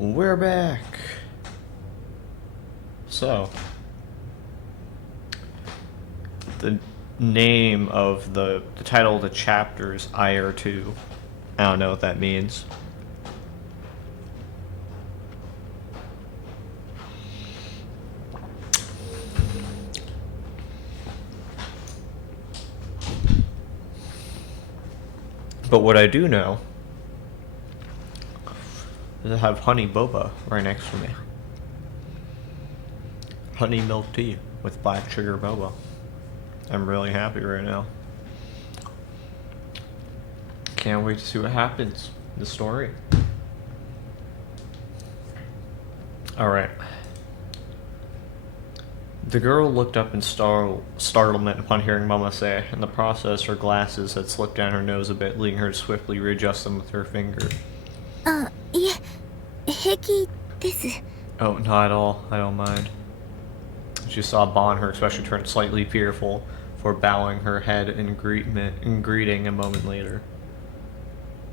We're back. So, the name of the title of the chapter is Ire 2. I don't know what that means. But what I do know is I have honey boba right next to me. Honey milk tea with black sugar boba. I'm really happy right now. Can't wait to see what happens in the story. Alright. The girl looked up in startlement upon hearing Mama say. In the process, her glasses had slipped down her nose a bit, leading her to swiftly readjust them with her finger. Oh, not at all. I don't mind. She saw Bon, her expression turned slightly fearful, before bowing her head in greeting a moment later.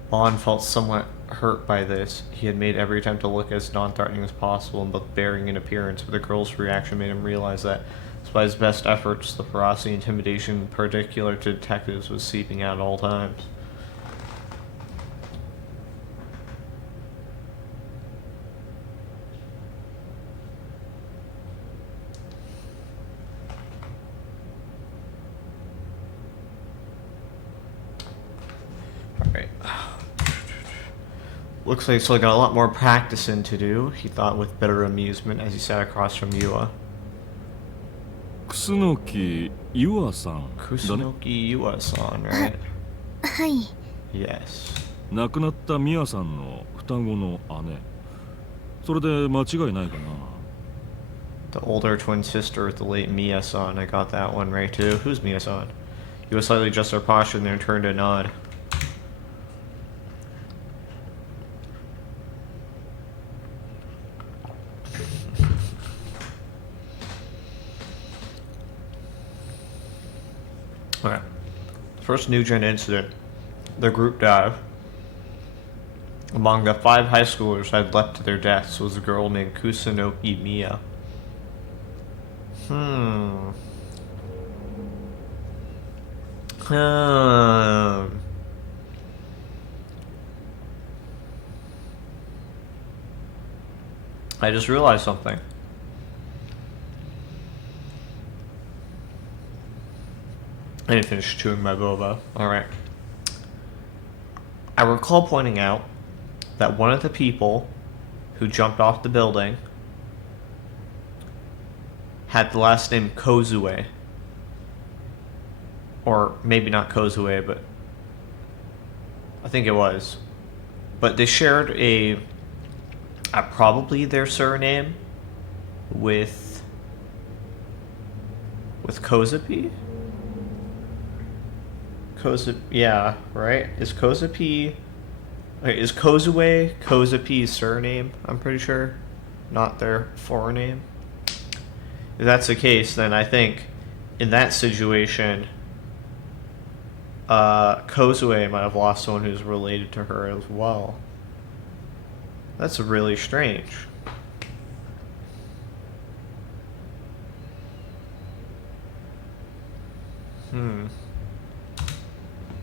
Bon felt somewhat hurt by this. He had made every attempt to look as non-threatening as possible in both bearing and appearance, but the girl's reaction made him realize that, despite his best efforts, the ferocity and intimidation particular to detectives was seeping out at all times. Alright. Looks like still got a lot more practicing to do, he thought with bitter amusement as he sat across from Yua. Kusunoki Yua-san. Kusunoki Yua-san, right? Yes. 亡くなったミヤさんの双子の姉。それで間違いないかな。 The older twin sister of the late Miya-san. I got that one right too. Who's Miya-san? Yua slightly adjusted her posture and then turned a nod. Okay. First New Gen incident. The group dive. Among the 5 high schoolers that had leapt to their deaths was a girl named Kusunoki Miya. I just realized something. I didn't finish chewing my boba. Alright. I recall pointing out that one of the people who jumped off the building had the last name Kozue. Or maybe not Kozue, but I think it was. But they shared a probably their surname with Kozapi? Yeah, right? Is Kozue Kozapi's surname? I'm pretty sure, not their forename. If that's the case, then I think in that situation, Kozue might have lost someone who's related to her as well. That's really strange.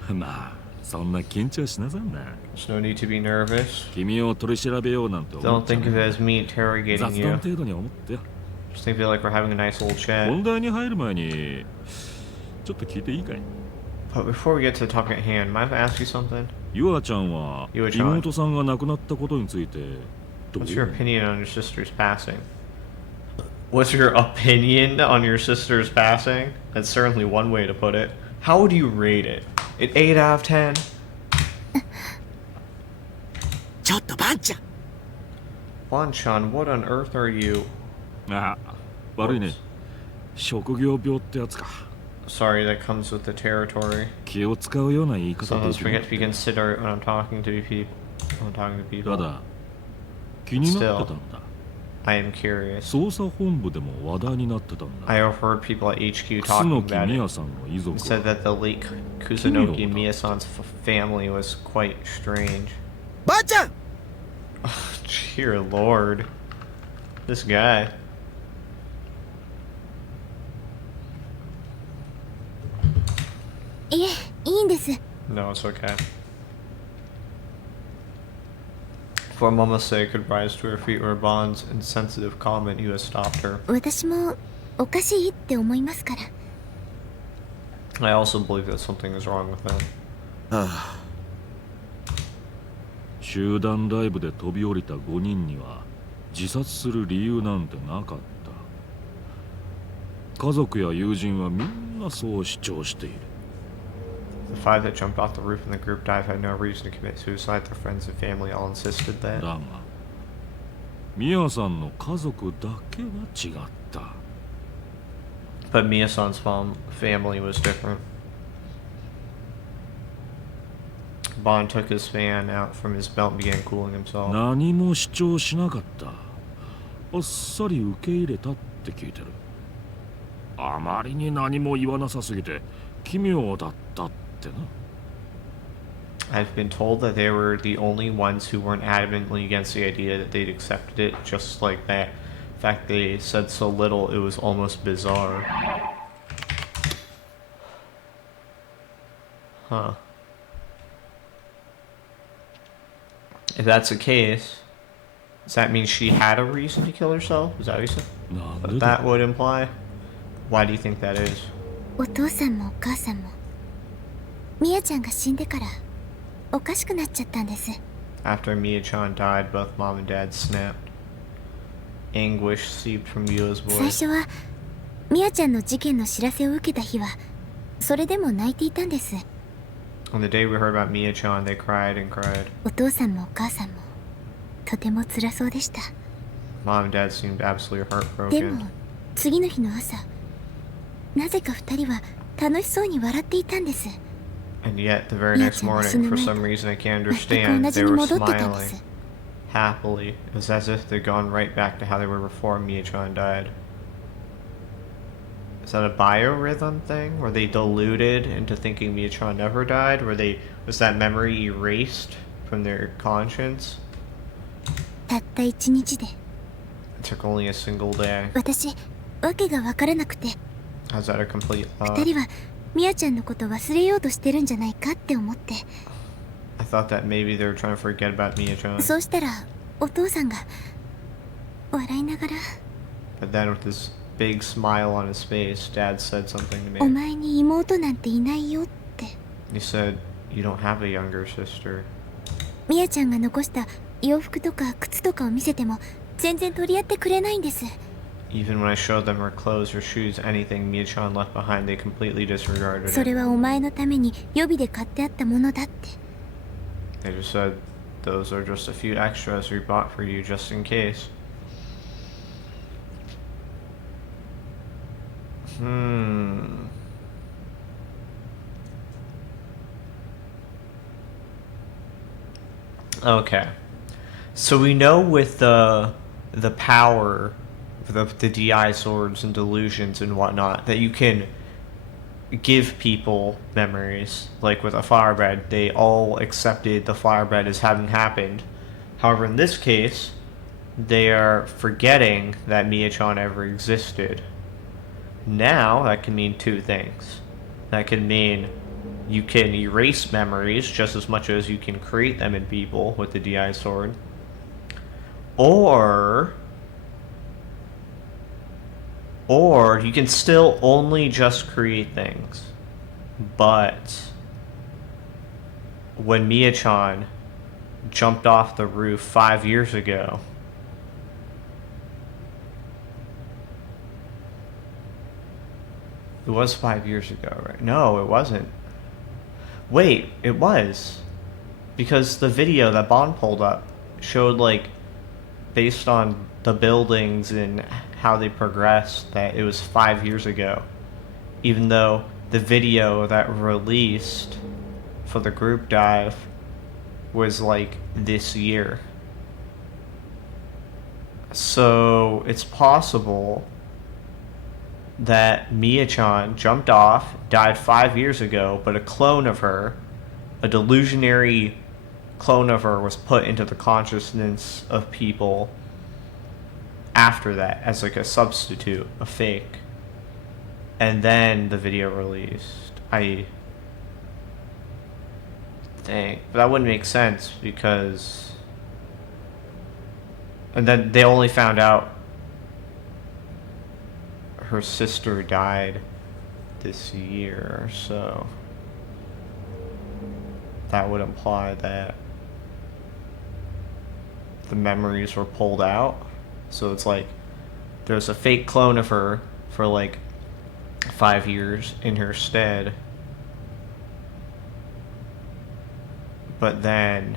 まあ、そんな緊張しなさんな。 There's no need to be nervous. 君を取り調べようなんて思 Don't っちゃ think of it as me interrogating 雑 you. 談程度に思ってよ。 Just think of it like we're having a nice little chat. 本題に入る前にちょっと聞いていいかい？ But before we get to the topic at hand, mind if I ask you something? ユアちゃんは妹さんが亡くなったことについてどう？ What's your opinion on your sister's passing? What's your opinion on your sister's passing? That's certainly one way to put it. How would you rate it? An 8 out of 10? ちょっとバンちゃん。 Wanchan, what on earth are you? あ、悪いね。職業病ってやつか。 Sorry, that comes with the territory. 気を使うような言い方 So で let's きる。 forget to be considerate when I'm talking to people. When I'm talking to た people. だ気になってたんだ。 I am curious. 捜査本部でも話題になってたんだ。 I overheard people at HQ 楠 talking 木 about 美 it. 也さんの遺族 It said は that the late Kusunoki Miya-san's family was quite strange. ばあちゃん Dear Lord. This guy. No, it's okay. For a moment's sake could rise to her feet where Bond's insensitive comment you had stopped her. 私もおかしいって思いますから。 I also believe that something is wrong with him. 集団ライブで飛び降りた5人には自殺する理由なんてなかった。家族や友人はみんなそう主張している。 The five that jumped off the roof in the group dive had no reason to commit suicide. Their friends and family all insisted だ that. がミヤさんの家族だけは違った。 But Mia-san's family was different. Bond took his fan out from his belt and began cooling himself. 何も主張しなかった。あっさり受け入れたって聞いてる。あまりに何も言わなさすぎて奇妙だったってな。 I've been told that they were the only ones who weren't adamantly against the idea that they'd accepted it just like that. In fact, they said so little it was almost bizarre. Huh. If that's the case, does that mean she had a reason to kill herself? Is that what you said? なんで What だ that would imply? Why do you think that is? お父さんもお母さんもみやちゃんが死んでからおかしくなっちゃったんです。 After Mia-chan died, both mom and dad snapped. Anguish seeped from Yua's 最 voice. 初はみやちゃんの事件の知らせを受けた日はそれでも泣いていたんです。 On the day we heard about Mia-chan, they cried and cried. お父さんもお母さんもとても辛そうでした。 Mom and dad seemed absolutely でも heartbroken. 次の日の朝なぜか二人は楽しそうに笑っていたんです。 And yet, the very next morning, for some reason I can't 全く understand, 同じ they に were 戻ってたんで smiling す。 happily. It was as if they'd gone right back to how they were before Mia-chan died. Is that a biorhythm thing? Were they deluded into thinking Mia-chan never died? Was that memory erased from their conscience? たった一日で It took only a single day. 私わけが分からなくて How's that a complete 二 thought? 人はみやちゃんのこと忘れようとしてるんじゃないかって思って。 I thought that maybe they were trying to forget about Mia-chan. そうしたらお父さんが笑いながら But then with this big smile on his face, Dad said something to お me. 前に妹なんていないよって。 He said, "You don't have a younger sister." みやちゃんが残した洋服とか靴とかを見せても全然取り合ってくれないんです。 Even when I showed them her clothes, her shoes, anything Mia-chan left behind, they completely disregarded それ it. はお前のために予備で買ってあったものだって。 They just said, "Those are just a few extras we bought for you just in case." Okay. So we know with the power, the DI swords and delusions and whatnot, that you can give people memories. Like with a firebed, they all accepted the firebed as having happened. However, in this case, they are forgetting that Mia-chan ever existed. Now, that can mean two things. That can mean you can erase memories just as much as you can create them in people with the DI sword. Or you can still only just create things. But when Mia-chan jumped off the roof 5 years ago, it was 5 years ago, right? No, it wasn't. Wait, it was. Because the video that Bond pulled up showed, like, based on the buildings and how they progressed, that it was 5 years ago. Even though the video that released for the group dive was, like, this year. So, it's possible that Mia-chan jumped off, died 5 years ago, but a clone of her, a delusionary clone of her was put into the consciousness of people after that as like a substitute, a fake. And then the video released. I think. But that wouldn't make sense because... And then they only found out her sister died this year, so that would imply that the memories were pulled out. So it's like there's a fake clone of her for like 5 years in her stead, but then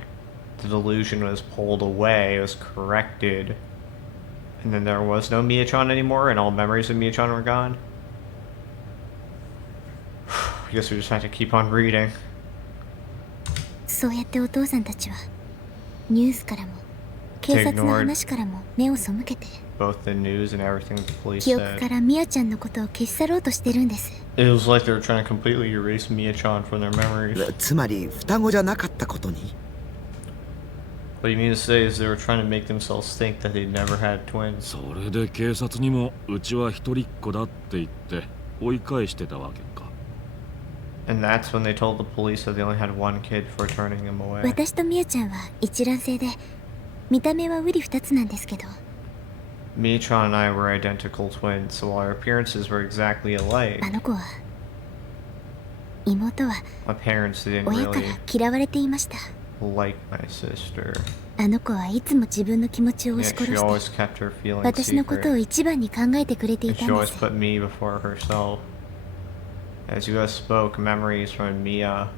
the delusion was pulled away, it was corrected, and then there was no Mia-chan anymore, and all memories of Mia-chan were gone. I guess we just have to keep on reading. そうやってお父さんたちはニュースからも警察の話からも目を背けて Both the news and everything the police 記憶か said. らミアちゃんのことを消し去ろうとしてるんです。 It was like they were trying to completely erase Mia-chan from their memories. つまり双子じゃなかったことに。 What you mean to say is they were trying to make themselves think that they'd never had twins. それで警察にもうちは一人っ子だって言って追い返してたわけか。 And that's when they told the police that they only had one kid for turning him away. 私とミアちゃんは一卵性で見た目は瓜二つなんですけど Mia-chan and I were identical twins, so while our appearances were exactly alike, あの子は妹は my parents didn't 親から really 嫌われていました。 like my sister. あの子はいつも自分の気持ちを押し Yet 殺 she して always kept her feelings 私のことを secret. 一番に考えてくれてい And た she んで always す。 put me before herself. As Yua spoke, memories from Mia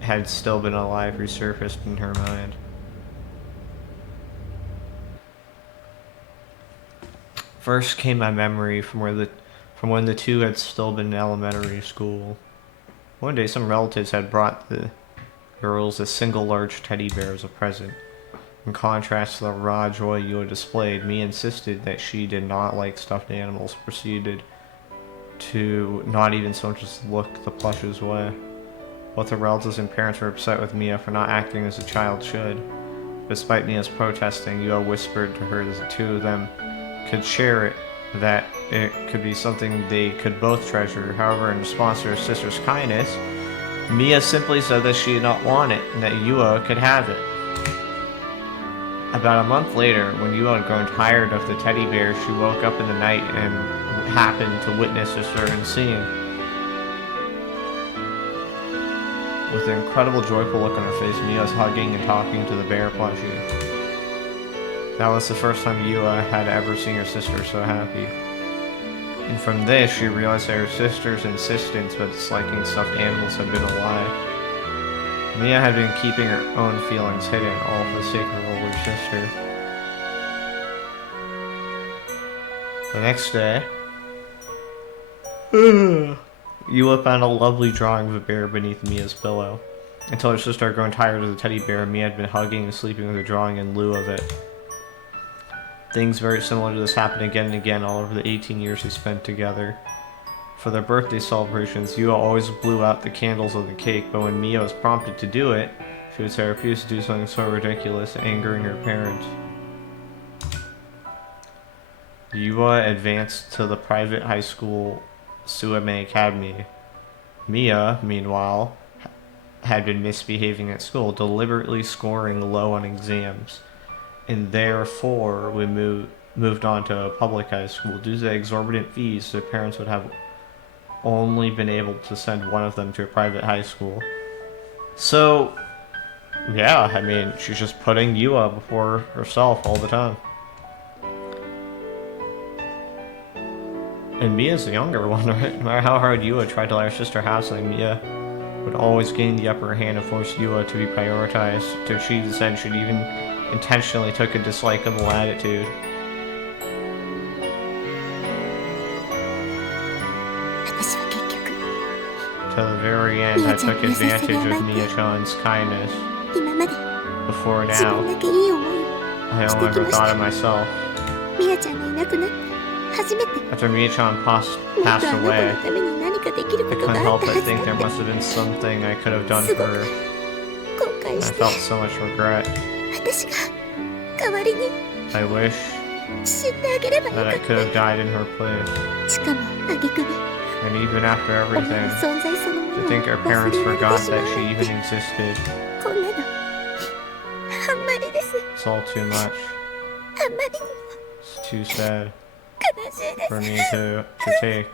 had still been alive resurfaced in her mind. First came my memory from when the two had still been in elementary school. One day some relatives had brought the girls a single large teddy bear as a present. In contrast to the raw joy Yua displayed, Mia insisted that she did not like stuffed animals, proceeded to not even so much as look the plushes way. Both the relatives and parents were upset with Mia for not acting as a child should. Despite Mia's protesting, Yua whispered to her that the two of them could share it, that it could be something they could both treasure. However, in response to her sister's kindness, Mia simply said that she did not want it and that Yua could have it. About a month later, when Yua had grown tired of the teddy bear, she woke up in the night and happened to witness a certain scene. With an incredible joyful look on her face, Mia was hugging and talking to the bear plushie. That was the first time Yua had ever seen her sister so happy. And from this, she realized that her sister's insistence with disliking stuffed animals had been a lie. Mia had been keeping her own feelings hidden, all for the sake of her older sister. The next day, Yua found a lovely drawing of a bear beneath Mia's pillow. Until her sister had grown tired of the teddy bear, Mia had been hugging and sleeping with the drawing in lieu of it. Things very similar to this happened again and again all over the 18 years they spent together. For their birthday celebrations, Yua always blew out the candles of the cake, but when Mia was prompted to do it, she would say I refused to do something so ridiculous, angering her parents. Yua advanced to the private high school Suame Academy. Mia, meanwhile, had been misbehaving at school, deliberately scoring low on exams, and therefore we moved on to a public high school. Due to the exorbitant fees, their parents would have only been able to send one of them to a private high school. So, yeah, I mean, she's just putting Yua before herself all the time. And Mia's the younger one, right? No matter how hard Yua tried to let her sister have something, Mia would always gain the upper hand and force Yua to be prioritized. To achieve this end, she'd even intentionally took a dislikable attitude. To the very end, I took advantage of Mia-chan's kindness. Before now, I only ever thought of myself. After Mia-chan passed away, I couldn't help but think there must have been something I could have done for her. 悔 I して felt so much regret. 私が代わりに I wish 死んであげればよ that か I っ could have た died in her place. しかも挙句に And even after お前の everything, 存在そのも to のを think our 忘 parents れられ forgot てしま that う she なん even て existed. こんなのあんまりです It's all too much. あんまりにも It's too sad 悲しいです for me to take.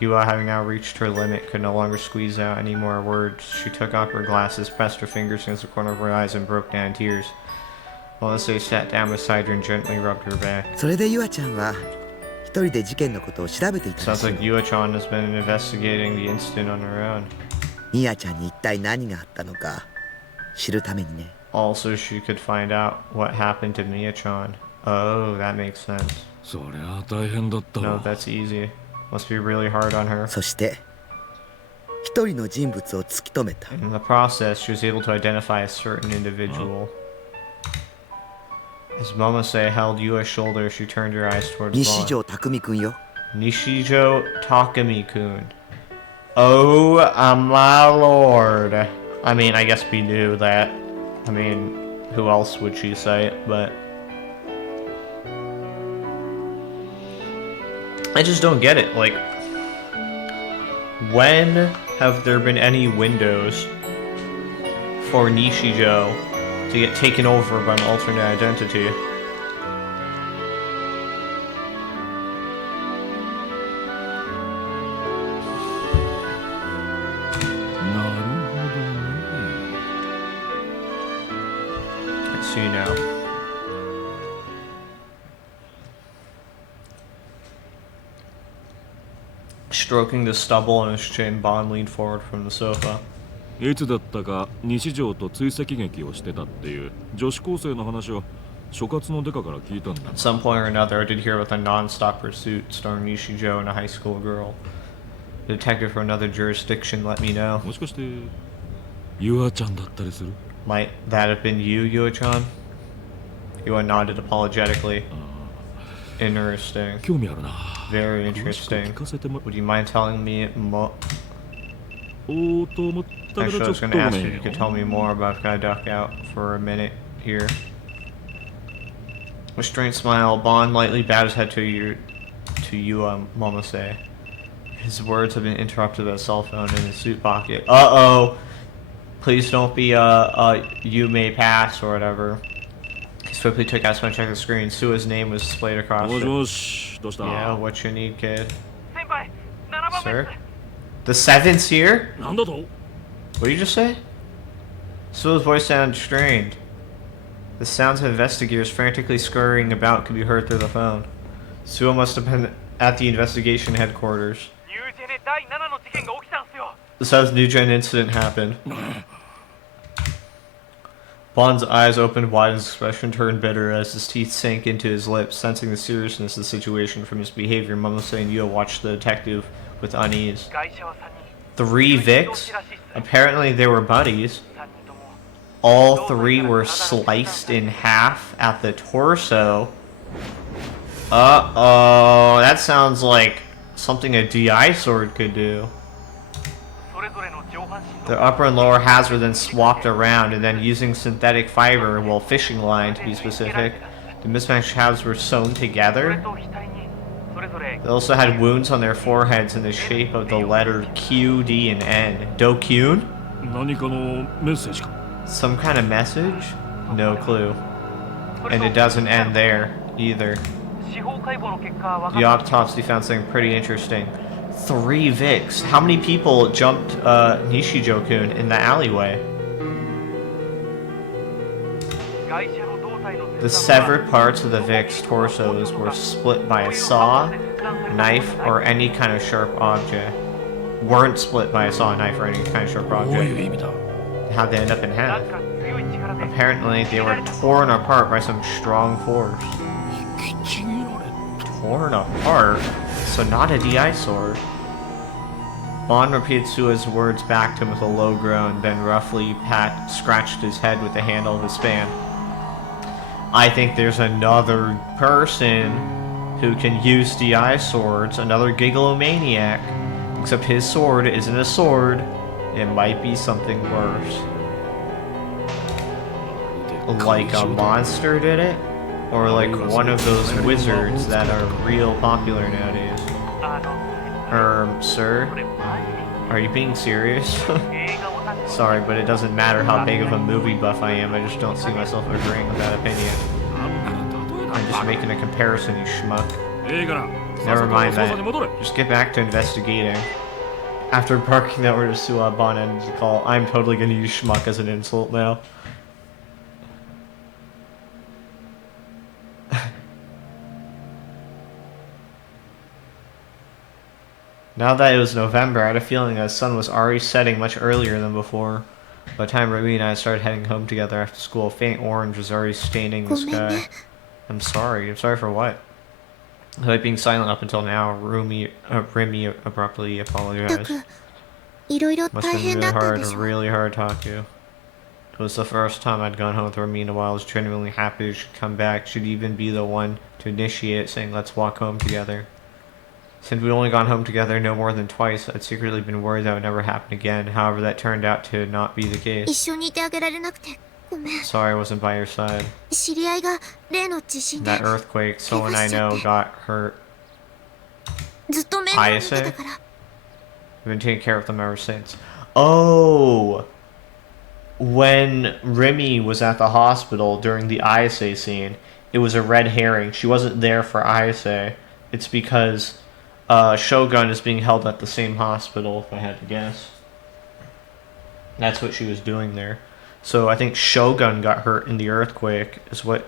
Yua, having now reached her limit, could no longer squeeze out any more words. She took off her glasses, pressed her fingers against the corner of her eyes, and broke down in tears. Melissa sat down beside her and gently rubbed her back. それでゆあちゃんは一人で事件のことを調べていたら Sounds しい like Yua-chan has been investigating the incident on her own. ミアちゃんに一体何があったのか知るためにね。 Also, she could find out what happened to Mia-chan. Oh, that makes sense. そりゃ大変だった No, わ that's easy. Must be really hard on her. そして一人の人物を突き止めた。 In the process, she was able to identify a certain individual. As Momose held Yua's shoulder, she turned her eyes towards 西 Vaughn. 条匠くんよ。 Nishijo Takami-kun. Oh, my lord. I mean, I guess we knew that. I mean, who else would she say it, but... I just don't get it, like... When have there been any windows for Nishijo to get taken over by an alternate identity? なるほどね I see now. Stroking the stubble on his chin, Bond leaned forward from the sofa. いつだったか西条と追跡劇をしてたっていう女子高生の話を所轄のデカから聞いたんだ At some point or another, I did hear about the non-stop pursuit starring Nishijo and a high school girl. The detective from another jurisdiction let me know. もしかしてユアちゃんだったりする Might that have been you, Yua-chan? Yua nodded apologetically. Interesting. 興味あるな Very 詳しく聞 interesting. かせても Would you mind telling me more? おうと思ったけ Actually, I ど was ちょっ going と to ご ask め if ん you よ could tell me more, but I've got to duck out for a minute here. With a strange smile, Bond lightly bowed his head to you, Momose. His words have been interrupted by a cell phone in his suit pocket. Uh-oh! Please don't be, you may pass or whatever. He swiftly took out and checked the screen. Sua's name was displayed across もし it. もしどうした Yeah, what you need, kid? 先輩7番目 Sir? The seventh's here? なんだと What did you just say? Sua's voice sounded strained. The sounds of investigators frantically scurrying about could be heard through the phone. Sua must have been at the investigation headquarters. ニュージェネ第7の事件が起きたんすよ This is how the New Gen incident happened. Bond's eyes opened wide and his expression turned bitter as his teeth sank into his lips. Sensing the seriousness of the situation from his behavior, Momose and Yua watched the detective with unease. 会社は3 Three 人 Vicks? Apparently they were buddies. 3人とも All three were sliced in half at the torso. Uh-oh, that sounds like something a DI sword could do. それぞれの上半身 The upper and lower halves were then swapped around, and then using synthetic fiber, well, fishing line to be specific, the mismatched halves were sewn それ together. と額にそれぞれ They also had wounds on their foreheads in the shape of the letter Q, D, and N. Do-kyun? 何かのメッセージか Some kind of message? No clue. And it doesn't end there, either. 司法解剖の結果分 The かった autopsy found something pretty interesting. 3 Vicks. How many people jumped Nishijo-kun in the alleyway? 外車の胴体の The severed parts of the Vicks' torsos were split by a saw, knife, or any kind of sharp object. Weren't split by a saw, knife, or any kind of sharp どういう object. 意味だ How'd they end up in なん half? か強い力で Apparently, they were torn apart by some strong force. ちぎられ Torn apart? So not a DI sword. Bond repeated Sua's words back to him with a low groan, then roughly scratched his head with the handle of his fan. I think there's another person who can use DI swords, another gigalomaniac. Except his sword isn't a sword. It might be something worse. Like a monster did it? Or like one of those wizards that are real popular nowadays. こ Sir? れマジ Are you being serious? 映画オタク Sorry, but it doesn't matter how big of a movie buff I am, I just don't see myself agreeing with that opinion. あんなの例えだ I'm just making a comparison, you schmuck. 映画な Never mind さっさと捜査に戻れ that. Just get back to investigating. After barking that word to Suaban and to call, I'm totally gonna use schmuck as an insult now. Now that it was November, I had a feeling that the sun was already setting much earlier than before. By the time Ruby and I started heading home together after school, a faint orange was already staining the ごめんね sky. I'm sorry. I'm sorry for what? Despite being silent up until now, Remy abruptly た apologized. くいろいろ Must 大 have 変 been だったん hard, でしょ really hard to talk to. It was the first time I'd gone home with Remy in a while. I was genuinely happy she'd come back. She'd even be the one to initiate it, saying, "Let's walk home together." Since we'd only gone home together no more than twice, I'd secretly been worried that would never happen again. However, that turned out to not be the 一 case. 緒にいてあげられなくてごめん Sorry I wasn't by your side. 知り合いが例の地震で That earthquake, someone I know got hurt. ずっと面倒見てたから I've been taking care of them ever since. Oh! When Remy was at the hospital during the ISA scene, it was a red herring. She wasn't there for ISA. It's because Shogun is being held at the same hospital, if I had to guess. That's what she was doing there. So I think Shogun got hurt in the earthquake, is what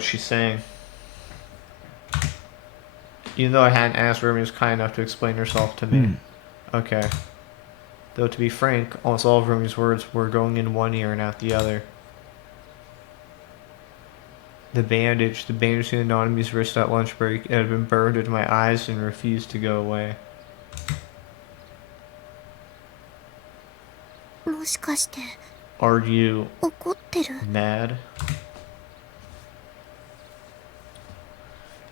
she's saying. Even though I hadn't asked, Remy was kind enough to explain herself to me. Okay. Though to be frank, almost all of Remy's words were going in one ear and out the other. The bandage in Anonymous's wrist at lunch break, it had been burned into my eyes and refused to go away. もしかして Are you 怒ってる mad?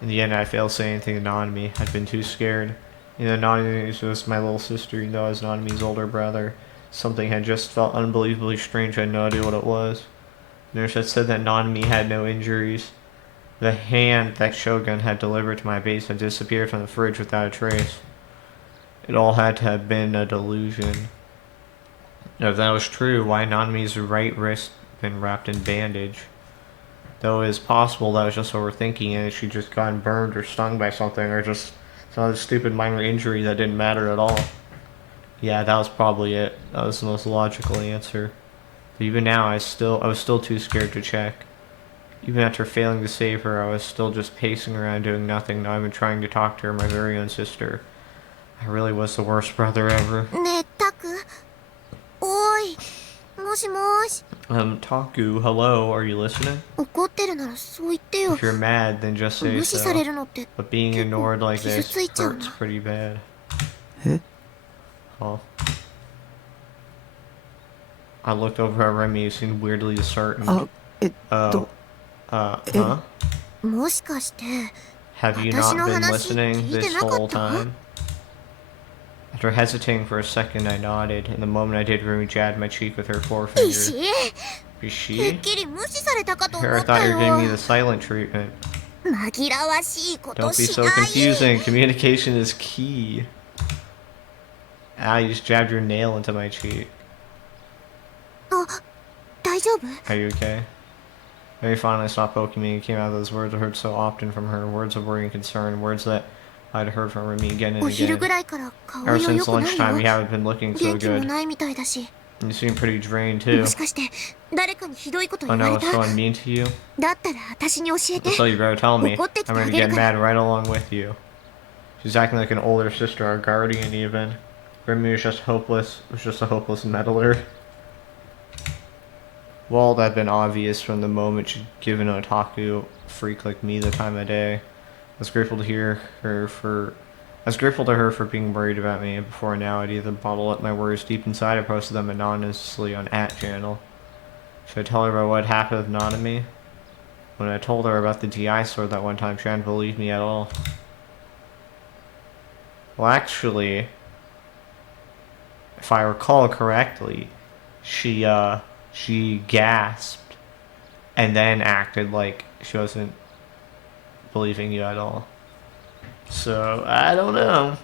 In the end, I failed to say anything to Nanami. I'd been too scared. You know, Nanami was just my little sister, even though I was Nanami's older brother. Something had just felt unbelievably strange. I had no idea what it was. Nurse had said that Nanami had no injuries. The hand that Shogun had delivered to my base had disappeared from the fridge without a trace. It all had to have been a delusion. If that was true, why had Nanami's right wrist been wrapped in bandage? Though it is possible that I was just overthinking it, she'd just gotten burned or stung by something, or just some other stupid minor injury that didn't matter at all. Yeah, that was probably it. That was the most logical answer. But even now, I was still too scared to check. Even after failing to save her, I was still just pacing around doing nothing, not even trying to talk to her, my very own sister. I really was the worst brother ever. ねえタクおいもしもし Taku, hello, are you listening? 怒ってるならそう言ってよ If you're mad, then just say 無視され so. るのって But being ignored like 傷 this ついちゃう hurts な pretty bad. え Oh. I looked over at Remy, who seemed weirdly disheartened. あえっ Oh. と Huh? もしかして Have you 私 not の been 話 listening 聞いて this なか whole った time? After hesitating for a second, I nodded. In the moment I did, Remy jabbed my cheek with her 石 forefinger. て Is っ she? きり無視されたかと思 Here, I った thought you よ were giving me the silent treatment. 紛らわしいこと Don't be し so ない confusing. Communication is key. Ah, you just jabbed your nail into my cheek. あ大丈夫 Are you okay? Mary finally stopped poking me and came out of those words I heard so often from her. Words of worry and concern. Words that I'd heard from Remy again and お昼 again. ぐらいから顔 Ever 色 since 良くない lunchtime, you よ haven't been looking so 元気も good. ないみたいだし You seem pretty drained too. もしかして誰かにひどいこと Oh 言わ no, れ it's た someone mean to you? だったら私に教えて So you better tell me. 怒ってきて I'm あ ready to げる get から mad right along with you. She's acting like an older sister, our guardian even. Remy was just a hopeless meddler. Well, that had been obvious from the moment she'd given an otaku freak like me the time of day. I was grateful to her for being worried about me. Before now, I'd either bottle up my worries deep inside or posted them anonymously on @channel. Should I tell her about what happened with Nanami? When I told her about the DI sword that one time, she hadn't believed me at all. Well, actually, if I recall correctly, she gasped and then acted like she wasn't believing you at all. So, I don't know.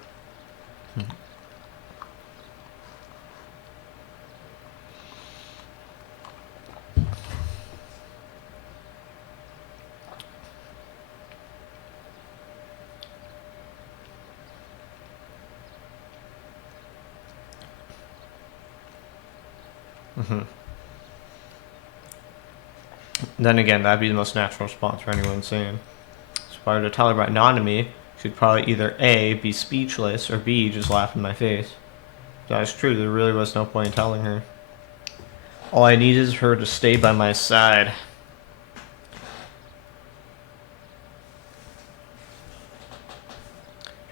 Then again, that'd be the most natural response for anyone saying. So if I were to tell her about anatomy, she'd probably either A, be speechless, or B, just laugh in my face. If that is true, there really was no point in telling her. All I needed is her to stay by my side.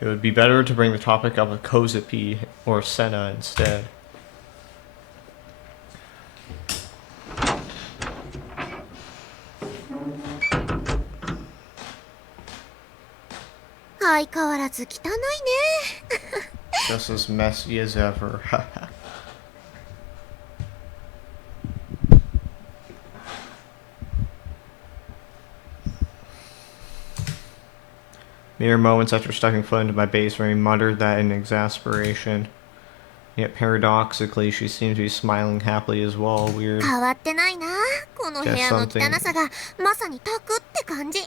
It would be better to bring the topic up with Kozapi or Senna instead. Just as messy as ever. Mere moments after stepping foot into my base, Remy muttered that in exasperation. Yet paradoxically, she seemed to be smiling happily as well. Weird. 変わってないな、この部屋の汚さがまさに宅って感じ。 I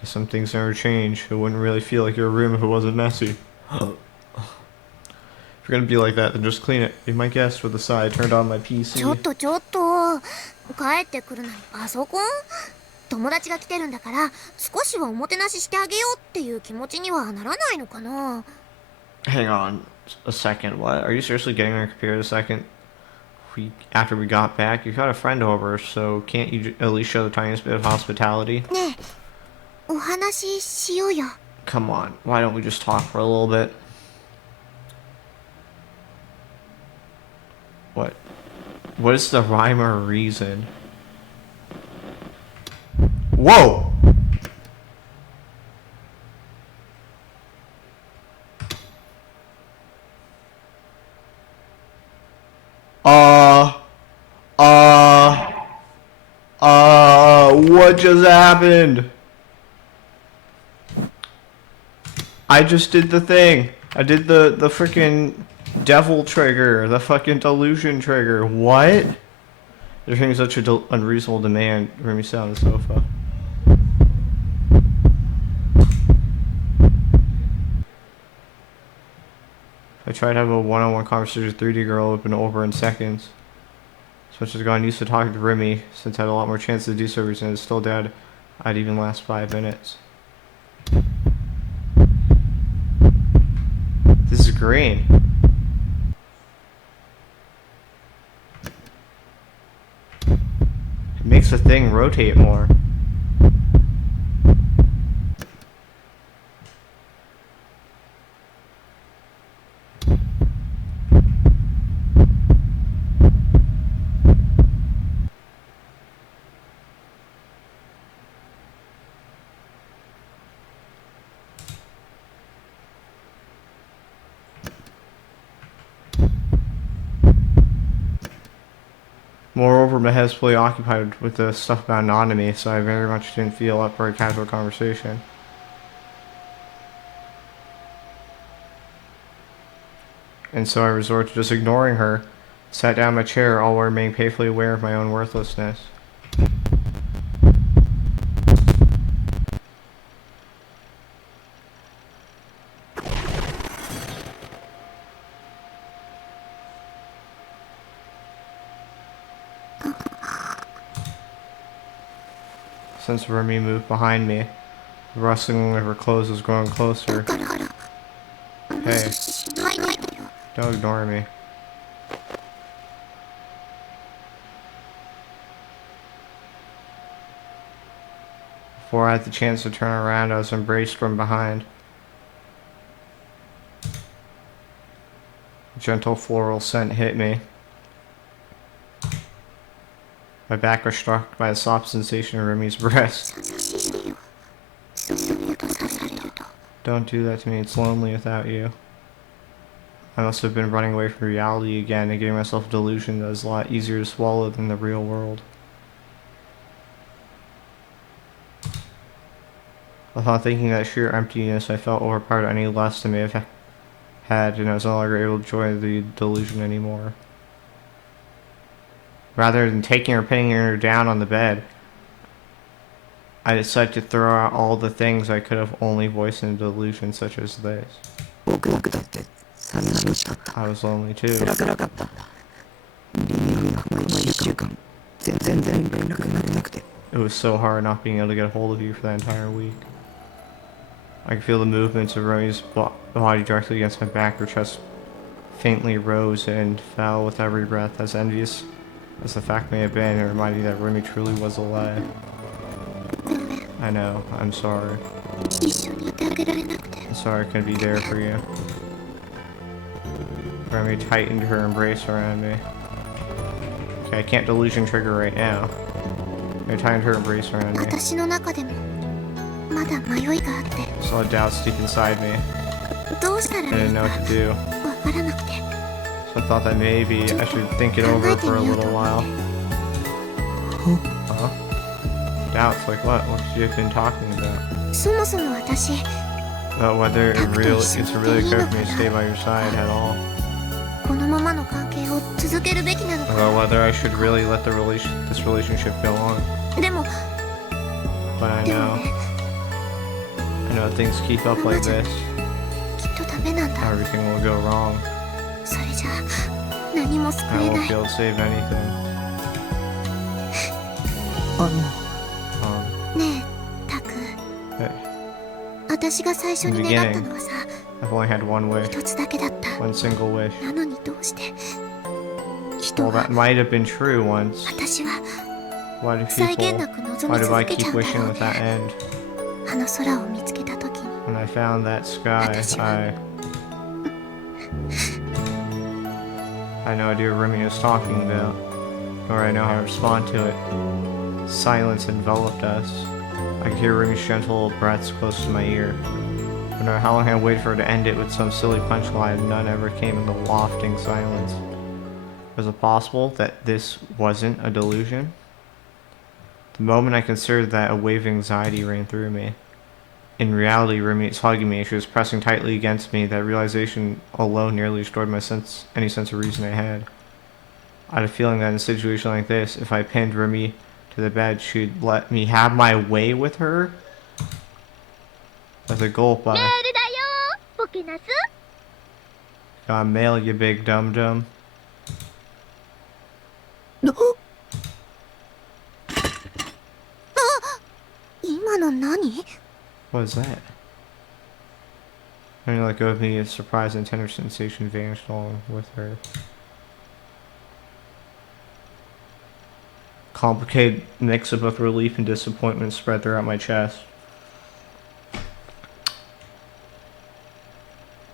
guess some things never change. It wouldn't really feel like your room if it wasn't messy. If you're gonna be like that, then just clean it. Be my guest with a sigh. I turned on my PC. ちょっと帰ってくるなりパソコン？友達が来てるんだから少しはおもてなししてあげようっていう気持ちにはならないのかな。 Hang on a second. What? Are you seriously getting on your computer in a second? After we got back, you got a friend over, so can't you at least show the tiniest bit of hospitality? ねえ、お話ししようよ。 Come on, why don't we just talk for a little bit? What? What is the rhyme or reason? Whoa! What just happened? I just did the thing. I did the freaking devil trigger, the fucking delusion trigger. What? They're having such an unreasonable demand for me to sit on the sofa. If I tried to have a one-on-one conversation with 3D girl, it would have been over in seconds. As much as I've gotten used to talking to Remy, since I had a lot more chance to do so recently, it's still dead. I'd even last 5 minutes. This is green. It makes the thing rotate more. Moreover, my head is fully occupied with the stuff about anatomy, so I very much didn't feel up for a casual conversation. And so I resorted to just ignoring her, sat down in my chair, all while remaining painfully aware of my own worthlessness. Since Remy moved behind me, the rustling of her clothes was growing closer. Hey, don't ignore me. Before I had the chance to turn around, I was embraced from behind. A gentle floral scent hit me. My back was struck by a soft sensation in Remy's breast. Don't do that to me, it's lonely without you. I must have been running away from reality again and giving myself a delusion that is a lot easier to swallow than the real world. I thought thinking that sheer emptiness I felt overpowered any less than I may have had, and I was no longer able to enjoy the delusion anymore. Rather than taking her, pinning her down on the bed, I decided to throw out all the things I could have only voiced in a delusion such as this. 僕だけだって寂しかった。 I was lonely too. 辛かった。リンがこの1週間全然連絡がなくて。 It was so hard not being able to get a hold of you for that entire week. I could feel the movements of Remy's body directly against my back. Her chest faintly rose and fell with every breath. As envious as the fact may have been, it reminded me that Remy truly was alive. I know, I'm sorry. 一緒にいてあげられなくて。 I'm sorry I couldn't be there for you. Remy tightened her embrace around me. Okay, I can't delusion trigger right now. I tightened her embrace around me. 私の中でもまだ迷いがあって、 Saw doubts deep inside me. どうしたら I いい didn't know か what to do. わからなくて。 So I thought that maybe I should think it over for a little while. Huh? Doubts? Like what? What could you have been talking about? そもそも私、 About whether it's really good for me to stay by your side at all. このままの関係を続けるべきなのか。 About whether I should really let this relationship go on. でも、 But I でも know, ね、 I know things keep up like this. きっとダメなんだ。 Everything will go wrong. それじゃあ何も救 I えな won't い。 be able to save anything. ねえ、タク。 Hey, 私が最初に願ったのはさ、 I've only had one wish, 一つだけだった。 one single wish. なのにどうして人 Well, は that might have been true once. 私は Why do 際限 people? なく望 Why み do I 続けちゃ keep うんだ wishing ろう with that ね。 end? あの空を見つけた時に When I found that sky, I had no idea what Remy was talking about, nor I know how to respond to it. Silence enveloped us. I could hear Remy's gentle breaths close to my ear. No matter how long I waited for her to end it with some silly punchline, none ever came in the wafting silence. Was it possible that this wasn't a delusion? The moment I considered that, a wave of anxiety ran through me. In reality, Remy was hugging me. She was pressing tightly against me. That realization alone nearly destroyed my any sense of reason I had. I had a feeling that in a situation like this, if I pinned Remy to the bed, she'd let me have my way with her. As a gulp, I got mail, you big dum dum. 今の何？ What was that? When you let go of me, a surprise and tender sensation vanished along with her. Complicated mix of both relief and disappointment spread throughout my chest.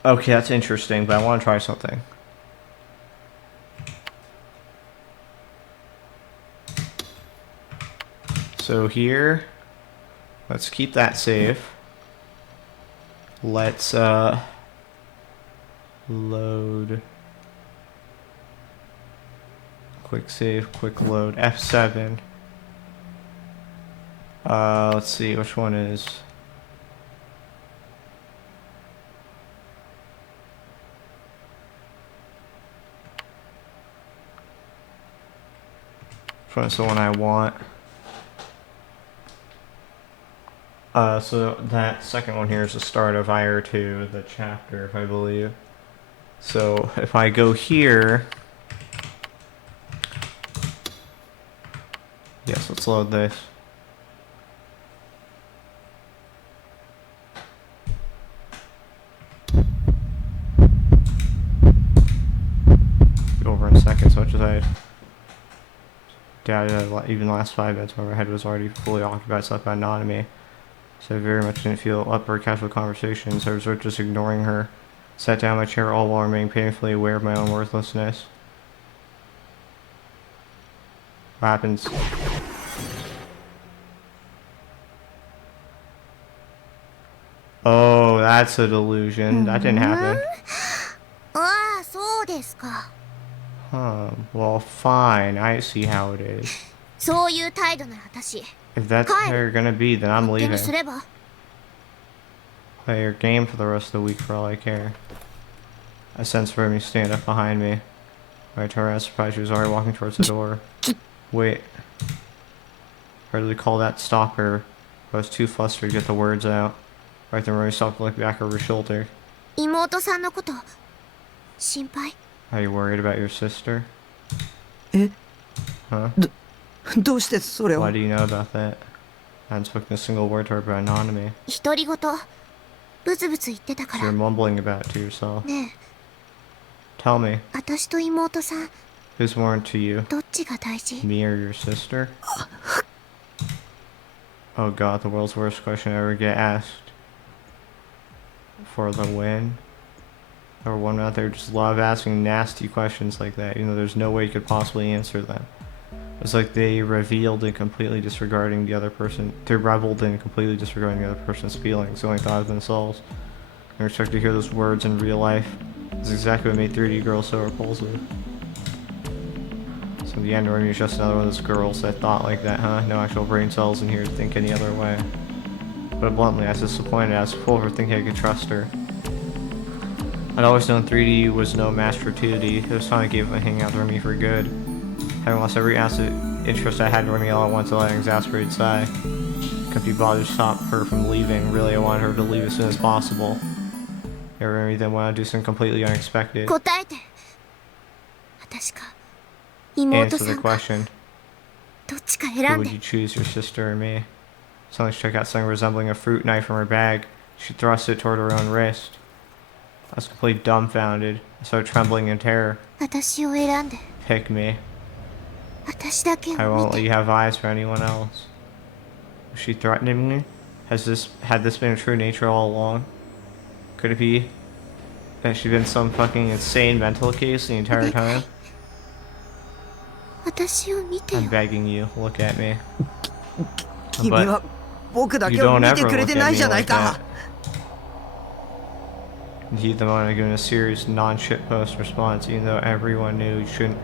Okay, that's interesting, but I want to try something. So here, let's keep that safe. Let's load. Quick save, quick load. F7. Let's see which one is. Which one's the one I want? So that second one here is the start of IR2, the chapter, I believe. So if I go here, yes, let's load this. Go over in seconds, much as I doubted even the last 5 minutes where my head was already fully occupied, slept by anonymity. So I very much didn't feel up for casual conversation, so I resorted to just ignoring her. Sat down in my chair all while remaining painfully aware of my own worthlessness. What happens? Oh, that's a delusion. That didn't happen. ああ、ですか。 Well, fine. I see how it is. そういう態度なら私 If that's how you're gonna be, then I'm 手に leaving. すれば。 Play your game for the rest of the week for all I care. I sensed Remy stand up behind me. When I turned around, surprised she was already walking towards the door. Wait. Hardly call that stop her. I was too flustered to get the words out. Right then Remy stopped to look back over her shoulder. 妹さんのこと心配？ Are you worried about your sister? え、 Huh? どうしてそれを Why do you know about that? I hadn't spoken a single word to her about anonymity. 独り言ブツブツ言ってたか So you're ら。 mumbling about it to yourself. ね Tell me, え、私と妹さん who's more into you? どっちが大事？ Me or your sister? Oh god, the world's worst question I ever get asked. For the win? Or one out there just love asking nasty questions like that, even though there's no way you could possibly answer them. It's like they revealed in completely disregarding the other person. They reveled in completely disregarding the other person's feelings, only thought of themselves. I expect to hear those words in real life. It's exactly what made 3D girls so repulsive. So in the end, Remy was just another one of those girls that thought like that, huh? No actual brain cells in here to think any other way. But bluntly, I was disappointed. I was full of her thinking I could trust her. I'd always known 3D was no match for 2D. It was time I gave up hanging out with Remy for good. Having lost every asset interest I had in Remy all at once, I let an exasperated sigh. Couldn't be bothered to stop her from leaving. Really, I wanted her to leave as soon as possible. Yeah, Remy then went on to do something completely unexpected. 答えて。私か妹 Answer さ the んか question. どっちか Who 選ん would で。 you choose, your sister or me? Suddenly she took out something resembling a fruit knife from her bag. She thrust it toward her own wrist. I was completely dumbfounded. I started trembling in terror. 私を選んで。 Pick me. 私だけを I 見 won't let て。 you have eyes for anyone else. Was she threatening me? Had this been her true nature all along? Could it be that she'd been some fucking insane mental case the entire time? 私を見て I'm よ。 begging you, look at me. 君は僕だ You けを don't 見 ever てくれ look て at ない me じゃない like か that. Indeed, the moment I given a serious non-shitpost response, even though everyone knew you shouldn't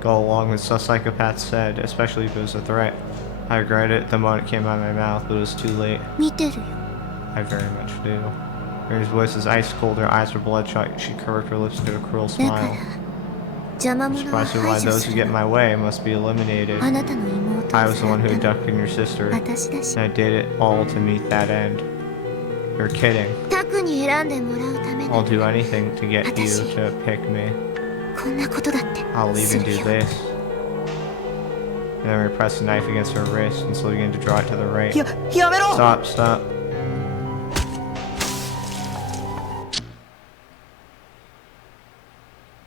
go along with what psychopaths said, especially if it was a threat. I regret it the moment it came out of my mouth, but it was too late. 見てるよ。 I very much do. Mary's voice was ice cold, her eyes were bloodshot, she curved her lips into a cruel だから smile. 邪魔 I'm 者は surprised why 排除 those す who る get in の。 my way must be eliminated. あなたの妹を I was the one who さらった abducted your sister, 私だし and I did it all to meet that end. You're kidding. タクに選んでもらうため I'll な do ら anything to get you to pick me. こんなことだって I'll す even る do よ。 this. And then we pressed the knife against her wrist and slowly began to draw it to the right. やめろ Stop, stop.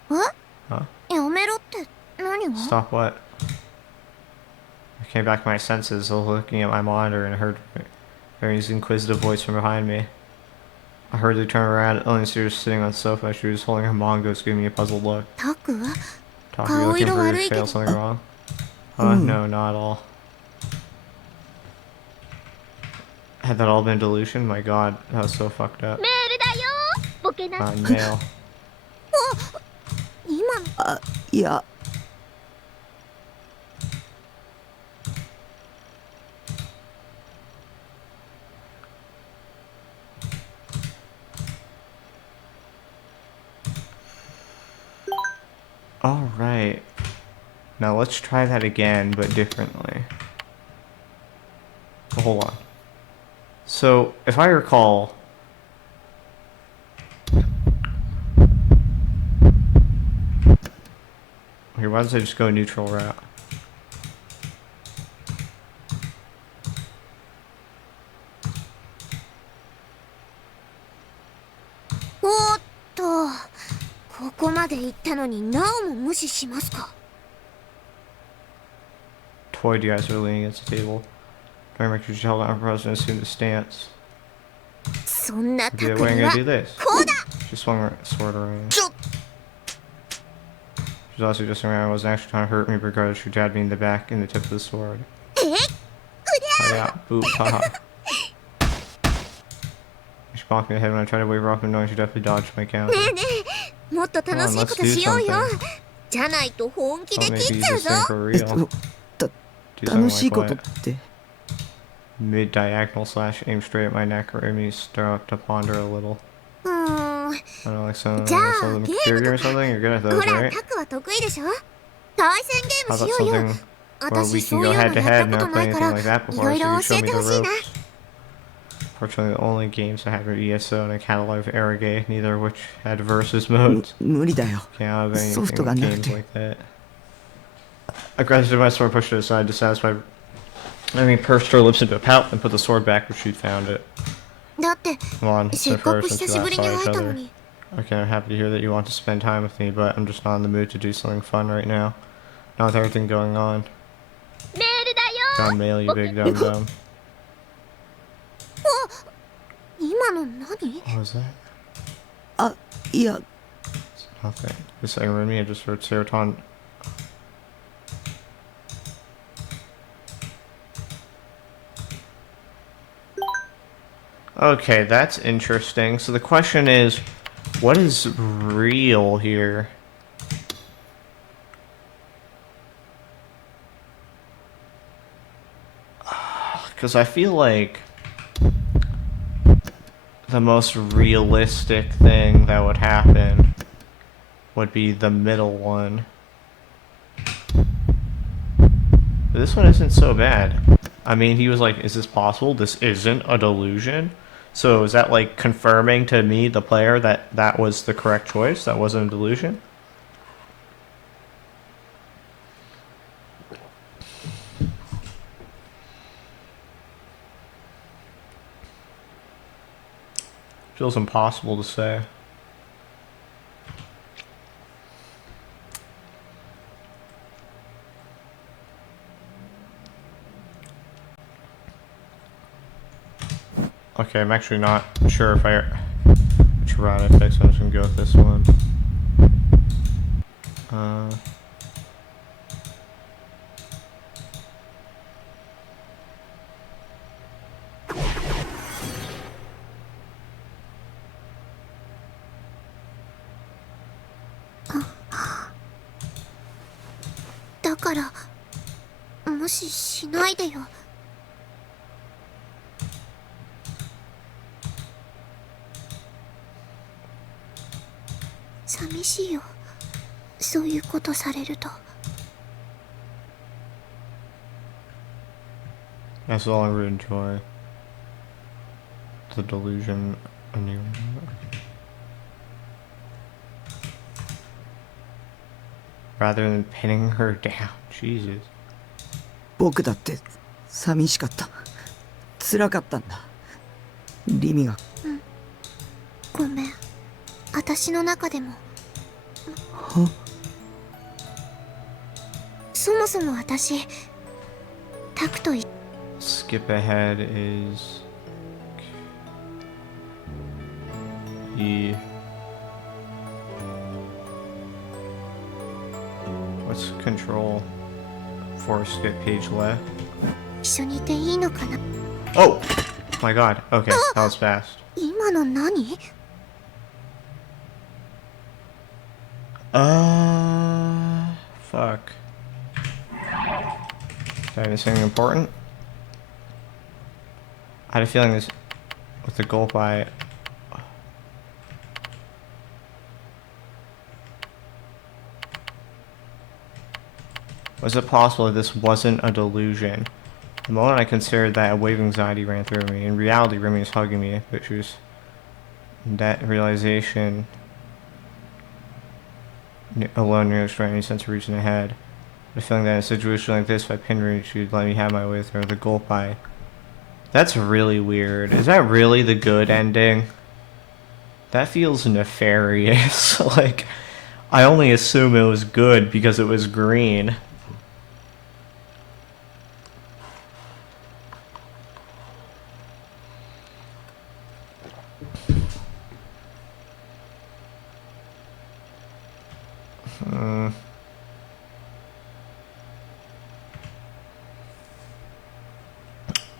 Huh? やめろって何が？ Stop what? I came back to my senses, looking at my monitor, and heard Mary's inquisitive voice from behind me. I hurriedly turned around, only she was sitting on the sofa. She was holding her mangos, giving me a puzzled look. タクは Talk, you looking for her 顔色悪いけど。 to fail something wrong? No, not at all. Had that all been delusion? My god, that was so fucked up. メールだよボケな。 Mail. 今のあ、いや Alright. Now let's try that again, but differently. Oh, hold on. So, if I recall... Okay, why don't I just go neutral route?おーっとここまで行ったのになおも無視しますか？ Toyed you guys are leaning against the table. Trying to make sure she held on her president and assumed the stance. そんなタ Okay, ク what are に you は gonna do this? こうだ。 She swung her sword around. ちょ She was also just around. I wasn't actually trying to hurt me, regardless. She jabbed me in the back in the tip of the sword. え Oh yeah, boop, haha. She bonked me in the head when I tried to wave her off, and knowing she definitely dodged my counter. ねえねえもっと楽しいことしようよ。じゃないと本気で Well, 切 maybe っ use ちゃう this ぞ。 thing for real. Do something 楽しい like ことっ what? て Mid diagonal slash aim straight at my neck or me stir up to ponder a little. うーん。 I don't know, like some じゃあ of them ゲー computer ム game or とか。 something. You're good at ほ those, ら right? タクは得意でしょ。対戦ゲー How ムし about ようよ。 something where 私 we そ can う go いうの head to やっ head? たこと Never な played いか anything ら like that い before, ろい so ろ you 教 show え me て the ほしいな。 ropes. Fortunately, the only games I have are ESO and a catalog of Arrogate, neither of which had versus む modes. 無理だよ Can't have ソフトが anything なく games て like that. I grasped my sword, pushed it aside, dissatisfied. I mean, pursed her lips into a pout and put the sword back where she'd found it. だって Come on, せっ since か first く since 久 we しぶ last りに saw 会 each えたの other. に。 Okay, I'm happy to hear that you want to spend time with me, but I'm just not in the mood to do something fun right now. Not with everything going on. メールだよ。 Gotta mail you, big dum dum. 今の何？ What was that? あいや Nothing. This second room, I just heard serotonin. Okay, that's interesting. So the question is, what is real here? Because I feel like the most realistic thing that would happen would be the middle one. But this one isn't so bad. I mean, he was like, is this possible? This isn't a delusion? So is that like confirming to me, the player, that that was the correct choice? That wasn't a delusion? Feels impossible to say. Okay, I'm actually not sure if which route I pick, so I'm just gonna go with this one. Uh, だから無視しないでよ。寂しいよ。そういうことされると。 That's all I would enjoy. The delusion. Rather than pinning her down. Jesus. 僕だって寂しかった辛かったんだリミがごめん。私の中でも。そもそも私、タクと Skip ahead is E. What's control for skip page left? 一緒にいていいのかな。 Oh my god. Okay, that was fast. 今の何？ Fuck. Did I miss anything important? I had a feeling this with the gulp I. Was it possible that this wasn't a delusion? The moment I considered that, a wave of anxiety ran through me. In reality, Remy was hugging me, but she was. That realization alone nearly destroyed any sense of reaching ahead. The feeling that in a situation like this, if I pinned her, she'd let me have my way with her. The gulp I. That's really weird. Is that really the good ending? That feels nefarious. Like, I only assume it was good because it was green.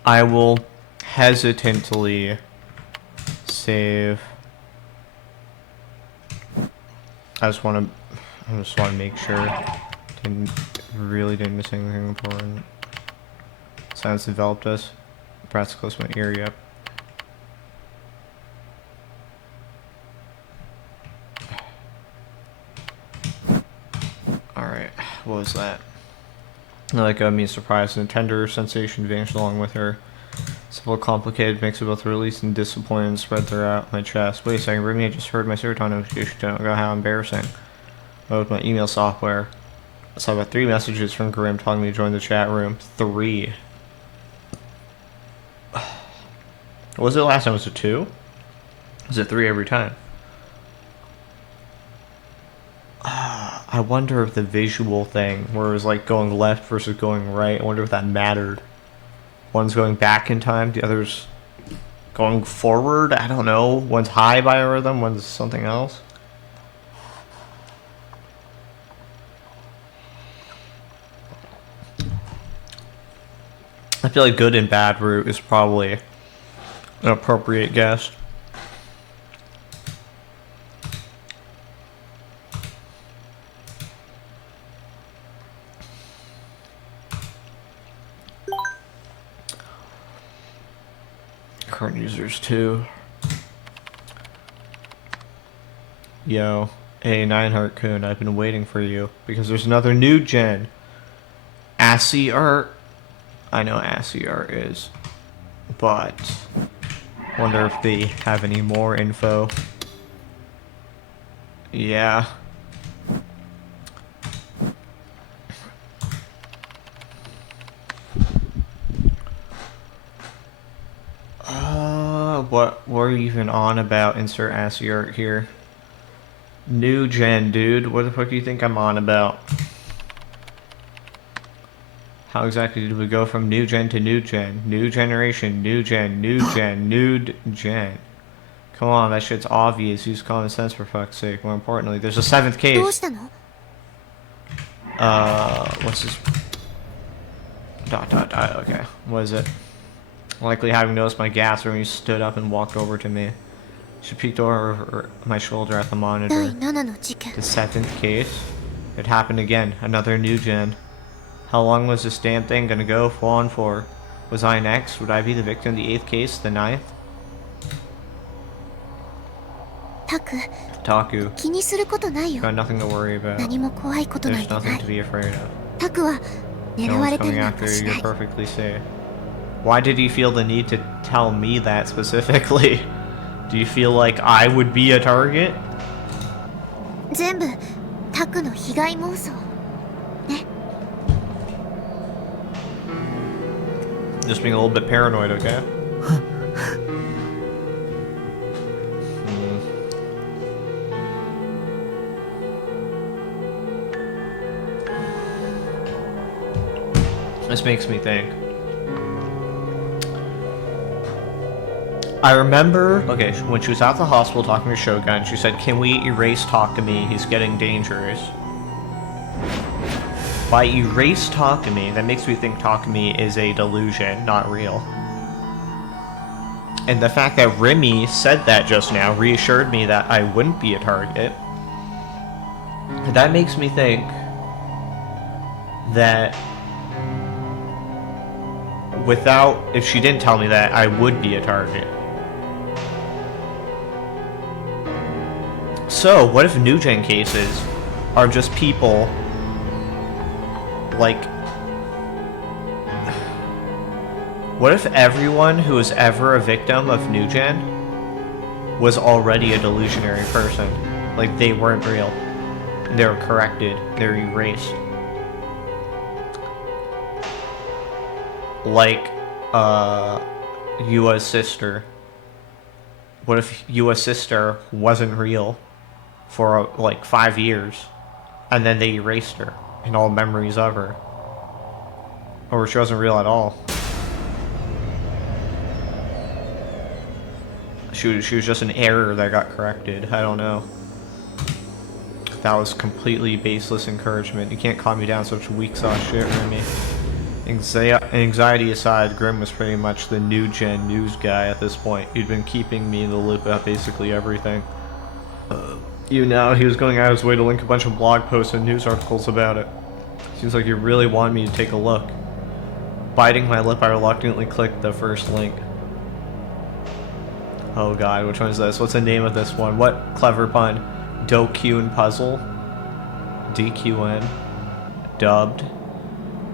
I will hesitantly save I just want to make sure. Didn't miss anything important. Silence enveloped us. Perhaps close to my ear, yep. Alright, what was that? Like me surprised and tender sensation vanished along with her. Simple, complicated mix of both release and disappointment spread throughout my chest. Wait a second, Remy, I just heard my serotonin notification tone. Oh, how embarrassing. Oh, with my email software. I saw about 3 messages from Grim telling me to join the chat room. 3. What was it last time? Was it 2? Was it 3 every time? I wonder if the visual thing, where it was like going left versus going right, I wonder if that mattered. One's going back in time, the other's going forward? I don't know. One's high biorhythm, one's something else. I feel like good and bad route is probably an appropriate guess. Current users too. Yo, hey Nineheart-kun, I've been waiting for you because there's another new gen. ASCII art. I know ASCII art is, but wonder if they have any more info. Yeah. What were you even on about? Insert ASCII art here. New gen, dude. What the fuck do you think I'm on about? How exactly did we go from new gen to new gen? New generation, new gen, new gen, new gen. Come on, that shit's obvious. Use common sense for fuck's sake. More importantly, there's a 7th case. どうしたの? What's this? ... Okay. What is it? Likely having noticed my gas when you stood up and walked over to me. She peeked over my shoulder at the 第 monitor. 7の事件 The 7th case? It happened again. Another new gen. How long was this damn thing gonna go on for? Was I next? Would I be the victim of the 8th case? The 9th? タク Taku. 気にすることないよ Got nothing to worry about. 何も怖いことなん There's てな nothing い to be afraid of. タクは No 狙わ one's れてる coming なんか after し you. な You're い perfectly safe. Why did you feel the need to tell me that specifically? Do you feel like I would be a target? 全部タクの被害妄想 Just being a little bit paranoid, okay? This makes me think. I remember, okay, when she was at the hospital talking to Shogun, she said, "Can we erase Takumi? He's getting dangerous." By erase Takumi, that makes me think Takumi is a delusion, not real. And the fact that Remy said that just now reassured me that I wouldn't be a target. That makes me think that if she didn't tell me that, I would be a target. So, what if new gen cases are just people like... What if everyone who was ever a victim of new gen was already a delusionary person? Like, they weren't real. They were corrected. They were erased. Like, Yua's sister. What if Yua's sister wasn't real for, like, 5 years, and then they erased her, and all memories of her? Or she wasn't real at all. She was just an error that got corrected. I don't know. That was completely baseless encouragement. You can't calm me down such weak sauce shit, Remy. Anxiety aside, Grim was pretty much the new gen news guy at this point. He'd been keeping me in the loop about basically everything. You know, he was going out of his way to link a bunch of blog posts and news articles about it. Seems like he really wanted me to take a look. Biting my lip, I reluctantly clicked the first link. Oh god, which one is this? What's the name of this one? What clever pun? Dokyun Puzzle? DQN. Dubbed.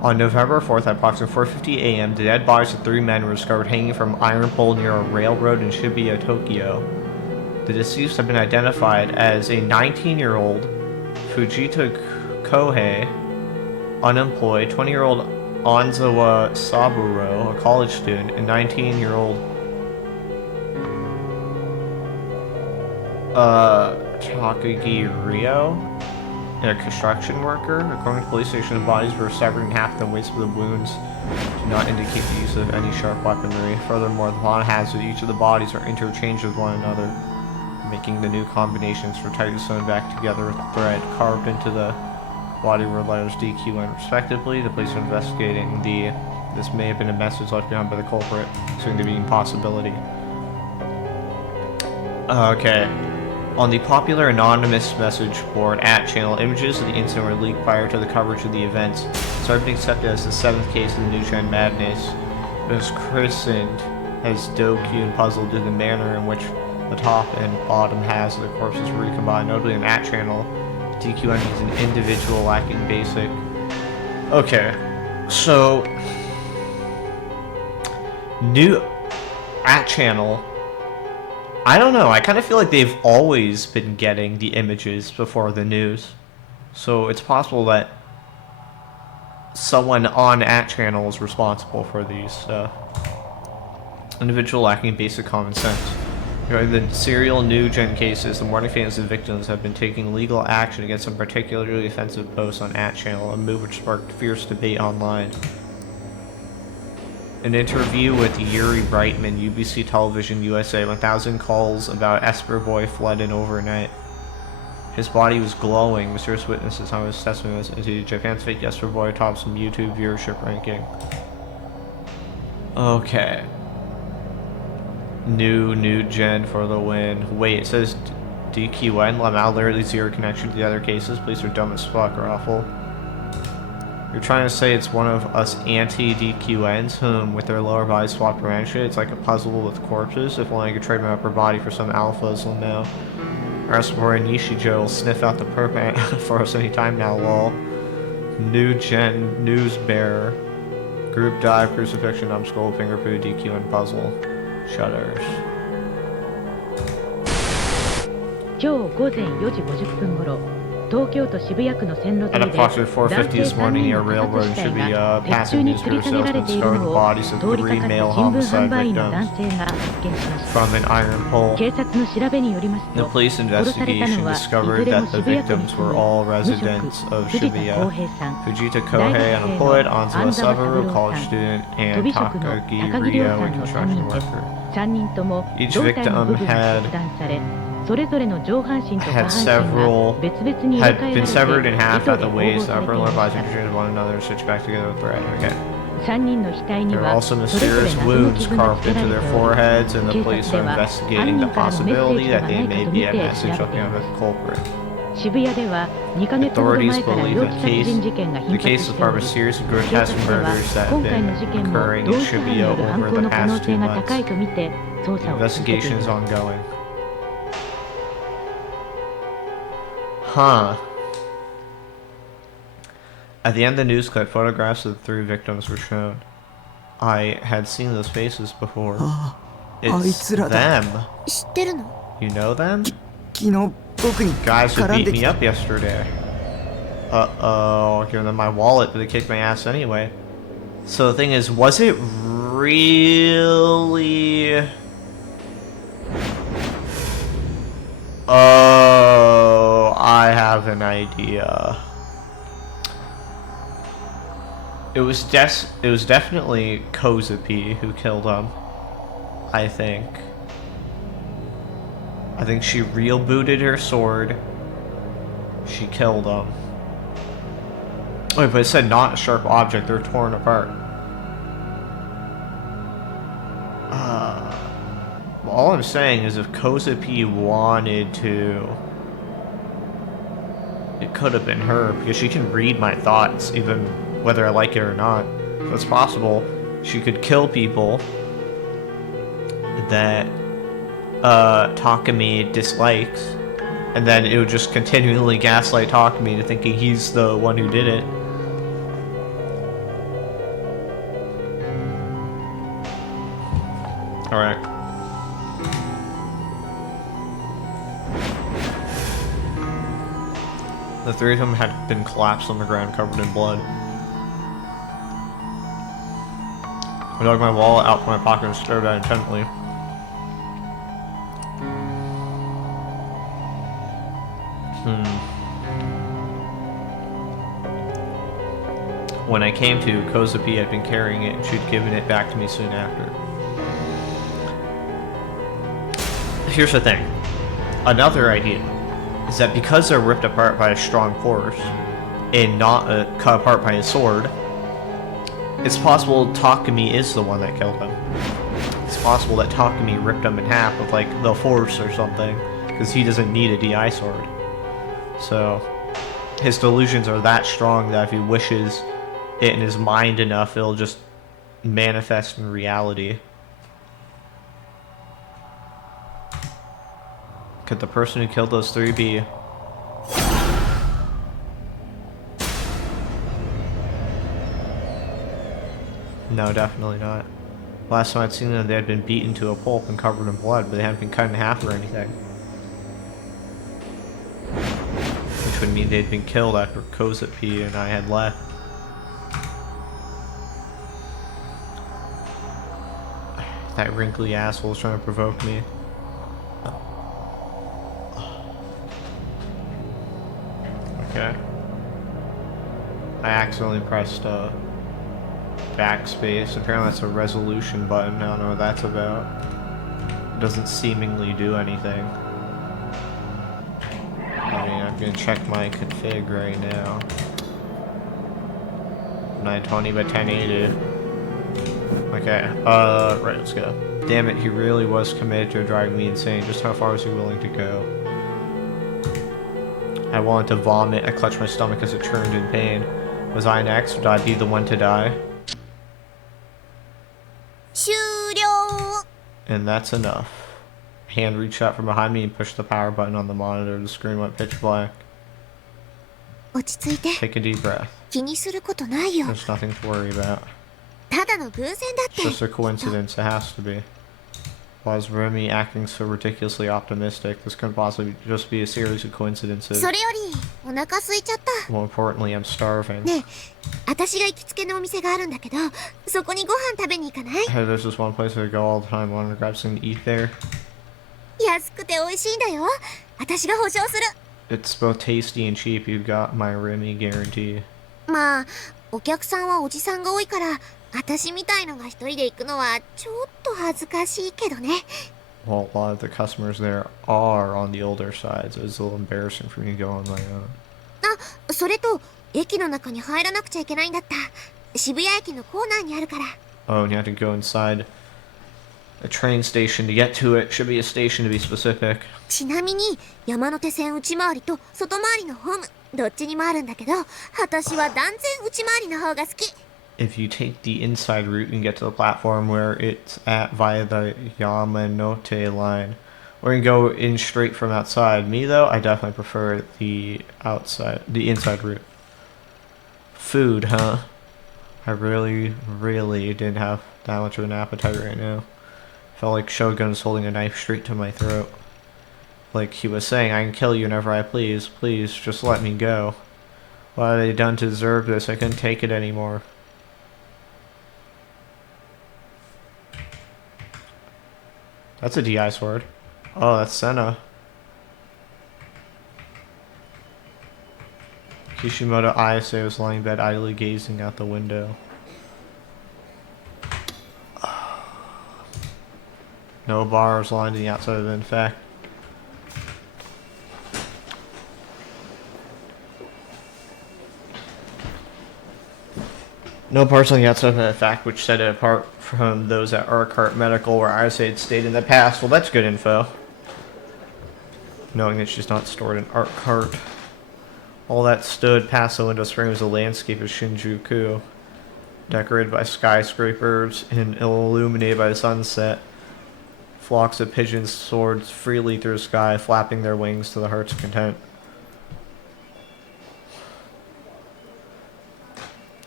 On November 4th at approximately 4:50 a.m., the dead bodies of 3 men were discovered hanging from an iron pole near a railroad in Shibuya, Tokyo. The deceased have been identified as a 19-year-old Fujita Kohei, unemployed, 20-year-old Anzawa Saburo, a college student, and 19-year-old Takagi Ryo, a construction worker. According to the police station, the bodies were severed in half, and the weights of the wounds do not indicate the use of any sharp weaponry. Furthermore, the plot has that each of the bodies are interchanged with one another, making the new combinations for tightly sewn back together with thread carved into the body were letters DQN respectively. The police are investigating this may have been a message left behind by the culprit, assuming there being possibility. Okay. On the popular anonymous message board @channel, images of the incident were leaked prior to the coverage of the events. It started being accepted as the 7th case of the New Trend Madness. It was christened as Dokyun Puzzle due to the manner in which the top and bottom halves of the corpses were recombined. Notably in @channel, DQN means an individual lacking basic. Okay, so new @channel. I don't know, I kind of feel like they've always been getting the images before the news. So it's possible that someone on @channel is responsible for these. Individual lacking basic common sense. Regarding the serial new gen cases, the mourning families of victims have been taking legal action against some particularly offensive posts on @channel, a move which sparked fierce debate online. An interview with Yuri Brightman, UBC Television USA, 1,000 calls about Esper Boy fled in overnight. His body was glowing. Mysterious witnesses on his testimony was into Japan's fake Esper Boy tops some YouTube viewership ranking. Okay. New gen for the win. Wait, it says DQN? Lamau literally zero connection to the other cases. Police are dumb as fuck, or awful. You're trying to say it's one of us anti-DQNs, whom, with their lower body swap around shit, it's like a puzzle with corpses. If only I could trade my upper body for some alphas now. Rasper and Nishijo will sniff out the perp for us anytime now, lol. New gen news bearer. Group dive, crucifixion, numbskull, finger poo, DQN puzzle. Shudders. 今日午前4時50分頃、東京都渋谷区の線路 At 沿いで approximately 4:50 男性 this 3 morning 人 near の railroad 家 in 族死体 Shibuya, が鉄 passing 柱に news 吊り crew 下げられ salesman ている discovered の the を bodies of 通り 3 かかった male 新聞販 homicide 売員の男 victims 性が発見しました。 from an iron pole. 警察の調べによります The と、 police 殺された investigation のはいず discovered れも that the 渋谷区に victims 住 were む all 無職 residents of 藤田浩 Shibuya. 平さん、 Fujita 大 Kohei, 学生 unemployed, の Anzawa 安澤 Saburo, 三郎 college さん、 student, 飛 and び職の Takagi 高木亮 Ryo, さ a んの3 construction 人です。 worker. 3人とも Each 胴体の部 victim 分が had 切断され、それぞれの上半身と下 had 半身が several 別々に入れ had 替え been ら severed れ in て half 糸 at で the 縫合 waist, さ the れて upper い and ま lower し bodies た。 are intertwined with one another, stitched back together with thread. Okay. 3人の額に There are は also それぞれ mysterious 謎の wounds 傷が carved つけら into れ their ており、 foreheads, and the 警 police 察 are では犯 investigating 人 the からのメッセー possibility ジ that がな they いか may と be 見 a て message 調べて looking い at ま the す。 culprit. 渋谷では2ヶ月ほど Authorities 前から believe 猟 the 奇殺 case 人事件が the 頻発 case し is てお part of り、 a series of 警 grotesque 察では murders that 今 have 回の been 事件も occurring 同 in 一犯によ Shibuya る犯 over 行 the の可能 past 2性が高い months. と見て捜 The 査を続けてい investigation ま is す。 ongoing. Huh. At the end of the news clip, photographs of the 3 victims were shown. I had seen those faces before. あい It's つらだ。 them. 知ってるの？ You know them? 昨日僕に Guys who 絡ん beat で me きた。 up yesterday. Uh-oh, giving them my wallet, but they kicked my ass anyway. So the thing is, was it really... Oh, I have an idea. It was definitely Kozapi who killed him. I think. I think she real booted her sword. She killed him. Wait, but it said not a sharp object. They're torn apart. Well, all I'm saying is if Kozapi wanted to could have been her, because she can read my thoughts, even whether I like it or not. So it's possible she could kill people that Takumi dislikes, and then it would just continually gaslight Takumi to thinking he's the one who did it. Alright. The three of them had been collapsed on the ground, covered in blood. I dug my wallet out from my pocket and stared at it intently. When I came to, Kozapi had been carrying it and she'd given it back to me soon after. Here's the thing. Another idea is that because they're ripped apart by a strong force and not cut apart by a sword, it's possible Takumi is the one that killed him. It's possible that Takumi ripped him in half with like the force or something, because he doesn't need a DI sword. So his delusions are that strong that if he wishes it in his mind enough, it'll just manifest in reality. Could the person who killed those three be... No, definitely not. Last time I'd seen them, they had been beaten to a pulp and covered in blood, but they hadn't been cut in half or anything. Which would mean they'd been killed after Kozapi and I had left. That wrinkly asshole's trying to provoke me. Okay. I accidentally pressed backspace. Apparently that's a resolution button. I don't know what that's about. It doesn't seemingly do anything. I mean, I'm gonna check my config right now. 920 by 1080. Okay, right, let's go. Damn it, he really was committed to driving me insane. Just how far was he willing to go? I wanted to vomit. I clutched my stomach as it churned in pain. Was I next? Would I be the one to die? 終了。 And that's enough. Hand reached out from behind me and pushed the power button on the monitor. The screen went pitch black. 落ち着いて。 Take a deep breath. 気にすることないよ。 There's nothing to worry about. ただの偶然だっ It's て。 just a coincidence. It has to be. Why is Remy acting so ridiculously optimistic? This could possibly just be a series of coincidences. それよりお腹空いちゃった。 More importantly, I'm starving. ねえ、私が行きつけのお店があるんだけど、そこにご飯食べに行かない？ Hey, there's this one place I go all the time. Want to grab something to eat there? 安くて美味しいんだよ。私が保証する。 It's both tasty and cheap. You've got my Remy guarantee. まあ、お客さんはおじさんが多いから、私みたいのが一人で行くのはちょっと恥ずかしいけどね。 Well, a lot of the customers there are on the older side, so it's a little embarrassing for me to go on my own. あ、それと、駅の中に入らなくちゃいけないんだった。渋谷駅の構内にあるから。 Oh, and you have to go inside a train station to get to it. Should be a station to be specific. ちなみに、山手線内回りと外回りのホーム、どっちにもあるんだけど、私は断然内回りの方が好き。 If you take the inside route, you can get to the platform where it's at via the Yamanote line. Or you can go in straight from outside. Me, though, I definitely prefer the inside route. Food, huh? I really didn't have that much of an appetite right now. Felt like Shogun was holding a knife straight to my throat. Like he was saying, I can kill you whenever I please. Please, just let me go. What have they done to deserve this? I couldn't take it anymore. That's a DI sword. Oh, that's Senna. Kishimoto Ayase was lying in bed idly gazing out the window. No bars lined to the outside of the infect. No parts on the outside of the infect, which set it apart from those at Urquhart Medical where Ayase had stayed in the past. Well, that's good info. Knowing that she's not stored in Urquhart. All that stood past the window screen was a landscape of Shinjuku, decorated by skyscrapers and illuminated by the sunset. Flocks of pigeons soared freely through the sky, flapping their wings to the heart's content.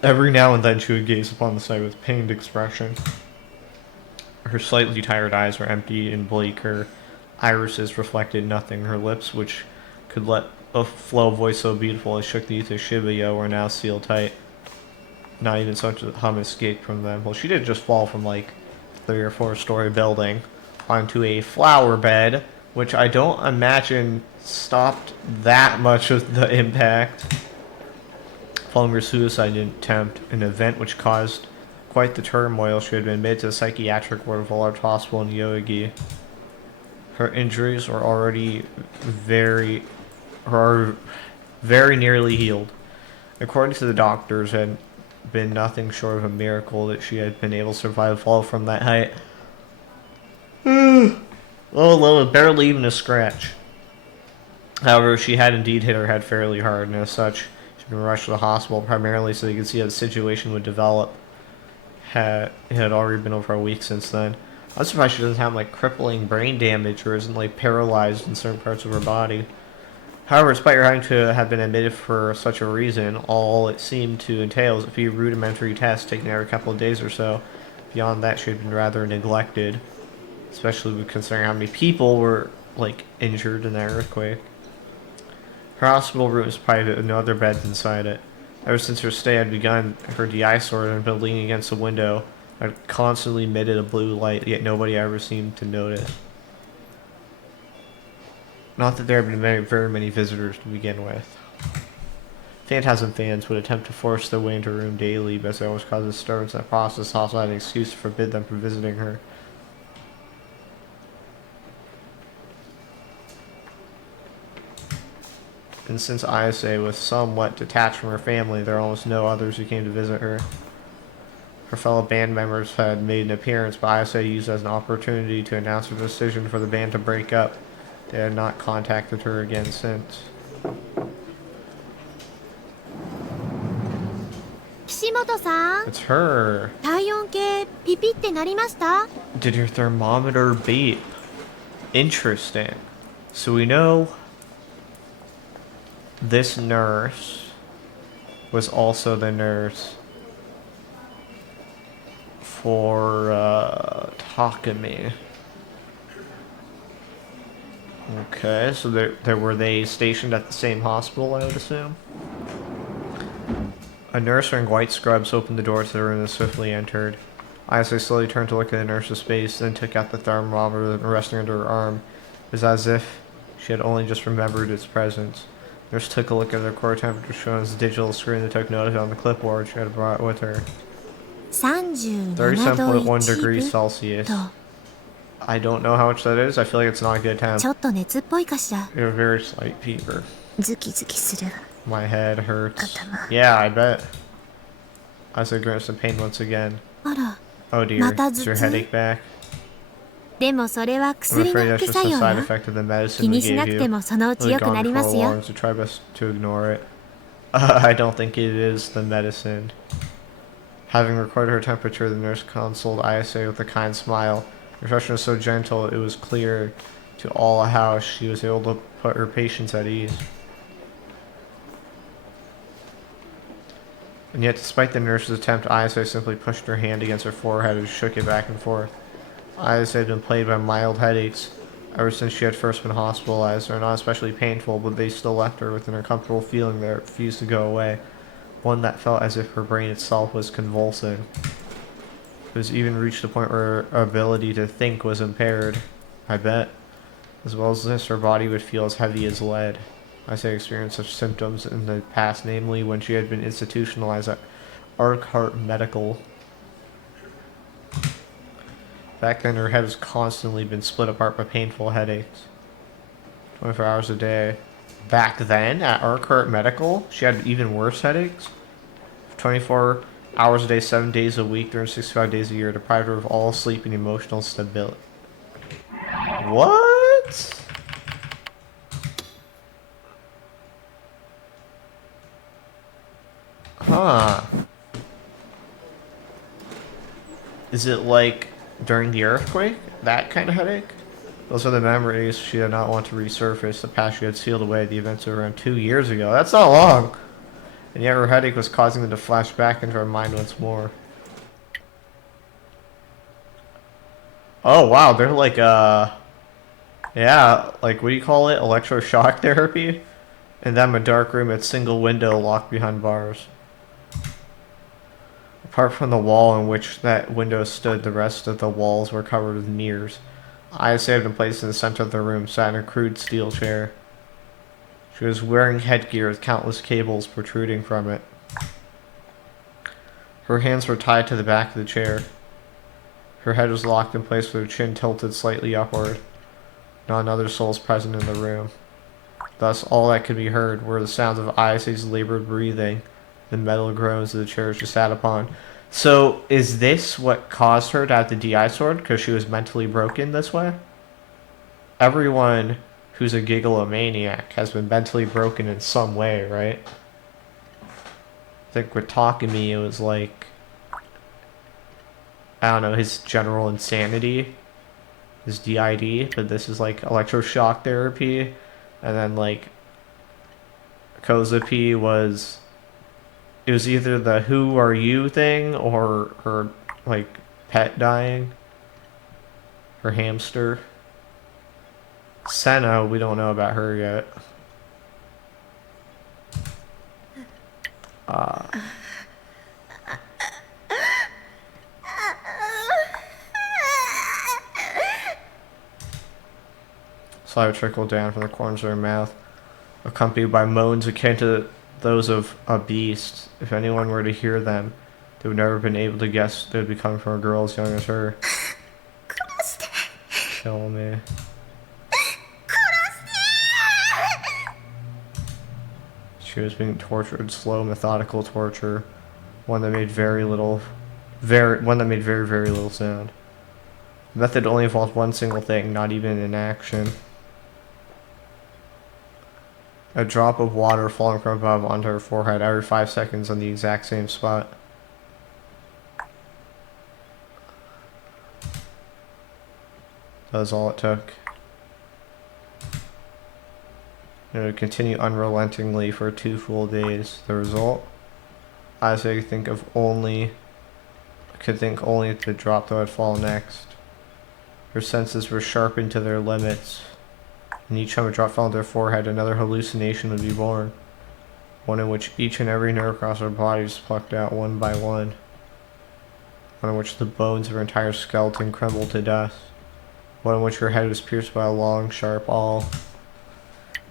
Every now and then she would gaze upon the sight with pained expression. Her slightly tired eyes were empty and bleak. Her irises reflected nothing. Her lips, which could let a flow of voice so beautiful as shook the youth of Shibuya, were now sealed tight. Not even such a hum escaped from them. Well, she did just fall from like 3 or 4-story building onto a flower bed, which I don't imagine stopped that much of the impact. Following her suicide attempt, an event which caused quite the turmoil, she had been admitted to the psychiatric ward of a large hospital in Yogi. Her injuries were already very nearly healed. According to the doctors, it had been nothing short of a miracle that she had been able to survive a fall from that height. Oh, barely even a scratch. However, she had indeed hit her head fairly hard, and as such, she'd been rushed to the hospital primarily so they could see how the situation would develop. It had already been over a week since then. I'm surprised she doesn't have like crippling brain damage or isn't like paralyzed in certain parts of her body. However, despite her having to have been admitted for such a reason, all it seemed to entail was a few rudimentary tests taken every couple of days or so. Beyond that, she had been rather neglected, especially considering how many people were like injured in that earthquake. Her hospital room was private with no other beds inside it. Ever since her stay had begun, her DI sword had been leaning against the window. It constantly emitted a blue light, yet nobody ever seemed to notice. Not that there had been very many visitors to begin with. Phantasm fans would attempt to force their way into her room daily, but as they always caused disturbance in that process, also had an excuse to forbid them from visiting her. And since Ayase was somewhat detached from her family, there were almost no others who came to visit her. Her fellow band members had made an appearance, but Ayase used it as an opportunity to announce her decision for the band to break up. They had not contacted her again since. Kishimoto-san, It's her. 体温計ピピってなりました？ Did your thermometer beep? Interesting. So we know this nurse was also the nurse for Takumi. Okay, so were they stationed at the same hospital, I would assume? A nurse wearing white scrubs opened the door to the room and swiftly entered. Ayase slowly turned to look at the nurse's face, then took out the thermometer resting under her arm. It was as if she had only just remembered its presence. The nurse took a look at the core temperature shown as a digital screen and took note of it on the clipboard she had brought with her. 37.1 degrees Celsius. I don't know how much that is. I feel like it's not a good temp. ちょっと熱っぽいかしら。 A very slight fever. ズキズキする。 My head hurts. 頭。 Yeah, I bet. I said grimace in pain once again. あら。 Oh dear, また is 頭 your 痛？ headache back? でもそれは I'm 薬 afraid の that's 副 just 作 a 用 side よ。 effect of the 気 medicine we にしな gave くて you. もそのうち Really 良くな gone り for ま a すよ。 long, so try best to ignore it. I don't think it is the medicine. Having recorded her temperature, the nurse consoled Ayase with a kind smile. Her expression was so gentle, it was clear to all how she was able to put her patients at ease. And yet, despite the nurse's attempt, Ayase simply pushed her hand against her forehead and shook it back and forth. Ayase had been plagued by mild headaches ever since she had first been hospitalized. They were not especially painful, but they still left her with an uncomfortable feeling that refused to go away. One that felt as if her brain itself was convulsing. It was even reached a point where her ability to think was impaired, I bet. As well as this, her body would feel as heavy as lead. Ayase experienced such symptoms in the past, namely when she had been institutionalized at Urquhart Medical. Back then, her head has constantly been split apart by painful headaches. 24 hours a day. Back then, at Urquhart Medical, she had even worse headaches. 24 hours a day, 7 days a week, 365 days a year, deprived her of all sleep and emotional stability. What? Huh. Is it like during the earthquake? That kind of headache? Those are the memories she did not want to resurface. The past she had sealed away the events of around 2 years ago. That's not long! And yet her headache was causing them to flash back into her mind once more. Oh wow, they're like, yeah, like, what do you call it? Electroshock therapy? And then a dark room with single window locked behind bars. Apart from the wall in which that window stood, the rest of the walls were covered with mirrors. Isa had been placed in the center of the room, sat in a crude steel chair. She was wearing headgear with countless cables protruding from it. Her hands were tied to the back of the chair. Her head was locked in place with her chin tilted slightly upward. Not another soul was present in the room. Thus, all that could be heard were the sounds of Isa's labored breathing, the metal groans of the chair she sat upon. So, is this what caused her to have the DI sword? Because she was mentally broken this way? Everyone who's a gigalomaniac has been mentally broken in some way, right? I think with Takumi, it was like, I don't know, his general insanity, his DID, but this is like electroshock therapy, and then like Kozapi was, it was either the who are you thing or her like pet dying, her hamster. Senna, we don't know about her yet. Saliva trickled down from the corners of her mouth, accompanied by moans akin to those of a beast. If anyone were to hear them, they would never have been able to guess they would be coming from a girl as young as her. Kill me. She was being tortured, slow, methodical torture, one that made very, very little sound. The method only involved one single thing, not even an action. A drop of water falling from above onto her forehead every 5 seconds on the exact same spot. That was all it took. It would continue unrelentingly for 2 full days. The result? Isa could think only the drop that would fall next. Her senses were sharpened to their limits, and each time a drop fell on their forehead, another hallucination would be born. One in which each and every nerve across her body was plucked out one by one. One in which the bones of her entire skeleton crumbled to dust. One in which her head was pierced by a long, sharp awl.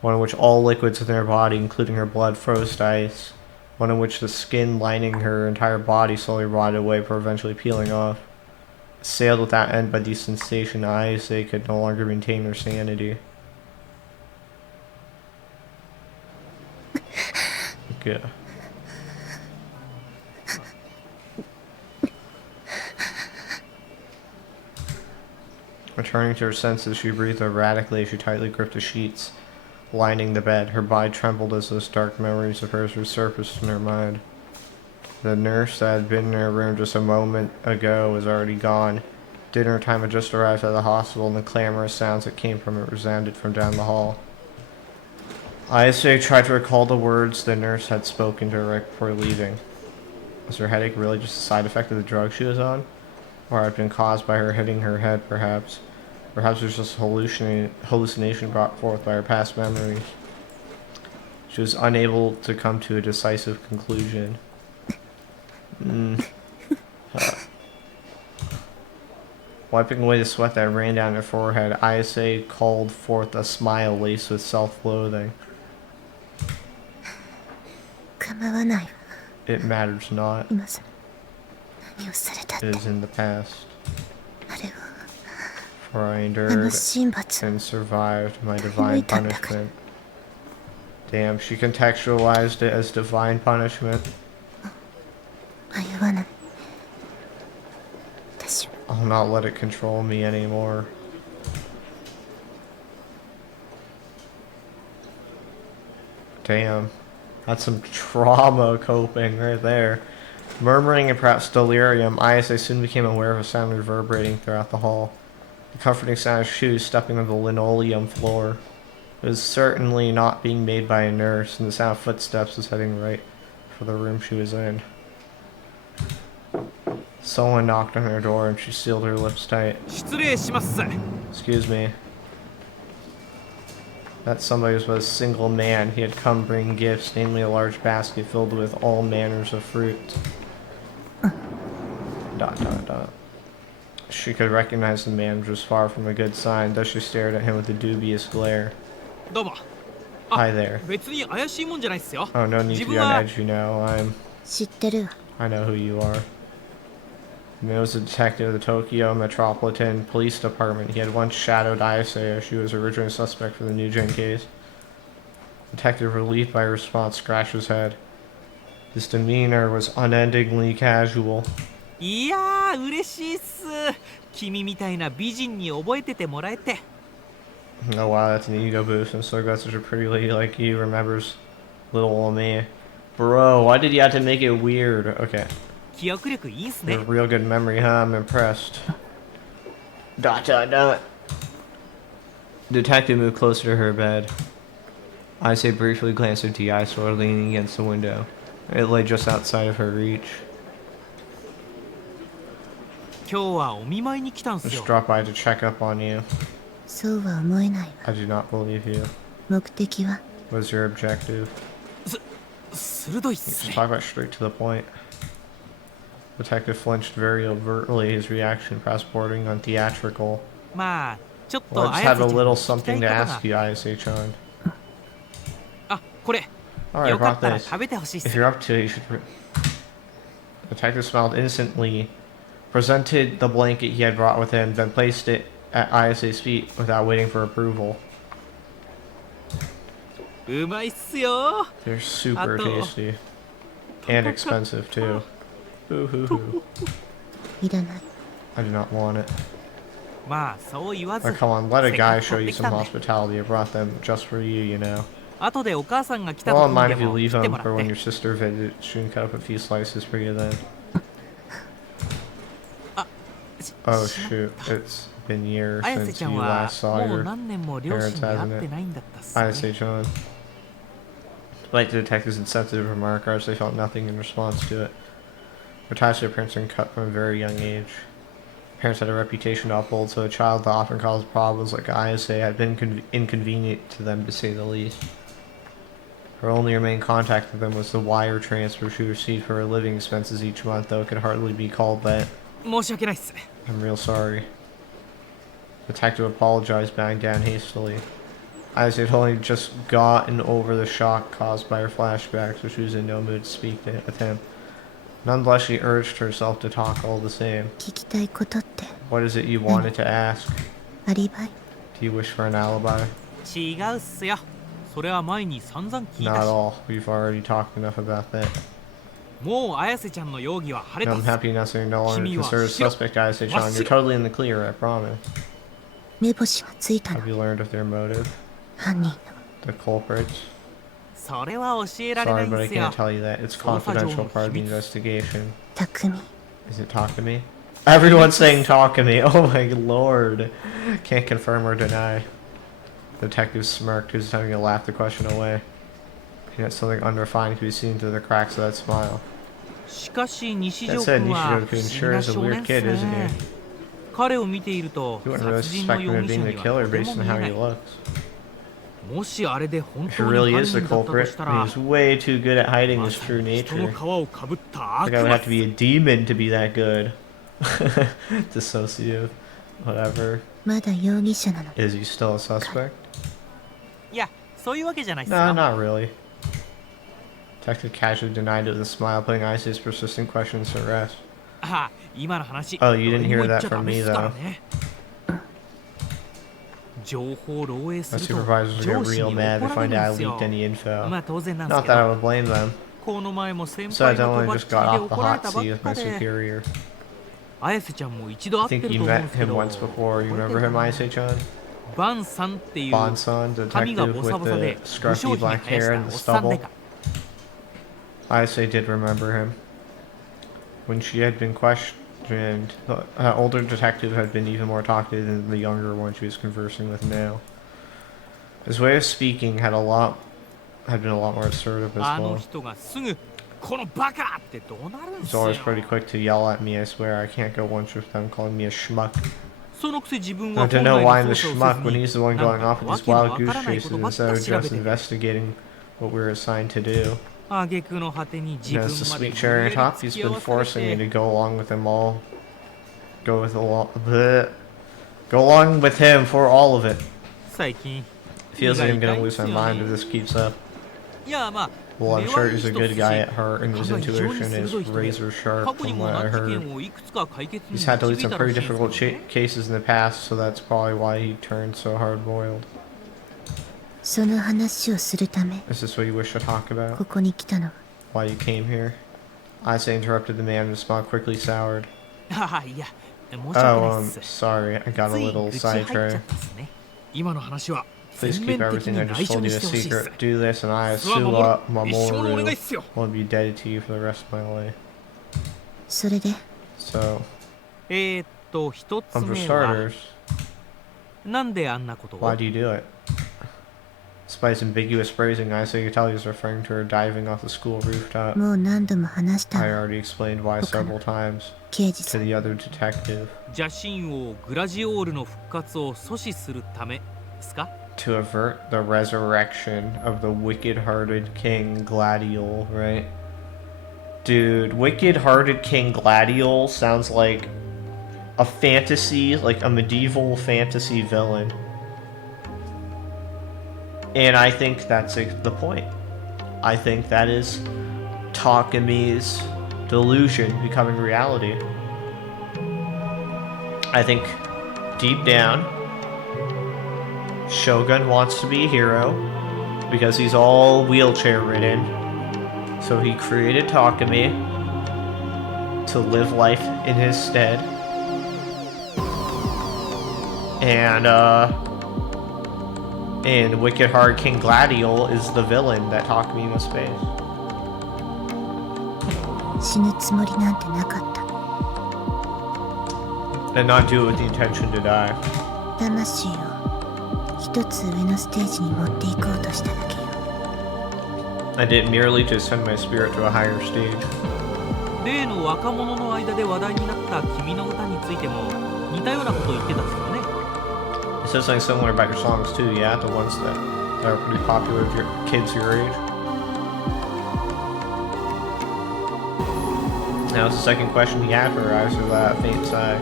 One in which all liquids in her body, including her blood, froze to ice. One in which the skin lining her entire body slowly rotted away before eventually peeling off. Assailed without end by these sensations, Isa could no longer maintain her sanity. Okay. Returning to her senses, she breathed erratically as she tightly gripped the sheets lining the bed. Her body trembled as those dark memories of hers resurfaced in her mind. The nurse that had been in her room just a moment ago was already gone. Dinner time had just arrived at the hospital, and the clamorous sounds that came from it resounded from down the hall. Isa tried to recall the words the nurse had spoken to her right before leaving. Was her headache really just a side effect of the drug she was on? Or had it been caused by her hitting her head, perhaps? Perhaps it was just a hallucination brought forth by her past memories. She was unable to come to a decisive conclusion. Wiping away the sweat that ran down her forehead, Isa called forth a smile laced with self-loathing. It matters not. It is in the past. For I endured and survived my divine punishment. Damn, she contextualized it as divine punishment. I'll not let it control me anymore. Damn. That's some trauma coping right there. Murmuring and perhaps delirium, Ayase soon became aware of a sound reverberating throughout the hall. The comforting sound of shoes stepping on the linoleum floor. It was certainly not being made by a nurse, and the sound of footsteps was heading right for the room she was in. Someone knocked on her door and she sealed her lips tight. 失礼します。 Excuse me. That somebody was a single man. He had come bringing gifts, namely a large basket filled with all manners of fruit. ... She could recognize the man, which was far from a good sign, thus she stared at him with a dubious glare. どうも。 Hi there. 別に怪しいもんじゃないっすよ。 Oh, no need to be on edge, you know.「知ってるわ」 I know who you are. He was a detective of the Tokyo Metropolitan Police Department. He had once shadowed Ayase as she was originally a suspect for the New Gen case. Detective, relieved by her response, scratched his head. His demeanor was unendingly casual. いやー、嬉しいっす。君みたいな美人に覚えててもらえて。 Oh wow, that's an ego boost. I'm so glad such a pretty lady like you remembers little old me. Bro, why did you have to make it weird? Okay. 記憶力いいっす You ね have。real good memory, huh? I'm impressed. ... Detective moved closer to her bed. Ayase briefly glanced at the eyesore leaning against the window. It lay just outside of her reach. 今日はお見舞いに来たんす Just よ。 dropped by to check up on you. そうは思えないわ。 I do not believe you. 目的は What is your objective? 鋭いっす Just ね。 talk about straight to the point. Detective flinched very overtly, his reaction perhaps bordering on theatrical. まあ、ちょっ Well, と I あ just や have せ a ちゃん little に聞きた something い to ことが ask you, Ayase-chan. あ、これ。 Alright, I よか brought ったら this. 食べてほしいっ If す。 you're up to it, you should... The detective smiled innocently, presented the blanket he had brought with him, then placed it at Ayase's feet without waiting for approval. うまいっすよ。 They're super Ato. tasty. And expensive, too. Hoo hoo hoo. いらない。 I do not want it. まあ、そう言わず。 Oh, come on, let a せっか guy く show 買っ you てき some たんで。 hospitality. I brought them just for you, you know. 後でお母さんが来た Well, 時 I に mind で if you も leave 来て them もら for っ when て。 your sister visits. She can cut up a few slices for you then. し Oh しまっ shoot, it's been years 綾瀬 since ちゃん you は last saw もう your 何年も両親に会ってないんだったっすね。 Ayase-chan. Despite the detective's insensitive remark, they felt nothing in response to it. Attached to their parents and cut from a very young age. Parents had a reputation to uphold, so a child that often caused problems like Ayase had been inconvenient to them, to say the least. Her only remaining contact with them was the wire transfer she received for her living expenses each month, though it could hardly be called that. 申し訳ないっす。 I'm real sorry. The detective apologized, bowing down hastily. Ayase had only just gotten over the shock caused by her flashbacks, so she was in no mood to speak with him. Nonetheless, she urged herself to talk all the same. 聞きたいことって What is it you wanted to ask? アリバイ Do you wish for an alibi? 違うっすよ。それは前に散々聞い Not た at し。 all. We've already talked enough about that. もう綾瀬ちゃんの容疑は晴れ No, た I'm っす。 happy enough you're no longer Kimi wa considered a shiro. suspect, Ayase-chan. Wa You're shiro. totally in the clear, I promise. 目星がついたの Have you learned of their motive? 犯人の The culprits? それは教えられな Sorry, い but ん I すよ can't。tell you that. It's 捜査上の confidential part of the 秘密。 investigation. 匠 Is it talk to me? Everyone's saying talk to me. Oh my lord. Can't confirm or deny. The detective smirked, he was attempting to laugh the question away. Yet something unrefined could be seen through the cracks of that smile. しかし西条 That said, 君は Nishio 不 Kun 思議 sure な is a 少年 weird っす kid, isn't ね he?。彼を見ていると You wouldn't really 殺人の suspect him 容 of 疑者 being に the は killer とて based も on 見え how な he い。 looks. もしあれで本 If 当 he に really 犯 is the 人だったと culprit, したら he's way too good at hiding ま his さ true に人の nature. 皮をかぶった悪 Like I would 魔 have to be a demon to be that good. Dissociative. Whatever. まだ容疑者なの Is he still a suspect? いやそういうわけじゃないっす No, よ。 not really. Detective casually denied it with a smile, putting Ayase's persistent questions to rest. あ、今の話 Oh, you didn't 誰に hear も言っ that ちゃ from ダメ me, っすから though. ね。情報漏洩す My ると supervisors 上 get 司 real に mad 怒 if ら find れる out ん I すよ leaked。any info. まあ当然なんです Not け that I ど、 would blame them. この前も先 So I 輩の only とばっ just ちり got で off the 怒られ hot たばっ seat with か my で、 superior. 綾瀬ちゃんも一度 I 会って think る you と思うん met ですけ him ど、 once before. You 覚えて remember る him, かな Ayase-chan? バンさんっていう Bonson, 髪が detective ボサ with ボサ the で無精 scruffy ひげ black 生や hair した and お the っさんで stubble. か。Ayase did remember him. When she had been questioned, the older detective had been even more talkative than the younger one she was conversing with now. His way of speaking had been a lot more assertive as あの well. 人がすぐこのバカってどうなるん He's すよ always pretty quick to yell at me, I swear. I can't go once with them calling me a schmuck. そのくせ自分 I は don't 本 know 来 why I'm の the 捜査を schmuck せ when ずに he's the one なん going か off with わ these けの wild わ goose からないこ chases とばっ instead か of 調べ just てる investigating what we're assigned to do. 挙句の果てに自 You 分 know, it's the まで sweet 無理 cherry やり top. 付 He's き合 been わされ forcing me て to go along with him all. Go along with him for all of it. 最近 Feels like I'm 胃が gonna 痛いん lose す my よ mind ね if this keeps up. いやまあ Well, I'm 根 sure はいい he's a 人 good っすし guy at heart, and 勘 his が非常に intuition 鋭い is 人で razor 過 sharp 去に from も what I 難事 heard. 件をいくつか解決に He's had to 導 lead い some たら pretty しいです difficult けどね cases in the past, so that's probably why he turned so hard-boiled. その話をするため Is this what you wish to talk こ about? こに来たの。 Why you came here? Ayase interrupted the man, and his smile quickly soured. ああいや申し訳ない Oh, っす sorry, I got つ a い little 愚痴入っちゃっ sidetracked. たっすね今の話は Please 全 keep 面的 everything に I 内 just 緒 told に you し a てほしいっす secret. Do this, and I, それは Suwa 守る一生のお願いっ Mamoru, すよ will be indebted to you for the rest of my life. それで So, 一つ for 目は starters, なんであんなことを why do you do it? Despite his ambiguous phrasing, Ayase could tell he was referring to her diving off the school rooftop. もう何度も話した I わ。 already explained why several times 刑事さ to ん。 the other detective. 邪神王グラジオールの復活を阻止するためですか To avert the resurrection of the wicked-hearted King Gladiol, right? Dude, wicked-hearted King Gladiol sounds like a fantasy, like a medieval fantasy villain. And I think that's the point. I think that is Takami's delusion becoming reality. I think deep down, Shogun wants to be a hero because he's all wheelchair ridden. So he created Takami to live life in his stead. And Wicked Hard King Gladiol is the villain that Takami must face. 死ぬつもりなんてなかった。 And not do it with the intention to die. 魂を一つ上のステージに持っていこうとしただけよ。 I did it merely to ascend my spirit to a higher stage. 例の若者の間で話題になった君の歌についても似たようなことを言ってたっすよね It says something similar about your songs too, yeah? The ones that are pretty popular with your kids your age. Now, it's the second question he had for her eyes with that faint sigh.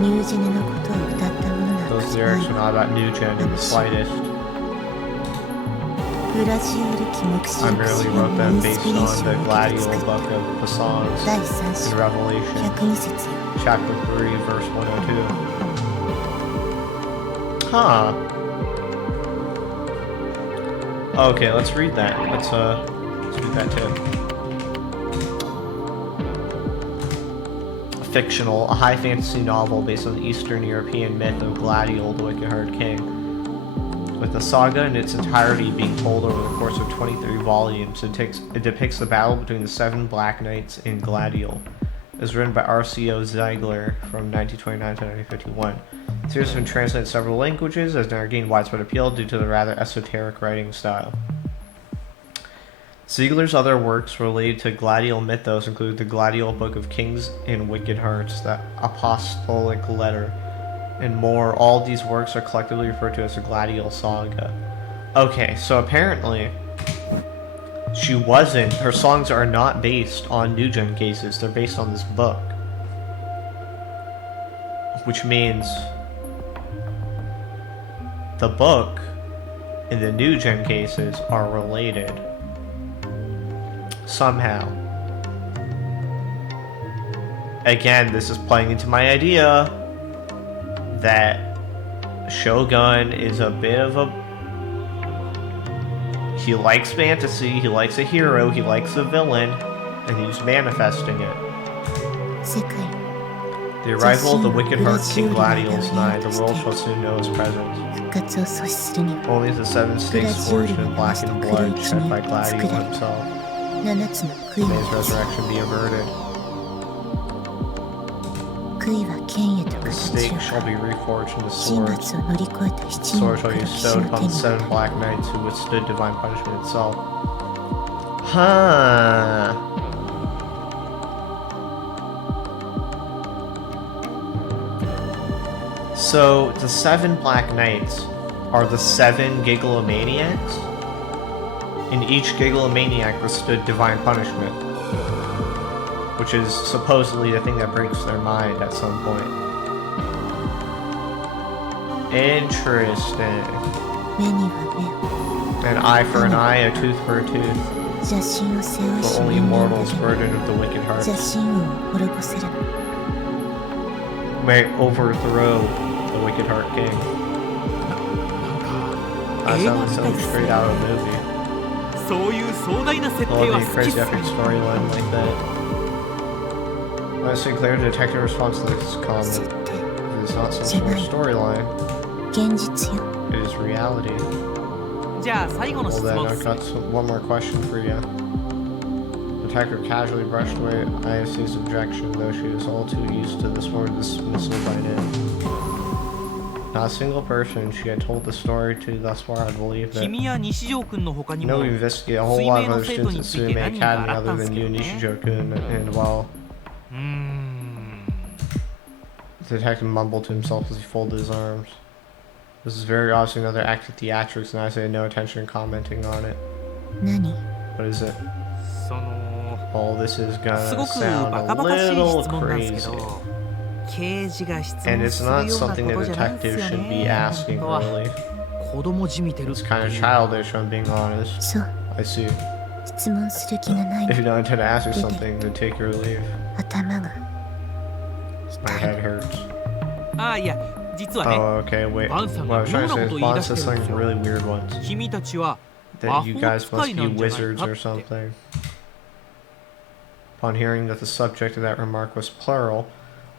ニュージェネのことを歌ったものなんか Those じゃな lyrics い are。not about New Gen in the slightest. グラジオール記目集 I の merely 詩 wrote のイ them ンス based ピレー on シ the ョンを受けて Gladiol 作っ book た of the Psalms 第3 in 章 Revelation, 102節よ。 chapter 3, verse 102. Huh. Okay, let's read that. Let's read that too. Fictional, a high fantasy novel based on the Eastern European myth of Gladiol, the Wicked-Hearted King, with the saga in its entirety being told over the course of 23 volumes. It depicts the battle between the 7 Black Knights in Gladiol. It was written by R.C.O. Ziegler from 1929 to 1951. The series has been translated in several languages, has now gained widespread appeal due to the rather esoteric writing style. Ziegler's other works related to Gladiol mythos include the Gladiol Book of Kings and Wicked Hearts, the Apostolic Letter, and more. All these works are collectively referred to as the Gladiol Saga. Okay, so apparently her songs are not based on New Gen cases, they're based on this book. Which means the book and the New Gen cases are related. Somehow. Again, this is playing into my idea that Shogun is a bit of a... He likes fantasy, he likes a hero, he likes a villain, and he's manifesting it. 世界 The arrival of the Wicked Heart King Gladiol's nigh, the world shall soon know his presence. 復活を阻止するには Only the 7 stakes forged in black and blood shed by Gladiol himself. 7つの悔い May の his うち resurrection be averted. 悔いは剣へと The 形 stake を shall 変 be え reforged into 神 swords. 罰を乗り越えた7 Sword 人の shall 黒 be 騎士 bestowed の手 upon に the 7 渡る black knights who withstood divine punishment itself. Huh. So, the 7 black knights are the 7 Gigalomaniacs? And each Gigalomaniac withstood divine punishment. Which is supposedly the thing that breaks their mind at some point. Interesting. 目には An eye for an eye, a tooth for a tooth. 目を邪神を背負いし For only 人間だ mortals けが burdened with the wicked heart 邪神王を滅ぼせるの may overthrow the wicked heart king. なんか That 映画 sounds みたい so ですね straight out of a movie. そういう壮大な設 Oh, 定は the 好きっ crazy す epic ね storyline like that. Honestly, clear detective response to this comment. 設定 It is not some sort of storyline. 現実よ It is reality. じゃあ最後の Well 質 then, 問 I've ですね got one more question for you. The detective casually brushed away ISC's objection, though she was all too used to this word dismissal by now. Not a single person she had told the story to thus far had believed that. 君や西条くんの他に No, も we investigate a whole lot of other 水明の生徒 students に at ついて Sume 何か Academy あった other んです than け you ど and ね Nishijo-kun, and while うーん the detective mumbled to himself as he folded his arms. This is very obviously another act of theatrics, and I say no attention in commenting on it. 何 What is it? その Oh, this is す gonna ごく sound バ a カバカしい little 質問なんですけ crazy. ど刑事が質 And 問 it's する not ような something こ a とじゃないんです detective よ should be ね asking, 本当は really. 子供じみてるって It's い kind of う childish, if I'm being honest. そう I see. 質問する気がない If の you don't intend to ask me something, then take your leave. 頭が My head hurts. ああいや実はね Oh, okay, wait. What I was trying to say is Bond says something really weird once. 君たちは That you guys 魔法使 must い be なんじゃない wizards かっ or て something. Upon hearing that the subject of that remark was plural,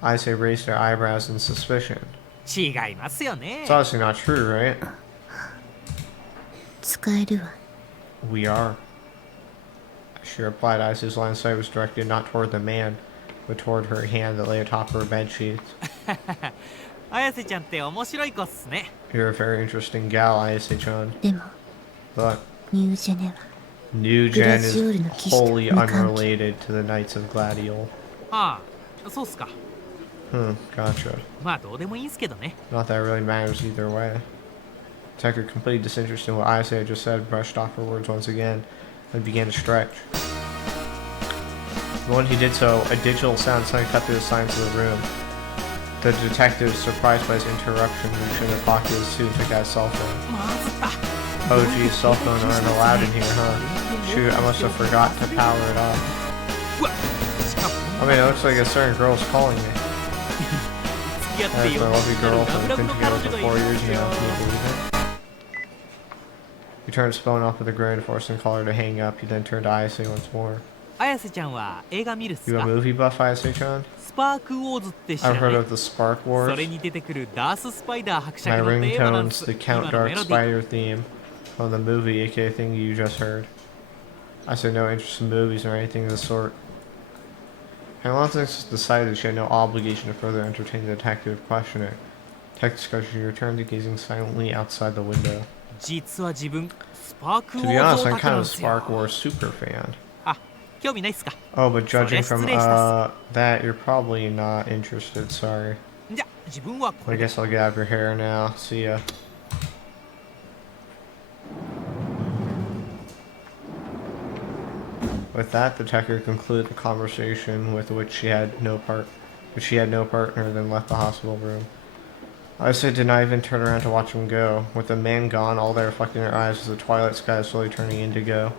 Aise raised their eyebrows in suspicion. 違いますよね It's obviously not true, right? 使えるわ We are. She replied. Aise's line of sight was directed not toward the man, but toward her hand that lay atop her bed sheets. 綾瀬ちゃんって面白い子っすね You're a very interesting gal, Aise-chan. でも But ニュージェネは New Gen is Glaciolの騎士と wholly 無関係。 unrelated to the Knights of Gladiol. ああそうっすか Gotcha. まあどうでもいいんすけどね Not that it really matters either way. Tucker, completely disinterested in what Aise had just said, brushed off her words once again and began to stretch. The moment he did so, a digital sound suddenly cut through the silence of the room. The detective, surprised by his interruption, reached in their pocket as soon took out his cell phone. まずった Oh geez, cell phone aren't allowed in here, huh? Shoot, I must have forgot to power it off. うわしかも I mean, it looks like a certain girl's calling me. 付き合って That's よ my lovely ラ girlfriend. ブラ We've ブ been の彼 together 女 for がいる 4 years んですよ now. Can you believe it? He turned his phone off with a grin, forcing the caller to hang up. He then turned to Ayase once more. 綾瀬ちゃんは映画見るっす You a か movie buff, Ayase-chan? スパークウォーズって知ら I've な heard い of the Spark そ Wars. れに出てくるダース・スパイダー伯 My 爵のテーマなんで ringtone's す the 今 Count の Dark メロディー Spider theme from the movie, aka thing you just heard. I said no interest in movies or anything of the sort. Analytics decided that she had no obligation to further entertain the detective questioning. Tech discussion returned to gazing silently outside the window. 実は自分スパークウ To ォ be ーズ honest, オ I'm タク kind なん of ですよ Spark Wars super fan. あ興味ないっすか Oh, but judging from それ失礼したっ that, you're probably not interested. Sorry. じゃあ自分はこ I れで guess I'll get out of your hair now. See ya. With that, the detective concluded the conversation with which she had no partner, then left the hospital room. Aisa did not even turn around to watch him go. With the man gone, all that reflected in her eyes was the twilight sky slowly turning indigo.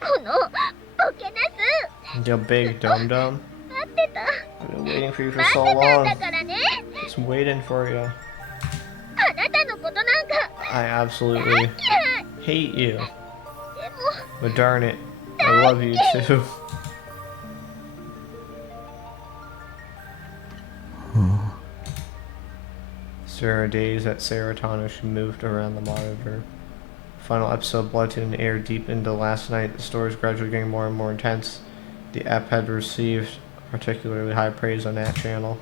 このボケナス You big dum dum. 待ってた I've been waiting for you for 待 so ってたん long. だからね Just waiting for you. あなたのことなんか I absolutely 嫌い hate you. でも But darn it, I love you too. Staring a daze at Serotonin as she moved around the monitor. Final episode Blood Tune aired deep into last night. The story is gradually getting more and more intense. The app had received particularly high praise on that channel.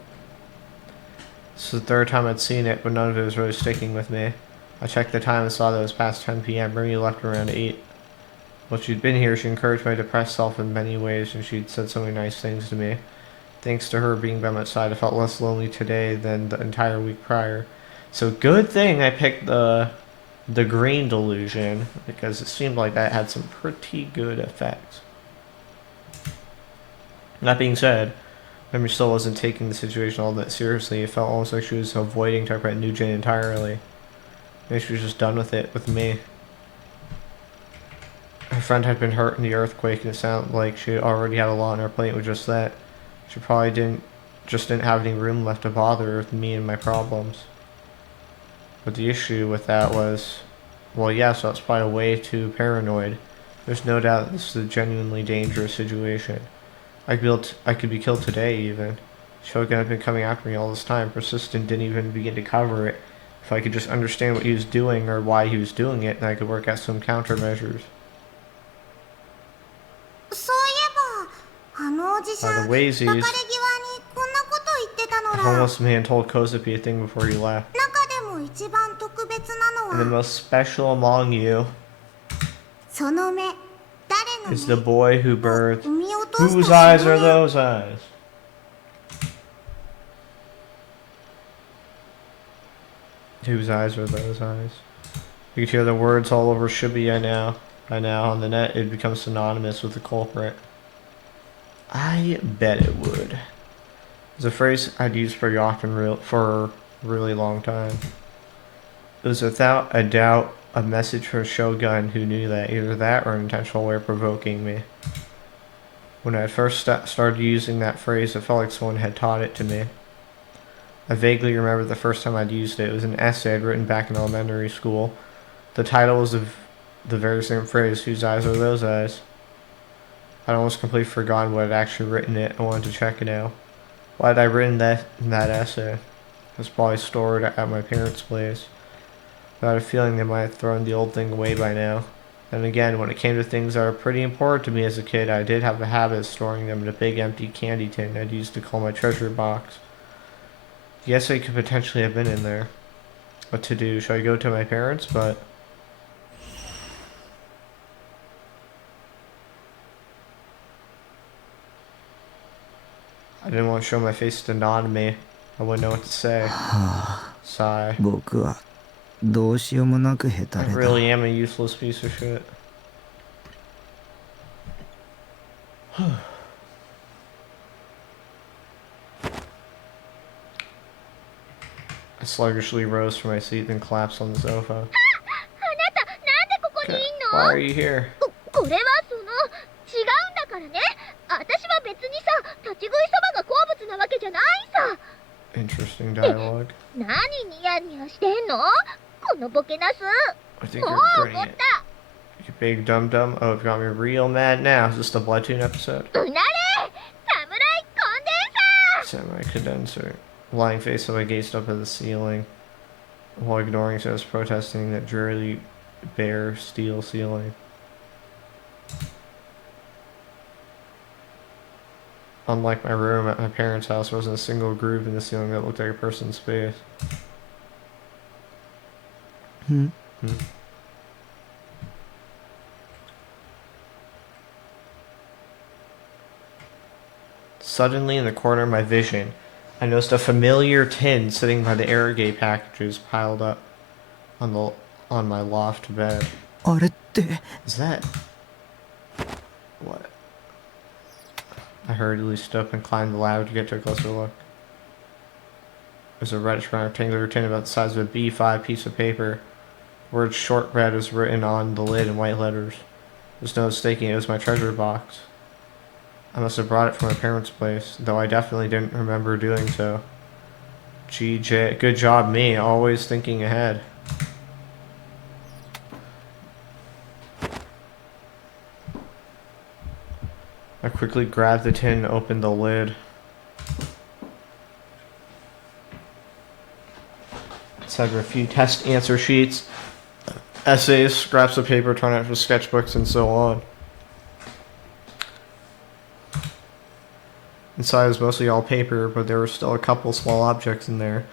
This is the third time I'd seen it, but none of it was really sticking with me. I checked the time and saw that it was past 10 p.m. Remy left around 8. While she'd been here, she encouraged my depressed self in many ways, and she'd said so many nice things to me. Thanks to her being by my side, I felt less lonely today than the entire week prior. So good thing I picked the green delusion, because it seemed like that had some pretty good effects. That being said, Remy still wasn't taking the situation all that seriously. It felt almost like she was avoiding talking about Nugent entirely. Maybe she was just done with it with me. Her friend had been hurt in the earthquake, and it sounded like she already had a lot on her plate with just that. She probably didn't have any room left to bother with me and my problems. But the issue with that was, well, yeah, so it's probably way too paranoid. There's no doubt this is a genuinely dangerous situation. I could be killed today, even. Shogun had been coming after me all this time. Persistent didn't even begin to cover it. If I could just understand what he was doing or why he was doing it, then I could work out some countermeasures. そういえば、あのおじさん、 The Wazies, 別れ際にこんなこと言ってたの the ら、 homeless man told Kozapi a thing before he left. 中でも一番特別なの And the は、 most special among you その目、誰の is the 目 boy who birthed. 産み落とし Whose た eyes 少 are 年 those eyes? Whose eyes are those eyes? You could hear the words all over Shibuya now. By now, on the net, it becomes synonymous with the culprit. I bet it would. It's a phrase I'd use pretty often for a really long time. It was without a doubt a message from Shogun, who knew that, either that or an intentional way of provoking me. When I first started using that phrase, it felt like someone had taught it to me. I vaguely remember the first time I'd used it. It was an essay I'd written back in elementary school. The title was of the very same phrase, whose eyes are those eyes? I'd almost completely forgotten what I'd actually written it. I wanted to check it out. Why had I written that in that essay? It was probably stored at my parents' place. I had a feeling they might have thrown the old thing away by now. Then again, when it came to things that were pretty important to me as a kid, I did have a habit of storing them in a big empty candy tin I'd used to call my treasure box. The essay could potentially have been in there. What to do? Should I go to my parents? But I didn't want to show my face to Nanami. I wouldn't know what to say. Sigh. 僕はどうしようもなくヘタ I レだ。 really am a useless piece of shit. I sluggishly rose from my seat and collapsed on the sofa. あなた、なんでここにいん Why の are you here? これは違うんだからね。私は別にさ、立ち食いそばが好物なわけじゃないさ。 Interesting dialogue. 何ニヤニヤしてんのこのボケナス。 I think も you're う怒 gritting っ it. た。 You big dum dum. Oh, it got me real mad now. Is this the Bloodtoon episode? うなれ侍コンデンサー Semi-condenser. Lying face up, I gazed up at the ceiling while ignoring so I was protesting that dreary bare steel ceiling. Unlike my room at my parents' house, there wasn't a single groove in the ceiling that looked like a person's face. ん Suddenly, in the corner of my vision, I noticed a familiar tin sitting by the Airgate packages piled up on my loft bed. あれって Is that... What? I hurriedly stood up and climbed the ladder to get to a closer look. It was a reddish brown rectangular tin about the size of a B5 piece of paper. The word shortbread was written on the lid in white letters. There's no mistaking it was my treasure box. I must have brought it from my parents' place, though I definitely didn't remember doing so. GJ, good job me, always thinking ahead. I quickly grabbed the tin and opened the lid. Said a few test answer sheets, essays, scraps of paper torn out from sketchbooks, and so on. Inside was mostly all paper, but there were still a couple small objects in there.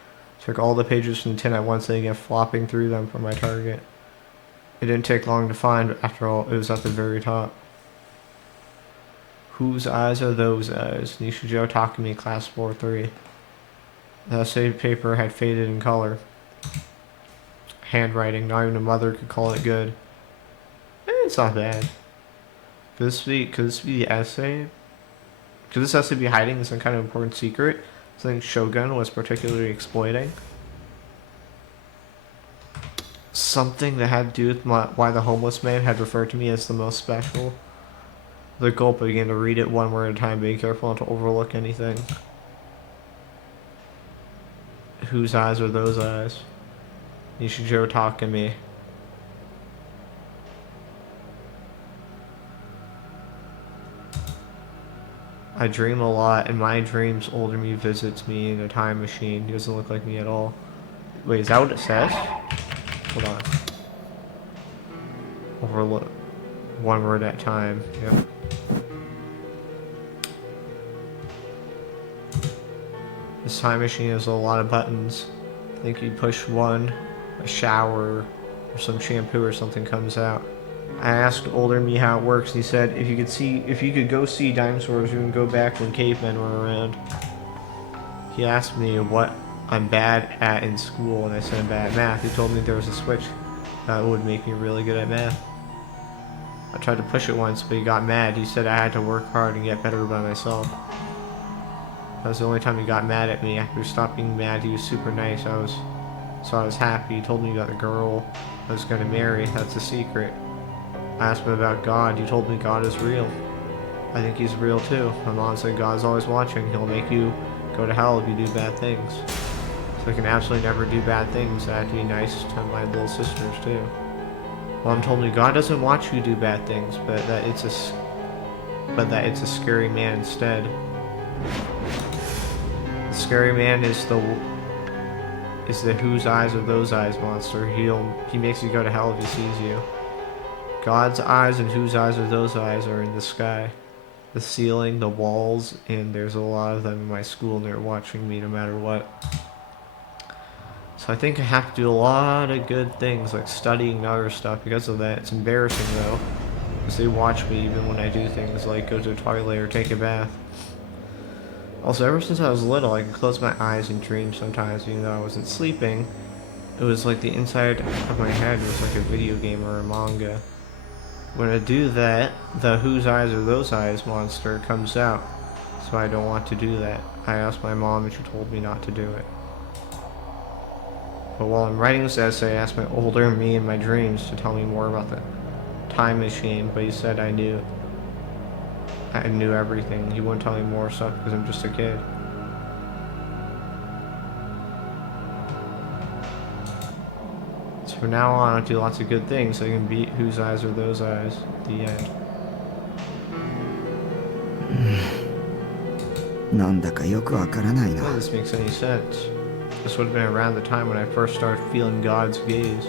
Took all the pages from the tin at once and began flopping through them for my target. It didn't take long to find, but after all, it was at the very top. Whose eyes are those eyes? Nishijo Takumi, Class 4-3. The essay paper had faded in color. Handwriting, not even a mother could call it good. It's not bad. Could this be the essay? Could this essay be hiding some kind of important secret? Something Shogun was particularly exploiting? Something that had to do with why the homeless man had referred to me as the most special? The gulp began to read it one word at a time, being careful not to overlook anything. Whose eyes are those eyes? Nishijo Takumi. I dream a lot. In my dreams, older me visits me in a time machine. He doesn't look like me at all. Wait, is that what it says? Hold on. Overlook. One word at a time. Yep. This time machine has a lot of buttons. I think you push one, a shower, or some shampoo or something comes out. I asked older me how it works, and he said if you could go see dinosaurs, you can go back when cavemen were around. He asked me what I'm bad at in school, and I said I'm bad at math. He told me there was a switch that would make me really good at math. I tried to push it once, but he got mad. He said I had to work hard and get better by myself. That was the only time he got mad at me. After he stopped being mad, he was super nice. I was happy. He told me about the girl I was going to marry. That's a secret. I asked him about God. He told me God is real. I think he's real too. My mom said God's always watching. He'll make you go to hell if you do bad things. So I can absolutely never do bad things. I have to be nice to my little sisters too. Mom told me God doesn't watch you do bad things, but that it's a scary man instead. The scary man is the whose eyes are those eyes monster. He makes you go to hell if he sees you. God's eyes and whose eyes are those eyes are in the sky, the ceiling, the walls, and there's a lot of them in my school and they're watching me no matter what. So I think I have to do a lot of good things like studying and other stuff because of that. It's embarrassing though, because they watch me even when I do things like go to the toilet or take a bath. Also, ever since I was little, I could close my eyes and dream sometimes even though I wasn't sleeping. It was like the inside of my head was like a video game or a manga. When I do that, the whose eyes are those eyes monster comes out. So I don't want to do that. I asked my mom and she told me not to do it. But while I'm writing this essay, I asked my older me in my dreams to tell me more about the time machine, but he said I knew everything. He wouldn't tell me more stuff because I'm just a kid. So from now on, I'll do lots of good things so I can beat whose eyes are those eyes. The end. なんだかよくわからないな。 None of this makes any sense. This would have been around the time when I first started feeling God's gaze.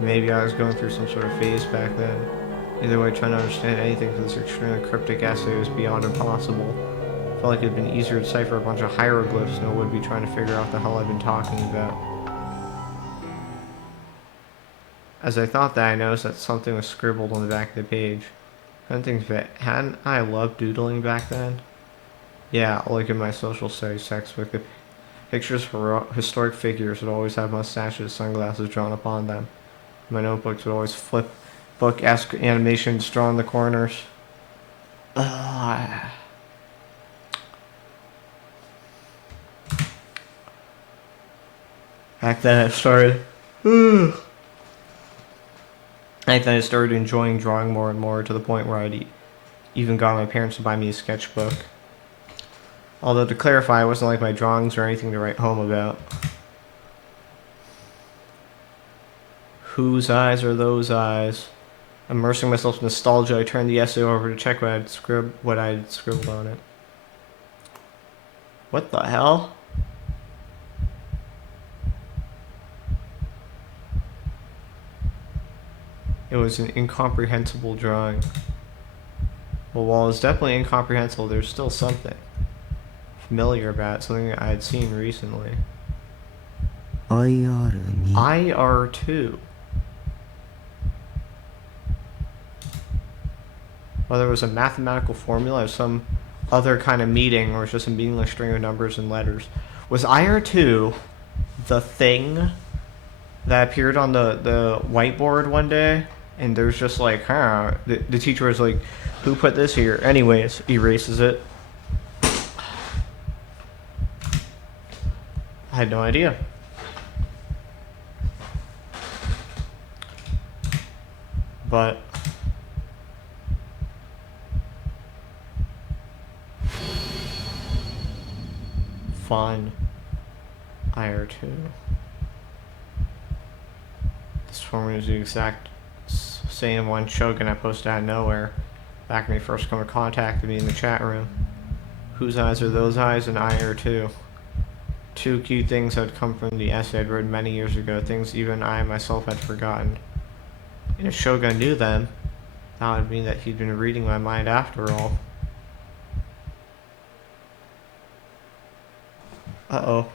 Maybe I was going through some sort of phase back then. Either way, trying to understand anything for this extremely cryptic essay was beyond impossible. I felt like it had been easier to decipher a bunch of hieroglyphs than it would be trying to figure out the hell I've been talking about. As I thought that, I noticed that something was scribbled on the back of the page. Hadn't I loved doodling back then? Yeah, look at my social studies textbook. The pictures for historic figures would always have mustaches, sunglasses drawn upon them. My notebooks would always flip book-esque animations drawn in the corners. Back then I started enjoying drawing more and more to the point where I'd even got my parents to buy me a sketchbook. Although to clarify, it wasn't like my drawings or anything to write home about. Whose eyes are those eyes? Immersing myself in nostalgia, I turned the essay over to check what I'd scribbled on it. What the hell? It was an incomprehensible drawing. Well, while it's definitely incomprehensible, there's still something familiar about it, something I had seen recently. IR2 IR2. Whether it was a mathematical formula or some other kind of meeting, or it's just a meaningless string of numbers and letters. Was IR2 the thing that appeared on the whiteboard one day? And there's just like, the teacher was like, who put this here? Anyways, erases it. I had no idea. But fun. IR2. This formula is the exact same one Shogun I posted out of nowhere back when he first come in contact with me in the chat room. Whose eyes are those eyes? And IR2. Two key things had come from the essay I'd read many years ago, things even I myself had forgotten. And if Shogun knew them, that would mean that he'd been reading my mind after all. Uh-oh.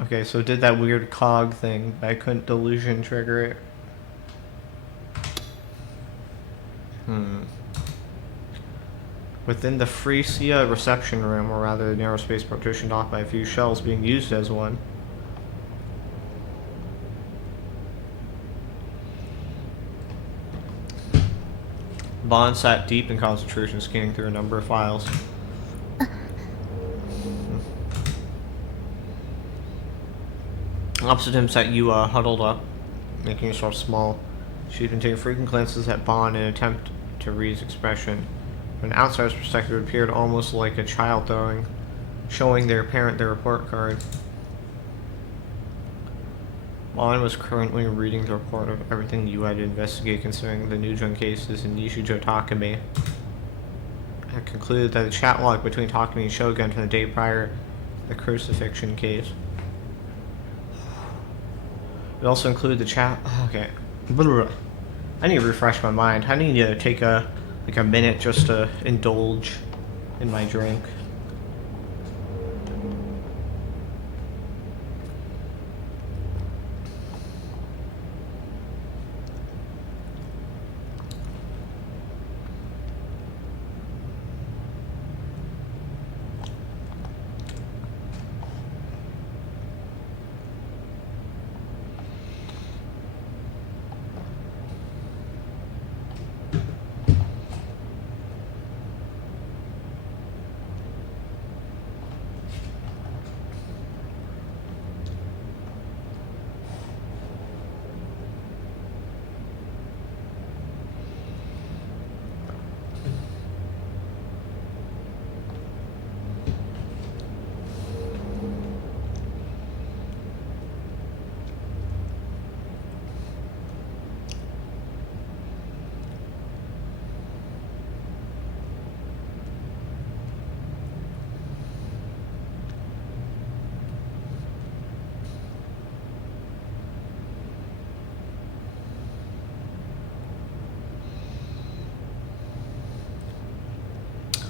Okay, so it did that weird cog thing, but I couldn't delusion trigger it. Within the Frisia reception room, or rather the narrow space partitioned off by a few shelves being used as one. Bond sat deep in concentration, scanning through a number of files. Opposite him sat Yua, huddled up, making herself small. She had been taking frequent glances at Bond in an attempt to read his expression. From an outsider's perspective, it appeared almost like a child showing their parent their report card. Bond was currently reading the report of everything Yua had investigated concerning the Nujun cases in Nishijo Takumi. I concluded that the chat log between Takumi and Shogun from the day prior to the crucifixion case. It also included the chat. Okay. I need to refresh my mind. I need to take a minute just to indulge in my drink.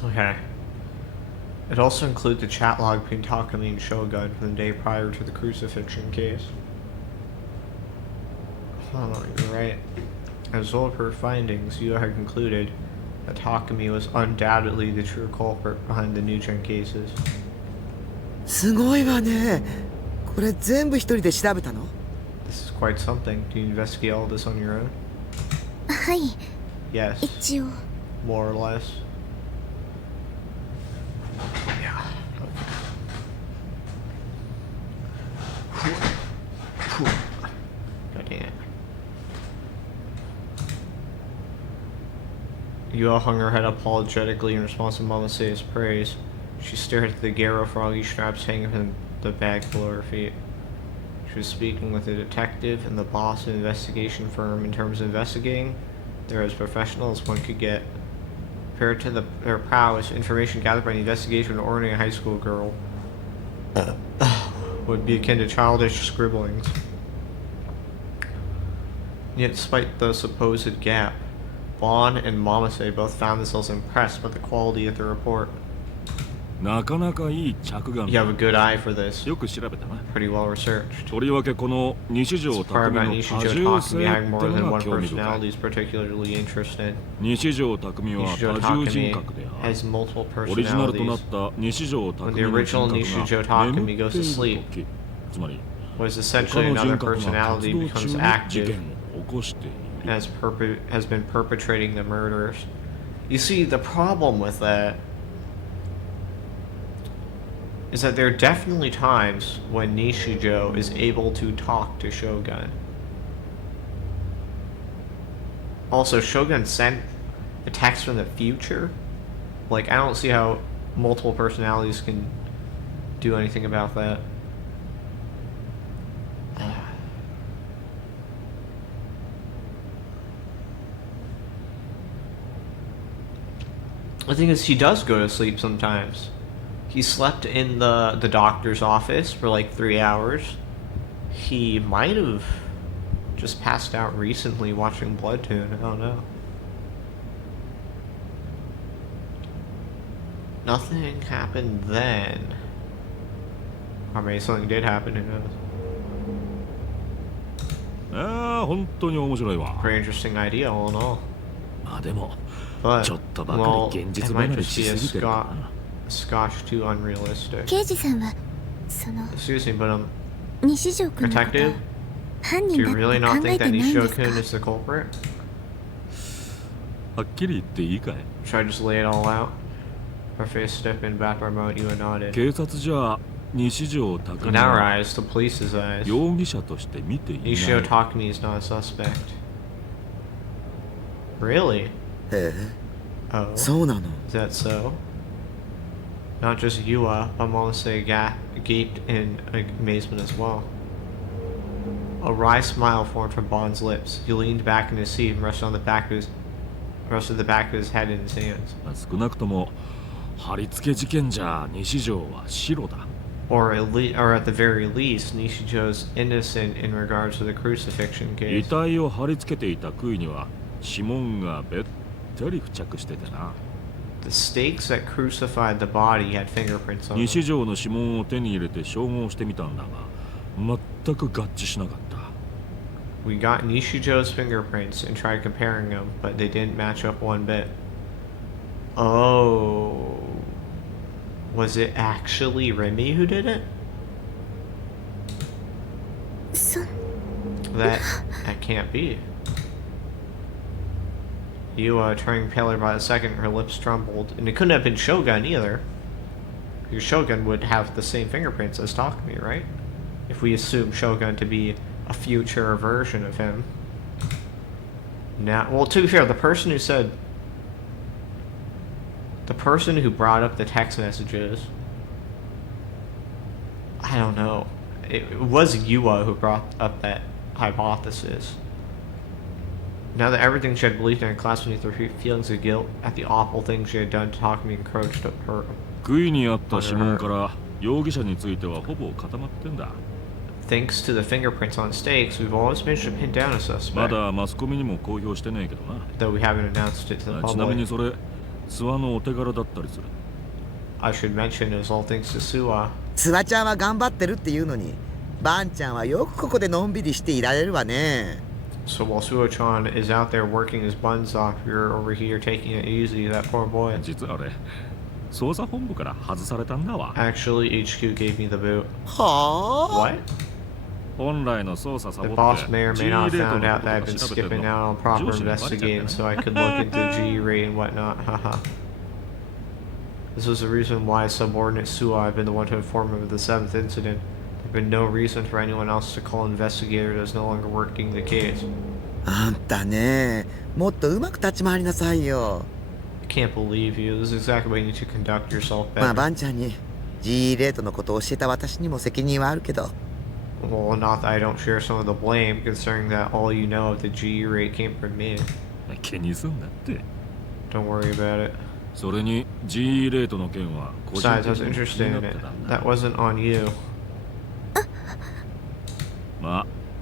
Okay. It also includes the chat log between Takumi and Shogun from the day prior to the crucifixion case. Oh, you're right. As a result of her findings, Yua had concluded that Takumi was undoubtedly the true culprit behind the Nujun cases. すごいわね。これ全部一人で調べたの？ This is quite something. Do you investigate all this on your own? はい、 Yes, 一応。 more or less. Yeah. God damn it. Yua hung her head apologetically in response to Mamase's praise. She stared at the Garo froggy straps hanging from the bag below her feet. She was speaking with a detective and the boss of an investigation firm. In terms of investigating, they're as professional as one could get. Compared to their prowess, information gathered by the investigation of an ordinary high school girl would be akin to childish scribblings. Yet, despite the supposed gap, Vaughn and Momose both found themselves impressed by the quality of the report. なかなかいい着眼 You have a good eye for this. よく調べたな。 Pretty well researched. とりわけこの西条 This part 匠 about の Nishio 多重 Takumi 性 having って more の than が one 興味深い。 personality is particularly interesting. 西条匠は Nishio 多重人 Takumi 格であ has る。 multiple オリジナルとなっ personalities. た西条 When 匠 the の original 人 Nishio 格が Takumi 眠 goes って to い sleep, る時、つまり was 他 essentially の another 人格が活 personality 動 becomes 中に事 active 件を起こしている。 and has been perpetrating the murders. You see, the problem with that is that there are definitely times when Nishijo is able to talk to Shogun. Also, Shogun sent a text from the future. Like, I don't see how multiple personalities can do anything about that. The thing is, he does go to sleep sometimes. He slept in the doctor's office for like 3 hours. He might have just passed out recently watching Bloodtoon. I don't know. Nothing happened then. Or maybe something did happen, who knows. ああ、本当に面白いわ。 Pretty interesting idea, all in all. まあでも、 But, ちょっとばか well, り it 現実 might 離れ just し be a すぎてるかな。 scotch too unrealistic. 刑事さんはその Excuse me, but 西条君のこと detective? 犯 Do 人 you だっ really て not 考え think て that ないんです Nishio-kun か？ is the culprit? はっきり言っていいかい？ Should I just lay it all out? Her face stepped in back remote, you and nodded. 警察じゃ西条匠 In our は eyes, the police's eyes, 容疑者として見ていない。 Nishio Takumi is not a suspect. Really? へえ Oh, そうなの is that so? Not just Yua, but Momose gaped in amazement as well. A wry smile formed from Bond's lips. He leaned back in his seat and rested the back of his head in his hands. 少なくとも貼り付け事件じゃ西条は白だ。 Or at the very least, Nishijo's innocent in regards to the crucifixion 遺 case. 体を貼り付けていた杭には指紋がべったり付着しててな。 The stakes that crucified the body had fingerprints on 西 them. 条の指紋を手に入れて照合してみたんだが全く合致しなかった。 We got Nishijo's fingerprints and tried comparing them, but they didn't match up one bit. Oh. Was it actually Remy who did it? そ That can't be. Yua, turning paler by the second, her lips trembled. And it couldn't have been Shogun either. Because Shogun would have the same fingerprints as Takumi, right? If we assume Shogun to be a future version of him. Now, well, to be fair, the person who brought up the text messages, I don't know. It was Yua who brought up that hypothesis. Now that everything she had believed in had collapsed beneath her feelings of guilt at the awful things she had done to Takumi encroached her. 杭にあった指紋から容疑者についてはほぼ固まってんだ。 Thanks to the fingerprints on stakes, we've always managed to pin down a ま suspect, だマスコミにも公表してないけどな。 though we haven't announced it to the ちなみに public. それ諏訪のお手柄だったりする。 I should mention it was all thanks to Suwa. スワちゃんは頑張ってるっていうのにバンちゃんはよくここでのんびりしていられるわね So while Suo-chan is out there working his buns off, you're over here taking it easy, that poor boy. 実はあれ捜査本部から外されたんだわ。 Actually, HQ gave me the boot. はあ What? 本来の捜査サ The ボ boss って may or may not have レート found の out こと that が I've been 調べてる skipping の out on proper 上司にバレちゃったんだ investigating よ so I could look into G rate and whatnot. Haha. This was the reason why subordinate Suwa had been the one to inform him of the 7th incident. There had been no reason for anyone else to call an investigator that was no longer working the case. あんたねもっとうまく立ち回りなさいよ I can't believe you. This is exactly what you need to conduct yourself まあ better. バンちゃんに G レートのことを教えた私にも責任はあるけど Well, not that I don't share some of the blame, considering that all you know of the G rate came from me. 気にすんなって。 Don't worry about it. それに G レートの件は個人 Besides, I 的 was に気 interested にな in って it. たんだ。 That wasn't on you.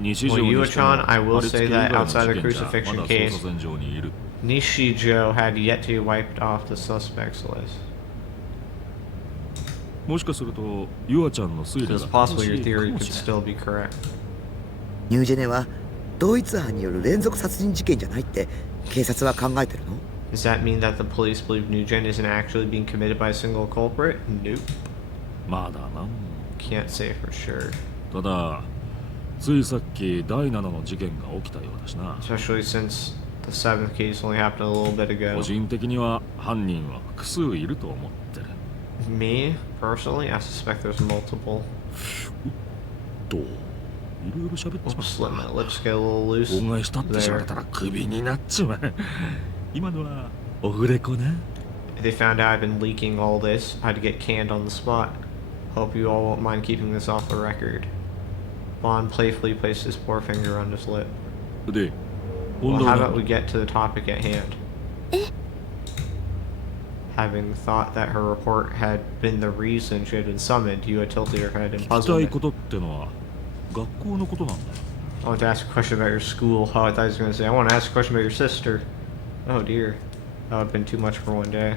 西条にしても Well, Yua-chan, I will 貼り付 say け以外 that の outside 事 the 件じゃま crucifixion だ case, 捜査線上にいる。 Nishijo had yet to be wiped off the suspects list. もしかするとユアちゃんの推理 So が it's possible 正 your しいか theory も could しれない。 still be correct. ニュージェネは同一犯による連続殺人事件じゃないって警察は考えてるの？ Does that mean that the police believe Nugent isn't actually being committed by a single culprit? Nope. まだな。 Can't say for sure. ただついさっき第7の事件が起きたようだしな。 Especially since the seventh case only happened a little bit 個 ago. 人的には犯人は複数いると思ってる。 Me, personally, I suspect there's multiple. といろいろ喋っちま Oops, let っ my た。 lips get a little loose. 妨害したって知られたらクビになっちまう。今のはオフレコな。 If they found out I've been leaking all this, I'd get canned on the spot. Hope you all won't mind keeping this off the record. Bond playfully placed his forefinger on his lip. で、本 Well, 当 how な about we get to the topic at hand? Having thought that her report had been the reason she had been summoned, you had tilted your head in 聞きたい puzzlement. ことってのは学校のことなんだよ。 I want to ask a question about your school. Oh, I thought he was going to say, I want to ask a question about your sister. Oh dear. That would have been too much for one day.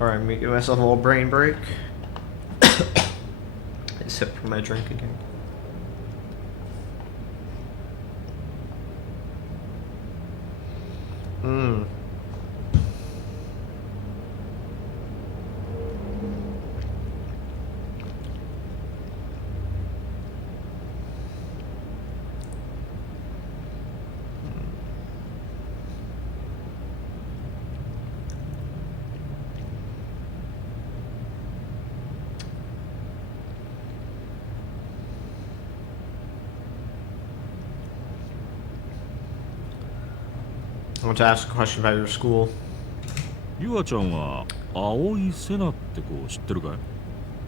Alright, I'm making myself a little brain break. Sip from my drink again. Mmm. I want to ask a question about your school. ユアちゃんは青井瀬名って子知ってるか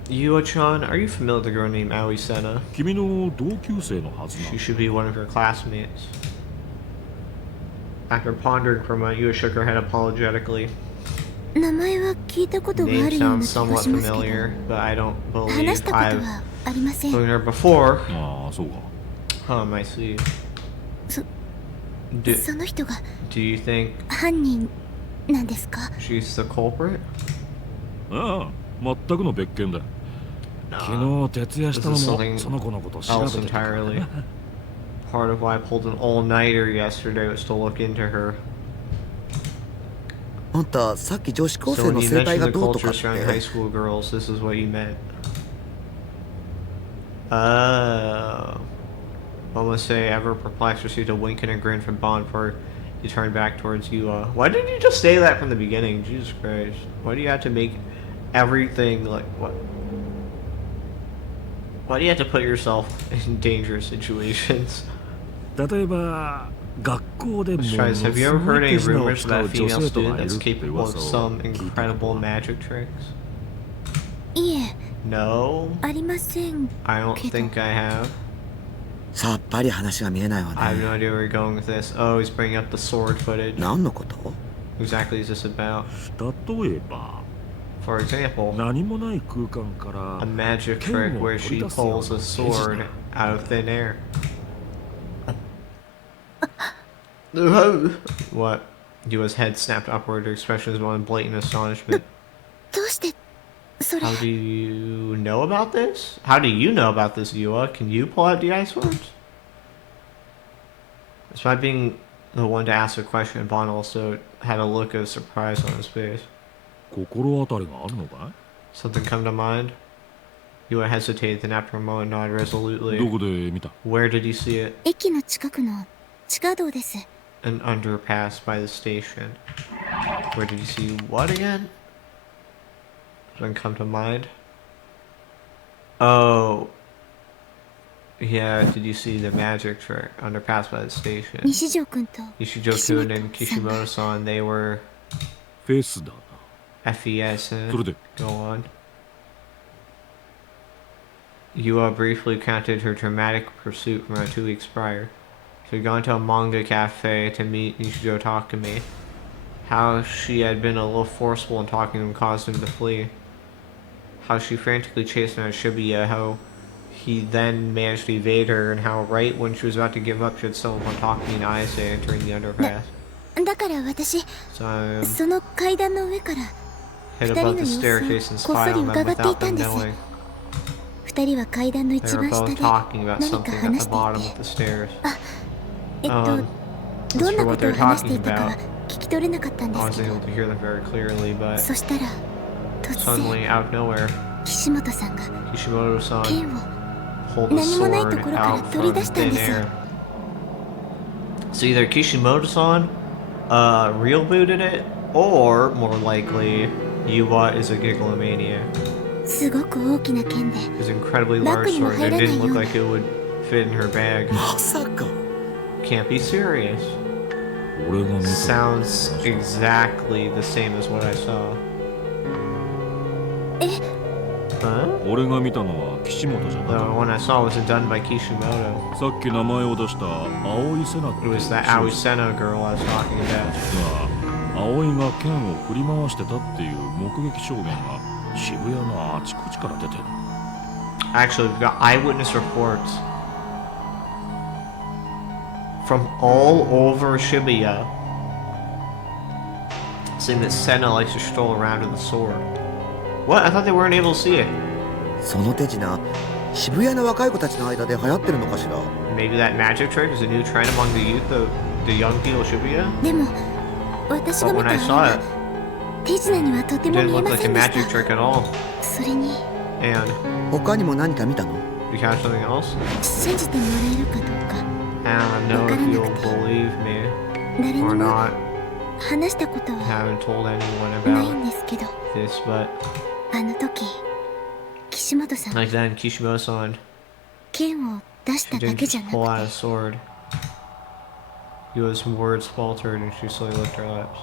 い？ Yua-chan, are you familiar with a girl named Aoi Sena? 君の同級生のはずな。 She should be one of your classmates. After pondering for a moment, Yua shook her head apologetically. 名前は聞いたことがあ Name るような sounds 気が somewhat しますけど familiar, but I don't 話 believe したこと I've はありません spoken to her before. ああ、そうか。 I see. そ Do, その人が do you think 犯人なんですか？ she's the culprit? ああ、全くの別件だ。 Nah, 昨日徹夜したの This is も something その子のことを調べ else てたから entirely. な。 Part of why I pulled an all-nighter yesterday was to look into her. あんたさっき女子高 So 生 when の you 生態 mentioned が the どうとか culture っ surrounding high て school girls, this is what you meant. Oh. Almost say ever perplexed received a wink and a grin from Bond before he turned back towards you. Why didn't you just say that from the beginning? Jesus Christ. Why do you have to make everything like what? Why do you have to put yourself in dangerous situations? 例えば学校でもの Let's try this. す Have you ever ご heard い any 手品を rumors 使 about う a 女 female 生徒 student がいる that's って capable of 噂を some 聞いたこと incredible は？ magic tricks? いえ No, ありません I don't Kiddo. think I have. さっぱり話が見えないわ I have ね。 no idea where you're going with this. Oh, he's bringing up the sword footage. 何のこと？ Exactly is this about? 例えば For example, 何もない空間から a magic trick where she pulls a sword out of thin air. What? Yua's head snapped upward, her expression was one of blatant astonishment. どうしてそれ How do you know about this? How do you know about this, Yua? Can you pull out DI swords? Despite being the one to ask the question, Bond also had a look of surprise on his face. 心当たりがあるのか Something come to mind? Yua hesitated, then after a moment nodded い？ど resolutely. こで見た？ Where did you see it? 駅の近くの地下道です An underpass by the station. Where did you see what again? Doesn't come to mind. Oh. Yeah, did you see the magic trick? Underpass by the station. 西条くんと Nishijo-kun and Kishimoto-san, they were フェスだな。 FES. それで Go on. Yua briefly recounted her dramatic pursuit from around 2 weeks prior. She had gone to a manga cafe to meet Nishijo Takumi. How she had been a little forceful in talking to him caused him to flee. How she frantically chased him at Shibuya, how he then managed to evade her, and how right when she was about to give up, she had someone talking to Ayase entering the underpass. だから私 So その階段の上から hid 二人 above の the 様 staircase 子 and をこっそ spy り on them 伺ってい without た them んです knowing. 二人は階段の They 一 were 番下 both で talking about 何か something at 話 the してい bottom て of the stairs. ど As ん for なこ what とを they're 話して talking いたかは about, 聞き取れなかったんで I す was けど able to hear them very clearly, but そしたら突然 suddenly, out of nowhere, 岸本さんが Kishimoto-san 剣を pulled the 何もないと sword ころから out 取り from 出したん thin です air. So either Kishimoto-san real booted it, or more likely, Yuwa is a gigglomaniac. すごく大きな剣で His incredibly large sword, it didn't look like it would fit in her bag. まさか Can't be serious. 俺が見た Sounds exactly the same as what I saw. え Huh? 俺が見たのは岸本じゃな The かっ one I saw wasn't done by Kishimoto. た。さっき名前を出した青井瀬名って It いう was 少 that 女 Aoi Sena girl I was talking about. が青井が剣を振り回してたっていう目撃証言が渋谷のあちこちから出てる。 Actually, we've got eyewitness reports from all over Shibuya saying that Sena likes to stroll around with a sword. What? I thought they weren't able to see it. その手品渋谷の若い子たちの間で流行ってるのかしら Maybe that magic trick is a new trend among the youth of the young people of Shibuya? でも私が But 見 when た I あれ saw は it, 手品にはとて it も didn't 見え look ま like せ a んでし magic た trick at all. それに And 他にも何か見たの you catch something else? 信じてもらえるかどうか I don't know if you'll believe me 誰に or も not. 話したこと I は haven't told anyone ない about んですけど this, but あの時岸本さん like then, Kishimoto-san, 剣を出し she ただ didn't けじゃ just な pull out く a て sword. Yua's words faltered and she slowly licked her lips.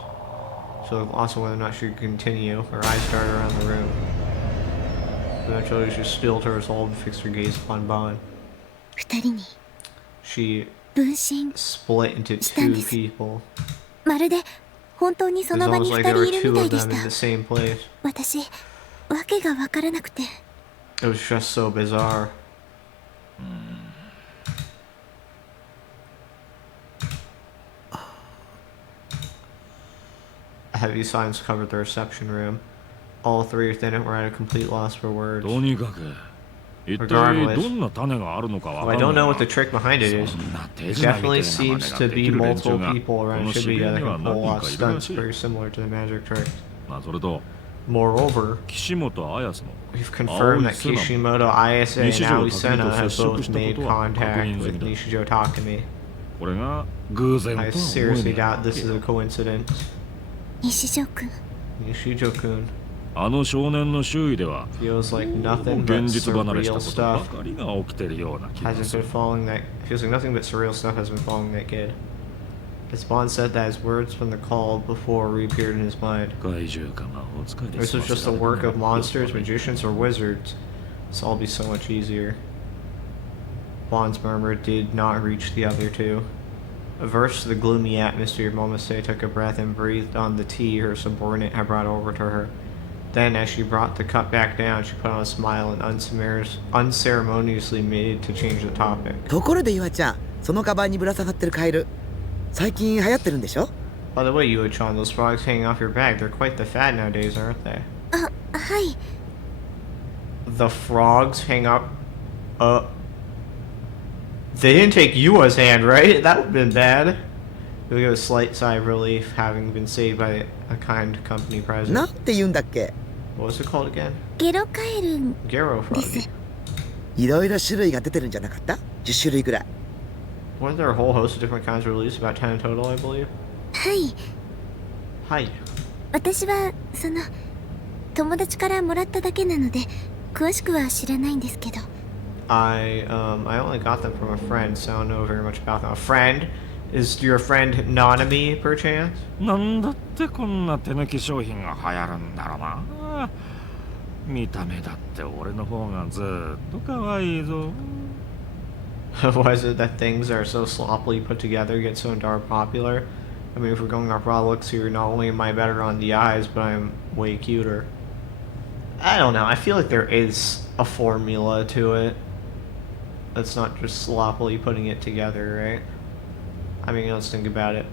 She looked lost on whether or not she could continue. Her eyes darted around the room. Eventually, she stilled her resolve and fixed her gaze upon Bon. 二人に She 分身 split into two Stand. people. まるで本当に It そ was の場 almost に like 二 there 人 were いる two みたい of でし them た in the same place. 私わけがわからなくて It was just so bizarre. A heavy silence covered the reception room. All three within it were at a complete loss for words. とにかく一体 Regardless. どんな種があるのかわ Well, か I んない don't know が what the trick behind it is. そんな手 It 品みたい definitely な真 seems 似が to で be きる連中 multiple が people こ around の渋 Shibuya 谷 that には can 何 pull 人 off かいるら stunts しい。 very similar to the magic trick. まあそれと Moreover, 岸本綾瀬の we've confirmed that Aoi Sena. Kishimoto, Ayase, and Nishijo Aoi Sena have Takumi both to made Seshoku contact Takumi with済みだ。 Nishijo Takumi. これが偶然とは I 思え seriously ない doubt this is a coincidence. 西条くん Nishijo-kun あの少年の周囲では feels like もう nothing but 現実離れした surreal ことば stuff かりが起きてるような気が hasn't す been る。 following that. Feels like nothing but surreal stuff has been following that kid. As Bond said that, his words from the call before reappeared in his mind. 怪獣か魔法使いで This 済 was ませ just ら the れるの work が of よくわか monsters, る。 magicians, or wizards. This all be so much easier. Bond's murmur did not reach the other two. Averse to the gloomy atmosphere, Momose took a breath and breathed on the tea her subordinate had brought over to her. Then, as she brought the cup back down, she put on a smile and unceremoniously made to change the topic. ところでゆあちゃんそのカバンにぶら下がってるカエル最近流行ってるんでしょ By the way, Yua-chan, those frogs hanging off your bag, they're quite the fad nowadays, aren't they? あはい The frogs hang up... They didn't take Yua's hand, right? That would've been bad. You'll get a slight sigh of relief, having been saved by a kind company なん present. て言うんだっけ What was it called again? ゲロカエル Garo で froggy. すいろいろ種類が出てるんじゃなかった ?10 種類ぐらい Weren't there a whole host of different kinds released? About 10 in total, I believe? はい Hi. 私はその友達からもらっただけなので詳しくは知らないんですけど I only got them from a friend, so I don't know very much about them. A friend? Is your friend Nanami, perchance? なんだってこんな手抜き商品が流行るんだろうな。見た目だって俺の方がずっと可愛いぞ。Why is it that things that are so sloppily put together get so darn popular? I mean, if we're going off raw looks here, not only am I better on the eyes, but I'm way cuter. I don't know. I feel like there is a formula to it. That's not just sloppily putting it together, right? I mean, let's think about it.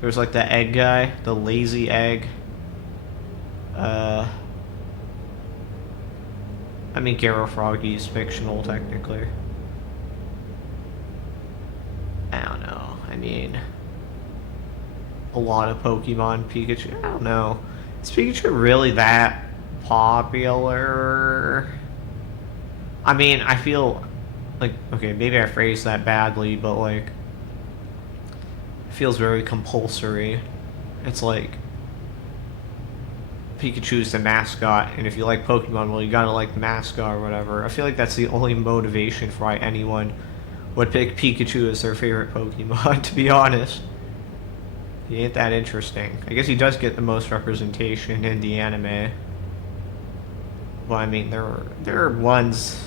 There's like the egg guy, the lazy egg. I mean, Garo Froggy is fictional, technically. I don't know. I mean, a lot of Pokemon Pikachu. I don't know. Is Pikachu really that popular? I mean, I feel like, okay, maybe I phrased that badly, but like, it feels very compulsory. It's like, Pikachu's the mascot, and if you like Pokemon, well, you gotta like the mascot or whatever. I feel like that's the only motivation for why anyone would pick Pikachu as their favorite Pokemon, to be honest. He ain't that interesting. I guess he does get the most representation in the anime. Well, I mean, there are ones...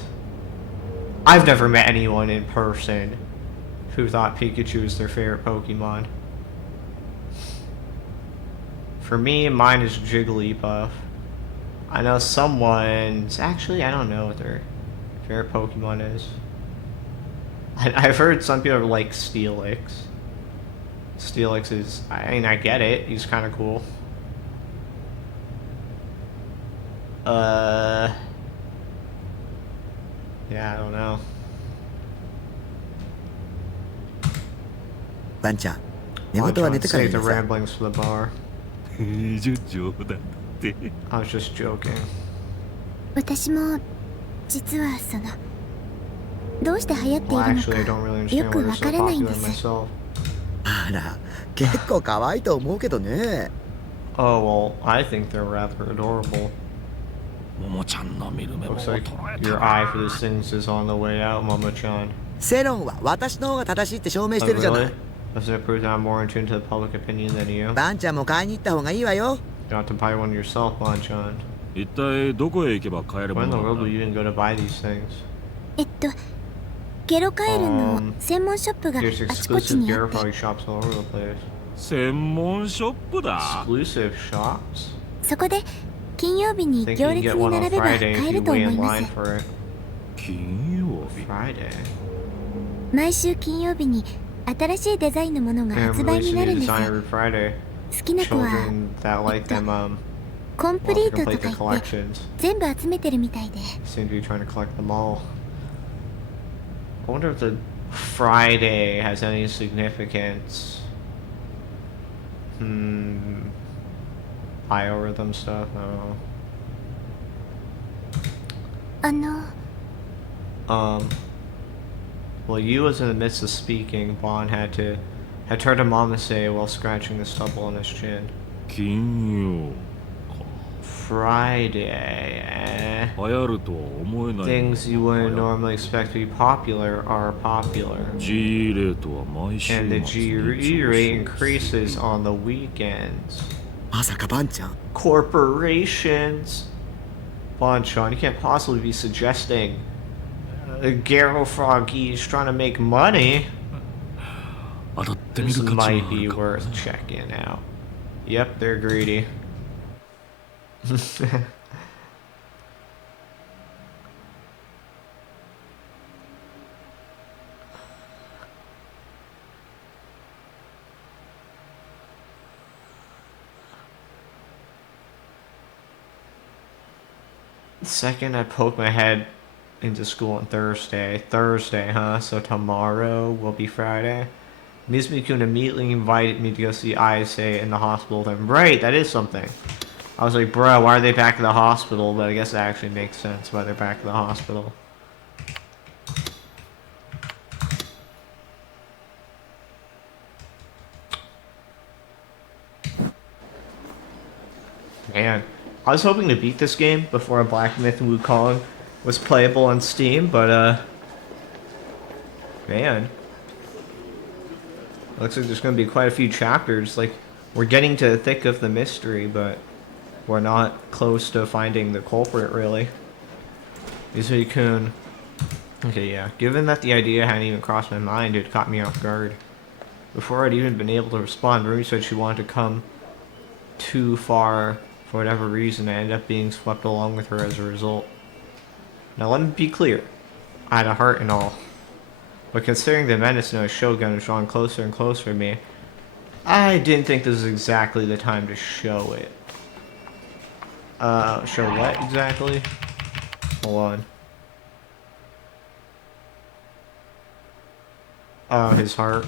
I've never met anyone in person who thought Pikachu is their favorite Pokemon. For me, mine is Jigglypuff. I know someone's... Actually, I don't know what their favorite Pokemon is. I've heard some people like Steelix. Steelix is... I mean, I get it. He's kind of cool. Yeah, I don't know. ワンちゃん、寝 Watch 言は on 寝てから save 言 the うさ。 ramblings for the bar. 冗談って。 I was just joking. 私も実はどうして流行ってい Well, るの actually, I don't really かよ understand く why they're わ so からないん popular です myself. あら、結構可愛いと思うけどね。 Oh, well, I think they're rather adorable. ももちゃんの見る目も Looks 捉 like えた your eye for these things is on the way out, Momo-chan. 世論は私の方が正しいって証明 Oh, してるじゃない。 really? Doesn't it prove that I'm more in tune to the public opinion than you? ワンちゃんも買いに行った方がいいわよ。 You don't have to buy one yourself, Bon-chan. 一体どこへ行けば買えるも When in の the な world ん will だ you even go to buy these things? ゲロカエルの専門ショップがあ There's ちこち exclusive にあって Garofog shops all over the place. 専門ショップだ。 Exclusive shops? そこで金曜日に I think 行 you can 列 get に one on 並べば Friday 買 if え you ると wait 思い in ま line す for it. 金曜日。 Friday? 毎週金曜日に新しいデザインのものが I'm 発売に releasing な a るんです design every Friday. 好きな子は Children that like them, コンプ well, リ to ートと complete か the 言って collections. 全部集めてるみたいで Seem to be trying to collect them all. I wonder if the Friday has any significance. Biorhythm stuff? I don't know. Well, you was in the midst of speaking. Bon had turned to Mamase while scratching the stubble on his chin. 金曜。 Friday, eh? 流行るとは思えない。 Things you wouldn't normally expect to be popular are popular. G レートは毎週 And the 末 G に rate 上昇 increases on the weekends. まさかワンちゃん。 Corporations. Bon-chan, you can't possibly be suggesting Garo Froggy is trying to make money. 当たってみ This る価値 might はあ be るかも worth checking out. Yep, they're greedy. The second I poke my head into school on Thursday, huh? So tomorrow will be Friday. Mizumi-kun immediately invited me to go see Ayase in the hospital then. Right, that is something. I was like, bro, why are they back at the hospital? But I guess that actually makes sense why they're back at the hospital. Man, I was hoping to beat this game before Black Myth Wukong was playable on Steam, but man, looks like there's going to be quite a few chapters. Like, we're getting to the thick of the mystery, but we're not close to finding the culprit, really. Izumi-kun Okay, yeah. Given that the idea hadn't even crossed my mind, it caught me off guard. Before I'd even been able to respond, Rumi said she wanted to come too far for whatever reason. I ended up being swept along with her as a result. Now let me be clear. I had a heart and all. But considering the menace of Shogun was drawing closer and closer to me, I didn't think this was exactly the time to show it. Show what exactly? Hold on. Oh, his heart.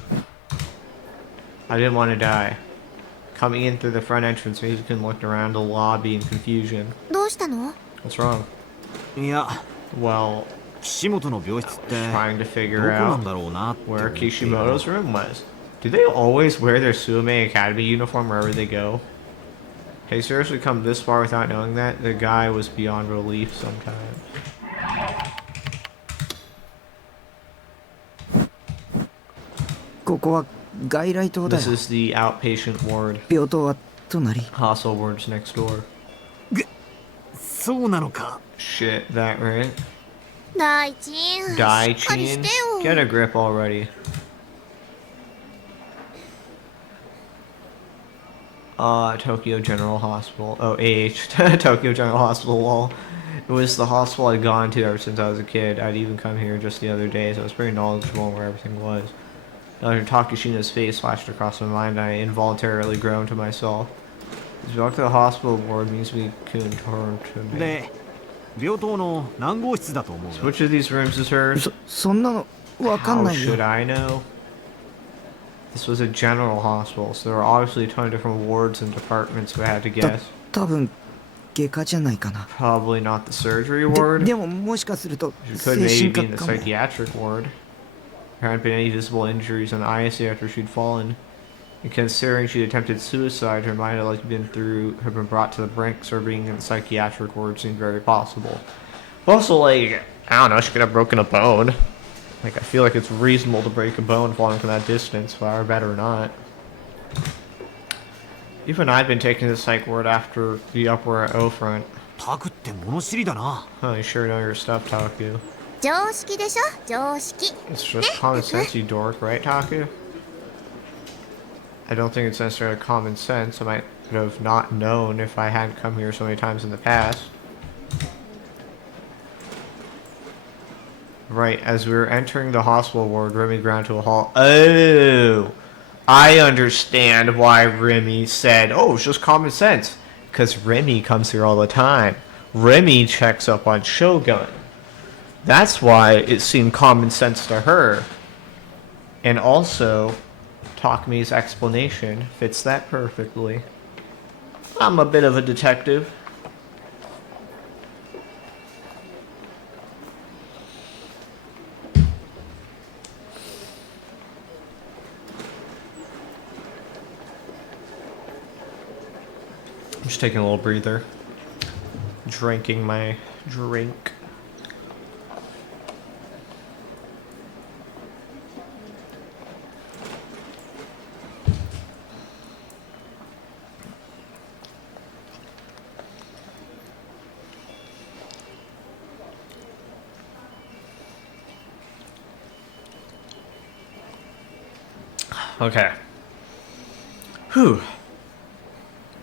I didn't want to die. Coming in through the front entrance, Mizukin looked around the lobby in confusion. どうしたの？ What's wrong? いや Well, 岸本の病室って trying to ど figure こなん out だろうなって where 思って Kishimoto's room was. Do they always wear their Suume Academy uniform wherever they go? Have you seriously come this far without knowing that? The guy was beyond relief sometimes. ここは外来棟だ This よ。 is the outpatient ward. 病棟は隣。 Hostile ward's next door. そうなのか Shit, that right? 大地しっかり Dai-chin? して Get よ。 a grip already. Tokyo General Hospital. Oh, Tokyo General Hospital, lol. It was the hospital I'd gone to ever since I was a kid. I'd even come here just the other day, so I was pretty knowledgeable on where everything was. Dr. Takashina's face flashed across my mind, and I involuntarily groaned to myself. As we walked to the hospital ward, Mizuki turned to me. で病棟の何号室だと思う So which of these rooms is hers? そんなのわかん How ないよ should。I know? This was a general hospital, so there were obviously a ton of different wards and departments if I had to た guess. 多分外科じゃないかな。 Probably not the surgery で ward. でももしかすると She could 精 maybe 神 be 科 in the かも。 psychiatric ward. There hadn't been any visible injuries on the ICU after she'd fallen. And considering she'd attempted suicide, her mind had been brought to the brink, so being in the psychiatric ward seemed very possible. But also, like, I don't know, she could have broken a bone. Like, I feel like it's reasonable to break a bone falling from that distance, whether better or not. Even I'd been taking the psych ward after the uproar at O front. タクって物知りだな Huh, you sure know your stuff, Taku. 常識でしょ常識。 It's just common sense, you dork, right, Taku? I don't think it's necessarily common sense. I might have not known if I hadn't come here so many times in the past. Right, as we were entering the hospital ward, Remy ground to a halt. Oh! I understand why Remy said, oh, it's just common sense. Because Remy comes here all the time. Remy checks up on Shogun. That's why it seemed common sense to her. And also, Takami's explanation fits that perfectly. I'm a bit of a detective. I'm just taking a little breather. Drinking my drink. Okay. Whew.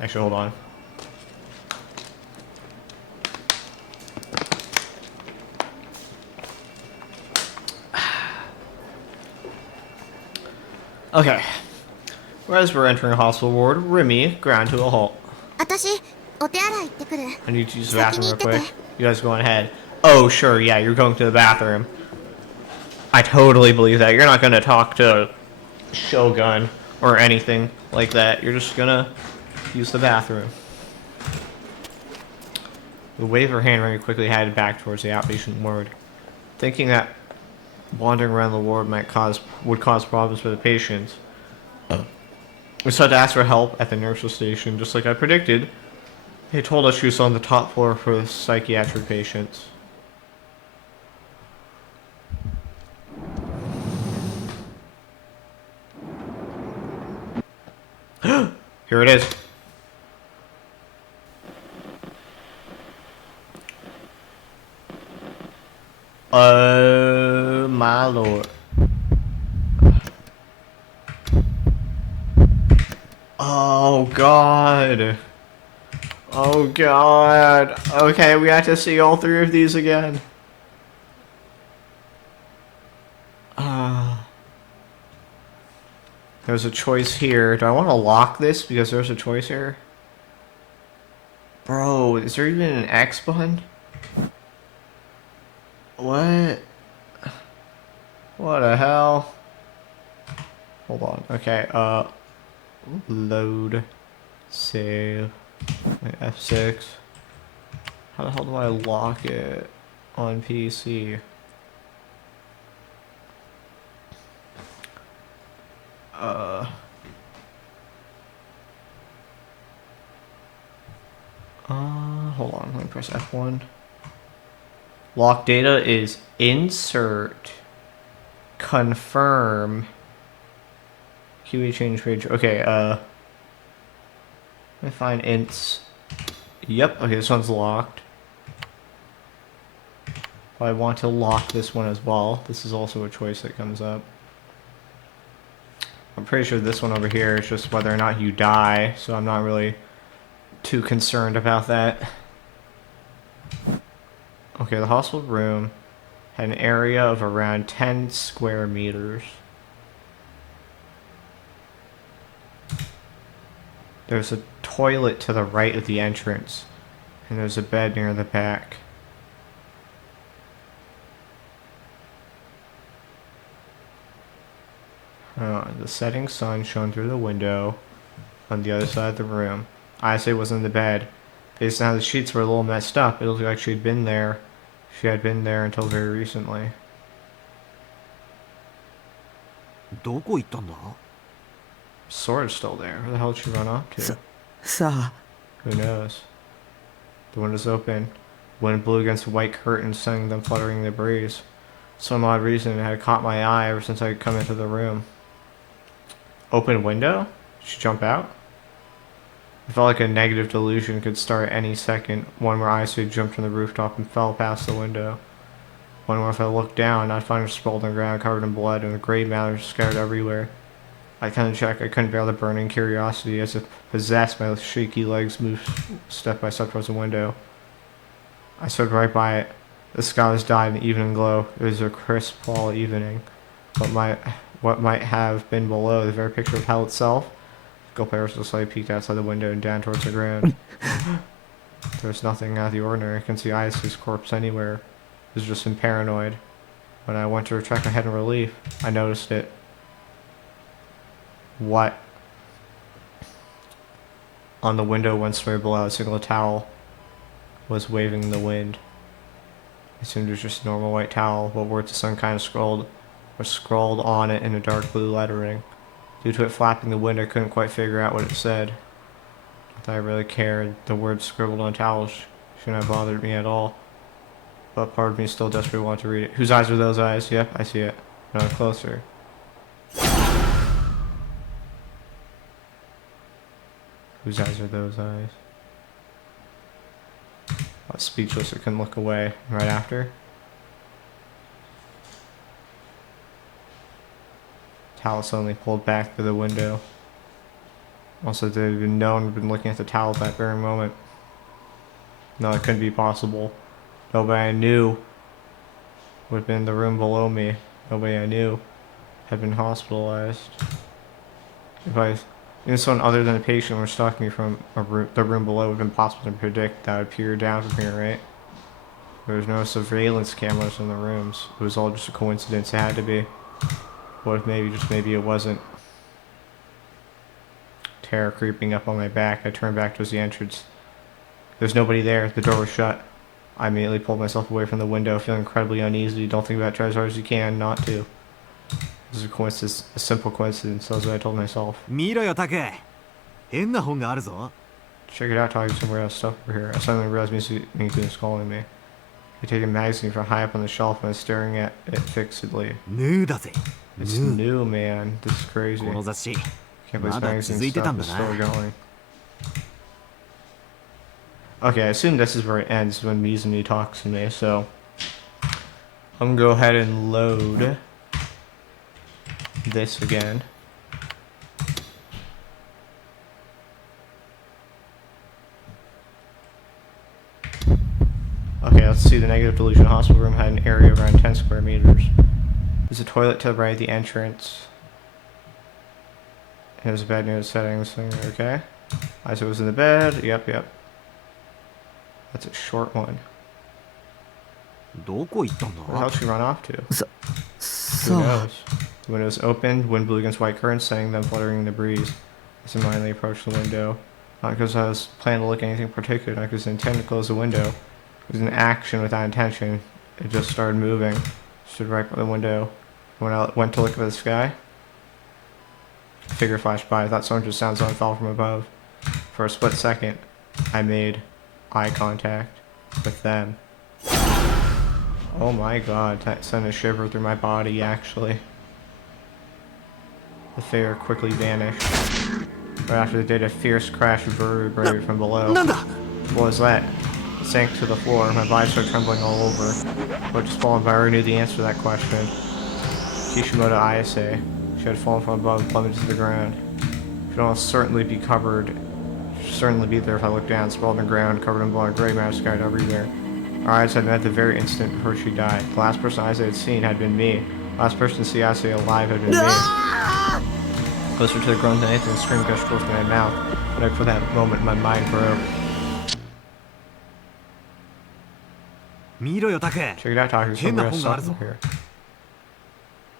Actually, hold on. Okay. As we're entering a hospital ward, Remy ground to a halt. 私お手洗い行ってくる。 I need to use the bathroom real 先に行って quick. You guys go on ahead. Oh, sure, yeah, you're going to the bathroom. I totally believe that. You're not going to talk to Shogun or anything like that. You're just going to use the bathroom. The wave her hand very quickly headed back towards the outpatient ward. Thinking that wandering around the ward would cause problems for the patients, we started to ask for help at the nurse's station, just like I predicted. They told us she was on the top floor for the psychiatric patients. Here it is. lord. Oh god. Oh god. Okay, we have to see all three of these again. There's a choice here. Do I want to lock this because there's a choice here? Bro, is there even an X button? What? What the hell? Hold on. Okay, load. Save. F6. How the hell do I lock it on PC? Hold on, let me press F1. Lock data is insert, confirm, QE change page. Okay, let me find ints. Yep, okay, this one's locked. I want to lock this one as well. This is also a choice that comes up. I'm pretty sure this one over here is just whether or not you die, so I'm not really too concerned about that. Okay, the hospital room had an area of around 10 square meters. There's a toilet to the right of the entrance, and there's a bed near the back. The setting sun shone through the window on the other side of the room. Isa was in the bed. Based on how the sheets were a little messed up, it looked like she'd been there. She had been there until very recently. どこ行ったんだ? Sword's still there. Where the hell did she run off to? さあ Who knows? The window's open. Wind blew against the white curtains, sending them fluttering in the breeze. Some odd reason it had caught my eye ever since I had come into the room. Open window? Did she jump out? It felt like a negative delusion could start any second. One where Isa jumped from the rooftop and fell past the window. One where if I looked down, I'd find her sprawled on the ground covered in blood and the gray matter scattered everywhere. I couldn't check. I couldn't bear the burning curiosity. As if possessed, my shaky legs moved step by step towards the window. I stood right by it. The sky was dyed in evening glow. It was a crisp fall evening. What might have been below, the very picture of hell itself. Gulpers slowly peeked outside the window and down towards the ground. There was nothing out of the ordinary. I couldn't see Isa's corpse anywhere. It was just been paranoid. When I went to retract my head in relief, I noticed it. What? On the window one story below, a single towel was waving in the wind. I assumed it was just a normal white towel, but words of some kind were scrawled on it in a dark blue lettering. Due to it flapping the wind, I couldn't quite figure out what it said. Not that I really cared. The words scribbled on towels shouldn't have bothered me at all. But part of me still desperately wanted to read it. Whose eyes are those eyes? Yep, I see it. No, closer. Whose eyes are those eyes? I was speechless. I couldn't look away. Right after. Towel suddenly pulled back through the window. Also, there had been no one been looking at the towel at that very moment. No, it couldn't be possible. Nobody I knew would have been in the room below me. Nobody I knew had been hospitalized. If someone other than a patient were stalking me from the room below, it would have been possible to predict that I would peer down from here, right? There was no surveillance cameras in the rooms. It was all just a coincidence. It had to be. What if maybe it wasn't? Terror creeping up on my back. I turned back towards the entrance. There's nobody there. The door was shut. I immediately pulled myself away from the window, feeling incredibly uneasy. Don't think about it, try as hard as you can not to. This is a coincidence, a simple coincidence. That's what I told myself. 見ろよタク、変な本があるぞ。 Check it out, talking somewhere else stuff over here. I suddenly realized Miku was calling me. I take a magazine from high up on the shelf and I was staring at it fixedly. ヌーだぜ。 It's new, man. This is crazy. この雑誌、 Can't believe this まだ magazine 続いてたん stuff だ is な。 still going. Okay, I assume this is where it ends when Mizumi talks to me, so I'm gonna go ahead and load this again. Okay, let's see. The negative delusion hospital room had an area of around 10 square meters. There's a toilet to the right of the entrance. There's a bed near the settings thing. Okay. Isaac was in the bed. Yep. That's a short one. どこ行ったん Where the hell だ did she run off to? Who さあ knows? The windows opened, wind blew against white curtains, setting them fluttering in the breeze. As I mindly approached the window. Not because I was planning to look at anything particular, not because I intended to close the window. It was an action without intention. It just started moving. Stood right by the window. When I went to look at the sky, a figure flashed by. I thought someone just sounded fell from above. For a split second, I made eye contact with them. Oh my god, that sent a shiver through my body, actually. The figure quickly vanished. Right after it did, a fierce crash reverberated from below. なんだ What was that? It sank to the floor. My body started trembling all over. But just fallen, but I already knew the answer to that question. Kishimoto Ayase. She had fallen from above and plummeted to the ground. She would almost certainly be covered. She'd certainly be there if I looked down, sprawled on the ground, covered in blood, gray mass scattered everywhere. Our eyes had met the very instant before she died. The last person Ayase had seen had been me. The last person to see Ayase alive had been me. Closer to the groan than anything, the scream gushed forth from my mouth. But for that moment, my mind broke. 見ろよタク Check it out, Taku. Hey, Something na got honga stuck aru zo. here.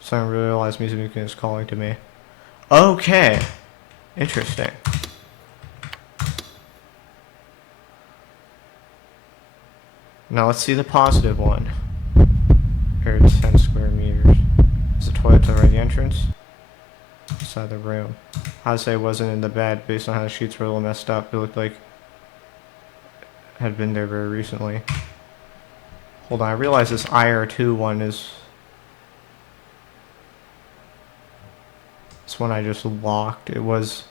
Suddenly realized Mizuki is calling to me. Okay. Interesting. Now let's see the positive one. Here, 10 square meters. There's a toilet to the right of the entrance. Inside the room. Hase wasn't in the bed. Based on how the sheets were a little messed up, it looked like it had been there very recently. Hold on, I realize this IR2 one is... This one I just locked. It was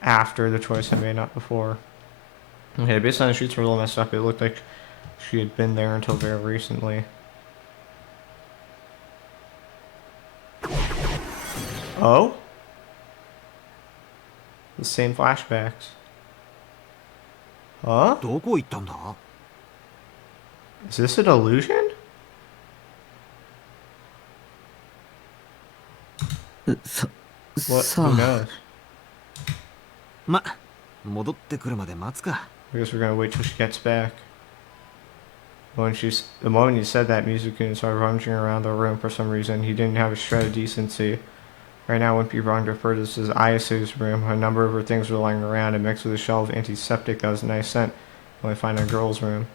after the choice I made, not before. Okay, based on the sheets were a little messed up, it looked like she had been there until very recently. Oh? The same flashbacks. Huh? どこ行ったんだ Is this a delusion? What? さ Who あ knows? ま戻ってくるまで待つか I guess we're gonna wait till she gets back. The moment he said that, Mizuki started rummaging around the room for some reason. He didn't have a shred of decency. Right now, it wouldn't be wrong to refer to this as Ayase's room. A number of her things were lying around and mixed with a shell of antiseptic that was a nice scent. Only find in a girl's room.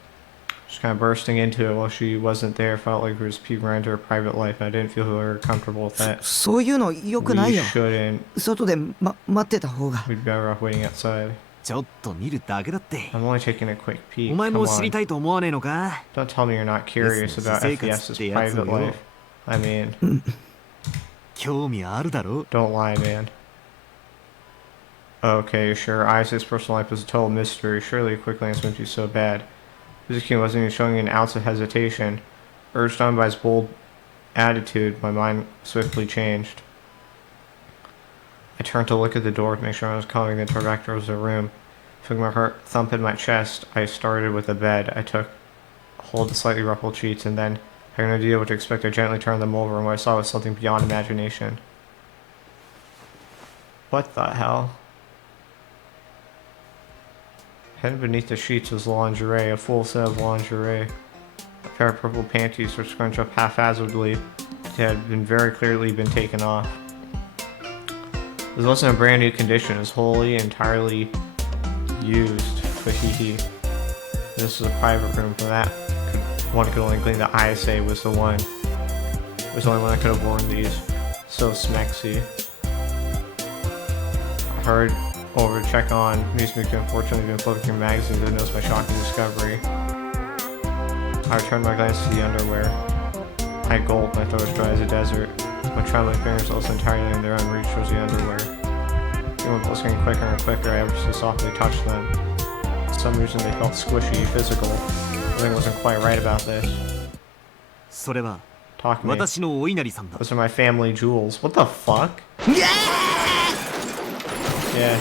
Just kind of bursting into it while she wasn't there felt like we was peeping around into her private life, and I didn't feel very comfortable with that. そういうの良くない We よ shouldn't. 外で、待ってた方が We'd be better off waiting outside. ちょっと見るだけだって I'm only taking a quick peek. お前 Come も知り on. たいと思わねえのか Don't tell me you're not curious Listen, about生活 FES's ってやつを private よ life. I mean, 興味あるだろ don't lie, man. Okay, sure. Isaac's personal life was a total mystery. Surely a quick glance wouldn't be so bad. Mizuki wasn't even showing an ounce of hesitation. Urged on by his bold attitude, my mind swiftly changed. I turned to look at the door to make sure I was coming, then turned back towards the room. Feeling my heart thump in my chest, I started with the bed. I took hold of the slightly ruffled sheets, and then, having no idea what to expect, I gently turned them over, and what I saw was something beyond imagination. What the hell? Hidden beneath the sheets was lingerie, a full set of lingerie. A pair of purple panties which scrunched up haphazardly. It had been very clearly been taken off. This wasn't a brand new condition, it was wholly, entirely used. Fahihi. This was a private room for that. One could only glean that Ayase was the one. It was the only one that could have worn these. So smexy. I hurried over to check on Mizuki, unfortunately been flipping through magazines to notice my shocking discovery. I returned my glance to the underwear. I gulped, my throat was dry as a desert. My trembling fingers also entirely in their own reach towards the underwear. They went pulsing quicker and quicker, I ever so softly touched them. For some reason they felt squishy, physical. Something wasn't quite right about this. それは Talk to me. 私のお稲荷さんだ。 Those are my family jewels. What the fuck? Yeah.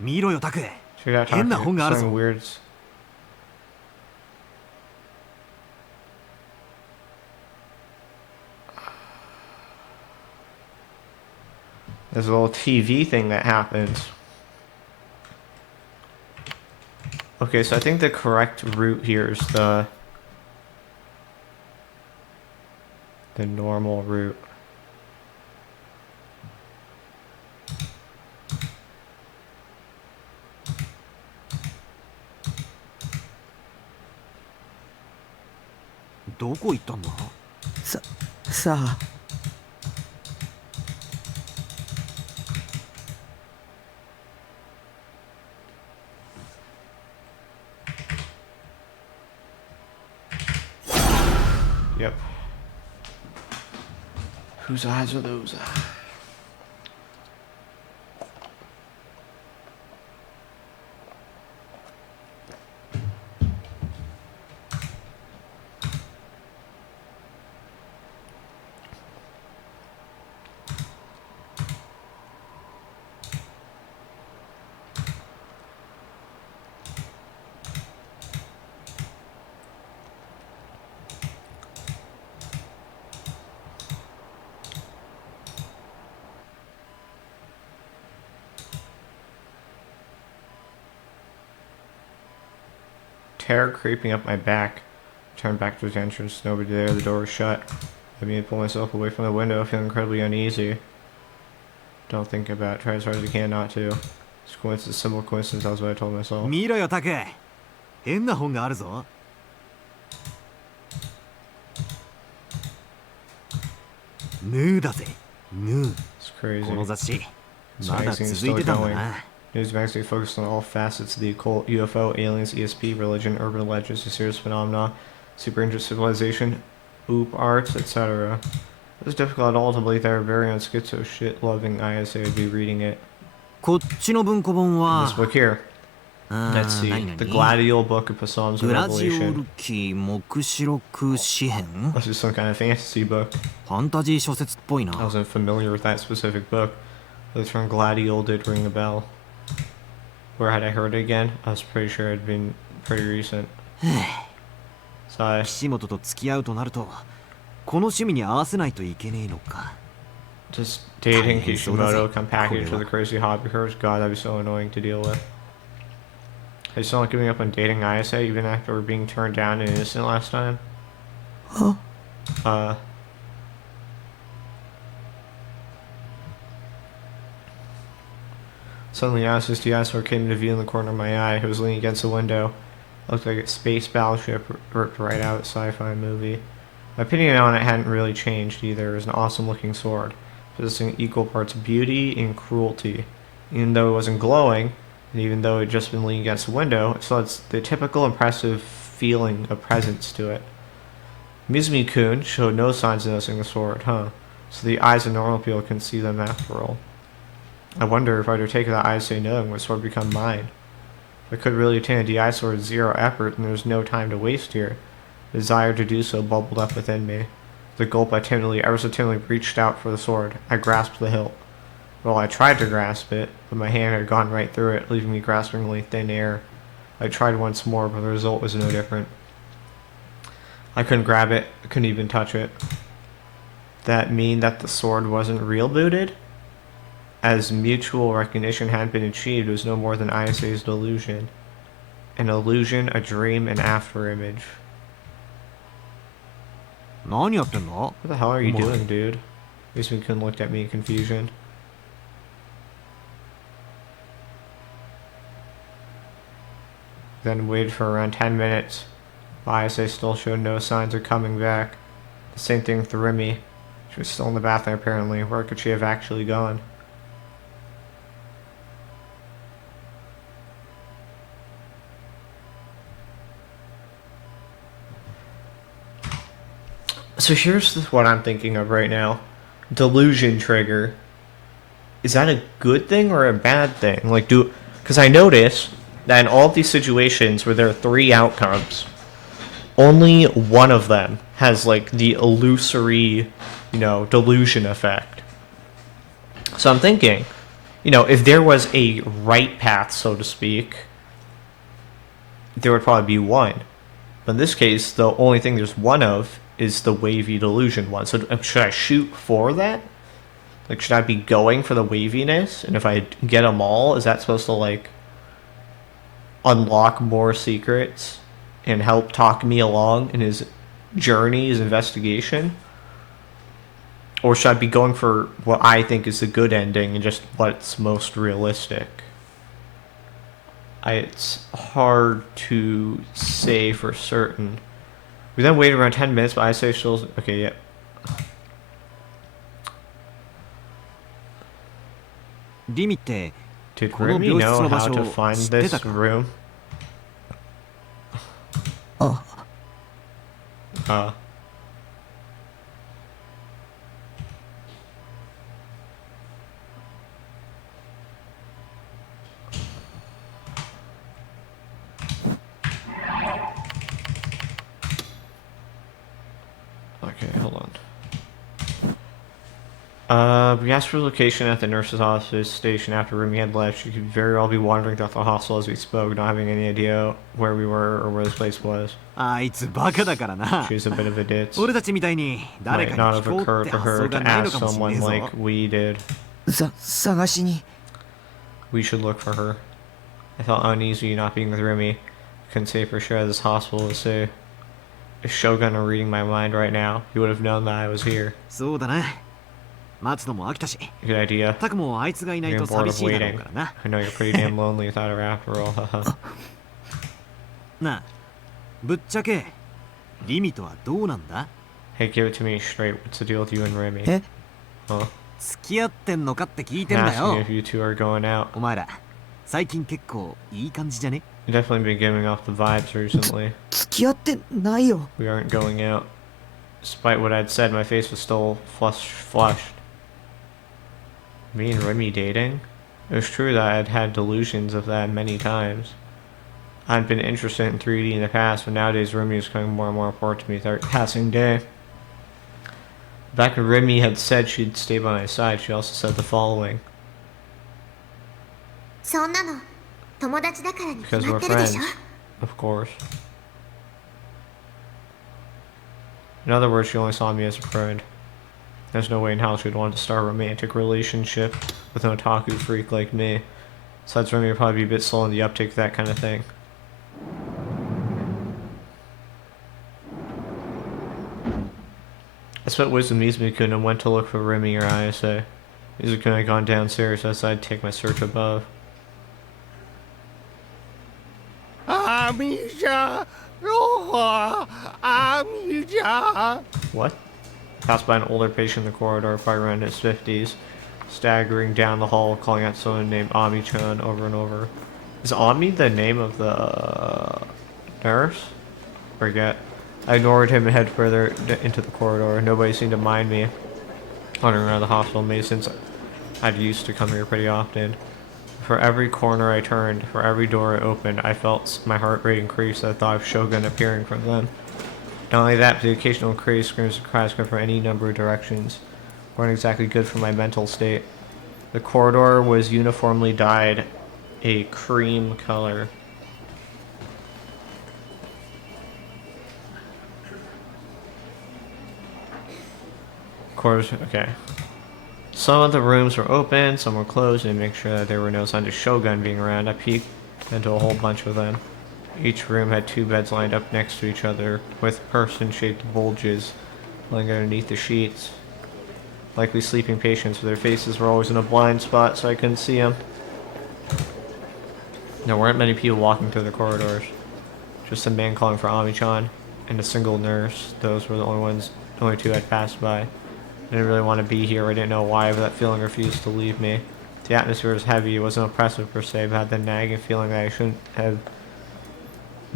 見ろよタク。 Check out 変な本があるぞ。 something weird. There's a little TV thing that happens. Okay, so I think the correct route here is the normal route. Where どこ行ったんだ？さあ Yep. Whose eyes are those? Terror creeping up my back. Turned back to the entrance. Nobody there. The door was shut. I mean, pull myself away from the window, feeling incredibly uneasy. Don't think about it. Try as hard as you can not to. It's coincidence, simple coincidence. That was what I told myself. 見ろよタク。変な本があるぞ。ヌーだぜ。ヌー。 It's crazy. この雑誌 This まだ magazine's 続い still てたんだ going. な。 News magazine focused on all facets of the occult, UFO, aliens, ESP, religion, urban legends, mysterious phenomena, supernatural civilization, oop arts, etc. It was difficult at all to believe that our very own schizo shit-loving ISA would be reading it. こっちの文庫本は This book here. あ Let's ー see. 何 The 々 Gladiol Book of Psalms グ of ラジオ Revelation. ル記黙示録詩編 This is some kind of fantasy book. ファンタジー小説っぽい I な wasn't familiar with that specific book. The term Gladiol did ring a bell. Where had I heard it again? I was pretty sure it had been pretty recent. Sigh. 岸本と付き合うとなるとこの趣味に合わせないといけねえのか Just dating Dating Kishimoto sodas. come packaged with a crazy hobby of hers. God, that'd be so annoying to deal with. Are you still not giving up on dating Ayase even after being turned down and innocent last time? Huh? Suddenly, Asus Diasor came into view in the corner of my eye. It was leaning against the window. It looked like a space battleship ripped right out of a sci-fi movie. My opinion on it hadn't really changed either. It was an awesome-looking sword, possessing equal parts beauty and cruelty. Even though it wasn't glowing, and even though it had just been leaning against the window, it still had the typical impressive feeling of presence to it. Mizumi-kun showed no signs of noticing the sword, huh? So the eyes of normal people couldn't see them after all. I wonder if I'd have taken the ISA knowing what sword would become mine. If I could really attain a DI sword with zero effort, and there was no time to waste here. The desire to do so bubbled up within me. With a gulp, I ever so timidly reached out for the sword. I grasped the hilt. Well, I tried to grasp it, but my hand had gone right through it, leaving me grasping only thin air. I tried once more, but the result was no different. I couldn't grab it. I couldn't even touch it. That mean that the sword wasn't real booted? As mutual recognition hadn't been achieved, it was no more than ISA's delusion. An illusion, a dream, an afterimage. 何やってんの What the hell are you Come on. doing, dude? Mizumi-kun looked at me in confusion. Then waited for around 10 minutes. ISA still showed no signs of coming back. The same thing with Remy. She was still in the bathroom apparently. Where could she have actually gone? So here's what I'm thinking of right now. Delusion trigger. Is that a good thing or a bad thing? Like, because I notice that in all of these situations where there are three outcomes, only one of them has like the illusory, delusion effect. So I'm thinking, if there was a right path, so to speak, there would probably be one. But in this case, the only thing there's one of is the wavy delusion one. So should I shoot for that? Like, should I be going for the waviness? And if I get them all, is that supposed to, like, unlock more secrets and help talk me along in his journey, his investigation? Or should I be going for what I think is the good ending and just what's most realistic? It's hard to say for certain. We then waited around 10 minutes, but I say she'll... Okay, yeah. Rimi って Did この Remy 病室 know の場 how 所 to を find 知ってた this か room? あ Okay, hold on. We asked for the location at the nurse's office station after Remy had left. She could very well be wandering throughout the hostel as we spoke, not having any idea where we were or where this place was. あいつバカだからな She was a bit of a ditz. 俺たちみたいに誰 Might か not に have 聞こう occurred って to 発 her 想 to がないの ask かもしんねえ someone ぞ like we did. 探しに We should look for her. I felt uneasy not being with Remy. Couldn't say for sure this hospital was safe. If Shogun were reading my mind right now, he would have known that I was here. そうだな待つのも飽きたし Good idea. タクもあいつがいない You're と bored 寂 of しいだろう waiting. からな I know you're pretty damn lonely without her after all. Haha. なあぶっちゃけリミとはどうなんだ Hey, give it to me straight. What's the deal with you and Remy? え Huh? 付き合ってんのかって聞いてん I'm だ asking よ if you two are going out. お前ら最近結構いい感じじゃね You've definitely been giving off the vibes recently. 付き合ってないよ We aren't going out. Despite what I'd said, my face was still flushed. Me and Remy dating? It was true that I'd had delusions of that many times. I'd been interested in 3D in the past, but nowadays Remy is becoming more and more important to me with every passing day. Back when Remy had said she'd stay by my side, she also said the following. そんなの友達だからに決 Because ま we're ってるでし friends. ょ Of course. In other words, she only saw me as a friend. There's no way in hell she'd want to start a romantic relationship with an otaku freak like me. Besides, Remy would probably be a bit slow in the uptake of that kind of thing. I spent wisdom Mizumi-kun and went to look for Remy or Ayase. Mizumi-kun had gone downstairs, so I decided to take my search above. What? Passed by an older patient in the corridor, probably around his 50s, staggering down the hall, calling out someone named Ami-chan over and over. Is Ami the name of the nurse? Forget. I ignored him and headed further into the corridor. Nobody seemed to mind me wandering around the hospital maze since I'd used to come here pretty often. For every corner I turned, for every door I opened, I felt my heart rate increase at the thought of Shogun appearing from them. Not only that, but the occasional crazy screams and cries come from any number of directions. Weren't exactly good for my mental state. The corridor was uniformly dyed a cream color. Okay. Some of the rooms were open, some were closed, and to make sure that there were no signs of Shogun being around, I peeked into a whole bunch of them. Each room had 2 beds lined up next to each other, with person-shaped bulges lying underneath the sheets. Likely sleeping patients, but their faces were always in a blind spot, so I couldn't see them. There weren't many people walking through the corridors. Just a man calling for Ami-chan, and a single nurse. Those were the only 2 I'd passed by. I didn't really want to be here, I didn't know why, but that feeling refused to leave me. The atmosphere was heavy, it wasn't oppressive per se, but I had the nagging feeling that I shouldn't have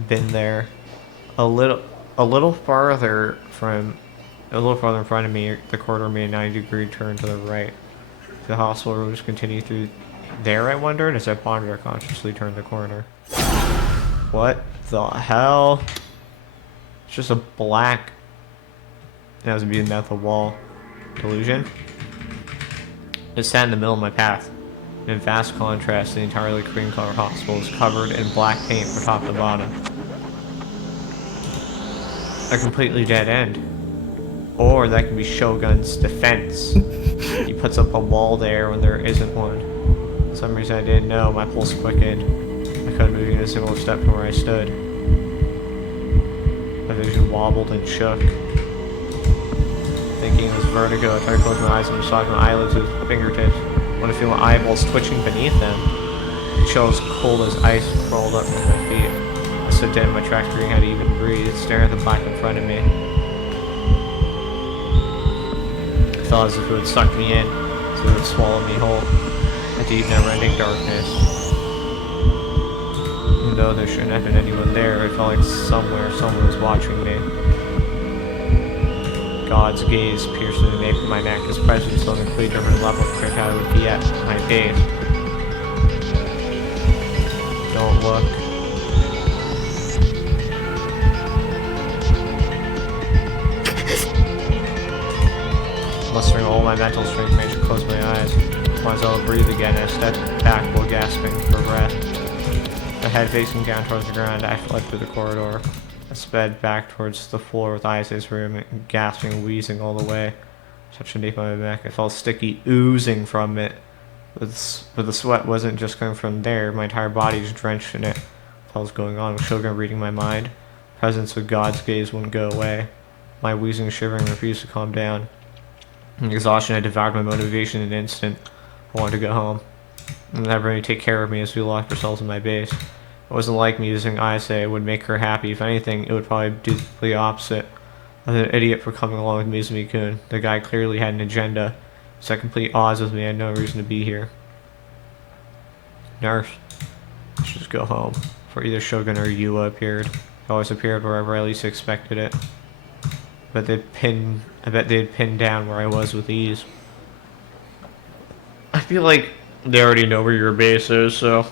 been there. A little farther in front of me, the corridor made a 90-degree turn to the right. The hospital rooms continued through there, I wondered, as I pondered, I consciously turned the corner. What the hell? It's just a black, it has to be a methyl wall delusion. It sat in the middle of my path. In vast contrast, the entirely cream color hospital is covered in black paint from top to bottom. A completely dead end. Or that can be Shogun's defense. He puts up a wall there when there isn't one. For some reason I didn't know, my pulse quickened. I couldn't move even a single step from where I stood. My vision wobbled and shook. Thinking it was vertigo, I tried to close my eyes and massage my eyelids with fingertips. When I feel my eyeballs twitching beneath them, the chills cold as ice crawled up from my feet. I stood dead in my tracks, figuring how to even breathe, staring at the black in front of me. It felt as if it would suck me in, as if it would swallow me whole. A deep, never-ending darkness. Even though there shouldn't have been anyone there, it felt like somewhere someone was watching me. God's gaze pierced through the nape of my neck. His presence on a completely different level of crick I would be at my base. Don't look. Mustering all my mental strength, made to close my eyes. Once I would breathe again, I stepped back while gasping for breath. My head facing down towards the ground, I fled through the corridor. I sped back towards the floor with Isaac's room, gasping and wheezing all the way. Touching deep on my neck, I felt sticky oozing from it. But the sweat wasn't just coming from there, my entire body was drenched in it. What was going on? Was Shogun reading my mind? Presence of God's gaze wouldn't go away. My wheezing and shivering refused to calm down. In exhaustion had devoured my motivation in an instant. I wanted to go home. And have Remy take care of me as we locked ourselves in my base. It wasn't like me using Isai would make her happy. If anything, it would probably do the opposite. I was an idiot for coming along with Mizumi-kun. The guy clearly had an agenda. It's at complete odds with me. I had no reason to be here. Nurse. I should just go home. For either Shogun or Yua appeared. They always appeared wherever I least expected it. I bet they'd pinned down where I was with ease. I feel like they already know where your base is, so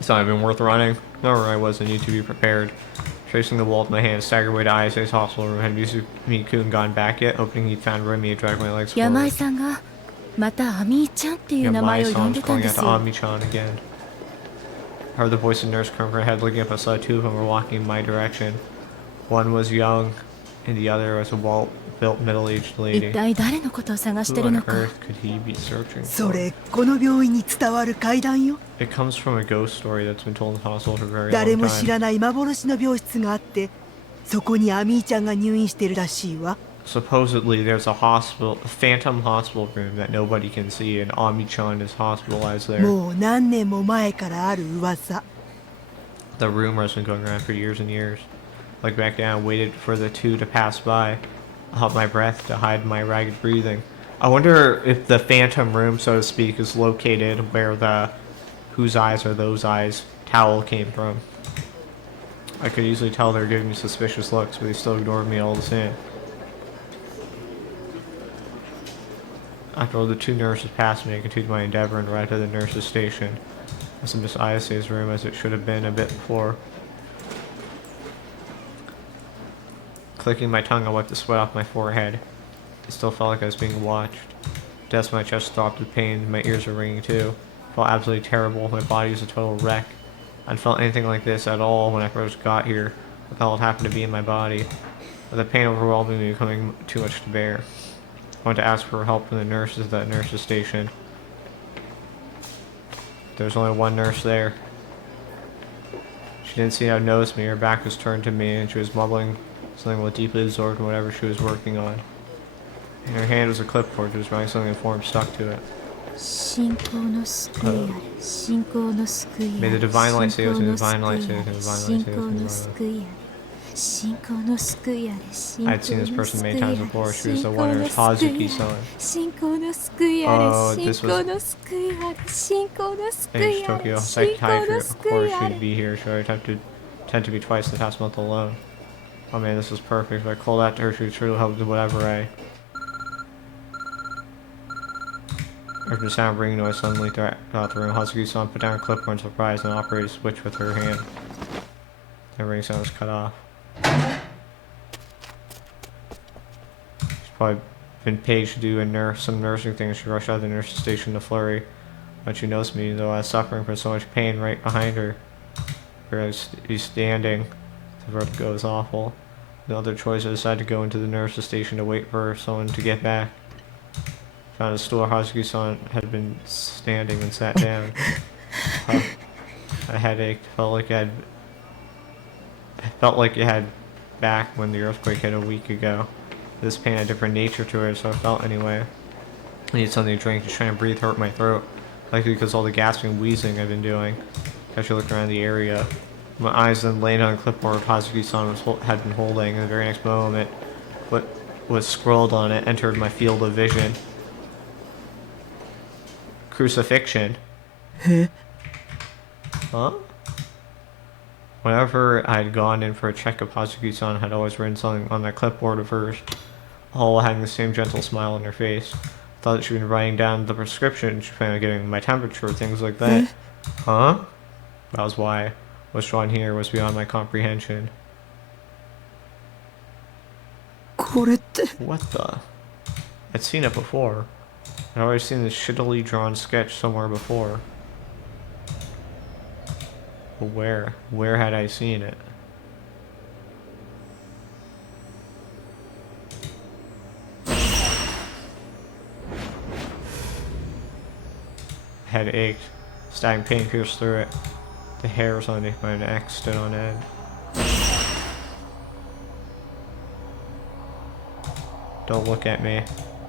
it's not even worth running. Know where I was, I need to be prepared. Tracing the wall with my hand, staggered away to Isai's hospital room. Had Mizumi-kun gone back yet? Opening, he found Remy and dragged my legs forward. 山井さんがまたアミーちゃんっていう名前を呼んでたん calling で out す to よ。 Ami-chan again. I heard the voice of nurse come from her head. Looking up, I saw two of them were walking in my direction. One was young, and the other was a well-built middle-aged 一 lady. 体誰のことを探し Who てる on のか。 earth could he be searching そ for? れこの病院に伝わる怪談よ。 It comes from a ghost story that's been told in the hospital for a very 誰 long も知 time. らない幻の病室があって、そこにアミーちゃんが入院してるらしいわ。 Supposedly, there's a phantom hospital room that nobody can see, and Ami-chan is hospitalized there. もう何年も前からある噂。 The rumor has been going around for years and years. I looked back down, waited for the two to pass by. I held my breath to hide my ragged breathing. I wonder if the phantom room, so to speak, is located where the "whose eyes are those eyes" towel came from. I could easily tell they were giving me suspicious looks, but they still ignored me all the same. After all, the two nurses passed me, I continued my endeavor and arrived at the nurse's station. It was in Miss Ayase's room, as it should have been a bit before. Clicking my tongue, I wiped the sweat off my forehead. It still felt like I was being watched. Depths of my chest throbbed with pain, my ears were ringing too. It felt absolutely terrible, my body was a total wreck. I hadn't felt anything like this at all when I first got here. What the hell had happened to be in my body? With the pain overwhelming me, becoming too much to bear. I went to ask for help from the nurses at that nurse's station. There was only one nurse there. She didn't seem to have noticed me. Her back was turned to me, and she was mumbling something while deeply absorbed in whatever she was working on. In her hand was a clipboard. She was writing something in form stuck to it. 信仰の救いあれ、信仰の救いあ May れ、 the divine light save us, may the 信 divine 仰 light の save us, may the 信 divine 仰 light の save us. 救いあれ、信仰の救いあれ、信仰 I'd seen this の person 救 many いあ times れ、 before. She was 信 the 仰 one の who's 救いあ Hazuki-san. れ、信仰の救いあ Oh, れ、 this 信 was 仰の救いあれ、信仰の救 Thanks, いあれ、 Tokyo. 信仰の Psychiatry. Of 救 course いあ she'd れ。 be here. She already tend to be twice the past month alone. Oh man, this was perfect. If I called out to her, she would surely help with whatever I... After the sound of ringing noise suddenly throughout the room, Hazuki-san put down her clipboard in surprise and operated a switch with her hand. The ring sound was cut off. probably been paid to do some nursing things. She rushed out of the nurse's station in a flurry. When she noticed me, though I was suffering from so much pain right behind her. Where I was standing. The vertigo was awful. No other choice, I decided to go into the nurse's station to wait for someone to get back. Found a stool Hazuki-san had been standing and sat down. My head ached. Felt like it had back when the earthquake hit a week ago. This pain had a different nature to it, so I felt anyway. I needed something to drink. Just trying to breathe hurt my throat. Likely because all the gasping and wheezing I've been doing. I should look around the area. My eyes then landed on a clipboard Hazuki-san had been holding, and the very next moment, what was scrawled on it entered my field of vision. Crucifixion. Huh? Whenever I had gone in for a checkup, Hazuki-san had always written something on that clipboard of hers, all having the same gentle smile on her face. I thought that she'd been writing down the prescription. She planned on getting my temperature, things like that. Huh? That was why what's drawn here was beyond my comprehension. これって What the? I'd seen it before. I'd already seen this shittily drawn sketch somewhere before. But where? Where had I seen it? Head ached. Stabbing pain pierced through it. The hairs on my neck stood on end. Don't look at me.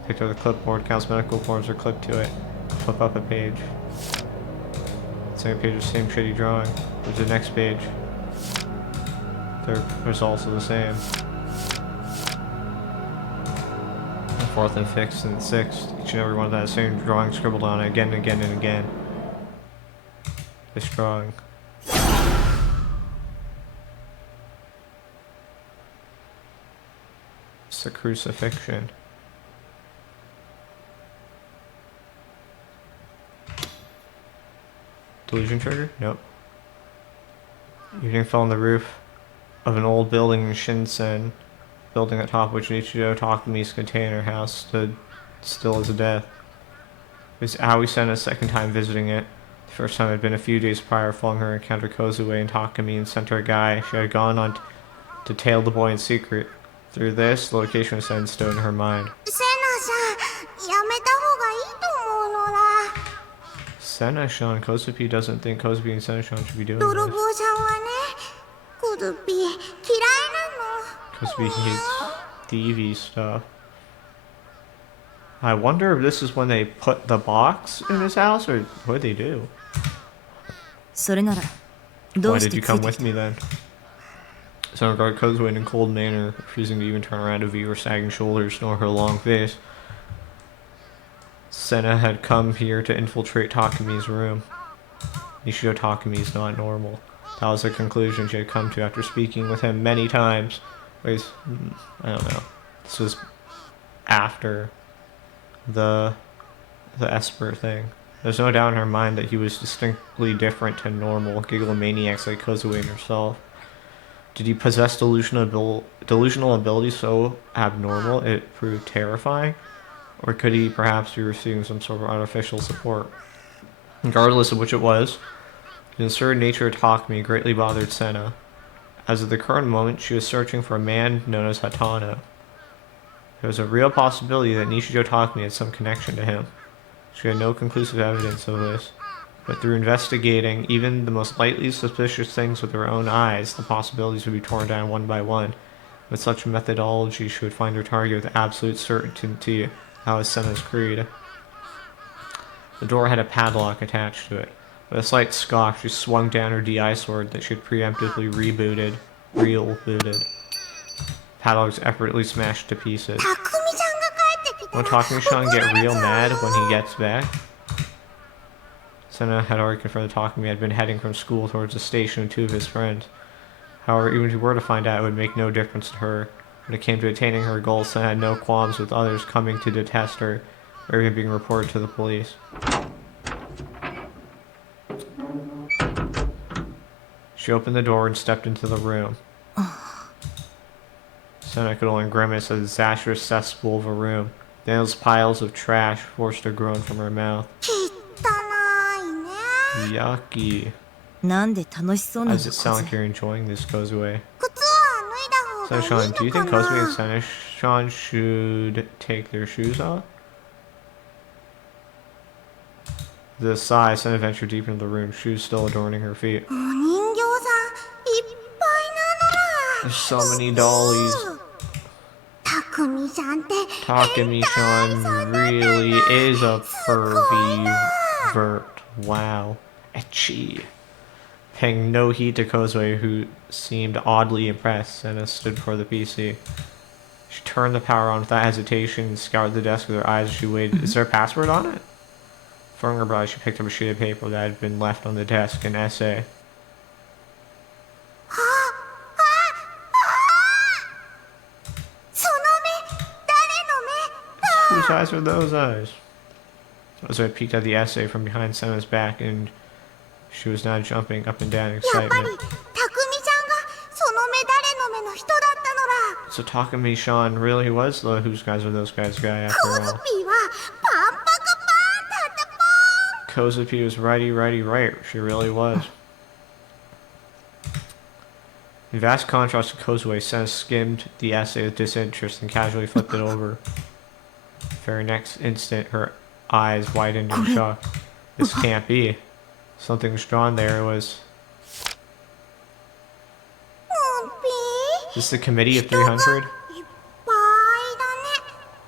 Picked up the clipboard. Cal's medical forms are clipped to it. Flip up a page. Second page is the same shitty drawing. There's the next page. Third results are the same. The fourth and fifth and sixth. Each and every one of that same drawing scribbled on it again and again and again. This drawing. It's the crucifixion. Delusion trigger? Nope. Evening fell on the roof of an old building in Shinsen, building at top of which Nichijou Takami's container house stood still as a death. It was Aoi Sena's second time visiting it. The first time had been a few days prior, following her encounter Kozue and Takami and sent her a guy. She had gone on to tail the boy in secret. Through this, the location was set in stone in her mind. セナさん、やめた方がいいと思うのだ。 Senna-shan, Kozupi doesn't think Kozupi and Senna-shan should be doing 泥 this. 棒さんはね、コズピ嫌いなの。 Kozupi hates thievy stuff. I wonder if this is when they put the box in his house, or what did they do? それならど Why うし did て you つい come て with me then? Senna regarded Kozue in a cold manner, refusing to even turn around to view her sagging shoulders nor her long face. Senna had come here to infiltrate Takami's room. Nichijou Takami is not normal. That was the conclusion she had come to after speaking with him many times. Wait, I don't know. This was after the Esper thing. There's no doubt in her mind that he was distinctly different to normal gigglomaniacs like Kozue and herself. Did he possess delusional abilities so abnormal it proved terrifying? Or could he perhaps be receiving some sort of artificial support? Regardless of which it was, the absurd nature of Takami greatly bothered Senna. As of the current moment, she was searching for a man known as Hatano. There was a real possibility that Nichijou Takami had some connection to him. She had no conclusive evidence of this, but through investigating even the most lightly suspicious things with her own eyes, the possibilities would be torn down one by one. With such methodology, she would find her target with absolute certainty. That was Senna's creed. The door had a padlock attached to it. With a slight scoff, she swung down her DI sword that she had preemptively rebooted. Padlock's effortlessly smashed to pieces. たくみさんが帰ってきた Won't ら Takumi-chan 怒 get られ real ちゃ mad う when he gets back? Senna had already confirmed that Takumi had been heading from school towards the station with two of his friends. However, even if he were to find out, it would make no difference to her. When it came to attaining her goals, Senna had no qualms with others coming to detest her, or even being reported to the police. She opened the door and stepped into the room. Senna Senna could only grimace at the disastrous cesspool of a room. Daniel's piles of trash forced a groan from her mouth. 汚いね。 Yucky. なんで楽しそうな How の does it sound like you're enjoying this, Kozue? 靴は脱いだ方がいい So, Sean, do you の think か Kozue な and Sean should take their shoes off? The sigh sent a venture deep into the room, shoes still adorning her feet. お人形さんいっぱいなの There's so many dollies. たくみちゃんって Takumi-chan really is a pervert. Wow. Etchy. Paying no heed to Kozue, who seemed oddly impressed, Senna stood before the PC. She turned the power on without hesitation and scoured the desk with her eyes as she waited. Is there a password on it? Throwing her brow, she picked up a sheet of paper that had been left on the desk, an essay. Whose eyes are those eyes? So I peeked at the essay from behind Senna's back, and she was now jumping up and down in やっぱり excitement. たくみちゃんがその目誰の目の人だったのら So Takumi-chan really was the whose guys are those guys guy after コズ all. ピーはパンパカパンタタポ Kozupi was righty right. She really was. In vast contrast to Kozue, Senna skimmed the essay with disinterest and casually flipped it over. Very next instant, her eyes widened in shock. This can't be. Something was drawn there. It was. ンピー Is this the committee of 300? いっぱいだね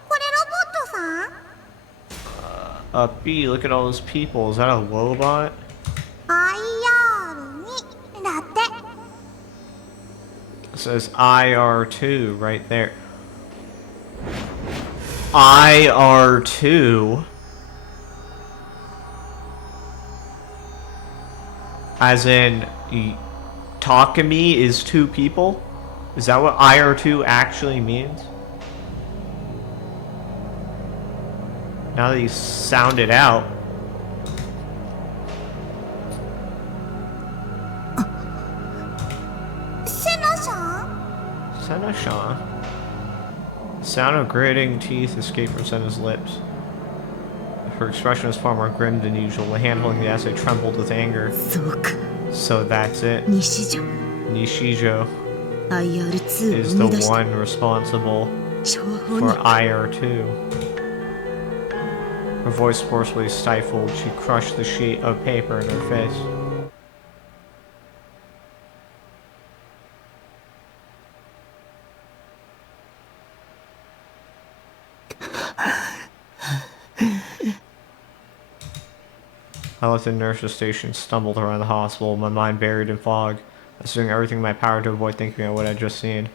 これロボットさん B, look at all those people. Is that a Lobot? IR2 だって It says IR2 right there. IR2? As in, Takumi is 2 people? Is that what IR2 actually means? Now that you sound it out. Senna-chan? The sound of grating teeth escaped from Senna's lips. Her expression was far more grim than usual. The hand holding the essay trembled with anger. そうか So that's it. 西条 Nishijo IR2 を is 生 the み出した one responsible 調和法 for に IR2. Her voice forcefully stifled. She crushed the sheet of paper in her face. I left the nurse's station, stumbled around the hospital, my mind buried in fog. I was doing everything in my power to avoid thinking of what I'd just seen.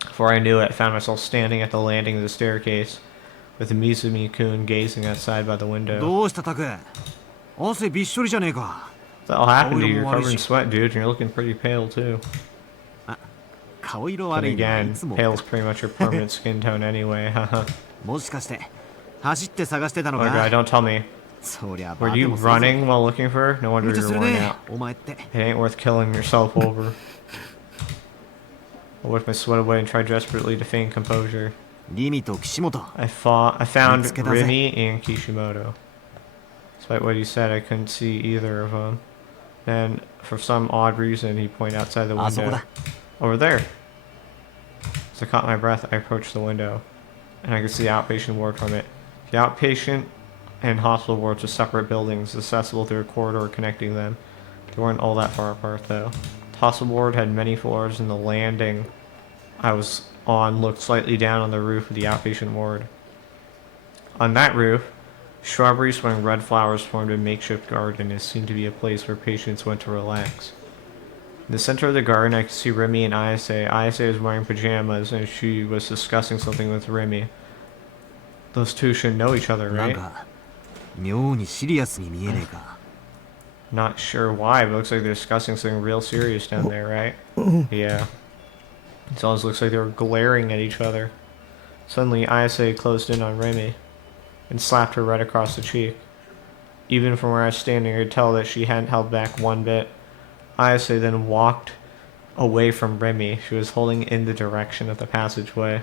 Before I knew it, I found myself standing at the landing of the staircase, with Mizumi-kun gazing outside by the window. どうしたタク汗びっしょりじゃねえか What the hell happened to you? You're顔色も悪い covered in し sweat, dude, and you're looking pretty pale too. 顔色 But 悪いのはい again, つも pale's pretty much your permanent skin tone anyway, haha. もしかして走って探してたの Oh か god, don't tell me. そりゃ Were バ you テもするぞ running while looking for her? No wonder 無茶 you're する worn ね out. お前って It ain't worth killing yourself over. I wiped my sweat away and tried desperately to feign composure. リミと岸本 I found Mitsuke-daze. Rimi and Kishimoto. Despite what he said, I couldn't see either of them. And for some odd reason, he pointed outside the あそこ window. だ Over there. As I caught my breath, I approached the window, and I could see the outpatient ward from it. The outpatient and hospital wards were separate buildings, accessible through a corridor connecting them. They weren't all that far apart, though. The hospital ward had many floors, and the landing I was on looked slightly down on the roof of the outpatient ward. On that roof, shrubbery swaying red flowers formed a makeshift garden and seemed to be a place where patients went to relax. In the center of the garden, I could see Remy and Ayase. Ayase was wearing pajamas, and she was discussing something with Remy. Those two should know each other, なん right? か妙にシリアスに見えねえか Not sure why, but it looks like they're discussing something real serious down there, right? Yeah. It always looks like they were glaring at each other. Suddenly, Ayase closed in on Remy and slapped her right across the cheek. Even from where I was standing, I could tell that she hadn't held back one bit. Ayase then walked away from Remy. She was holding in the direction of the passageway.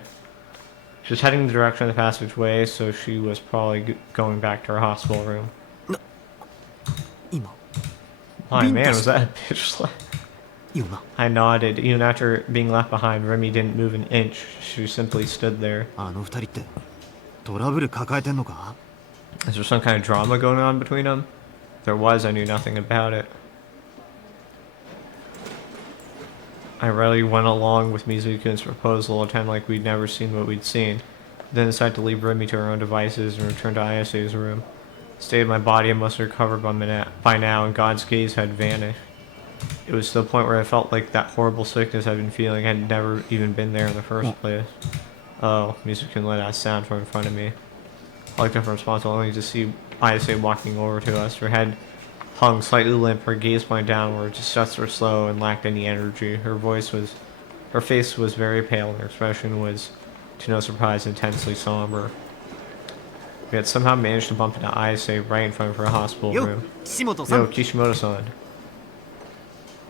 She was heading in the direction of the passageway, so she was probably going back to her hospital room. 今 My man, was that a bitch slap? 言うな I nodded. Even after being left behind, Remy didn't move an inch. She simply stood there. あの二人ってトラブル抱えてんのか Is there some kind of drama going on between them? If there was, I knew nothing about it. I readily went along with Mizukun's proposal, attend like we'd never seen what we'd seen. Then decided to leave Remy to her own devices and return to Ayase's room. The state of my body had must have recovered by now, and God's gaze had vanished. It was to the point where I felt like that horrible sickness I'd been feeling had never even been there in the first place. Oh, Mizukun let out a sound from in front of me. I looked up in response only to see Ayase walking over to us. Her head hung slightly limp, her gaze pointed downward, her steps were slow and lacked any energy. Her face was very pale, and her expression was, to no surprise, intensely somber. We had somehow managed to bump into Ayase right in front of her hospital よ room. 岸本さ Yo, ん Kishimoto-san.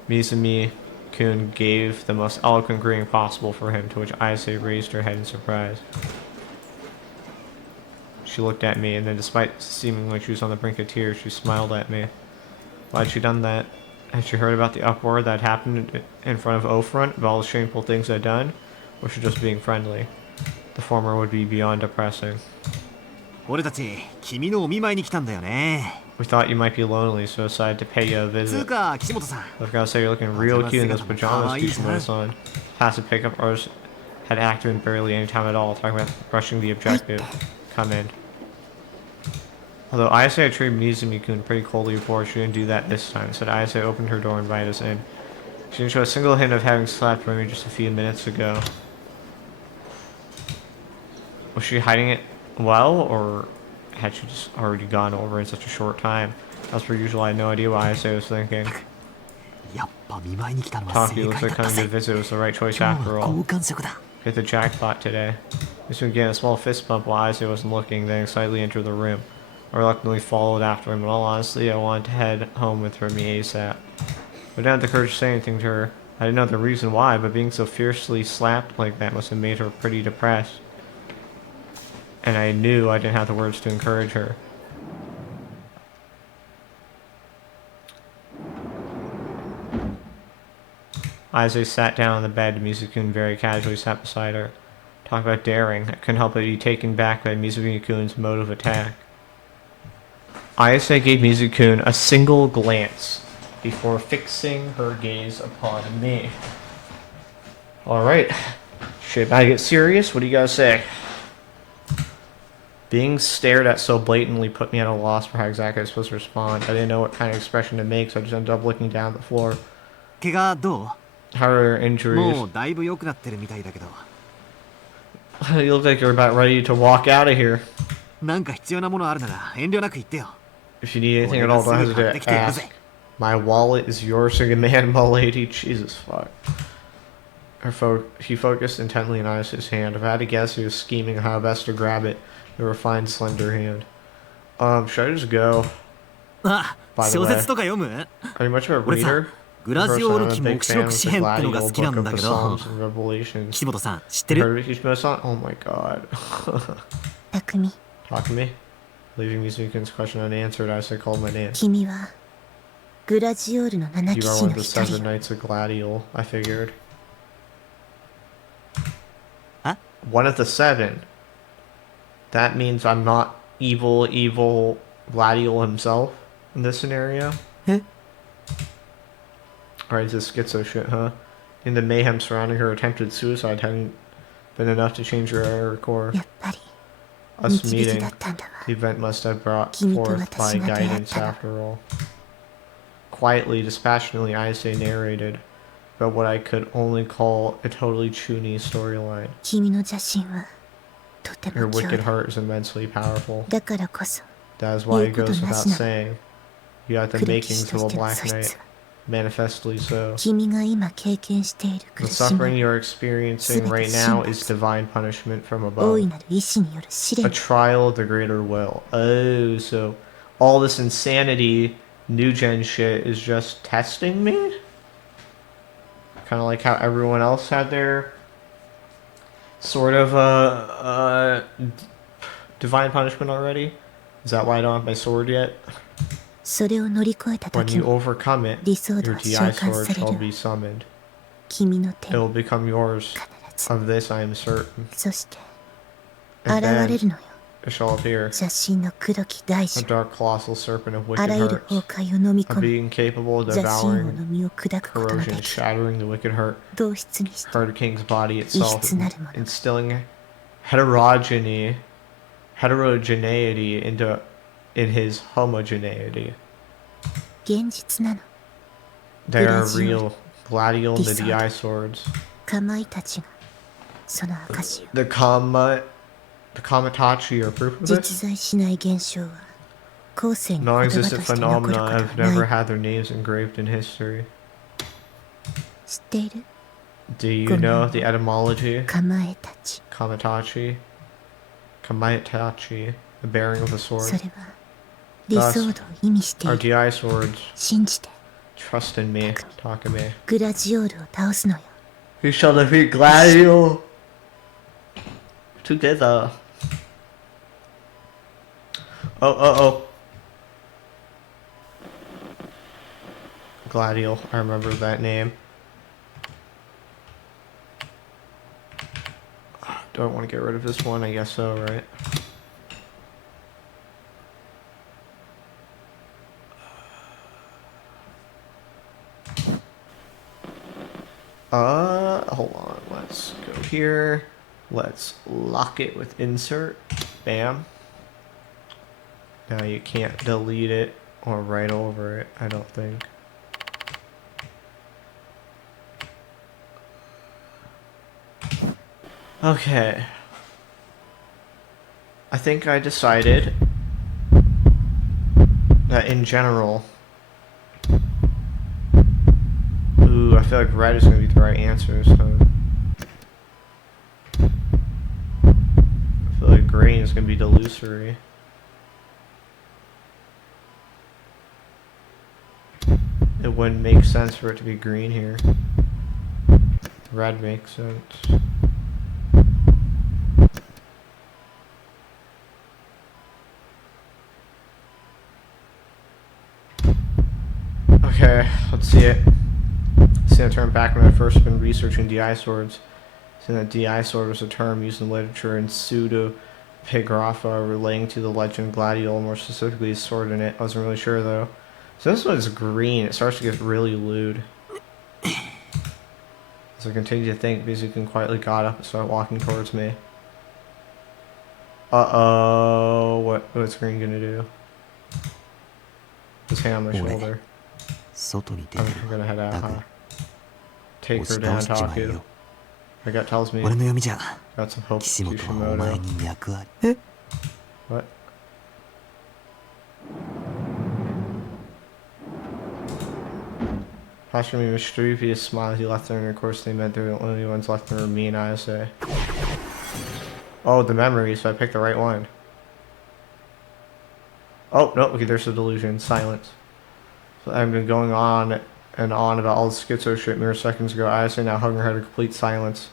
Mizumi-kun gave the most eloquent greeting possible for him, to which Ayase raised her head in surprise. She looked at me, and then despite seeming like she was on the brink of tears, she smiled at me. Why had she done that? Had she heard about the uproar that happened in front of O-Front, of all the shameful things I'd done? Or was she just being friendly? The former would be beyond depressing. 俺たち君のお見舞いに来たんだよね We thought you might be lonely, so decided to pay you a つう visit. か岸本さん I forgot to say you're looking real cute in those pajamas, Kishimoto-san. Passive pickup artist had acted in barely any time at all, talking about rushing the objective. Come in. Although Ayase had treated Mizumi-kun pretty coldly before, she didn't do that this time. Said Ayase opened her door and invited us in. She didn't show a single hint of having slept Remy just a few minutes ago. Was she hiding it well, or had she just already gone over in such a short time? As per usual, I had no idea what Ayase was thinking. やっぱ見舞いに来たのは Taki 正 looks 解 like だった coming ぜ to visit was the right choice 今日 after は all. 好感触だ Hit the jackpot today. This one getting a small fist bump while Ayase wasn't looking, then excitedly entered the room. I reluctantly followed after him, but all honestly, I wanted to head home with Remy ASAP. I didn't have the courage to say anything to her. I didn't know the reason why, but being so fiercely slapped like that must have made her pretty depressed. And I knew I didn't have the words to encourage her. Ayase sat down on the bed, Mizukun very casually sat beside her. Talk about daring. I couldn't help but be taken back by Mizukun-kun's mode of attack. Ayase gave Mizukun a single glance before fixing her gaze upon me. Alright. Should I get serious? What do you guys say? Being stared at so blatantly put me at a loss for how exactly I was supposed to respond. I didn't know what kind of expression to make, so I just ended up looking down at the floor. 怪我ど How are your う injuries? もうだいぶ良くなってるみたいだけど You look like you're about ready to walk out of here. なんか必要なものあるなら遠慮なく言ってよ If you need anything at all, don't hesitate to ask. My wallet is yours to command, m'lady. Jesus fuck. He focused intently on Ayase's hand. If I had to guess, he was scheming how best to grab it. The refined, slender hand. Should I just go? あ By the 小 way, 説とか読む are you much of a 俺さ reader? グラジオール I'm a 記 big 黙示 fan 録 of 詩 the 編ってのが Gladiol 好きなん book of だ the けど Psalms and Revelations. 岸本さん知って You る heard of Kishimoto-san? Oh my god. 匠 Talk to me. Leaving Mizukun's question unanswered, Ayase called my name. 君はグラジオールの七 You 騎 are 士 one の of the 一 seven 人 knights of Gladiol, I figured. Huh? One of the seven. That means I'm not evil Gladiol himself in this scenario? Eh? Alright, this schizo shit, huh? In the mayhem surrounding her attempted suicide hadn't been enough to change her course. やっぱり Us 導き meeting, だったんだわ the event must have brought 君と forth 私 by が出会っ guidance たの after all. Quietly, dispassionately, Ayase narrated about what I could only call a totally chuny storyline. 君の邪心はとて Her も強 wicked 大 heart is immensely powerful. だからこそ That is why it 言うこと goes な without しなの saying. You have the 黒騎士 makings と of a しての Black 素 Knight, 質は manifestly so. 君が今経験している The 苦しみ suffering you're experiencing right now is divine punishment from 大 above. いなる意志による試 A 練 trial of the greater will. Oh, so all this insanity, new gen shit is just testing me? Kind of like how everyone else had their sort of divine punishment already. Is that why I don't have my sword yet? それを乗り越えた When 時 you に overcome it, 理想度 your は召 DI 喚 sword され shall る be summoned. 君の手 It に will become yours. 必ず Of this I am certain. そして現 And れ then るのよ it shall appear 邪神の口説き大 a 樹 dark colossal serpent of あ wicked らゆる hearts. 崩壊を飲み A 込み being capable of 邪神王の devouring 身を砕くことがで corrosion, き shattering the wicked heart, 同質にして heart king's body itself, 異質なるもの。 instilling heterogeneity in his homogeneity. 現実なの They are Gladiol. real. Gladiol and the Disod. DI swords. かまいたちがその証を The Kamatachi are proof of 実 this? 在しない現象は後世に言葉と Non-existent して残ること phenomena は have な never い had their names engraved in history. 知っている Do you Good know man. the etymology? かまえたち Kamatachi? Kamaitachi, the bearing of the そ sword. れは理想度を意味してい Our る DI swords. 信じて Trust in me, Takame. グラジオールを倒すのよ We shall defeat Gladiol together. Oh. Gladiol, I remember that name. Do I want to get rid of this one? I guess so, right? Hold on. Let's go here. Let's lock it with insert. Bam. Now you can't delete it or write over it, I don't think. Okay. I think I decided that in general... Ooh, I feel like red is going to be the right answer, so... I feel like green is going to be delusory. It wouldn't make sense for it to be green here. Red makes sense. Okay, let's see it. See, I turned back when I first been researching DI swords. Saying that DI sword was a term used in literature in pseudepigrapha relating to the legend Gladiol, more specifically his sword in it. I wasn't really sure though. So this one is green. It starts to get really lewd. As I continue to think, Bizuken quietly got up and started walking towards me. Uh-oh. What's green gonna do? His hand on my shoulder. 外に出 I'm てる gonna head out, だ huh? が Take 押 her し down, 倒しちまえ Taku. よ My gut tells me 俺の読みじゃ got some hope 岸 for 本はお前 Kishimoto. に脈あり What? Hashimi mischievous smile he left there, and of course they meant they're the only ones left in me and Ayase. Oh, the memory, so I picked the right one. Oh, no, okay, there's the delusion. Silence. So I've been going on and on about all the schizo shit mere seconds ago. Ayase now hung her head in complete silence.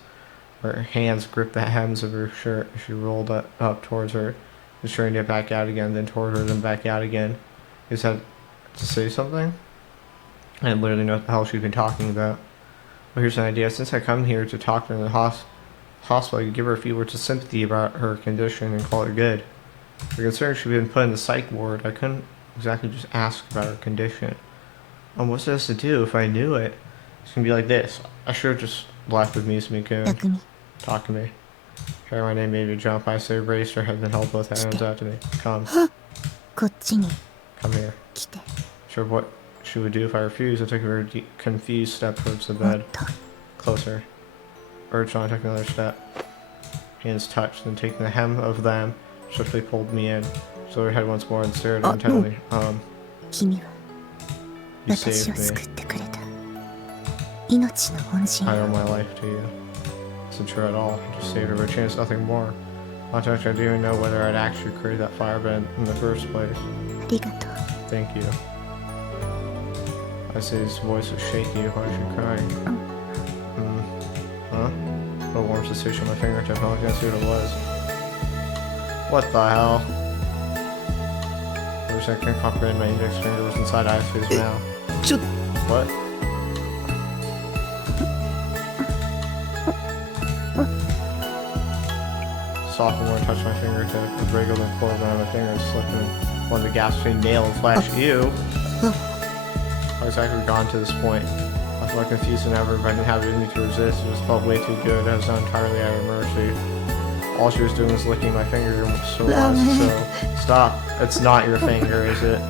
Her hands gripped the hems of her shirt as she rolled up towards her, just trying to get back out again, then toward her, then back out again. Is that to say something? I didn't literally know what the hell she'd been talking about. Well, here's an idea. Since I come here to talk to her in the hospital, I could give her a few words of sympathy about her condition and call her good. But considering she'd been put in the psych ward, I couldn't exactly just ask about her condition. What's this to do if I knew it? It's gonna be like this. I should have just left with Mizumi-kun. 匠 Talk to me. Hearing my name made me jump. I say raised her head, then held both hands out to me. Come. こっちに Come here. 来て Sure of what she would do if I refused. I took a very confused step towards the もっ bed. と Closer. Urged on, took another step. Hands touched, then taking the hem of them, swiftly pulled me in. So her head once more and stared Oh, intently. 君は You 私を saved 救 me. ってくれた命の恩人 I よ owe my life to you. Isn't true at all. I just saved her, but a chance, nothing more. Not to mention, I didn't even know whether I'd actually created that firebend in the first place. ありがとう Thank you. I say his voice was shaky. Why is she crying? Huh? A warm sensation on my fingertip. I was gonna see what it was. What the hell? I wish I could comprehend my index finger was inside Ayase's mouth. ちょっ What? Soft and warm touched my fingertip. It was wriggled and coiled around my fingers, slipped in one of the gaps between nail and flesh. Ew. How exactly gone to this point? I was more confused than ever, but I didn't have it in me to resist. It just felt way too good. I was not entirely at her mercy. All she was doing was licking my finger, so stop. It's not your finger, is it?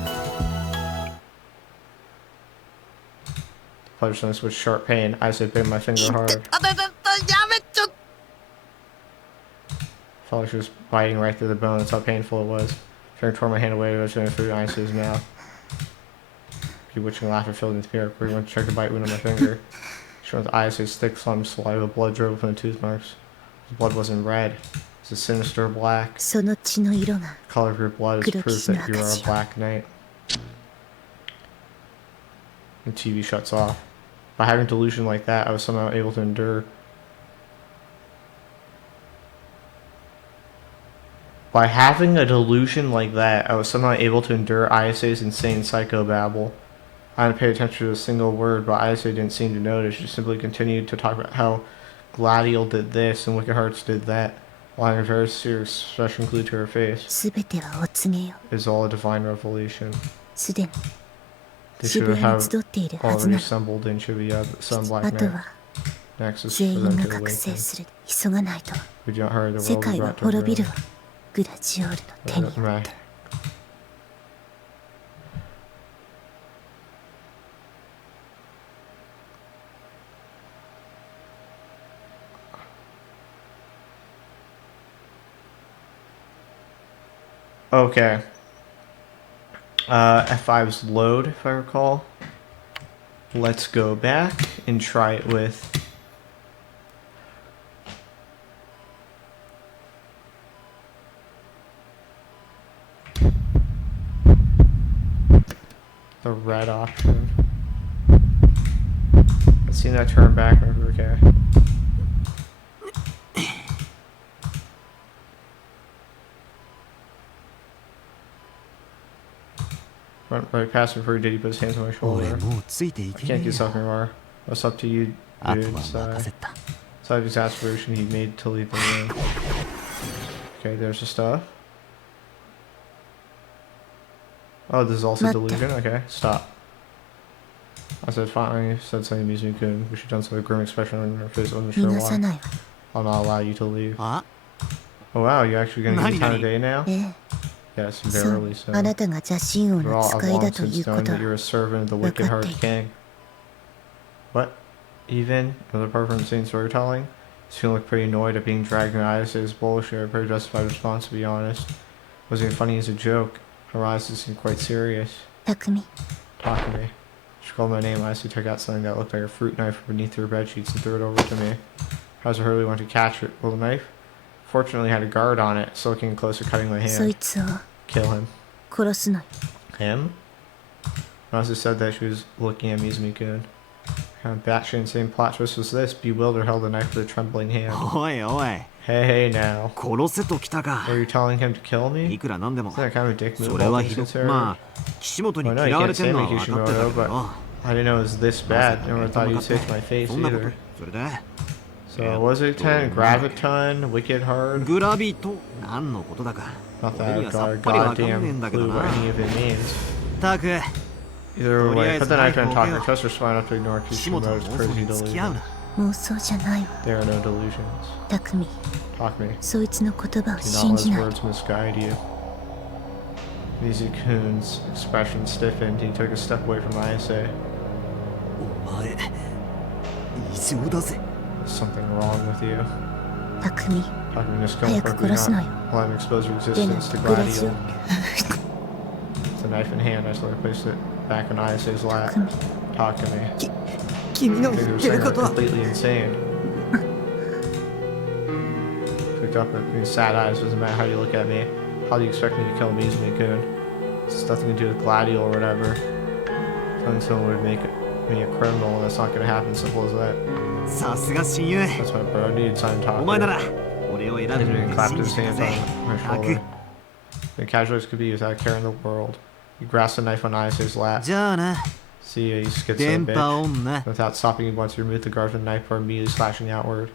Pleasure sense with sharp pain. I said bit my finger hard. Felt like she was biting right through the bone. That's how painful it was. Finger tore my hand away. I was going to food in Ayase's mouth. Bewitching laughter filled into the air. We went to check the bite wound on my finger. She went with Ayase's thick slump saliva. Blood drove from the tooth marks. The blood wasn't red. It's a sinister black. その血の色が The color of your blood is proof that you are a black knight. The TV shuts off. By having delusion like that, I was somehow able to endure. By having a delusion like that, I was somehow able to endure Ayase's insane psychobabble. I didn't pay attention to a single word, but Ayase didn't seem to notice. She simply continued to talk about how Gladiol did this and Wicked Hearts did that, while having a very serious expression glued to her face. すべてはお告げよ It is all a divine revelation. すでに They 渋 should 谷に have 集っているはず already なの assembled in Shibuya, but some black あと knight は nexus 全 for 員 them が to 覚醒 awaken. する急がないと We do not hurry, the 世 world will 界 be は brought to 滅びる ruin. わグラジオールの手によって Right. Okay. F5's load, if I recall. Let's go back and try it with the red option. Let's see that turn back. Okay. Went right past me before he did. He put his hands on my 俺 shoulder. もうついてい I け can't ねえ get よ stuck anymore. What's up to you, あと dude? は任せた Side of exasperation he made to leave the room. Okay, there's the stuff. Oh, this is also What delusion? Okay, stop. I said fine. He said something Mizumi couldn't. We should have done some grim expression on her face. I wasn't sure 逃がさ why. ないわ I'll not allow you to leave. あ Oh wow, you actually gonna give me time of Nani? day now? ええ Yes, そう barely so. あなたが邪神王 We're の all 使い I've だ long とい since うこ known と that you're a servant of the Wicked Heart King. What? Even? Another part from insane storytelling? You seem like pretty annoyed at being dragged in Ayase's bullshit. A pretty justified response, to be honest. Wasn't even funny as a joke. Her eyes seemed quite serious. 匠 Talk to me. She called my name. Ayase took out something that looked like a fruit knife from beneath her bedsheets and threw it over to me. How's Hurley went to catch it? Well, the knife? Fortunately, had a guard on it, so came close to cutting my そい hand. つを Kill him. 殺すのよ Him? Ayase said that she was looking at Mizumi-kun. What kind of batshit insane plot twist was this? Bewildered held the knife with a trembling hand. おいおい Hey, hey now. 殺せときたか Are you telling him to kill い me? くらなんでも Isn't that kind of a dick move? それは all ひ things ど considered? まあ岸本に Well, no, you 嫌わ can't れて say んの me は分かってた Kishimoto, けど but な I didn't know it was this ま bad. さか Never 面と thought 向 you'd かっ say て it to my face そんなこと either. それで So, was it 10? Graviton? Wicked Heart? グラビと何のことだか Not that 俺に I've は got さ a っぱり分かんねえん goddamn だけど clue な what any of it means. たく Either way, put the knife down and talk. Okay. Our trust are smart enough to ignore 岸本の Kishimoto's 妄想 crazy に付き合う delusion. な妄想じゃないわ There are no delusions. 匠 Talk to me. そいつの言葉を Do not 信 let じ his ない words misguide you. Mizukun's expression stiffened. He took a step away from Ayase. お前異常だぜ There's something wrong with you. 匠 Talk to me, just go 早く quickly, 殺すの not よ let him expose your でな existence to グラジオ Gladiol. With the knife in hand, I slowly placed it back on Ayase's lap. 匠 Talk to me. 君の I 言 think っ they て were る saying こ I'm とは completely insane. Picked up at me, sad eyes. Doesn't matter how you look at me. How do you expect me to kill Mizumi-kun? This has nothing to do with Gladiol or whatever. Telling someone would make me a criminal. That's not gonna happen. Simple as that. さすが親友 That's my bro. Dude, sign talk. お前なら俺を選べ And る then って clapped 信 his じてた hands ぜ on my タク shoulder. The casual as could be without a care in the world. He grasped a knife on Isa's lap. じゃあな See ya, you schizo 電波 bitch. オンな Without stopping, he once removed the guard from the knife before immediately slashing outward.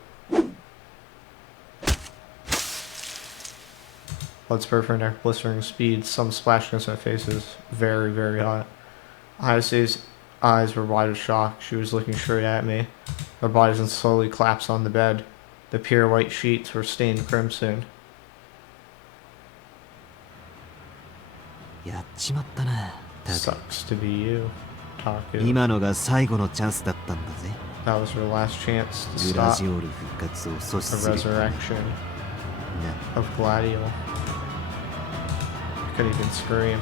Blood spurted from her neck, blistering speed. Some splashed against my faces. Very, very hot. Isa's eyes were wide with shock. She was looking straight at me. Her body then slowly collapsed on the bed. The pure white sheets were stained crimson. やっちまったなタク Sucks to be you, Taku. 今のが最後のチャンスだったんだぜ That was her last chance to グラ stop ジオール復活を阻止 the する resurrection な of Gladio. I couldn't even scream.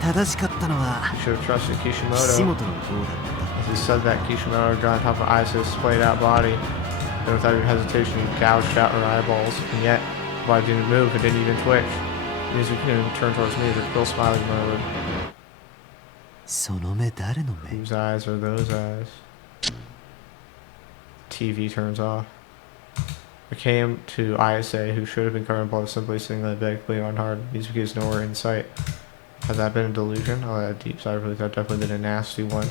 正しかったのは You should have trusted 岸 Kishimoto. 本の方だっ As he said that, Kishimoto got on top of Isa's splayed out body. Then without even hesitation, he gouged out her eyeballs. And yet, the body didn't move, it didn't even twitch. Mizuki turned towards me with a cruel smiling mode. たその目誰の目 Whose eyes are those eyes? TV turns off. I came to Isa, who should have been covered in blood, simply sitting on the bed, bleeding on hard. Mizuki is nowhere in sight. Had that been a delusion? Oh, that deep sigh of relief. That definitely been a nasty one. I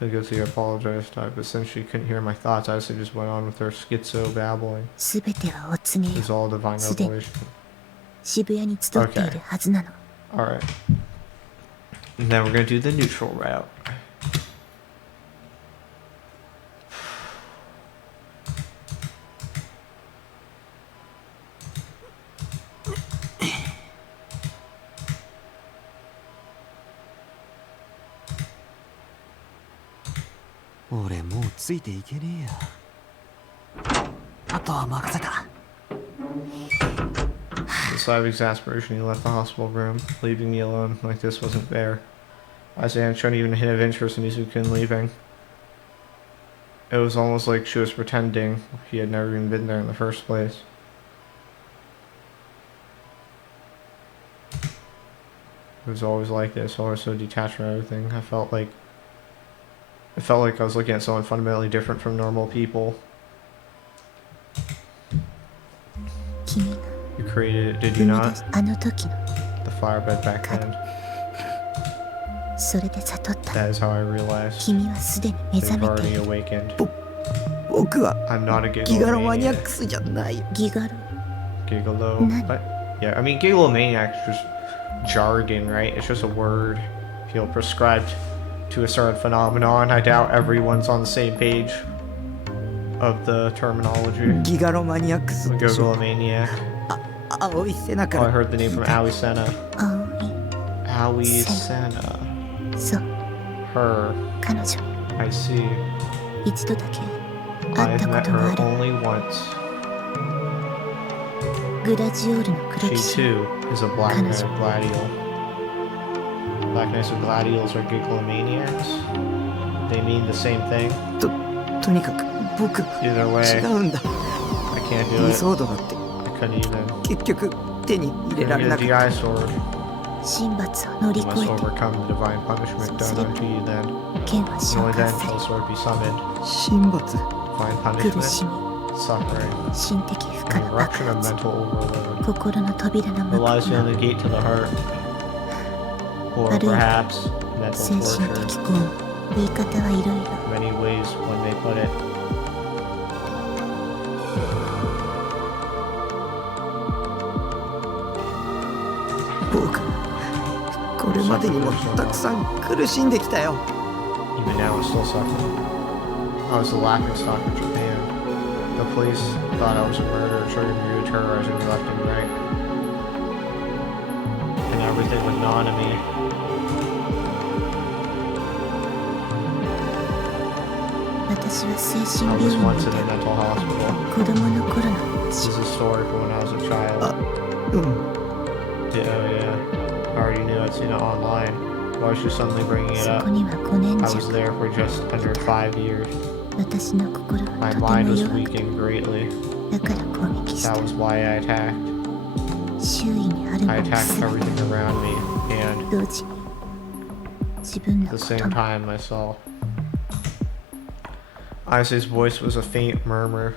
feel guilty, I apologized, but since she couldn't hear my thoughts, Isa just went on with her schizo babbling. すべてはお告げ It よ was all divine すでに revelation. 渋谷に集っているはずなの Alright. And then we're gonna do the neutral route.「俺もうついていけねえや」「あとは任せた」 With a sigh of exasperation, he left the hospital room, leaving me alone like this wasn't fair. Isa hadn't shown even a hint of interest in Mizuki in leaving. It was almost like she was pretending he had never even been there in the first place. It was always like this, always so detached from everything. It felt like I was looking at someone fundamentally different from normal people. 君が You created it, did 生 you み not? 出しあの時の The firebed back then. それで悟った That is how I realized 君はすでに目 they've 覚めてい already る awakened. 僕は I'm not a ギガロマニアッ gigolomaniac. クスじゃないギガロ Gigolo. None. But yeah, I mean gigolomaniac is just jargon, right? It's just a word feel prescribed to a certain phenomenon. I doubt everyone's on the same page of the terminology. ギガロマニアックスでしょ Gigolomaniac. 青い背中 Oh, I から heard the name from Aoi Sena. 青 Aoi Sena. Sena. いそう Her. 彼女 I see. 一度だけ会っ I've たこ met とが her ある only once. グラジオールの黒 She 騎士 too is a black knight of gladiol. Black knights of gladiol's are gigolomaniacs? They mean the same thing? とにかく僕 Either 違 way, うんだ I can't 理 do it. 想度だって I couldn't even. 結局手に入れ Give ら me れ the なかっ DI sword. 神罰を乗り You 越 must えて overcome the divine punishment done unto you then. 剣は And 召 only 喚 then さ shall the sword be summoned. た神罰 Divine 苦し punishment, み suffering, 心的負荷 and の爆 eruption of 発 mental overload. 心の扉の It 向こ lies う beyond の the gate to the heart. Or あるいは perhaps mental 精神 torture. 的拷問言い方はいろいろ Many ways one may put it. 僕これまでにもたくさん苦しんできたよ Even now, I'm still suffering. I was the laughingstock of Japan. The police thought I was a murderer, triggered me to terrorizing me left and right. And everything was gone to me. 私は精 I 神 was 病院 once にい in a た mental hospital. 子供の頃の This 話 is a story from when I was a child. うん Yeah, oh yeah. I already knew I'd seen it online. Why was she suddenly bringing it そ up? こには5年 I was 弱 there for just under 5 years. 私の心は My とても mind was 弱く weakening greatly. だから攻撃し That た was why I attacked. 周囲にあるも I の attacked すべ everything around me, and て同時に自分の At こ the と same も time, I saw Isa's voice was a faint murmur.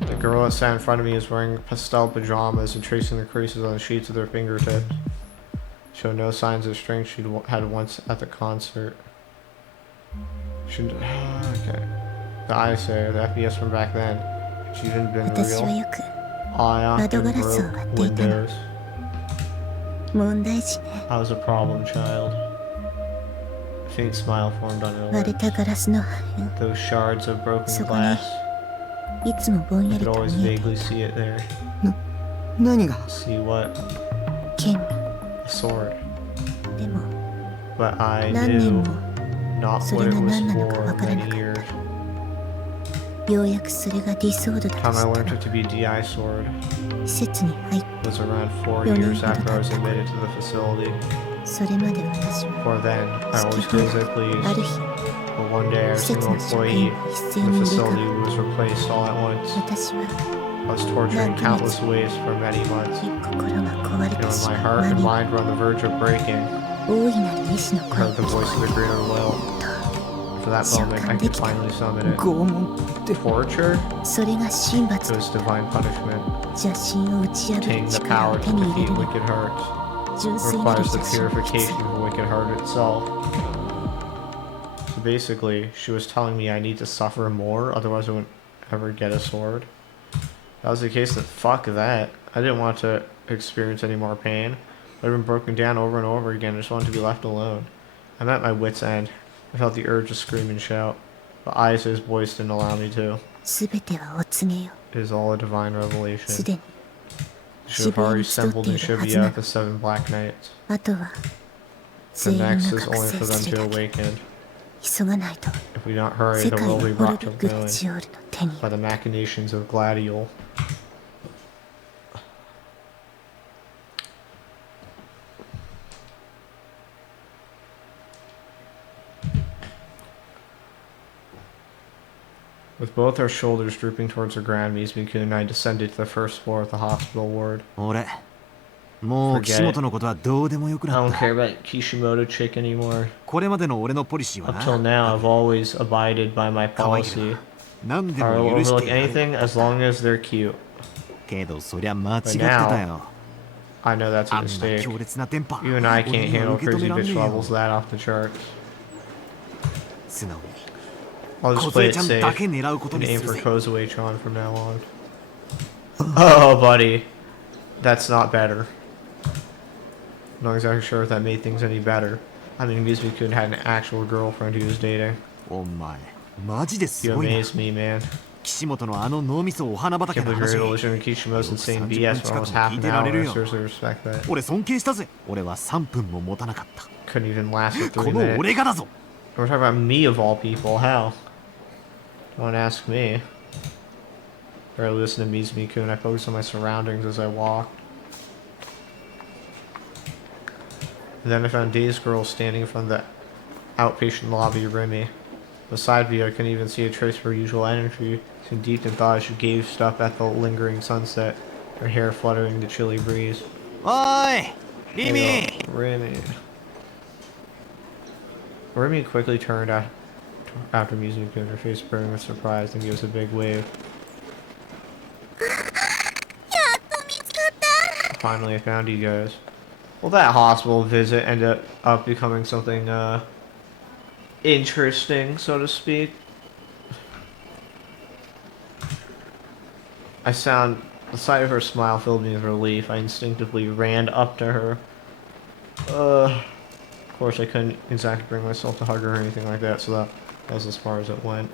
The girl that sat in front of me was wearing pastel pajamas and tracing the creases on the sheets with her fingertips. Showed no signs of strength she'd had once at the concert. Okay. The Isa, the FPS from back then. She'd even been 私は real. よく I often 窓ガラスを broke 割っていたの。 windows. 問題児ね。 I was a problem child. A faint smile formed on her 割れ lips. たガラスの破片 Those shards of broken そこに glass. いつもぼん I やり could と always 見えて vaguely see it there. 何が See what? 剣 A sword. でも But I 何年 knew も not そ what れ it が was 何なのか for わからな many かっ years. た。ようやくそれがディソードだ Time と I 知った learned の。 it to be a DI sword 施設に入っ was around 4 4 years 年ほど after I was 経った頃 admitted to the facility. それまで私は Before then, I 好 always き放 physically 題ある pleased. 日 But one day, our 施設 single の職 employee 員を一斉 in に the 入れ替 facility わ was replaced all at once. 私は I was tortured in 何ヶ月 countless ways for many months. 心が壊れ And て when し my まう heart 間 and に mind were on the verge of breaking, 大いなる意志の I 声 heard the が聞 voice こ of the え greater will. For that moment, I could finally summon it. 拷問って Torture? た。それが神 It 罰と was divine punishment. 邪神を打ち破 Obtaining る the 力 power を to 手に入れ defeat るに wicked hearts 純粋なる requires the 邪神が必 purification 要。 of wicked heart itself. So basically, she was telling me I need to suffer more, otherwise I wouldn't ever get a sword. If that was the case, then fuck that. I didn't want to experience any more pain. I'd been broken down over and over again. I just wanted to be left alone. I'm at my wit's end. I felt the urge to scream and shout, but Isa's voice didn't allow me to. すべてはお告げよ。 It is all a divine す revelation. でに Should have already 渋谷 assembled に in 集っているはずな Shibuya の at the Seven Black Knights. あとは The 全員が next is 覚 only 醒 for す them る to だけ。 awaken. 急がないと If we don't hurry, 世 the 界 will を be 滅 brought ぶ to グラ ruin チオールの手に by the machinations of Gladiol. With both our shoulders drooping towards the ground, Mizumiku and I descended to the first floor of the hospital ward. 俺もう Forget 岸本のことはどうでもよく I な don't った。 care about Kishimoto chick anymore. これまでの俺のポリシーは Up till な、 now, I've always abided by my 可愛いけど policy. 何で I'll も許し overlook てやる。 anything as long as they're cute. けどそりゃ間違ってたよ。 I know that's あ a んな mistake. 強烈なテンパ。 You and I can't 俺には handle 受け止 crazy めらんね bitch えよ levels that off the charts. 素直に I'll just 小 play 杖 it ちゃんだ safe け狙うこと and に aim する for ぜ。 Kozue-chan from now on. Oh, buddy. That's not better. I'm not exactly sure if that made things any better. I mean, Mizumiku had an actual girlfriend he was dating. お前マジです You ごいな。 amaze me, man. 岸本のあの脳みそお花畑 Can't の believe 話 you're able to listen to Kishimoto's insane BS for almost half an hour. I seriously respect that. 俺尊敬したぜ。俺は3分も持たなかった。 Couldn't even last for こ 3の minutes. 俺がだぞ。 We're talking about me of all people. How? Don't ask me. Barely listen to Mizumiku and I focus on my surroundings as I walked. And then I found Dazed Girl standing in front of the outpatient lobby of Remy. The side view, I couldn't even see a trace of her usual energy. Seemed deep in thought as she gazed up at the lingering sunset, her hair fluttering the chilly breeze. おーいリミ Hey, Remy. Remy quickly turned after Mizumiku and her face burned with surprise and gave us a big wave. Finally, I found you guys. Well, that hospital visit ended up becoming something, interesting, so to speak. The sight of her smile filled me with relief. I instinctively ran up to her. Of course, I couldn't exactly bring myself to hug her or anything like that, so that was as far as it went.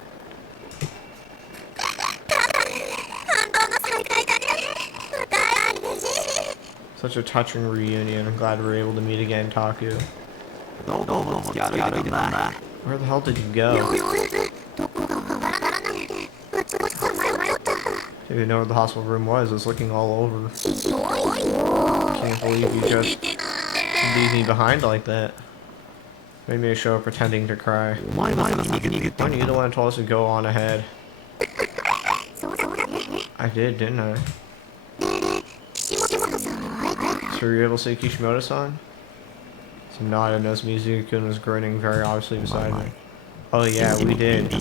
Such a touching reunion. I'm glad we were able to meet again, Taku. Where the hell did you go? Didn't even know where the hospital room was. I was looking all over. Can't believe you just leave me behind like that. Made me a show of pretending to cry. Weren't you the one who told us to go on ahead? I did, didn't I? So were you able to say Kishimoto-san? So Nada knows Mizuki-kun was grinning very obviously beside me. Oh yeah, we did.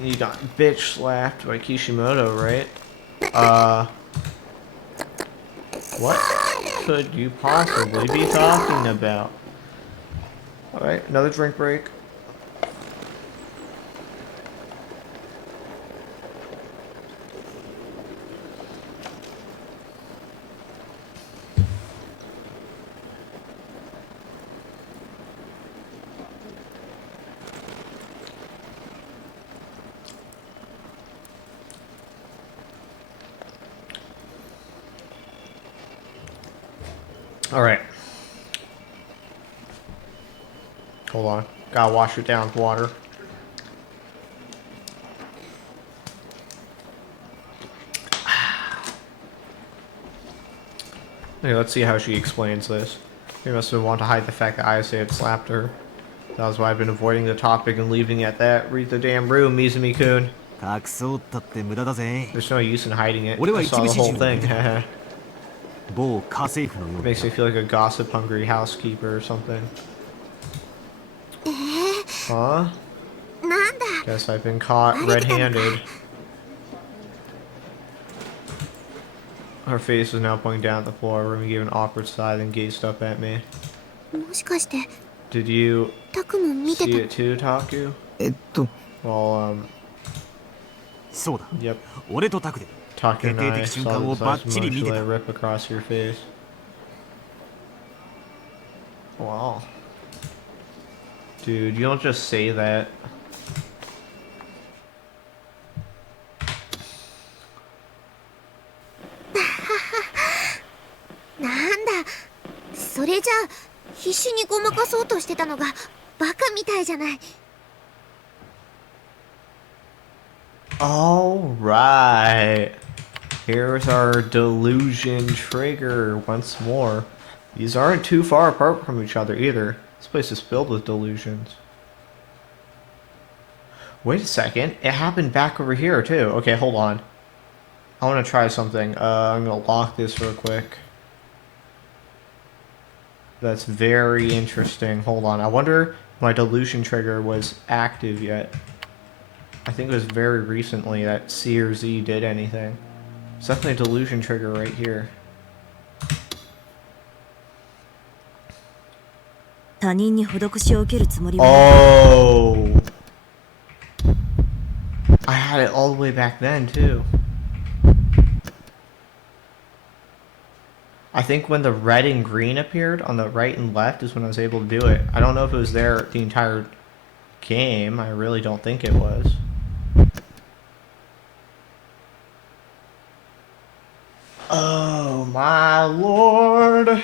You got bitch slapped by Kishimoto, right? What could you possibly be talking about? Alright, another drink break. Alright. Hold on. Gotta wash it down with water. Okay, let's see how she explains this. She must have wanted to hide the fact that Ayase had slapped her. That was why I've been avoiding the topic and leaving it at that. Read the damn room, Mizumi-kun. 隠そうったって無駄だぜ。 There's no use in hiding it. What do I I saw the whole thing. 某家政婦のよう Makes me feel like a gossip-hungry housekeeper or something. Huh? なんだ Guess I've been caught red-handed. Her face was now pointing down at the floor. Rumi gave an awkward sigh, then gazed up at me. もしかして Did you タクも見て see た it too, Taku? 「 Well, そうだ yep. 俺とタクで Taku and I 決定的瞬間 saw を the バ size ッチリ見て motion た rip across your face. Wow. Dude, you don't just say that.「なんだそれじゃあ必死にごまかそうとしてたのがバカみたいじゃない」 Alright. Here's our delusion trigger once more. These aren't too far apart from each other either. This place is filled with delusions. Wait a second. It happened back over here too. Okay, hold on. I want to try something. I'm going to lock this real quick. That's very interesting. Hold on. I wonder if my delusion trigger was active yet. I think it was very recently that C or Z did anything. It's definitely a delusion trigger right here. 他人に施しを受けるつもりは Oh! I had it all the way back then too. I think when the red and green appeared on the right and left is when I was able to do it. I don't know if it was there the entire game. I really don't think it was. Oh my lord.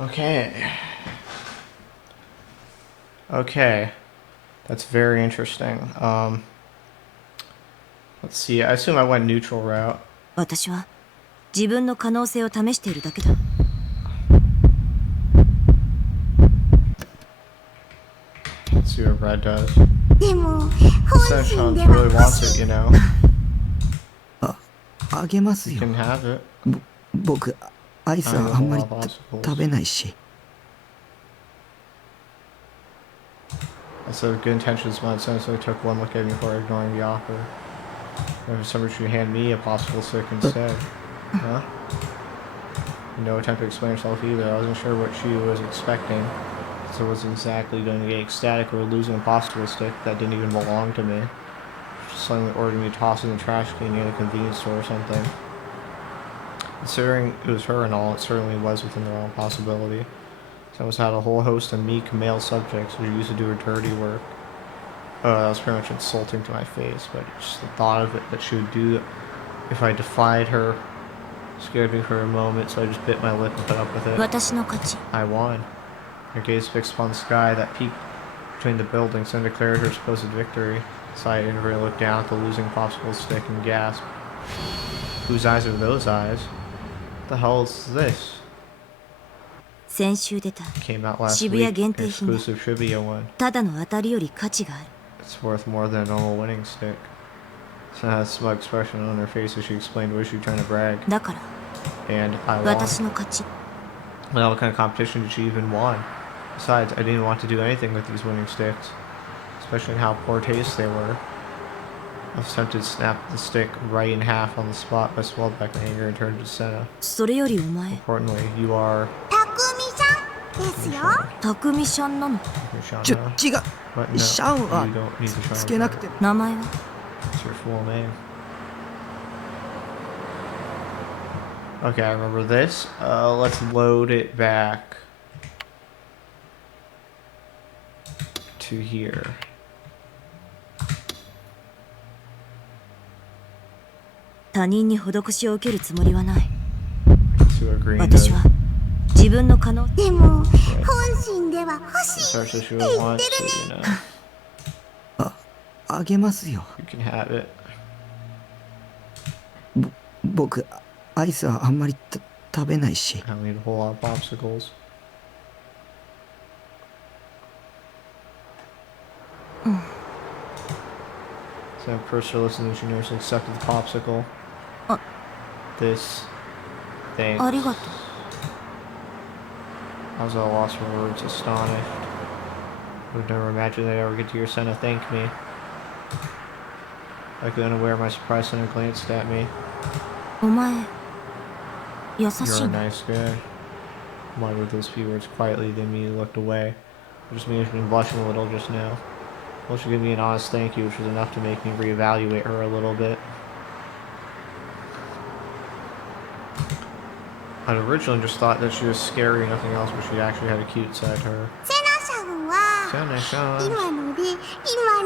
Okay. Okay. That's very interesting. Let's see. I assume I went neutral route. 私は自分の可能性を試しているだけだ Let's see what red does. でも本 Session 心で really は wants it, you know. あげます You よ can have it. 僕アイスはあんまり食べないし I said good intentions might sense, so I took one look at me before ignoring the offer. And for some reason, she handed me a possible stick instead. Huh? No attempt to explain herself either. I wasn't sure what she was expecting. So I wasn't exactly going to get ecstatic or losing a possible stick that didn't even belong to me. She suddenly ordered me to toss it in the trash can near the convenience store or something. Considering it was her and all, it certainly was within the realm of possibility. She almost had a whole host of meek male subjects who used to do her dirty work. That was pretty much insulting to my face, but just the thought of it that she would do if I defied her scared me for a moment, so I just bit my lip and put up with it. 私の勝ち I won. Her gaze fixed upon the sky that peaked between the buildings and declared her supposed victory. So I inwardly looked down at the losing popsicle stick and gasped. Whose eyes are those eyes? What the hell is this? 先週出た Came out last 渋谷 week. 限定品だ Exclusive Shibuya one. ただの当たりより価値がある It's worth more than a normal winning stick. Senna had a smug expression on her face as she explained why she was trying to brag. だから And I 私 won. の勝ち。 Well, what kind of competition did she even want? Besides, I didn't want to do anything with these winning sticks, especially in how poor taste they were. I was tempted to snap the stick right in half on the spot, but I swelled back in anger and turned to Senna. それよりお前 Importantly, you are たくみさんですよ。匠ちゃんなの。 Shana. 違う But no, シャンは you don't need to shout つけなくて名前は It's your full name. Okay, I remember this. Let's load it back to here. 他人に施しを受けるつもりはない。 To a green 私は自分の可能でも本心では欲しい Starts as you would want to, you know. あげますよ。 You can have it. 僕アイスはあんまり食べないし。 I don't need a whole lot of popsicles. So first listening, she nurse accepted the popsicle. This thing. ありがとう。 I was at a loss for words, astonished. Would never imagine I'd ever get to hear Senna thank me. Like unaware of my surprise, Senna glanced at me. お前優し You're い a の。 nice guy. Muttered those few words quietly, then immediately looked away. It just made me blushing a little just now. Well, she gave me an honest thank you, which was enough to make me reevaluate her a little bit. I'd originally just thought that she was scary or nothing else, but she actually had a cute side to her. セナさんは Senna-san. 今ので今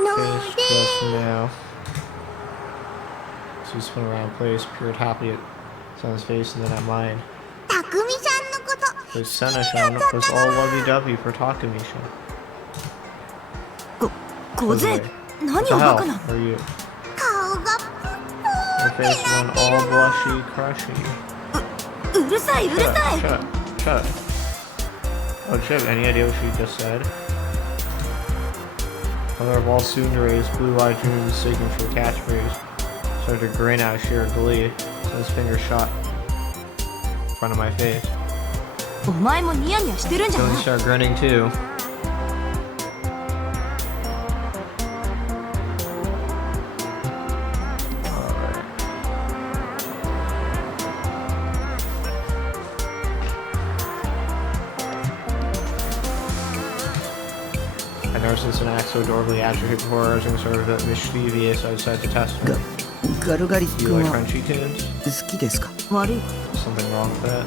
の Face で just now. So he spun around in place, peered happily at Senna's face and then at mine. たくみさんのこと But Senna-san was all lovey-dovey for Takumi-san. 小勢 What 何 the をバ hell カな。 are you? 顔が Her face went all blushy, crushy. うるさいうる Shut さ up, い。 shut up, shut up. Oh, do you have any idea what she just said? Mother of all Tsundere's blue-eyed dream mistaken for a catchphrase. Started to grin out of sheer glee, so his finger shot in front of my face. お前もニヤニヤしてるんじゃ Billy ない。 started grinning too. Alright. I noticed this an act so adorably atrophied before I was sort of mischievous, so I decided to test her. ガルガリ Do you 君 like は crunchy tunes? 好きですか。悪い。 Something wrong with that?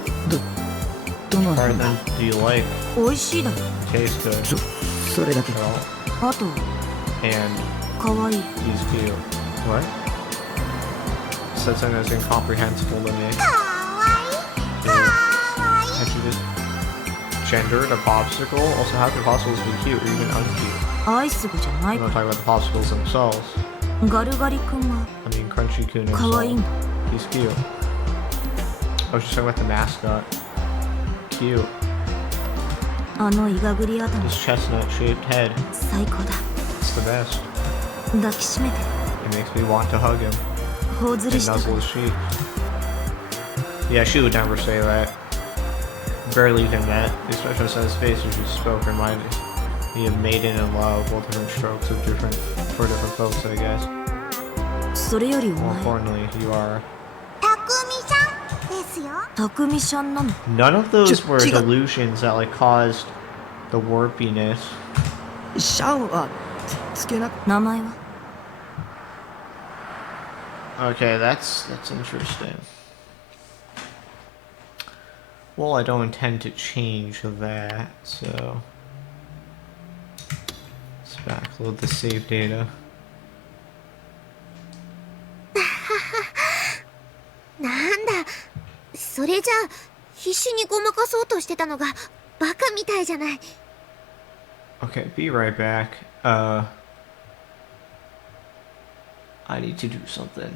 どの Alright 辺だ then, do you like? 美味しいだろ。 Taste good それだけ at all? あと And 可愛い。 he's cute. What? Said something that's incomprehensible to me. かわいいかわいい Can't you just gendered a popsicle? Also, how could popsicles be cute or even uncute? アイス部じゃない I'm not か talking about the popsicles themselves. ら。ガルガリ君は I mean, Crunchy Kun 可愛い himself. んだ。 He's cute. I was just talking about the mascot. Cute. あのイガグリ頭 This chestnut-shaped head. 最高だ。 It's the best. 抱きしめて It makes me want to hug him 頬ず and りした nuzzle his cheeks. Yeah, she would never say that. Barely even met. The expression on his face as she spoke reminded me of maiden and love, both different strokes of different for different folks, I guess. それよりお More 前 importantly, you are. たくみさんですよ。匠ちゃんなの。 None of those Just- were she got- delusions that like caused the warpiness. シャンはつけなく名前は Okay, that's interesting. Well, I don't intend to change that, so let's backload the save data. なんだそれじゃあ必死にごまかそうとしてたのがバカみたいじゃない。 Okay, be right back. I need to do something.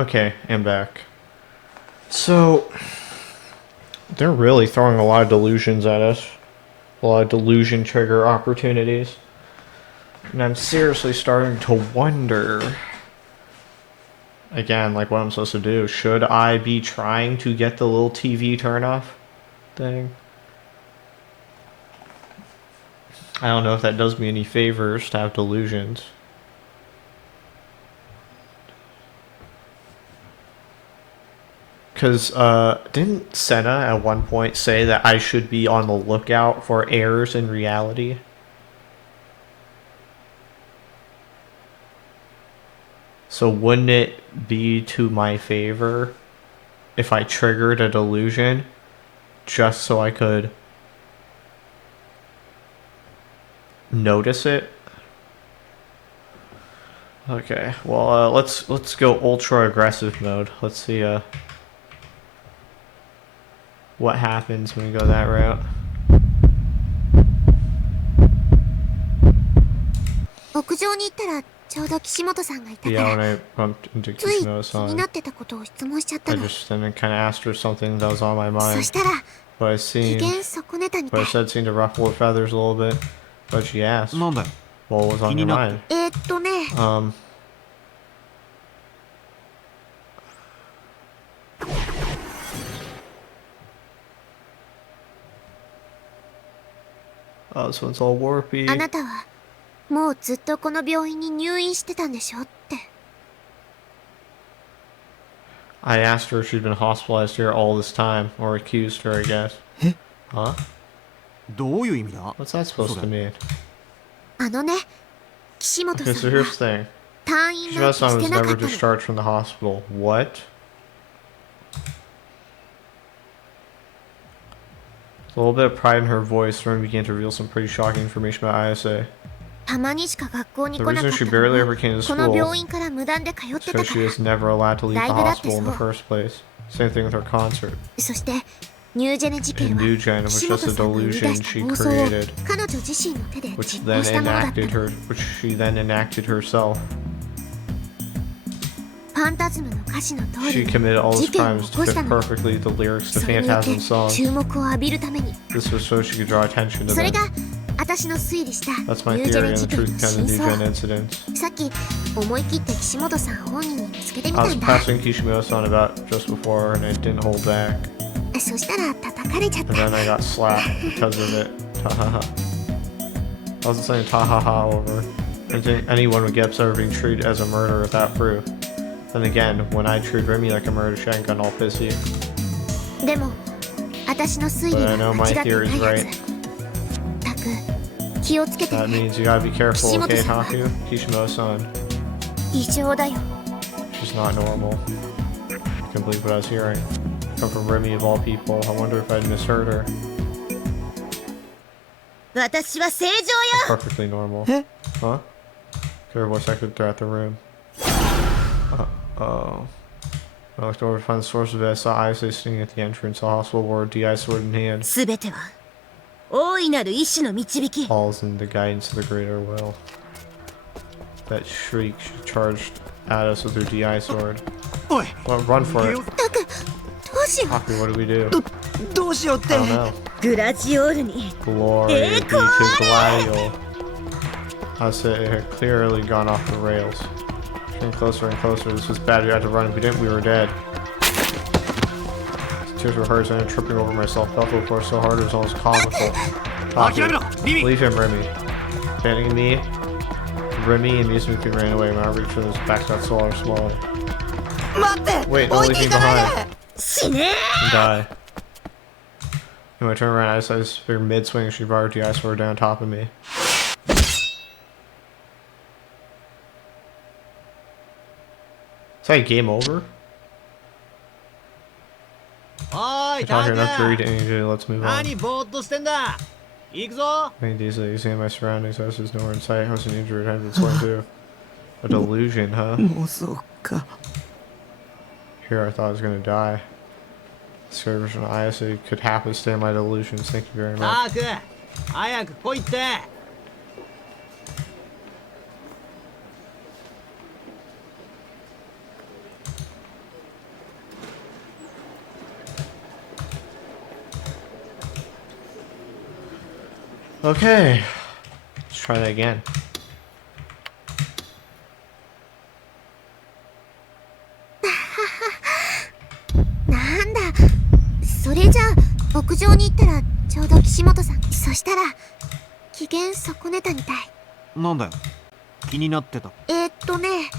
Okay, I'm back. So, they're really throwing a lot of delusions at us. A lot of delusion trigger opportunities. And I'm seriously starting to wonder, again, like what I'm supposed to do. Should I be trying to get the little TV turn off thing? I don't know if that does me any favors to have delusions. Because didn't Senna at one point say that I should be on the lookout for errors in reality? So wouldn't it be to my favor if I triggered a delusion just so I could notice it? Okay, well let's go ultra aggressive mode. Let's see what happens when we go that route. 屋上に行ったらちょうど岸本さんがいたか Yeah, ら when I bumped into つい気 Kishimoto-san, になってたことを質問しちゃった I の just then kind of asked her something that was on my そ mind. したら But I 機 seemed, 嫌損ねたみた but い I said seemed to ruffle her feathers a little bit. But she asked, なんだよ。 what was on your 気になって mind? ね Oh, this one's all あ warpy. なたはもうずっとこの病院に入院してたんでしょって I asked her if she'd been hospitalized here all this time, or accused her, I guess. Huh? どういう意味だ？ What's that supposed to mean? あのね岸本 Okay, さ so んは here's the thing. 退院なんて Kishimoto-san し was てなか never ったの discharged from the hospital. What? A little bit of pride in her voice, Ren began to reveal some pretty shocking information about ISA. たまにしか学校に The 来なか reason っ she た barely の ever came to もこの school 病院から無断で通っ is てた because か she ら was never allowed to leave the ライブだって hospital in the そう first place. Same thing with her concert. そしてニュージェネ事件 In は New Gen, it was 岸 just 本 a さんが生み出 delusion した she 妄想を created, 彼女自身の手で which 実 then 行したものだった enacted の her, which she then enacted herself. ファンタズムの歌詞の通 She りに committed all 事 these 件を crimes 起 to こし fit たの perfectly the lyrics to それによって Phantasm's song. 注目を浴びるために This was so she could draw attention to それ them. が私の推理したニ That's ュ my ージェ theory ネ on 事 the 件 truth の behind the 真 New 相 Gen incidents. さっき思い切って岸本さん本人にぶつけてみ I た was んだ pressing Kishimoto-san about just before, and I didn't hold back. そしたら叩かれちゃっ And た then I got slapped because of it. Tahaha. I wasn't saying tahaha over. I think anyone would get upset over being treated as a murderer without proof. Then again, when I treat Remy like a murder, she ain't gonna all pissy. でも私の推理 But は I know 間 my 違って theory's ないは right. ずタク気をつけて That ね means you gotta be careful, okay, Kishimoto-san. Taku? Kishimoto-san. 異常だよ She's not normal. I can't believe what I was hearing. Come from Remy of all people. I wonder if I'd misheard her. 私は正常よ Perfectly normal. Huh? Her voice echoed throughout the room. Oh. I looked over to find the source of it. I saw Isa sitting at the entrance, a hospital ward, DI sword in hand. すべては大いなる意志の導き Falls in the guidance of the greater will. That shriek, she charged at us with her DI sword. おい Well, run for it. タクどうしよ Haku, what do we do? どうしようって I don't know. うグラジオールに Glory be to Gladiol. I said it had clearly gone off the rails. Getting closer and closer. This was bad. We had to run. If we didn't, we were dead. Tears were hers. I ended up tripping over myself. Buffalo forced so hard it was almost comical. Haku, leave him, Remy. Abandoning me, Remy and Mizuki ran away. My reach for those backs got smaller and smaller. 待って Wait, don't 置い leave て me いかない behind. で 死ね And die. And when I turned around, I saw this figure mid-swing. She brought her DI sword down on top of me. Is that game over? おい I タ talked ク enough to read anything. Let's move on. 何ぼーっとしてんだ行くぞ I made these examine my surroundings. I was nowhere in sight. I wasn't injured. I had been slain too. A delusion, huh? 妄想か Here I thought I was gonna die. This version of ISA could happily stand my delusions. Thank you very much. タク早く来いって I Okay. Let's try that again.なんだ、それじゃあ屋上に行ったらちょうど岸本さん。そしたら機嫌損ねたみたい。なんだよ、気になってた。ね、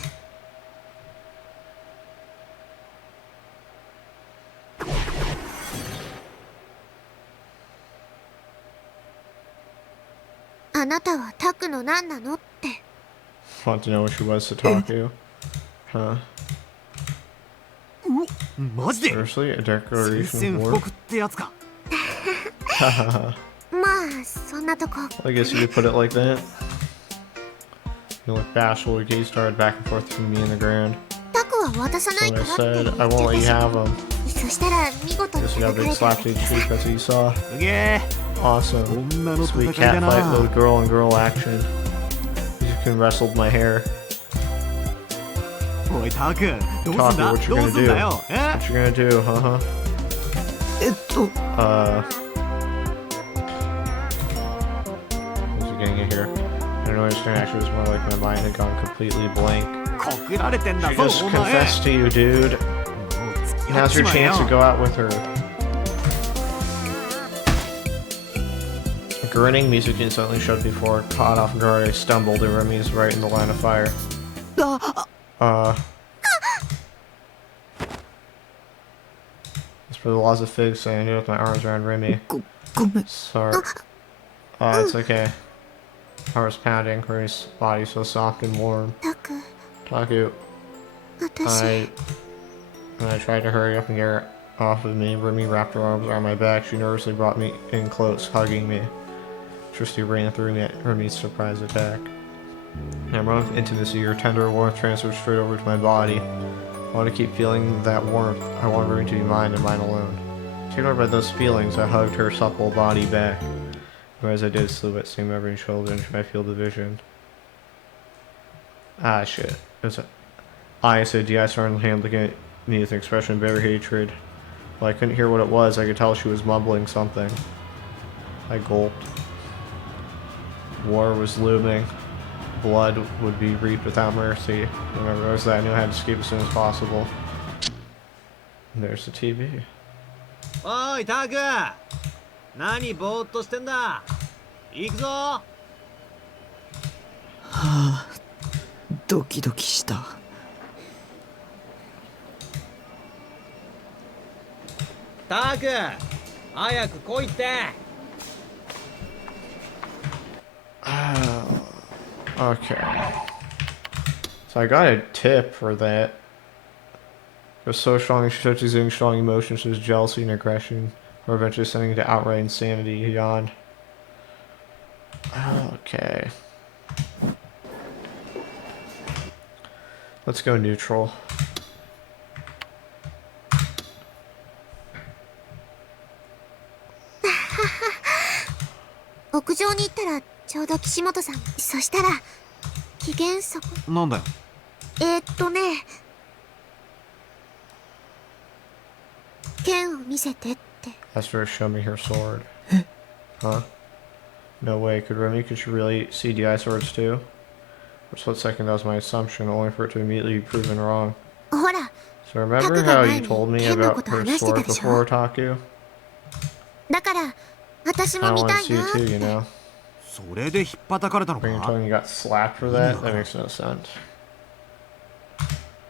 あなたはタクの何なのって。 Want to know what she was to Taku? Huh? マジで Seriously? A 宣 declaration 戦 of 布 war? 告ってやつか。まあそんなとこ。 I guess you could put it like that. You look bashful, your gaze started back and forth between me and the ground. タクは渡さない So か I らって said, I won't let you have them. そしたら見事に Guess you got a 叩か big れた slap to the cheek, that's what you saw. すげえ。 Awesome. 女の Sweet 戦い cat だ fight, な。 little girl and girl action. You can wrestled my hair. おいタク、どうすん Taku, だ what you どう gonna すんだよ。 What you gonna do, huh? えっと What's he getting at here? I don't understand, actually, it was more like my mind had gone completely blank. 告られてんだ She ぞ just お前。 confessed to you, dude. もう付き合っ Now's ち your まえよ chance to go out with her. A grinning Mizuki suddenly showed before. Caught off guard, I stumbled, and Remy is right in the line of fire. あ As for the laws of Fig, so I knew with my arms around Remy. ごめん Sorry. It's okay. I was pounding, Remy's body so soft and warm. タク、 Taku, 私 when I tried to hurry up and get her off of me, Remy wrapped her arms around my back. She nervously brought me in close, hugging me. Trusty ran through me at Remy's surprise attack. In a moment of intimacy, your tender warmth transferred straight over to my body. I want to keep feeling that warmth. I want Remy to be mine and mine alone. Taken over by those feelings, I hugged her supple body back. And as I did, silhouette seemed over my shoulder into my field of vision. Ah, shit. It was a... I said, I started hand looking at me with an expression of bitter hatred. While I couldn't hear what it was, I could tell she was mumbling something. I gulped. War was looming. Blood would be reaped without mercy. Remember, I was that I knew I had to escape as soon as possible. And there's the TV. おいタク、何ぼーっとしてんだ。行くぞ。ドキドキした。タク、早く来いって。Okay. So I got a tip for that. It was so strong, she started exuding strong emotions, such as jealousy and aggression, or eventually sending to outright insanity. He yawned. Okay. Let's go neutral.「屋上に行ったらちょうど岸本さん。そしたら機嫌損。なんだよ。ね、剣を見せてって。 Asked her to show me her sword. Huh? No way. Could she really see DI swords too? For a split second, that was my assumption, only for it to immediately be proven wrong. ほら、 So remember Taku howが you 前に told me 剣の about こと her 話してた sword でしょ。 before, Taku? だから私 I も見 want た to い see な it っ too, て。 you know? それでひっぱたかれたの When you're か。 telling you got slapped for that, that makes no sense.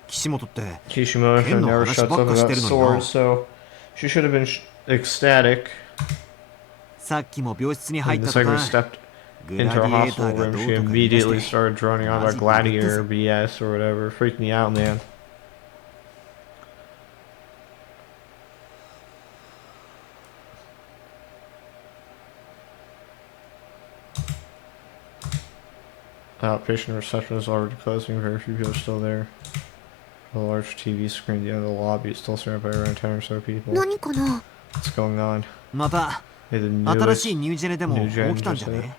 岸本って Kishimoto Ken no never hanashi shuts up bakka about shiteru no ni na. swords, so she should have been ecstatic. さっきも病室に入っ When た the と secretary か。 stepped グラ into デ her ィエー hospital ターが room, どう she とか言い出 immediately して。 started droning on about gladiator BS or whatever. Freaked me out, man. Outpatient reception is already closing. Very few people are still there. A large TV screen at the end of the lobby is still surrounded by around 10 or so people. 何かな。 What's going on? また Hey, the 新 newest しいニュージェネでも New Gen 起きたんじゃね。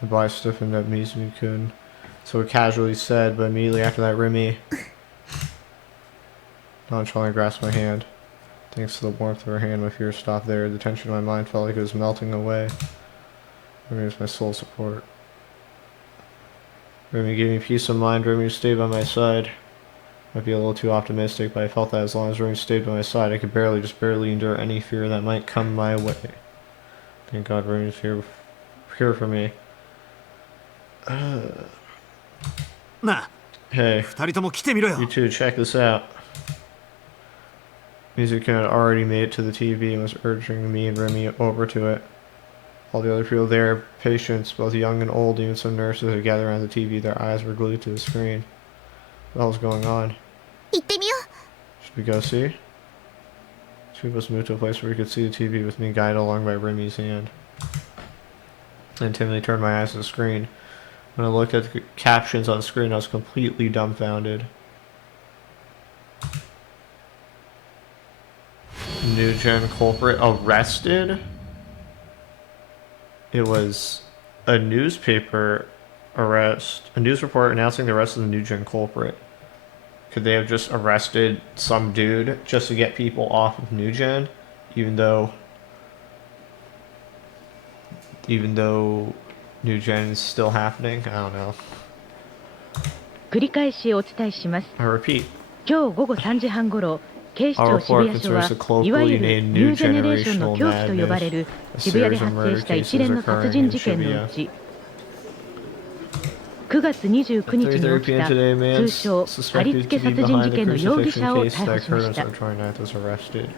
The boy stiffened at Mizumi-kun, so it casually said, but immediately after that, Remy nonchalantly grasped my hand. Thanks to the warmth of her hand, my fears stopped there. The tension in my mind felt like it was melting away. Remy was my sole support. Remy gave me peace of mind. Remy stayed by my side. Might be a little too optimistic, but I felt that as long as Remy stayed by my side, I could just barely endure any fear that might come my way. Thank God Remy's here for me. なあ Hey, 二人とも来てみろよ you two, check this out. Music had already made it to the TV and was urging me and Remy over to it. All the other people there, patients, both young and old, even some nurses had gathered around the TV, their eyes were glued to the screen. What the hell's going on? 行ってみよ Should we go see? Two of us moved to a place where we could see the TV with me guided along by Remy's hand. Then timidly turned my eyes to the screen. When I looked at the captions on the screen, I was completely dumbfounded. New Gen culprit arrested? It was a newspaper arrest. A news report announcing the arrest of the New Gen culprit. Could they have just arrested some dude just to get people off of New Gen? Even though New Gen is still happening? I don't know. 繰り返しお伝えします。 I repeat. 今日午後3時半ごろ、警視 Our 庁渋 report 谷署は concerns the colloquially いわゆる named ニュ New ージェネレーションの Generational 狂気と呼ばれる Madness, a 渋谷 series で of 発生 murder した一 cases 連の殺 occurring 人 in 事件のう Shibuya. ち9月29日 3:30 に起き p.m. た today, man 通称貼り suspected 付け to be 殺人事 behind the 件の容疑 crucifixion 者を case 逮 that 捕しま occurred し on た。 September 29th was arrested.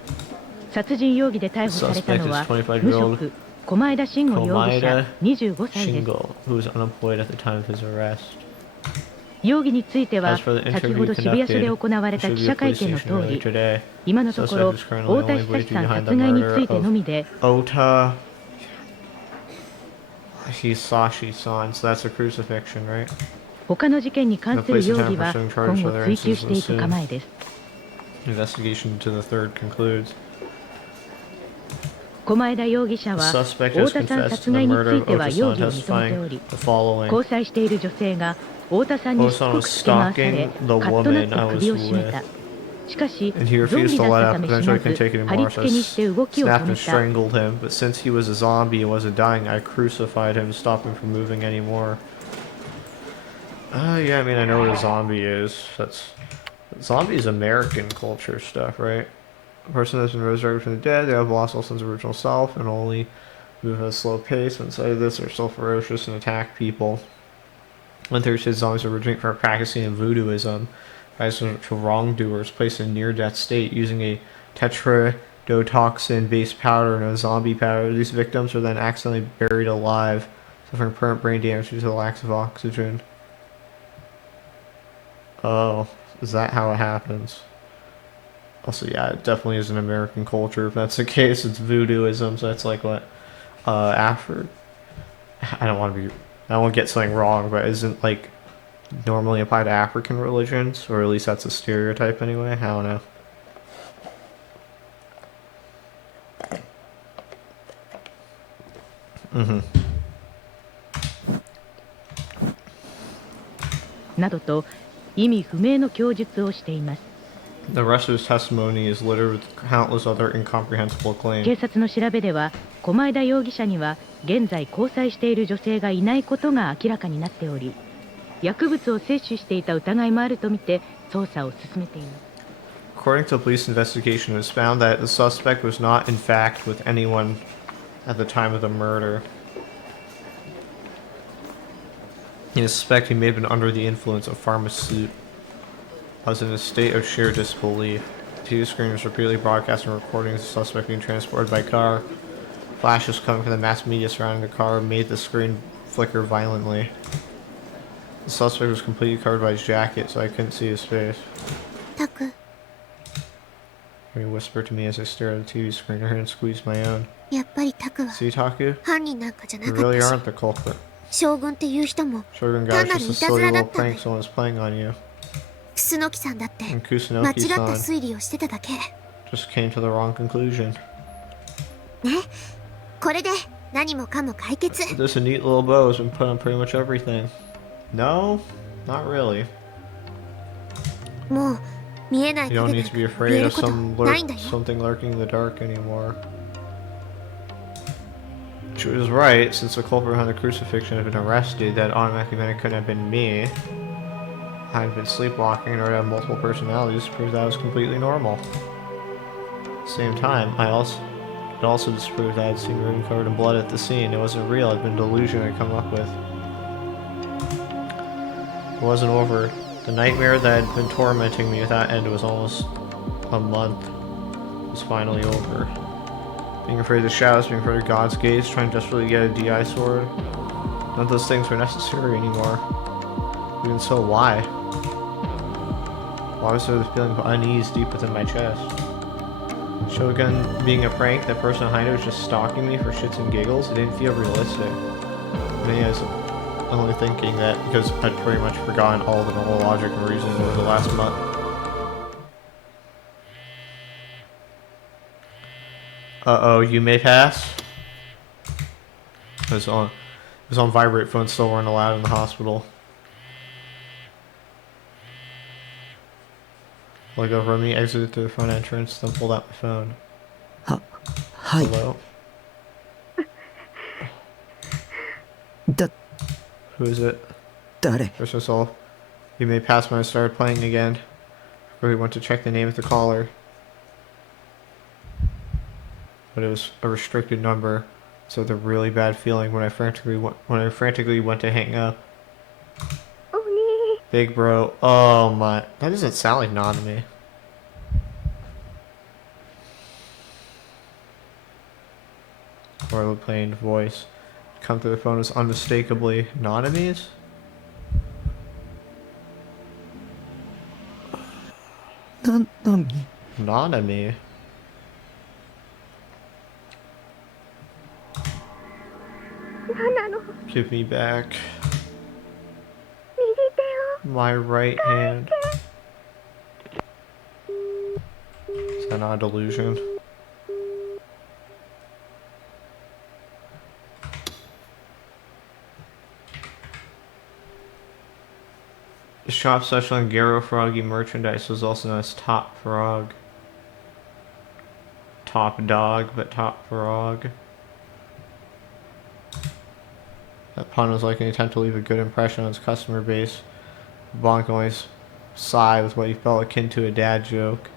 殺人容疑で逮捕されたのは Suspect is 25-year-old 無職狛枝慎吾容疑者25歳です。 Shingo, who was unemployed at the time of his arrest. 容疑については As for the 先ほ interview ど渋谷署で conducted 行われ at た記 Shibuya 者会 Police 見の Station 通 earlier り today, 今のところ suspect is currently 太田 only 久志 waiting さん behind 殺 the 害につ murder いてのみで Ota Hisashi-san, so that's a crucifixion, right? 他の事件に関する容疑は今後追及していく構えです。 Investigation to the third concludes. 狛枝容疑者 The は suspect 太 has 田さん confessed 殺 to the 害につ murder い of ては容 Ota-san, 疑を認めてお testifying り the following. 交際している女性が太田さんにしつこくつけ回され Ota-san was stalking the カッとなっ woman て I was 首を絞めた。 with. しかし And he ゾン refused ビ to だ let った up, ため死 potentially な couldn't ず take it 貼り anymore, 付 so け I にして動きを止 snapped め and た。 strangled him. But since he was a zombie and wasn't dying, I crucified him, stopped him from moving anymore. Yeah, I mean, I know what a zombie is. Zombie is American culture stuff, right? A person that's been resurrected from the dead, they have lost all sense of original self and only move at a slow pace. Inside of this, they're so ferocious and attack people. One theory says zombies originate from practicing in voodooism, practicing to wrongdoers placed in a near-death state using a tetrodotoxin-based powder and a zombie powder. These victims are then accidentally buried alive, suffering permanent brain damage due to the lack of oxygen. Oh, is that how it happens? Also, yeah, it definitely is an American culture. If that's the case, it's voodooism, so that's like what? I don't want to get something wrong, but isn't like normally applied to African religions, or at least that's a stereotype anyway. I don't know. Mm-hmm. などと意味不明の供述をしています。 The rest of his testimony is littered with countless other incomprehensible 警 claims. 察の調べでは狛枝容疑者には現在交際している女性がいないことが明らかになっており、薬物を摂取していた疑いもあるとみて捜査を進めています。 According to a police investigation, it was found that the suspect was not in fact with anyone at the time of the murder. He suspect he may have been under the influence of pharmaceutical. Was in a state of sheer disbelief. TV screen was repeatedly broadcasting recordings of the suspect being transported by car. Flashes coming from the mass media surrounding the car made the screen flicker violently. The suspect was completely covered by his jacket, so I couldn't see his face. タク、 He whispered to me as I stared at the TV screen. Her hand squeezed my own. やっぱりタクは See, Taku? 犯人なんかじゃ You なかっ really たし、 aren't the culprit. 将軍っていう人も Shogun 単 guy な was る just い a たず silly らだ little ったんだ prank someone was playing on you. 楠木さんだって And 間違った Kusunoki-san 推理をしてただけ。 just came to the wrong conclusion. ね、これで何もかも解決。 This a neat little bow has been put on pretty much everything. No, not really. もう見えない You don't 影で need to be 怯 afraid える of こと some ないんだよ。 something lurking in the dark anymore. She was right, since the culprit behind the crucifixion had been arrested, that automatically meant it couldn't have been me. I had been sleepwalking in order to have multiple personalities to prove that I was completely normal. At the same time, it also disproved that I had seen the room covered in blood at the scene. It wasn't real, it had been a delusion I'd come up with. It wasn't over. The nightmare that had been tormenting me without end was almost a month. It was finally over. Being afraid of the shadows, being afraid of God's gaze, trying desperately to get a DI sword. None of those things were necessary anymore. Even so, why? Why was there this feeling of unease deep within my chest? Shogun being a prank, that person behind it was just stalking me for shits and giggles. It didn't feel realistic. Maybe I was only thinking that because I'd pretty much forgotten all the normal logic and reasoning over the last month. Uh-oh, you may pass? It was on vibrate phone, still weren't allowed in the hospital. Like over me, exited through the front entrance, then pulled out my phone. はい。 Hello? だ、 Who is it? 誰？ First of all, you may pass when I started playing again. Really went to check the name of the caller. But it was a restricted number, so the really bad feeling when I frantically went to hang up. Big bro. Oh my, that doesn't sound like Nanami. Or plain voice. Come through the phone was unmistakably Nanami's? Nanami? Give me back my right hand. Is that not a delusion? The shop special on Garo Froggy merchandise was also known as Top Frog. Top Dog, but Top Frog. That pun was like an attempt to leave a good impression on his customer base. Bonk always sigh with what he felt akin to a dad joke.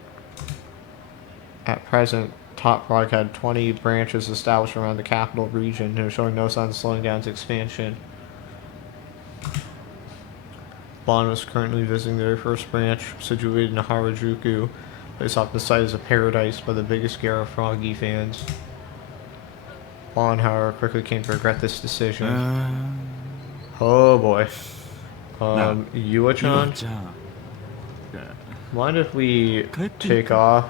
At present, Top Frog had 20 branches established around the capital region and was showing no signs of slowing down its expansion. Bon was currently visiting their first branch, situated in Harajuku, placed off the site as a paradise by the biggest Garo Froggy fans. Bon, however, quickly came to regret this decision. Oh boy. Yua-chan? じゃあ Mind if we 帰っていい take off?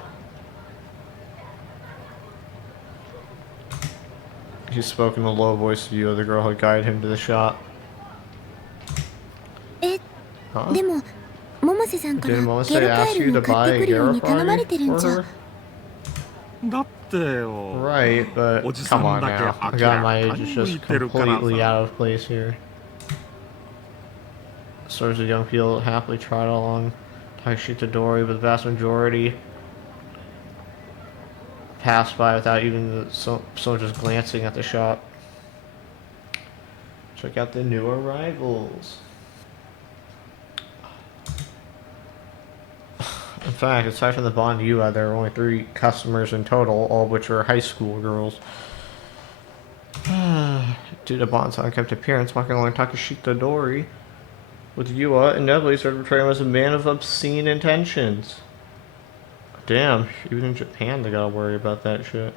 He spoke in a low voice to Yua, the girl who guided him to the shop. え、 Huh? でも百瀬さんから Did ゲ Momose ルカ ask エル you も to 買って buy く a るよう Garo に頼まれてる Froggy んじ for ゃ。 her? だってよ Right, but おじさ come ん on だけ now. 明 A ら guy my か age に is 向い just てるからさ completely out of place here. Stories of young people happily trot along Taishita Dori, but the vast majority pass by without even someone just glancing at the shop. Check out the new arrivals. In fact, aside from the Bond Yua, there were only 3 customers in total, all of which were high school girls. Due to Bond's unkept appearance, walking along Takashita Dori with Yua inevitably started portraying him as a man of obscene intentions. Damn, even in Japan they gotta worry about that shit.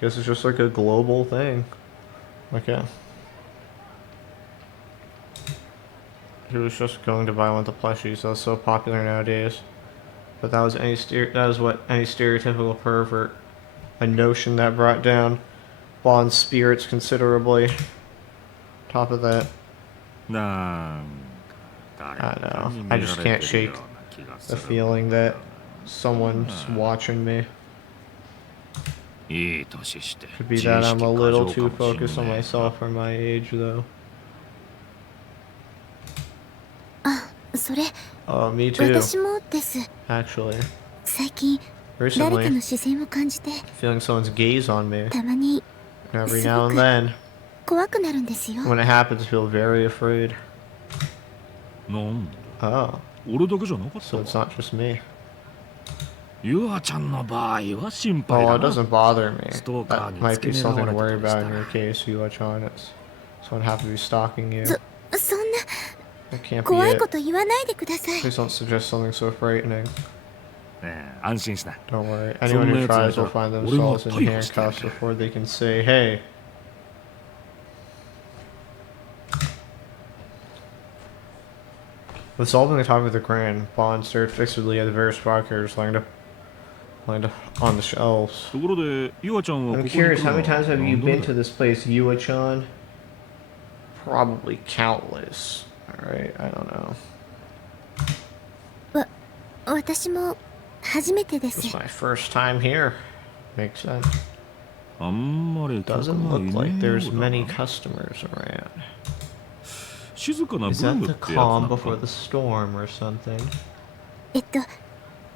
Guess it's just like a global thing. Okay. He was just going to buy one of the plushies that was so popular nowadays. But that was what any stereotypical pervert. A notion that brought down Bond's spirits considerably. Top of that, なんか I 誰 know. かに I 見 just られ can't て shake るような気がす the る feeling that someone's watching me. いい年して Could be 自 that 意 I'm 識 a 過 little 剰 too かもしれ focused on ねえ myself for my age, though. それ Oh, me too. 私もです。 Actually, 最近誰か recently, の視線を感じて feeling someone's gaze on me. たまに Every now and then, 怖くなるんですよ。 when it happens, I feel very afraid. なんだ Oh, 俺だけじゃなかった so it's not just me. ゆあちゃんの場合は心配 Oh, だ it な doesn't bother me. Stalker That に might be 付け狙 something わ to れてた worry りした about ら in your case, Yuachan. It's someone happen to be stalking you. そんな That can't be 怖い it. こと言わないでください。 Please don't suggest something so frightening. 安心しな Don't worry. Anyone who tries will find俺が themselves in 逮捕してやる handcuffs before they can say, hey. With solving the top of the crane, Bond stared fixedly at the various spot characters lined up on the shelves. ところでゆあちゃんは I'm ここに来る curious, の how は many times have 何 you 度目 been だ to this place, Yuachan? Probably countless. Alright, I don't know. 私も初めてです。 It's my first time here. Makes sense. あんまり客 Doesn't がい look な like い there's ようだ many な customers around. 静かなブ Is ー that ム the ってやつな calm の before か the storm or something?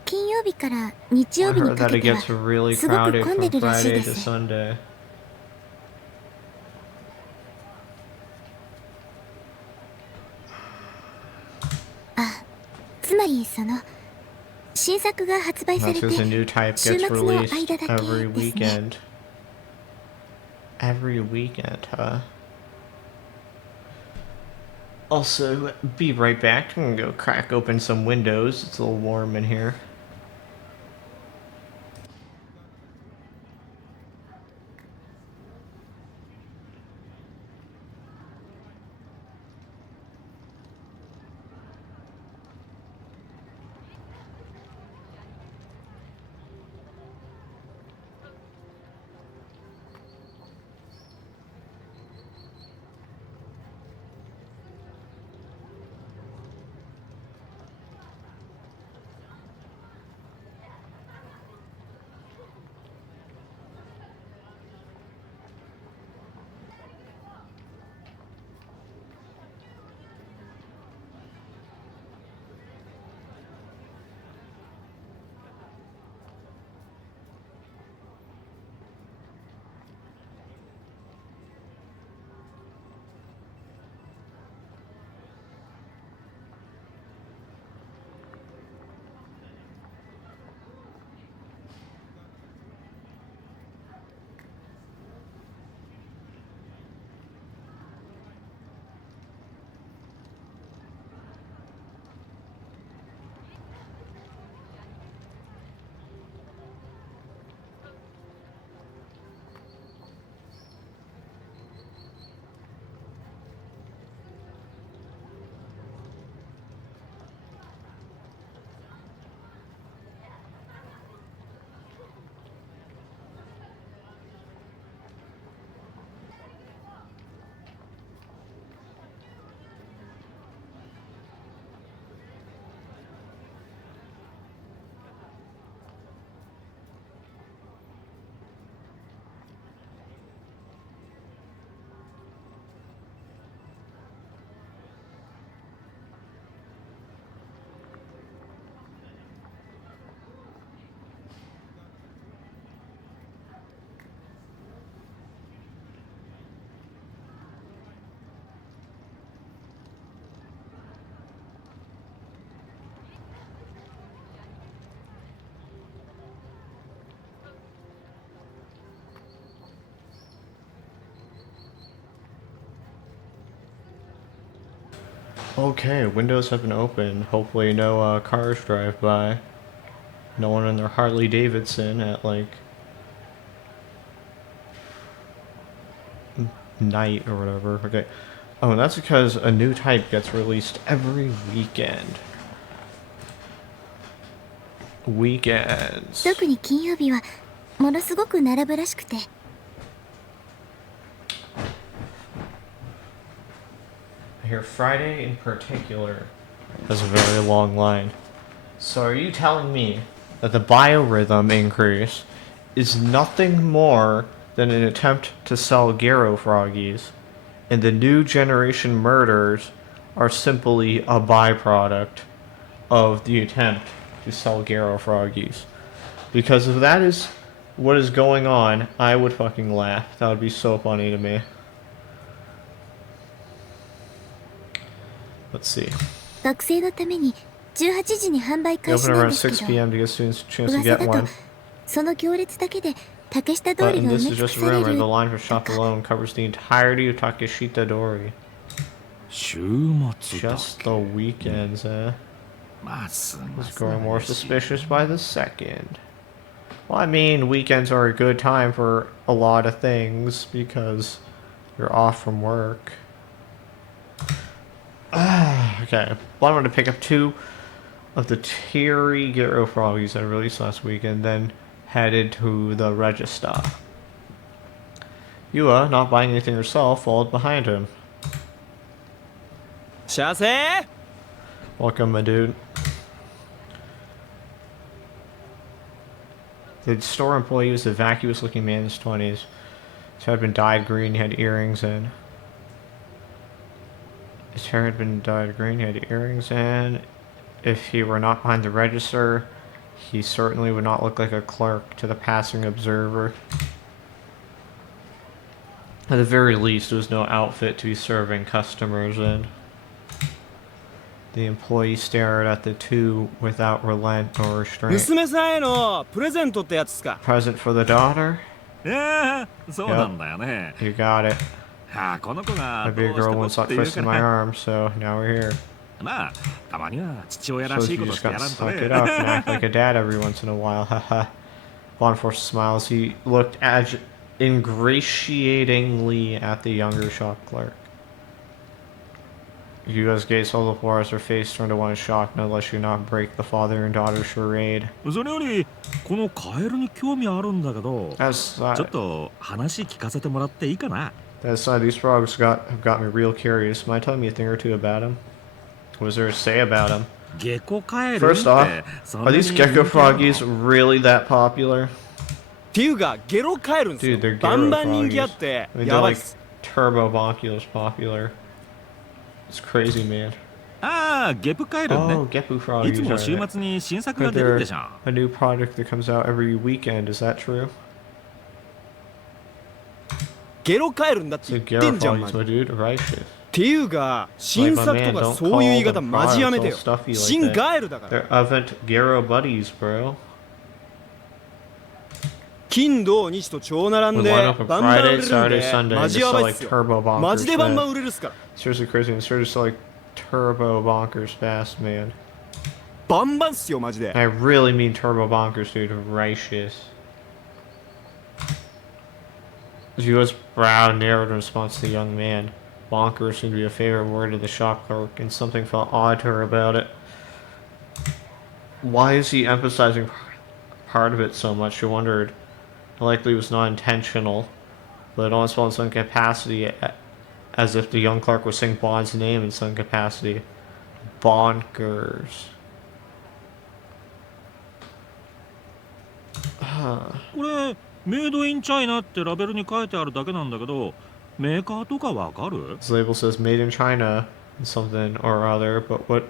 金曜日から日 I 曜日 heard にか that け it ては gets really すごく crowded 混んで from るらしい Friday で to す。 Sunday. つまり新作が発売さ That's れて because a new type 週 gets 末の released 間だけ every ですね。 weekend. Every weekend, huh? Also, be right back. I'm gonna go crack open some windows. It's a little warm in here. Okay, windows have been opened. Hopefully no cars drive by. No one in their Harley Davidson at like night or whatever. Okay. Oh, and that's because a new type gets released every weekend. Weekends. 特に金曜日はものすごく並ぶらしくて。I hear Friday in particular has a very long line. So are you telling me that the biorhythm increase is nothing more than an attempt to sell Garo froggies, and the new generation murders are simply a byproduct of the attempt to sell Garo Froggies. Because if that is what is going on, I would fucking laugh. That would be so funny to me. Let's see. 学生のために18時に販売 They 開始 open なん around ですけ 6 ど、 p.m. to give students a chance to 噂 get だ one. とその行列だけで竹下通 But りが埋 this め is 尽く just a され rumor. る The line for shop alone covers the entirety of Takeshita Dori. 週末だ Just the weekends, eh? ますま It's す growing more 怪しい suspicious by the second. Well, I mean, weekends are a good time for a lot of things because you're off from work. Okay, well, I'm going to pick up 2 of the Terry Garo Froggies that I released last week and then headed to the register. Yua, not buying anything herself, followed behind him. 幸せ Welcome, my dude. The store employee was a vacuous-looking man in his 20s. His hair had been dyed green, he had earrings in. His hair had been dyed green, he had earrings in. If he were not behind the register, he certainly would not look like a clerk to the passing observer. At the very least, there was no outfit to be serving customers in. The employee stared at the 2 without relent or restraint. 娘さんへのプレゼントってやつっすか Present for the daughter? そうなんだよね。 You got it. この子が My ど big うして girl も won't っ stop て言う twisting か my ら arm, so now we're here. まあたまには父親ら Shows しい you こと just してや gotta らんと suck ね it up and act like a dad every once in a while, haha. Von Force smiles. He looked ingratiatingly at the younger shop clerk. You guys gaze all the floor as her face turned to one in shock, no less you not break the father and daughter charade. それよりこのカエルに興味あるんだけど That's ちょっと話聞かせてもらっていいかな these frogs have got me real curious. Mind telling me a thing or two about him? What is there to say about him? ゲコカエル First off, ってそんな are に these gecko 人気あるの froggies really that popular? っていうかゲロカエルんすよ Dude, they're バン gecko バン人気あ froggies. って I mean, や they're ばいっ like す turbobonculus popular. It's crazy, man. ああゲプカエルね Oh, Geppu い froggies. つも Are 週 they? 末に新作が But 出るん they're でしょ a new product that comes out every weekend. Is that true? ゲロカエルんだって So 言ってん Garo じゃんマ froggies, ジ my dude. Righteous. っていうか新作とかそういう言い方マジやめてよ Don't call them products all stuffy like that. 新ガエルだから They're Avant Garo buddies, bro. 金土日と超並ん We で line up on バンバン売れ Friday, るん Saturday, で Sunday マ to ジや sell ばいっ like すよ turbo マ bonkers ジでバンバン fast. 売れるっすから Seriously crazy. And sure to sell like turbo bonkers fast, man. バンバンっすよマジで I really mean turbo bonkers, dude. Righteous. Yua's brow narrowed in response to the young man. Bonkers seemed to be a favorite word of the shop clerk, and something felt odd to her about it. Why is he emphasizing part of it so much? She wondered. Likely it was not intentional, but it almost felt in some capacity as if the young clerk was saying Bond's name in some capacity. Bonkers. これメイドインチャイナってラベルに書いてあるだけなんだけどメーカーとかわかる This label says made in China something or other, but what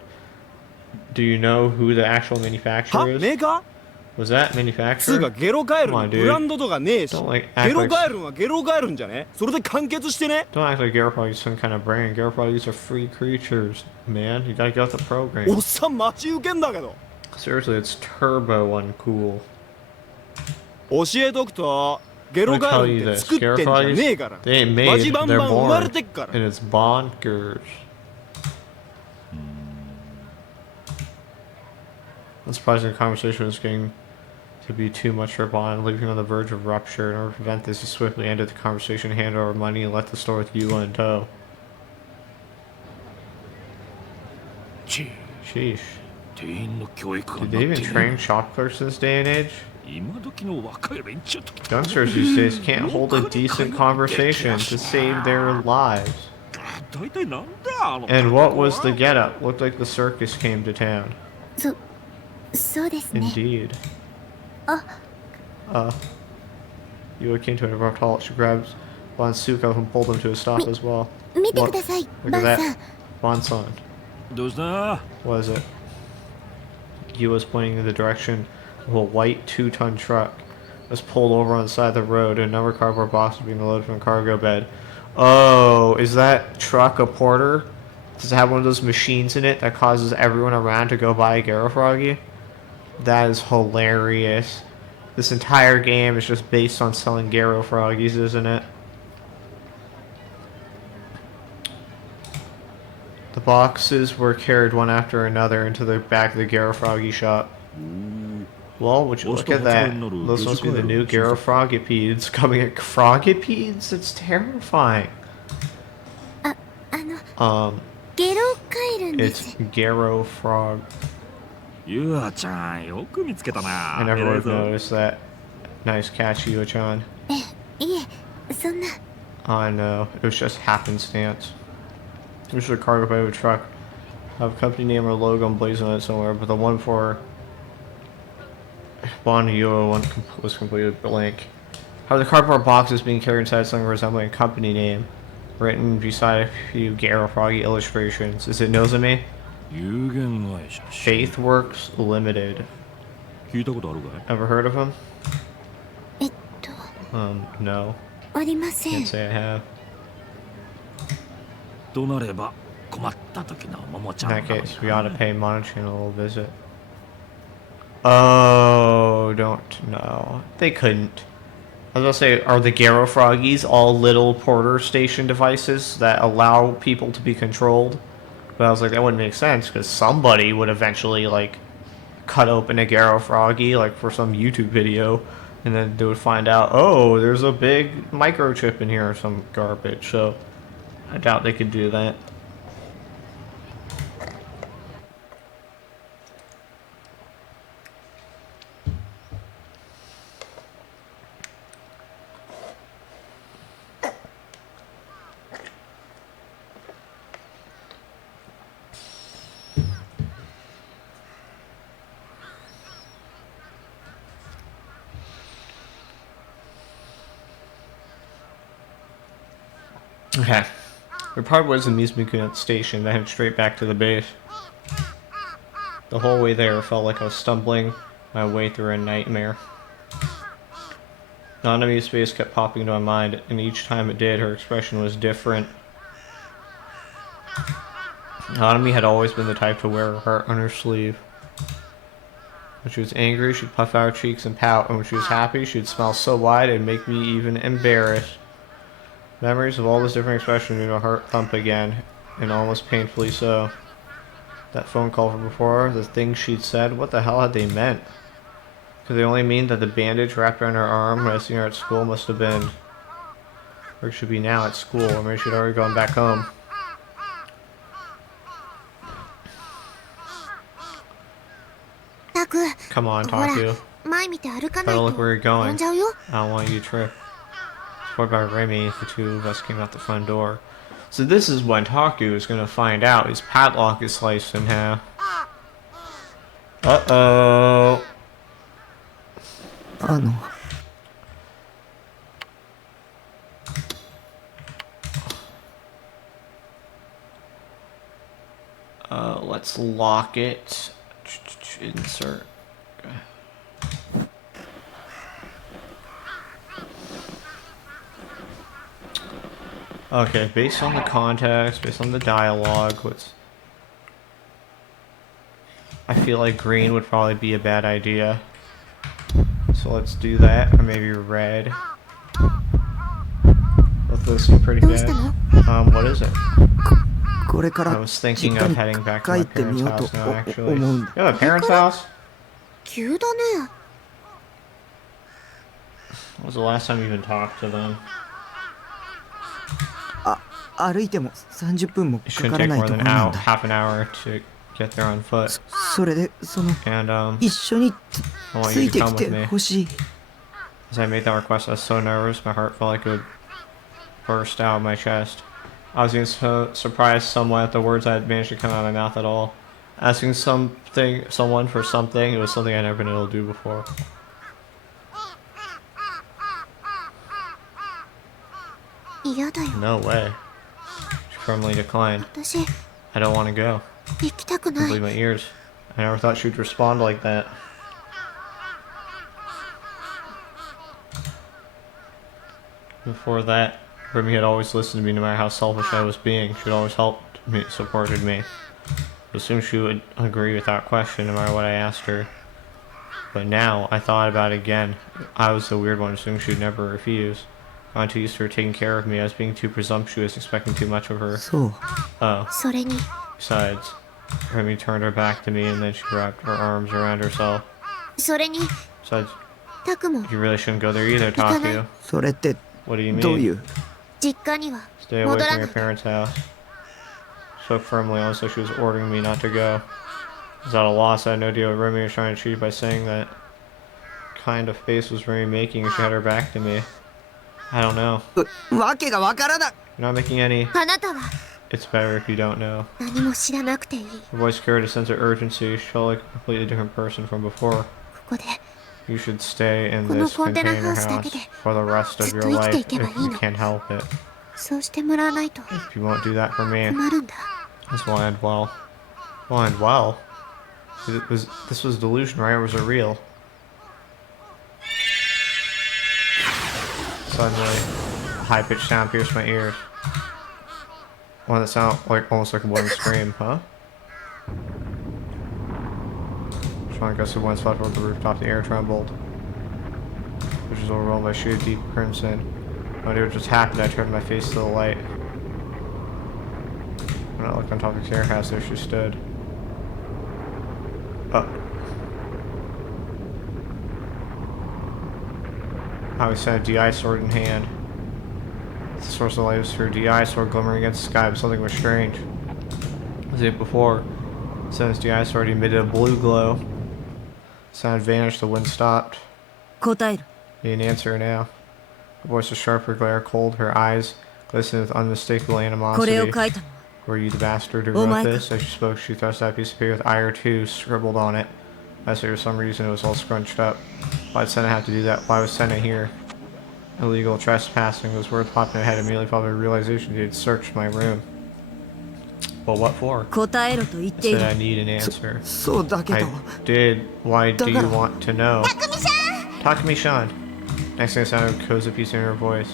do you know who the actual は manufacturer メ is? ーカー Was that つうか manufacturer? ゲロカエル Come on, に dude. ブランドとかねえし Don't like ゲ act ロ like カエルはゲロカエルんじゃねそれで完結してね don't act like Garoppolo is some kind of brand. Garoppolo's are free creatures, man. You gotta get with the program. おっさんマジウケんだけど Seriously, it's turbo uncool. 教えとくとゲロ I'm カ gonna エ tell ル you って this. 作ってんじゃねえから They ain't マジ made, バン they're バン生まれ born. てっから And it's bonkers. Unsurprisingly, the conversation was getting to be too much for Bond, leaving on the verge of rupture. In order to prevent this, he swiftly ended the conversation, handed over money, and left the store with Yua in tow. チ Sheesh. 店員の教育が Did な they って even ね train shop clerks in this day and age? 今時の若い連中と Youngsters these days can't hold a decent conversation to save their lives. 大体なんだあの And what was the getup? Looked like the circus came to town. そうですね Indeed. Yua came to an abrupt halt. She grabbed Bond's suit cuff and pulled him to a stop as well. 見て What? ください Look バ at ンさん that. Bond-san. どうした What is it? he was pointing in the direction of a white 2-ton truck. It was pulled over on the side of the road, and a number of cardboard boxes being loaded from a cargo bed. Oh, is that truck a porter? Does it have one of those machines in it that causes everyone around to go buy a Garo Froggy? That is hilarious. This entire game is just based on selling Garo Froggies, isn't it? The boxes were carried one after another into the back of the Garo Froggy shop. Well, would you look at that? Those must be the new Garo Froggipedes coming at Froggipedes? It's terrifying. ゲロカエルンで It's す。 Garo Frog. ゆあちゃん、よく見つけたな。 I never 偉 would い have ぞ noticed that. Nice catch, Yuo-chan. いえ、そんな。 Oh no, it was just happenstance. There's a cargo by a truck. Have a company name or logo emblazoned on it somewhere, but the one for Bon Yuo one was completely blank. How are the cardboard boxes being carried inside something resembling a company name, written beside a few Garo Froggy illustrations? Is it Nozomi? 有限会社 Faithworks Limited. 聞いたことあるかい？ Ever heard of them? えっと、 No. ありません Can't。say I have. となれば困った時のももちゃ In ん that なの case, に we ought to pay Monochan a little visit. Oh, don't know. They couldn't. I was gonna say, are the Garo Froggies all little porter station devices that allow people to be controlled? But I was like, that wouldn't make sense, because somebody would eventually, like, cut open a Garo Froggy, like, for some YouTube video, and then they would find out, oh, there's a big microchip in here or some garbage, so I doubt they could do that. Okay. There probably was a Mizumukun station that headed straight back to the base. The whole way there felt like I was stumbling my way through a nightmare. Nanami's face kept popping into my mind, and each time it did, her expression was different. Nanami had always been the type to wear her heart on her sleeve. When she was angry, she'd puff out her cheeks and pout, and when she was happy, she'd smile so wide it'd make me even embarrassed. Memories of all those different expressions made my heart thump again, and almost painfully so. That phone call from before, the things she'd said, what the hell had they meant? Could they only mean that the bandage wrapped around her arm when I seen her at school must have been where she should be now, at school, or maybe she'd already gone back home. Come on, Taku. 前見て歩かない Better と look where you're going. 転んじゃうよ。 I don't want you to trip. Supported by Remy, the two of us came out the front door. So this is when Taku is going to find out his padlock is sliced in half. Uh-oh. Let's lock it. Insert. Okay, based on the context, based on the dialogue, I feel like green would probably be a bad idea. So let's do that, or maybe red. Both those seem pretty bad. What is it? I was thinking of heading back to my parents' house now, actually. You have a parents' house? 急だね。 When was the last time you even talked to them? 歩いても30分も It か shouldn't から take ない more と than ころなんだ。 half an hour to get there on foot. それでAnd 一緒に I want つ you い to て come き with て me. ほしい。 As I made that request, I was so nervous, my heart felt like it would burst out of my chest. I was even surprised somewhat at the words I had managed to come out of my mouth at all. Asking someone for something, it was something I'd never been able to do before. No way. She firmly declined. 私、 I don't want to go. 行きたく I ない believe。my ears. I never thought she'd respond like that. Before that, Remy had always listened to me no matter how selfish I was being. She'd always helped me, supported me. I assumed she would agree without question no matter what I asked her. But now, I thought about it again. I was the weird one, assuming she'd never refuse. I'm too used to her taking care of me. I was being too presumptuous, expecting too much of her. そう Oh, それに besides, Remy turned her back to me and then she wrapped her arms around herself. それに Besides, タクも you really shouldn't go there either, Taku. それって What do you どうい mean? う 実家には Stay away 戻 from ら your ないで parents' house. Spoke firmly, almost like she was ordering me not to go. I was at a loss. I had no idea what Remy was trying to achieve by saying that. What kind of face was Remy making if she had her back to me? I don't know. わけがわからない You're not making any. あなたは It's better if you don't know. 何も知らなくていい。 Her voice carried a sense of urgency. She felt like a completely different person from before. ここで You should stay in この this コンテナ container ハウスだ house けで for the rest of ずっ your と生きて life いけばい if い you の。 can't help it. そうしてもらわないと If you won't do that for me, 困るんだ。 this will end well. Will end well? This was delusion, right? Or was it real? Suddenly, a high-pitched sound pierced my ears. One that sounded like almost like a woman's scream, huh? Strong gust of wind swept over the rooftop. The air trembled, which was overwhelmed by a sheet of deep crimson. When I knew what just happened, I turned my face to the light. When I looked on top of the care house, there she stood. I was sent a DI sword in hand. The source of light was her DI sword glimmering against the sky, but something was strange. As the day before, Senna's DI sword emitted a blue glow. The sound vanished, the wind stopped. 答える He didn't answer her now. Her voice was sharp, her glare cold, her eyes glistened with unmistakable これを animosity. 書いたの Were you the bastard who Oh wrote my this? As she spoke, she thrust out a piece of paper with ire too scribbled on it. I said for some reason it was all scrunched up. Why'd Senna have to do that? Why was Senna here? Illegal trespassing was worth popping ahead immediately following the realization he had searched my room. Well, what for? 答えろと言っ I てい said る I need an answer. そうだけ I ど did. Why do you だから want to know? Takumi-san! Next thing I sounded a cozy piece in her voice.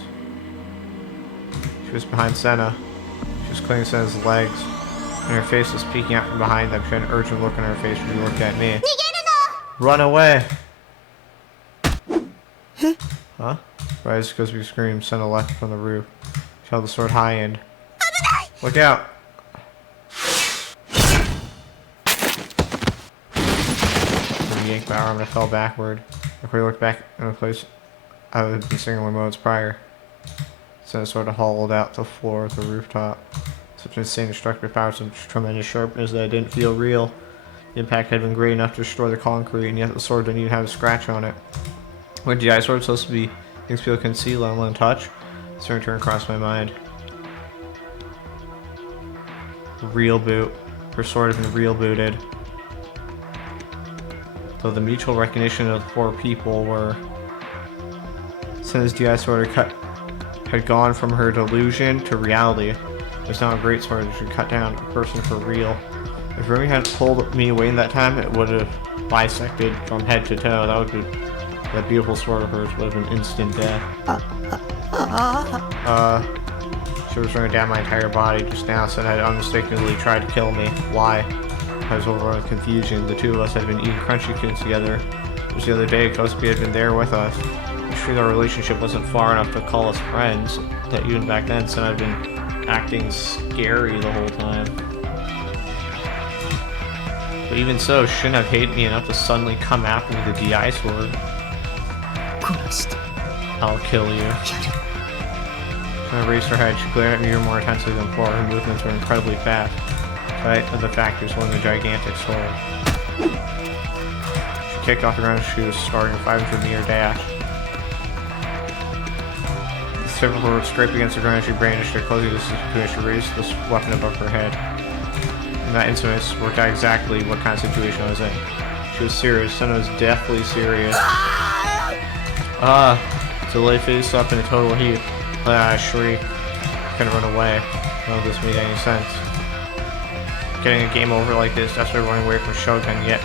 She was behind Senna. She was clinging to Senna's legs, and her face was peeking out from behind them. She had an urgent look on her face when she looked at me. Run away! Huh? Right as Kosuke screamed, Senna leapt from the roof. She held the sword high and... Look out! Then yanked my arm and I fell backward. I quickly looked back in the place I had been sitting moments prior. Senna sort of hollowed out the floor of the rooftop. Such insane destructive power, such tremendous sharpness that it didn't feel real. The impact had been great enough to destroy the concrete, and yet the sword didn't even have a scratch on it. What GI sword supposed to be things people can see, let alone touch? Starting to turn across my mind. Real boot. Her sword had been real booted. Though the mutual recognition of the four people were Senna's DI sword had gone from her delusion to reality. It was now a great sword that should cut down a person for real. If Remy had pulled me away in that time, it would have bisected from head to toe. That beautiful sword of hers would have been instant death. She was running down my entire body just now, so had unmistakably tried to kill me. Why? I was overall in confusion. The two of us had been eating crunchy coons together. Just the other day, Kosuke had been there with us. I'm sure our relationship wasn't far enough to call us friends. That even back then, Senna had been acting scary the whole time. But even so, she shouldn't have hated me enough to suddenly come after me with the DI sword. 殺して I'll kill you. やる When I raised her head, she glared at me even more intensely than before. Her movements were incredibly fast, despite the fact she was holding a gigantic sword. She kicked off the ground as she was starting a 500-meter dash. The several words scraped against the ground as she brandished her closing distance between us. She raised this weapon above her head. In that instant, I worked out exactly what kind of situation I was in. She was serious. Senna was deathly serious. To lay face up in a total heap. I shrieked. I couldn't run away. None of this made any sense. getting a game over like this, desperately running away from Shogun, yet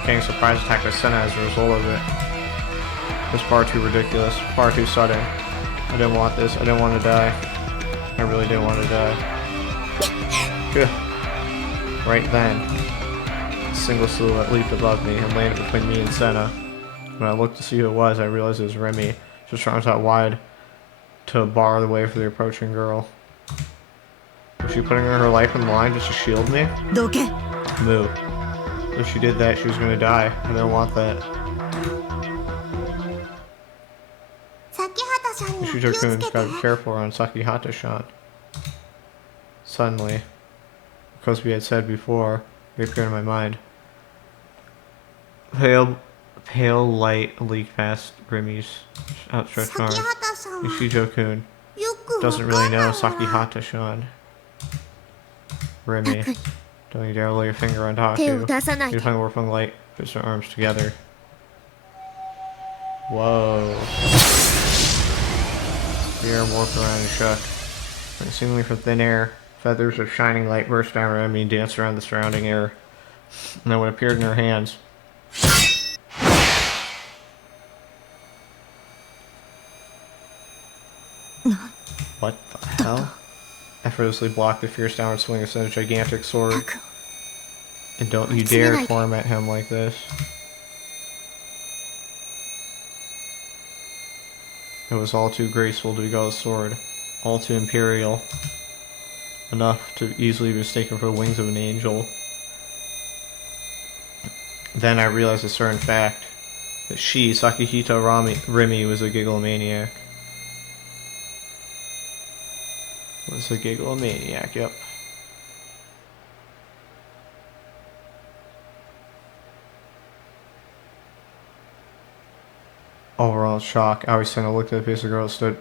getting a surprise attack by Senna as a result of it. It was far too ridiculous, far too sudden. I didn't want this, I didn't want to die. I really didn't want to die. Good. Right then, a single silhouette leaped above me and landed between me and Senna. When I looked to see who it was, I realized it was Remy, just arms out wide to bar the way for the approaching girl. Was she putting her life on the line just to shield me? どけ Moo. If she did that, she was gonna die. I didn't want that. 先畑さんには気をつ Shito-kun け just て gotta be careful around Sakihata-shan. Suddenly, because we had said before, it appeared in my mind. Pale light leaked past Remy's outstretched 先 arm. 畑さんは Shito-kun よくわ doesn't か really んない know わ Sakihata-shan. Remy, don't you dare lay your finger on 手を Taku. 出さない Your で tongue work from light, puts their arms together. Whoa. The air warped around and shook. And seemingly from thin air, feathers of shining light burst down around me and danced around the surrounding air. And then what appeared in her hands. What the hell? Effortlessly blocked the fierce downward swing of Senna's gigantic sword. タク And don't you dare torment him like this. It was all too graceful to go with sword, all too imperial, enough to easily be mistaken for the wings of an angel. Then I realized a certain fact, that she, Sakihito Remy, was a gigglomaniac. Was a gigglomaniac, yep. Overall shock, Aoi-Senna looked at the face of the girl that stood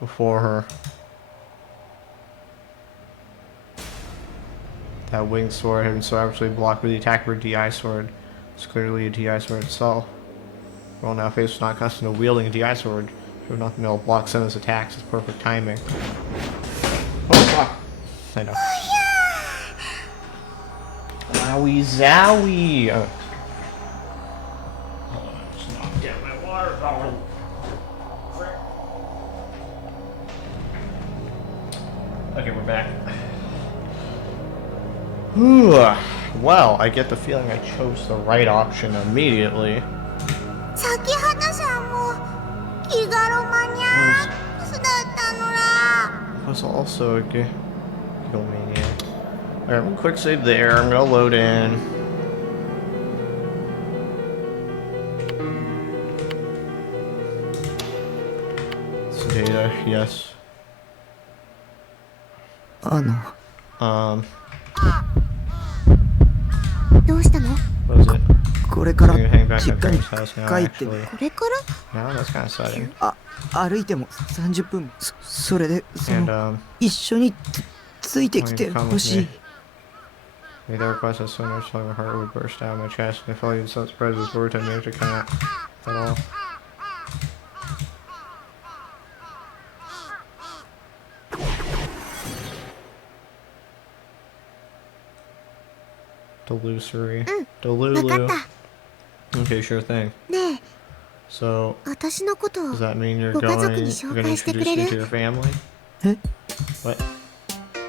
before her. That winged sword had been so absolutely blocked by the attack of her DI sword. It was clearly a DI sword itself. The girl now face was not accustomed to wielding a DI sword. She would not be able to block Senna's attacks with perfect timing. Oh fuck! I know. Wowie zowie! Okay, we're back. Well, I get the feeling I chose the right option immediately. 先畑さんもギガロマニアックスだったのら I was also a gigglomaniac. Alright, I'm gonna quick save there. I'm gonna load in. Some data, yes. どうしたの What is it? これから I'm gonna hang back 実 at 家に Graham's house now, 帰って actually. これから No, that's kind of sudden. 歩いても30分それで And, 一緒についてきてほしい made that request as soon as my heart would burst out of my chest, and I felt even so surprised as words I managed to come out at all. Delusory. わかっ Delulu. た Okay, sure thing. ねえ So, 私のことを does that mean you're ご家族 going, に you're 紹 gonna 介してく introduce れ me to る your family? え What?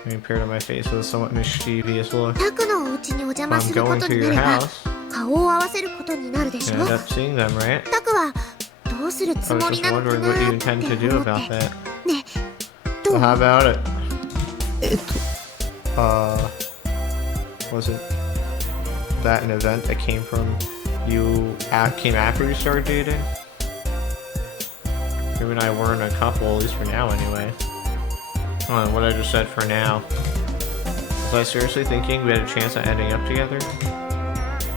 I appeared on my face with a somewhat mischievous look. タクのお家にお邪魔 I'm するこ going と to にな your れば house. 顔を合わせることになるでし And ょ end up seeing them, right? タクはどうする I つ was もり just なのか wondering な what you って intend to 思 do って about that. ねど So う how about it? えっと Was it that an event that came from you came after you started dating? You and I weren't a couple, at least for now anyway. What I just said for now. Was I seriously thinking we had a chance at ending up together?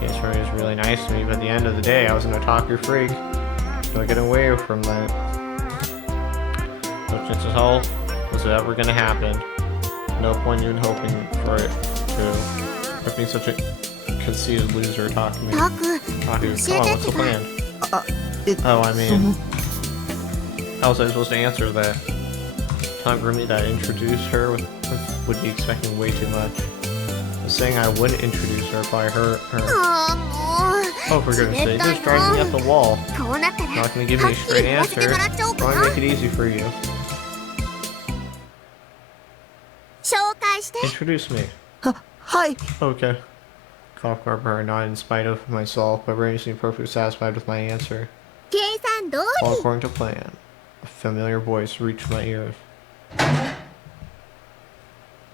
Yes, Remy was really nice to me, but at the end of the day, I was an otaku freak. No getting away from that. No chance at all was it ever gonna happen. No point even hoping for it to. For being such a conceited loser talking to me. タク Taku, 教え come て on, っ what's て the ば plan? え Oh, I そ mean, の how was I supposed to answer that? Telling Remy that I introduced her would be expecting way too much. saying I wouldn't introduce her if I hurt her. もう Oh, for goodness sake, just dragging me up the wall. こうなったら Not gonna give me は a っき straight り言わせて answer. もらっちゃおう I か wanna な make it easy for you. 紹介して Introduce me. はい Okay. Cough Barbara nodded in spite of myself, but Rainy seemed perfectly satisfied with my answer. 計算通 All り according to plan. A familiar voice reached my ears.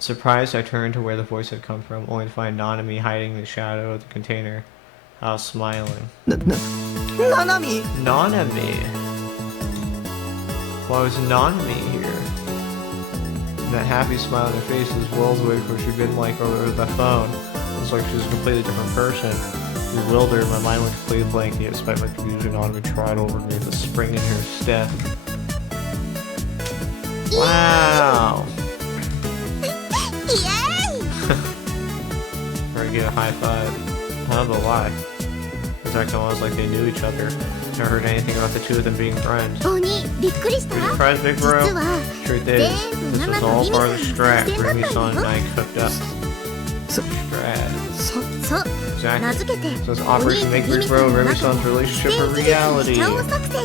Surprised, I turned to where the voice had come from, only to find Nanami hiding in the shadow of the container. I was smiling. ななみ Nanami? Why was Nanami here? And that happy smile on her face is worlds away from what she'd been like over the phone. It was like she was a completely different person. Bewildered, my mind went completely blank, yet despite my confusion, Nanami tried over me with a spring in her step. Wow! イエーイ Or I get a high five. Huh, but why? It was acting almost like they knew each other. Never heard anything about the two of them being friends. 鬼びっくりした Were you surprised, big bro? 実は Truth is, this was all part of the strat Remy-san and I cooked up. So- Strat. そう名 Exactly. 付けて So it's お Operation 兄と Make リ Big ミ Bro さん and の Remy-san's 中で relationship 全 a 事実 reality. しちゃおう作戦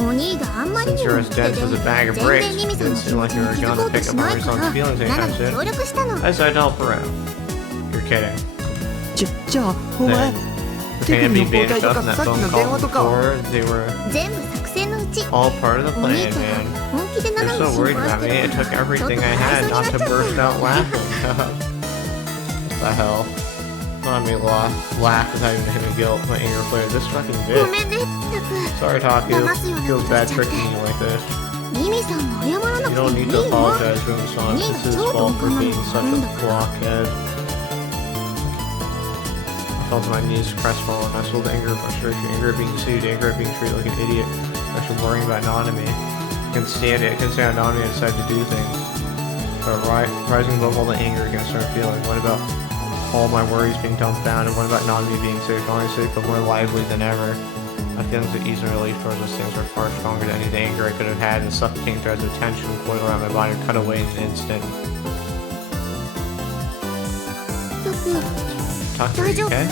お兄があんまり Since に you're も as 好きで dense as a bag of 全 bricks, 然リミさん didn't の seem 気持 like ち you に were 気づ gonna こうと pick し up な on いか Remy-san's ら feelings ナナ anytime に協 soon. 力したの I decided to help her out. You're kidding. じゃあお前 Then, the 手 pain of 首 being の包帯 banished と up か in that さっき phone の電 call 話とか before, they were 全部作戦のうち all part of the お兄 plan, ちゃん man. が本気でナ They're ナに so 心 worried 配 about して me, る it か took らちょっと everything か I わい had そうにな not っちゃ to った burst out laughing. What the hell? Let me laugh without even hitting guilt. My anger flared. This fucking ご bitch. めんねタ Sorry, Taku. 騙すような Feels こと bad しちゃって tricking you like this. リミさんも謝らな You くて don't もい need い to よ apologize, Rumi-san. It's his fault for being such a blockhead. I felt my knees crestfallen. I swelled anger, frustration, anger at being deceived, anger at being treated like an idiot, actually worrying about Nanami. I couldn't stand it. I couldn't stand how Nanami decided to do things. But rising above all the anger against her feeling, what about all my worries being dumbfounded? What about Nanami being safe, not only safe, but more lively than ever? My feelings of ease and relief towards those things were far stronger than any of the anger I could have had, and the suffocating threads of tension coiled around my body and cut away in an instant. タク Taku, are you okay?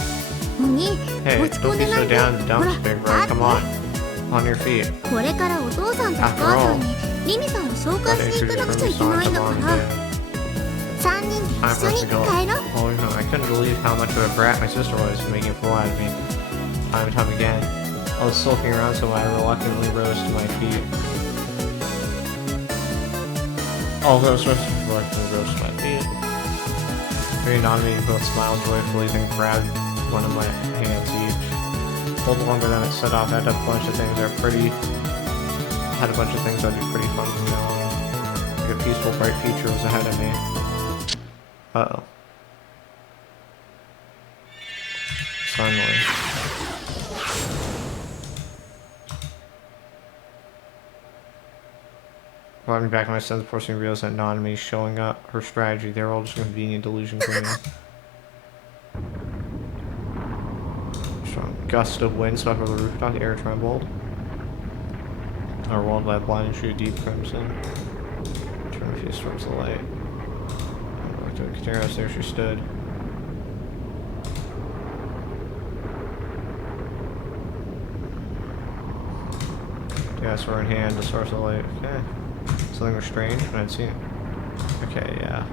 お兄 Hey, 落ち込 don't ん be でな so いで down in the ほら dumps, big あ bro. Come on. On your feet. これからお父さんとお母さんにリミさんを紹介 Gotta しに行か introduce なくちゃいけない Rumi-san ん to だか mom ら and dad. 3人で Time 一 for 緒 us に to go. 帰ろう Oh, no, I couldn't believe how much of a brat my sister was, making a fool out of me. Time and time again. I was sulking around, so I reluctantly rose to my feet. Although I was reluctantly rose to my feet. Very Nanami and both smiled joyfully, then grabbed one of my hands each. Pulled longer than it set off. I had a bunch of things that'd be pretty fun from now on. Like a peaceful, bright future was ahead of me. Uh-oh. Suddenly. Brought me back to my sense of forcing realize that Nanami showing up, her strategy, they were all just a convenient delusion for me. Strong gust of wind swept over the rooftop, the air trembled. Our world lay blind and shoot deep crimson. Turned a few strokes of light. I looked at the container, there she stood. Gas were in hand, the source of light. Okay. Something was strange, but I'd seen it. Okay, yeah.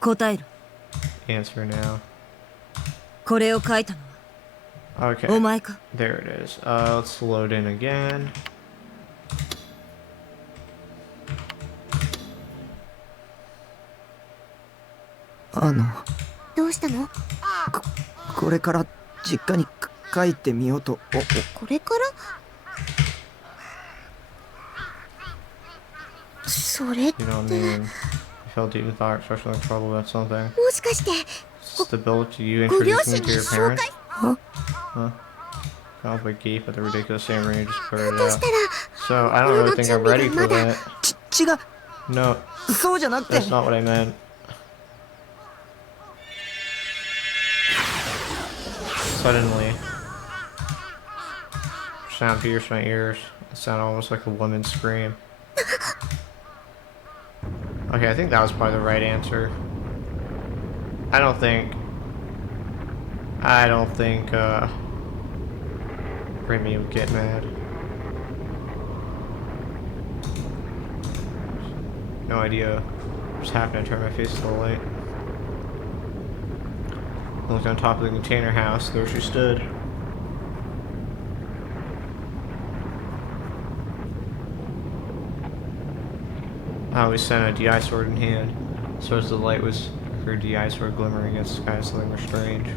答える Answer now. これを書いたの Okay. はお前か There it is. Let's load in again. "どうしたのこれから実家に帰ってみようとこれからそれって You know what I mean? You felt deep in thought, especially in trouble about something. もしかして Stability, you ご両 introduced 親 me に to your 紹 parents? 介 Huh? Got off a gape at the ridiculous same range, just put it と out. したら So, I don't really think I'm ready for that. 違う No, そうじゃなくて that's not what I meant. Suddenly, sound pierced my ears. It sounded almost like a woman's scream. Okay, I think that was probably the right answer. I don't think Remy would get mad. No idea what's happening. Turn my face to the light. I looked on top of the container house. There she stood. I always sent a DI sword in hand, so as the light was her DI sword glimmering against the sky, something more strange.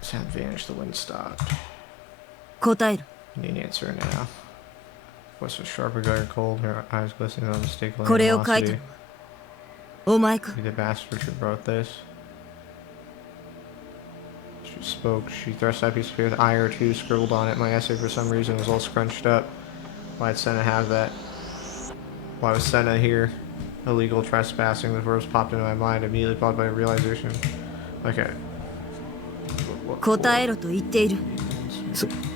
Sound vanished, the wind stopped. 答える。 Need an answer now. Voice was sharp, regard cold, her eyes glistening with unmistakable これを書いた animosity. のはお前か。 Be the bastard who wrote this. She spoke. She thrust out a piece of paper with I or two scribbled on it. My essay, for some reason, was all scrunched up. Why'd Senna have that? Why was Senna here? Illegal trespassing. The words popped into my mind, immediately followed by a realization. Okay. 答えろと言っている。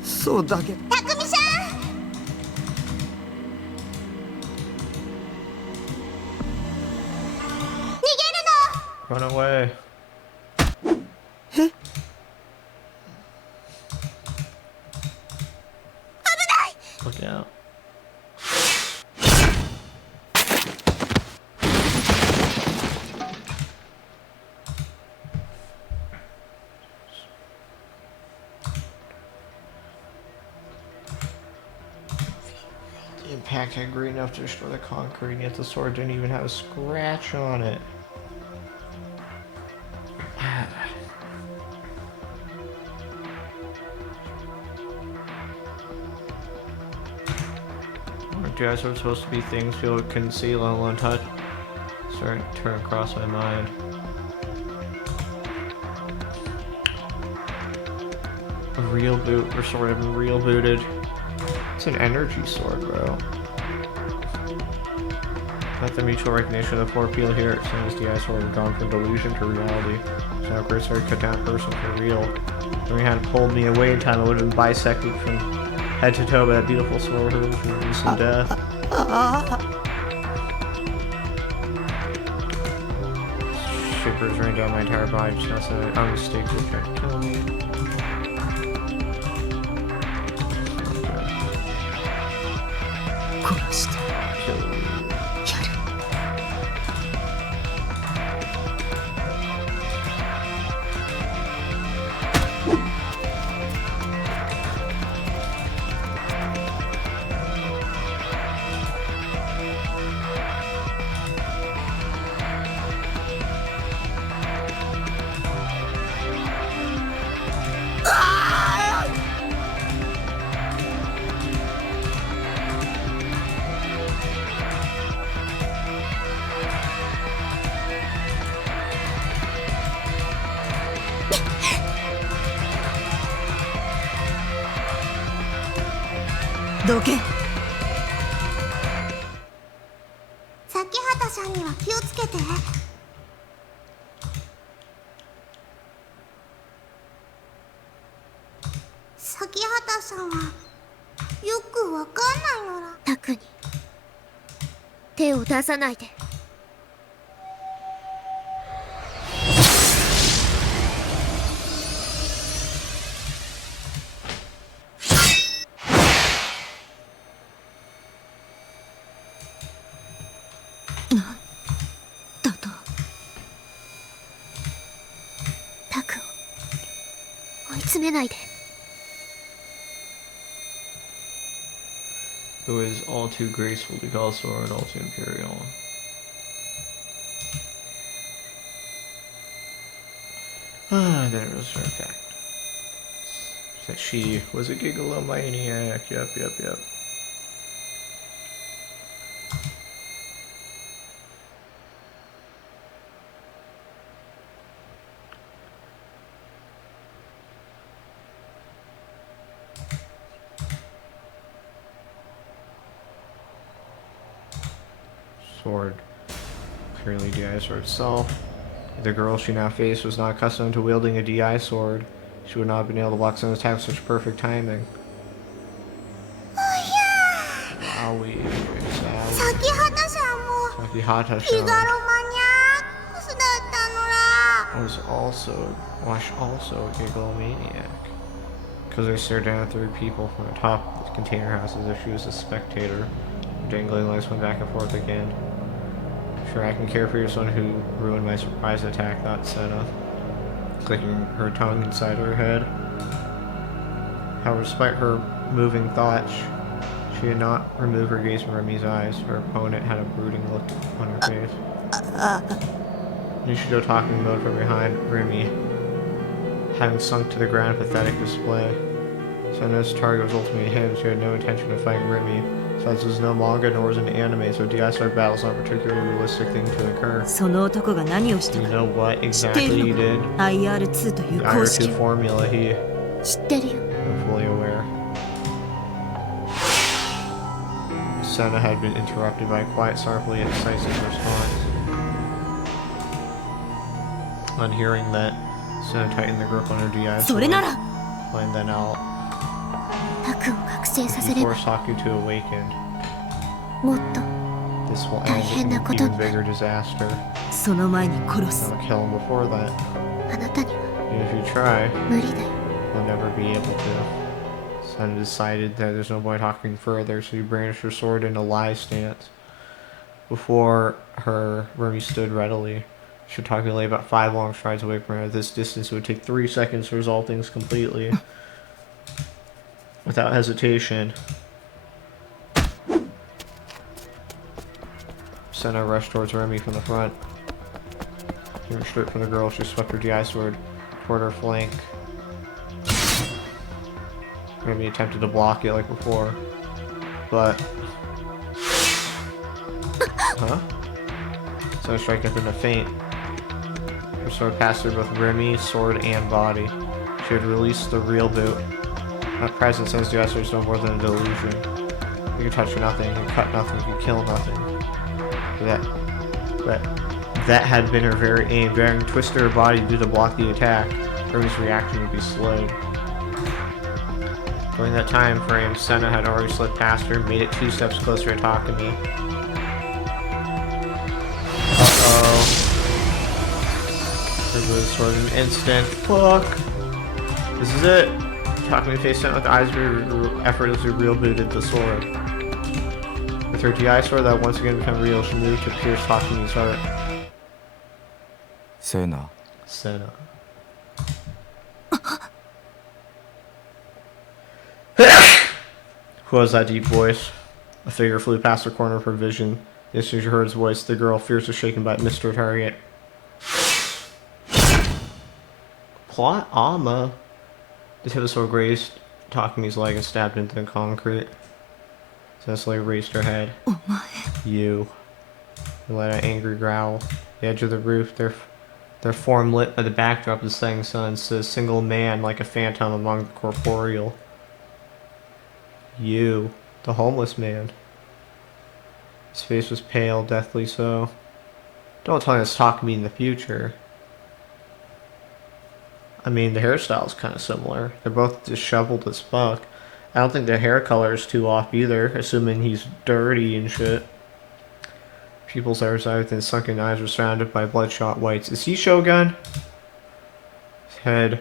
そうだけど。たくみさん。逃げるの。 Run away. Look out. The impact had great enough to destroy the concrete, yet the sword didn't even have a scratch on it. DI swords supposed to be things people couldn't see, let alone touch. Starting to turn across my mind. A real boot, or sort of real booted. It's an energy sword, bro. Not the mutual recognition of the poor people here. Since DI sword had gone from delusion to reality. So now Great Sword cut down a person for real. If he hadn't pulled me away in time, I would have been bisected from head to toe by that beautiful sword from recent death. Shivers ran down my entire body, just not so that I'm mistaken, trying to kill me. Kill me.どけ。崎畑さんには気をつけて。崎畑さんはよくわかんないのら。タクに手を出さないで。だと。タクを追い詰めないで。Who is all too graceful to call sword, all too imperial. Then it was her fact that she was a gigalomaniac. Yep. Sword. Clearly DI sword itself. The girl she now faced was not accustomed to wielding a DI sword. She would not have been able to block some attack with such perfect timing. Wowie. 崎畑さんも Sakihata ギガロマニアックス was also a gigglomaniac. Because they stared down at three people from the top of the container house as if she was a spectator. Her dangling legs went back and forth again. Sure, I can care for your son who ruined my surprise attack, thought Senna, clicking her tongue inside her head. However, despite her moving thoughts, she did not remove her gaze from Remy's eyes. Her opponent had a brooding look on her face. Nishido talking mode from behind Remy, having sunk to the ground in pathetic display. Senna's target was ultimately him. She had no intention of fighting Remy. Besides, this was no manga nor was an anime, so DI-Star battle is not a particularly realistic thing to occur. その男が何をした You か know what exactly he did? IR2 という The 公式 IR2 formula, he 知ってるよ。 I'm fully aware. Senna had been interrupted by a quiet, sorrowfully incisive response. On hearing that, Senna tightened the grip on her DI それなら Find that out. タクを覚醒させ He れば forced Haku to awaken. もっと This will 大 end 変 in な an こと even にな bigger る。 disaster. その前に殺す I'm gonna kill him before that. あなたには Even if you try, 無理だよ。 you'll never be able to. Senna decided that there's no point talking further, so he brandished her sword in a lie stance. Before her, Remy stood readily. Shitake lay about 5 long strides away from her. At this distance, it would take 3 seconds to resolve things completely. Without hesitation, Senna rushed towards Remy from the front. Aiming straight for the girl, she swept her DI sword toward her flank. Remy attempted to block it like before, but... Huh? Senna struck up in a feint. Her sword passed through both Remy, sword, and body. She had released the real boot. At present, Senna's DI sword is no more than a delusion. You can touch nothing, you can cut nothing, you can kill nothing. But that had been her very aim. Bearing twisted her body due to block the attack, Remy's reaction would be slowed. During that time frame, Senna had already slipped past her and made it 2 steps closer to Takumi. Uh-oh. Her blue sword in an instant. Fuck! This is it! Takumi faced Senna with eyes effortlessly real booted the sword. With her DI sword that once again become real, she moved to pierce Takumi's heart. セナ Senna. Who was that deep voice? A figure flew past the corner of her vision. As soon as she heard his voice, the girl, fiercely shaken by Mr. Target. Plot Ama. The tip of the sword grazed Takumi's leg and stabbed into the concrete. Cecily raised her head. You. He let out an angry growl. The edge of the roof, their form lit by the backdrop of the setting sun, stood a single man like a phantom among the corporeal. You. The homeless man. His face was pale, deathly so. Don't tell me it's Takumi in the future. I mean, the hairstyle's kind of similar. They're both disheveled as fuck. I don't think the hair color is too off either, assuming he's dirty and shit. Pupils that reside within sunken eyes were surrounded by bloodshot whites. Is he Shogun? His head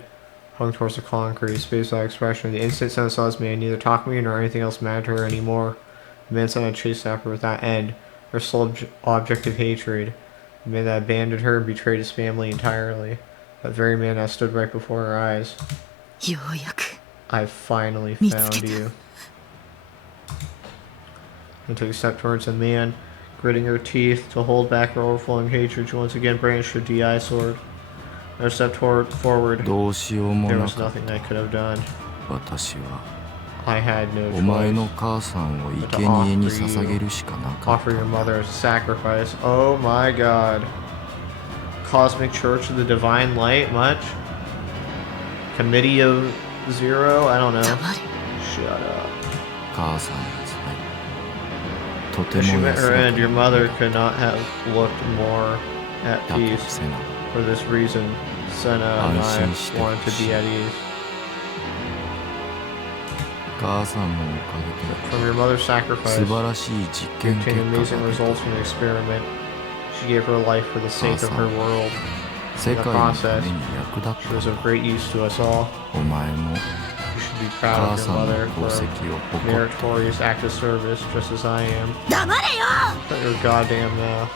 hung towards the concrete, his face without expression. The instant Senna saw this man, neither Takumi nor anything else mattered to her anymore. The man Senna chased after without end, her sole object of hatred. The man that abandoned her and betrayed his family entirely. That very man that stood right before her eyes. ようやく I finally 見つ found けた you. And took a step towards the man, gritting her teeth to hold back her overflowing hatred. She once again brandished her DI sword. Another step forward. どうしようも There な was かっ nothing I could have done. た私は I had no お前の choice 母さんを生贄に捧げるしかなかっ offer your mother as a sacrifice. Oh my god. Cosmic Church of the Divine Light, much? Committee of Zero? I don't know. 黙れ Shut up. た母さんの罪とて If she も met 安 her ら end, か your に mother could not have looked more at だと peace. セナ For this reason, Senna and I 安心して wanted to be at ease. 母さんのおか From your mother's げ sacrifice, で素晴らしい実 she 験結 obtained 果 amazing が出 results た from the experiment. She gave her life for the sake of her world. In the process, she was of great use to us all. You should be proud of your mother for a meritorious act of service, just as I am. Shut your goddamn mouth.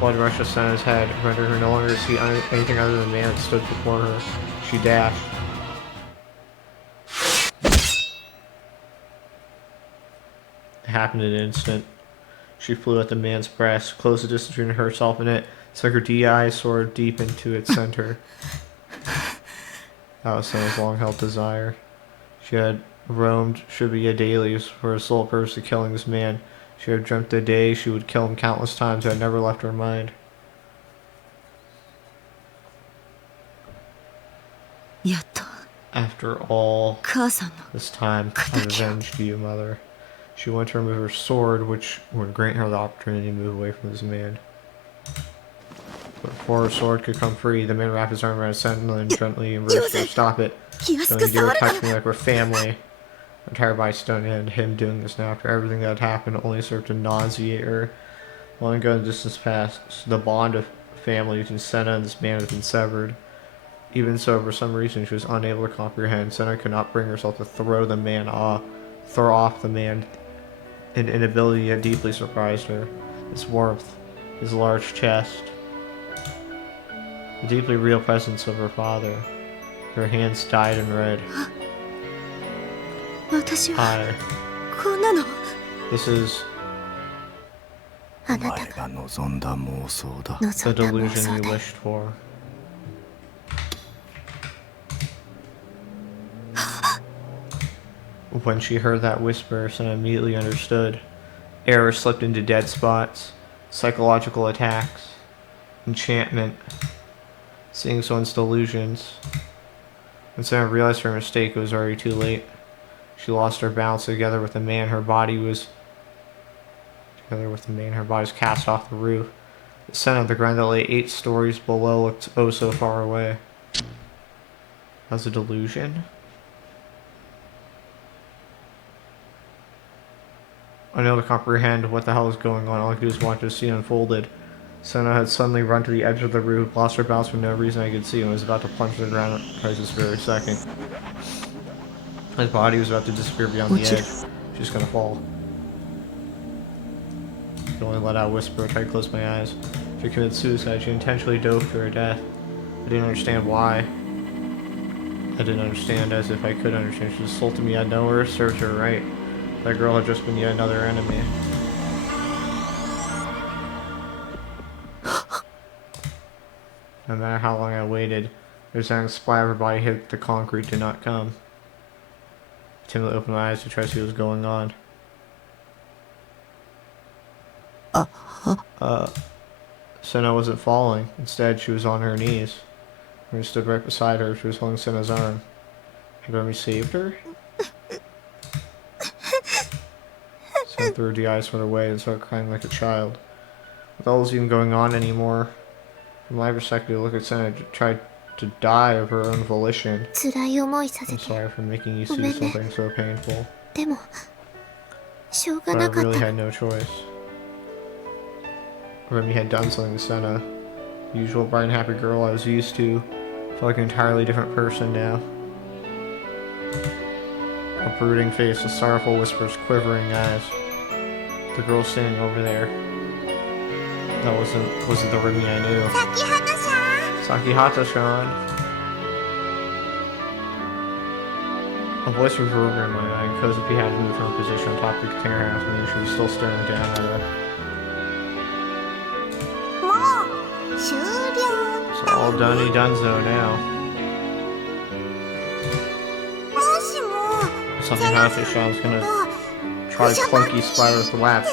Blood rushed to Senna's head, rendered her no longer see anything other than the man that stood before her. She dashed. It happened in an instant. She flew at the man's breast, closed the distance between herself and it, so her DI soared deep into its center. That was Senna's long-held desire. She had roamed Shibuya dailies for her sole purpose of killing this man. She had dreamt the day she would kill him countless times that had never left her mind. After all this time, I avenged you, mother. She went to remove her sword, which would grant her the opportunity to move away from this man. But before her sword could come free, the man wrapped his arm around Senna and gently embraced her. Stop it. Don't you dare touch me like we're family. Her tired body stoned, and him doing this now after everything that had happened only served to nauseate her. Long ago in the distance past, the bond of family between Senna and this man had been severed. Even so, for some reason, she was unable to comprehend. Senna could not bring herself to throw off the man. An inability had deeply surprised her. His warmth, his large chest, the deeply real presence of her father. Her hands dyed in red. This is the delusion you wished for. When she heard that whisper, Senna immediately understood. Error slipped into dead spots, psychological attacks, enchantment, seeing someone's delusions. When Senna realized her mistake, it was already too late. She lost her balance together with the man. Her body was cast off the roof. The Senna of the ground that lay 8 stories below looked oh so far away. That was a delusion? Unable to comprehend what the hell was going on, all I could do was watch the scene unfolded. Senna had suddenly run to the edge of the roof, lost her balance for no reason I could see, and was about to plunge to the ground at this very second. His body was about to disappear beyond the edge. She was gonna fall. I could only let out a whisper. I tried to close my eyes. She committed suicide. She intentionally dove to her death. I didn't understand why. I didn't understand as if I could understand. She assaulted me out of nowhere, served her right. That girl had just been yet another enemy. No matter how long I waited, the sound splatter of her body hit the concrete did not come. I timidly opened my eyes to try to see what was going on. Senna wasn't falling. Instead, she was on her knees. Remy stood right beside her. She was holding Senna's arm. Had Remy saved her? Senna threw her DIs from her way and started crying like a child. With all this even going on anymore, from my perspective, look at Senna tried to die of her own volition. I'm sorry for making you see something so painful. But I really had no choice. Remy had done something to Senna. The usual bright and happy girl I was used to felt like an entirely different person now. A brooding face with sorrowful whispers, quivering eyes. The girl standing over there. That wasn't the Remy I knew. Sakihata-san! A voice reverberated in my eye, and Kozuki had to move from her position on top of the container after me, and she was still staring down at her. It's all done-y dunzo now. Sakihata-san's gonna try clunky spider with the lap.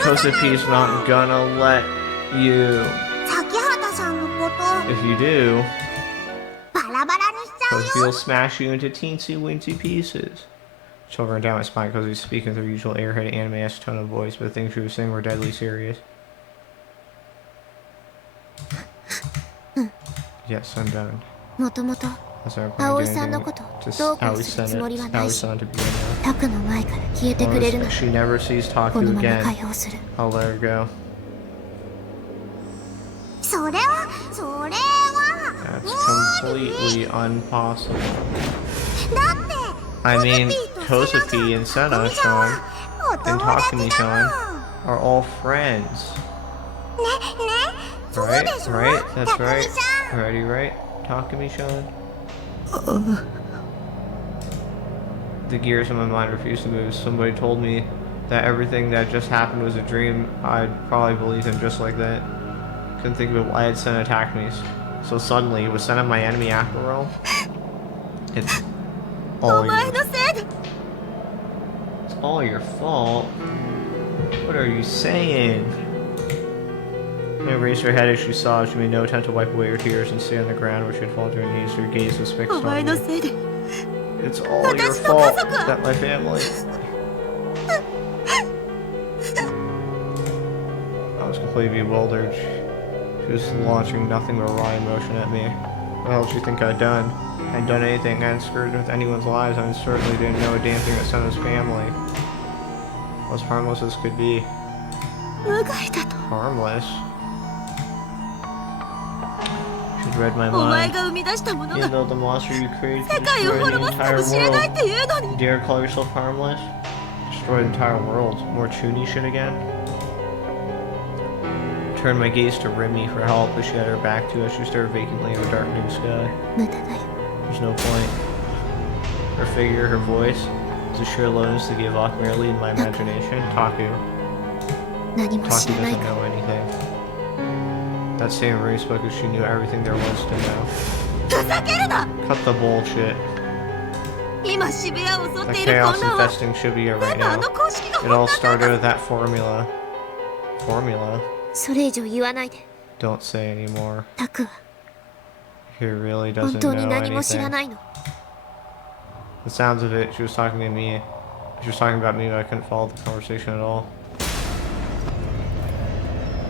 Kozuki's not gonna let you. If you do, Kozuki will smash you into teensy-weensy pieces. Children down my spine because he's speaking with her usual airhead anime-esque tone of voice, but the things she was saying were deadly serious. Yes, I'm done. That's our plan to Aoi-san to be in there. She never sees Taku again. I'll let her go. completely impossible. だって I mean, コズピ Kozapi ー and とセナ Senna ちゃんは Sean お and 友達 Takumi だ Sean もん are all friends. ねそう Right? でしょ Right? That's たくみ right. ちゃん Ready, right? Takumi Sean? The gears in my mind refused to move. Somebody told me that everything that just happened was a dream. I'd probably believe him just like that. Couldn't think of why had Senna attacked me. So suddenly, was Senna my enemy after all? It's all your, のせいで it's all your fault. What are you saying? She raised her head as she saw. She made no attempt to wipe away her tears and stay on the ground where she had fallen to her knees. Her gaze was fixed お前 on の me. せいで It's all your fault that my family. I was completely bewildered. She was launching nothing but raw emotion at me. What the hell did she think I'd done? I hadn't done anything. I hadn't screwed with anyone's lives. I certainly didn't know a damn thing about Senna's family. As harmless as could be. 無害だと Harmless? She'd read my お前 mind. が生み出したもの Even が though the monster you created 世界を destroyed 滅 the ぼすか entire もしれない world. っていうのに You dare call yourself harmless? Destroy the entire world. More Chuny shit again? Turned my gaze to Remy for help, but she had her back to us. She stared vacantly in the darkening sky. 無駄だよ There's no point. Her figure, her voice, was a sheer loneliness to give off merely in my imagination. Taku. 何も知 Taku らない doesn't か know anything. That same Remy spoke as she knew everything there was to know. ふざけるな Cut the bullshit. 今渋谷を襲 The っている chaos 混乱は infesting Shibuya right 全部あ now. の公式が It 発 all 端なん started だ with that formula. Formula? それ以上言わないで Don't say anymore. タクは He really 本 doesn't 当に know 何も知ら anything. ないの The sounds of it, she was talking to me. She was talking about me, but I couldn't follow the conversation at all.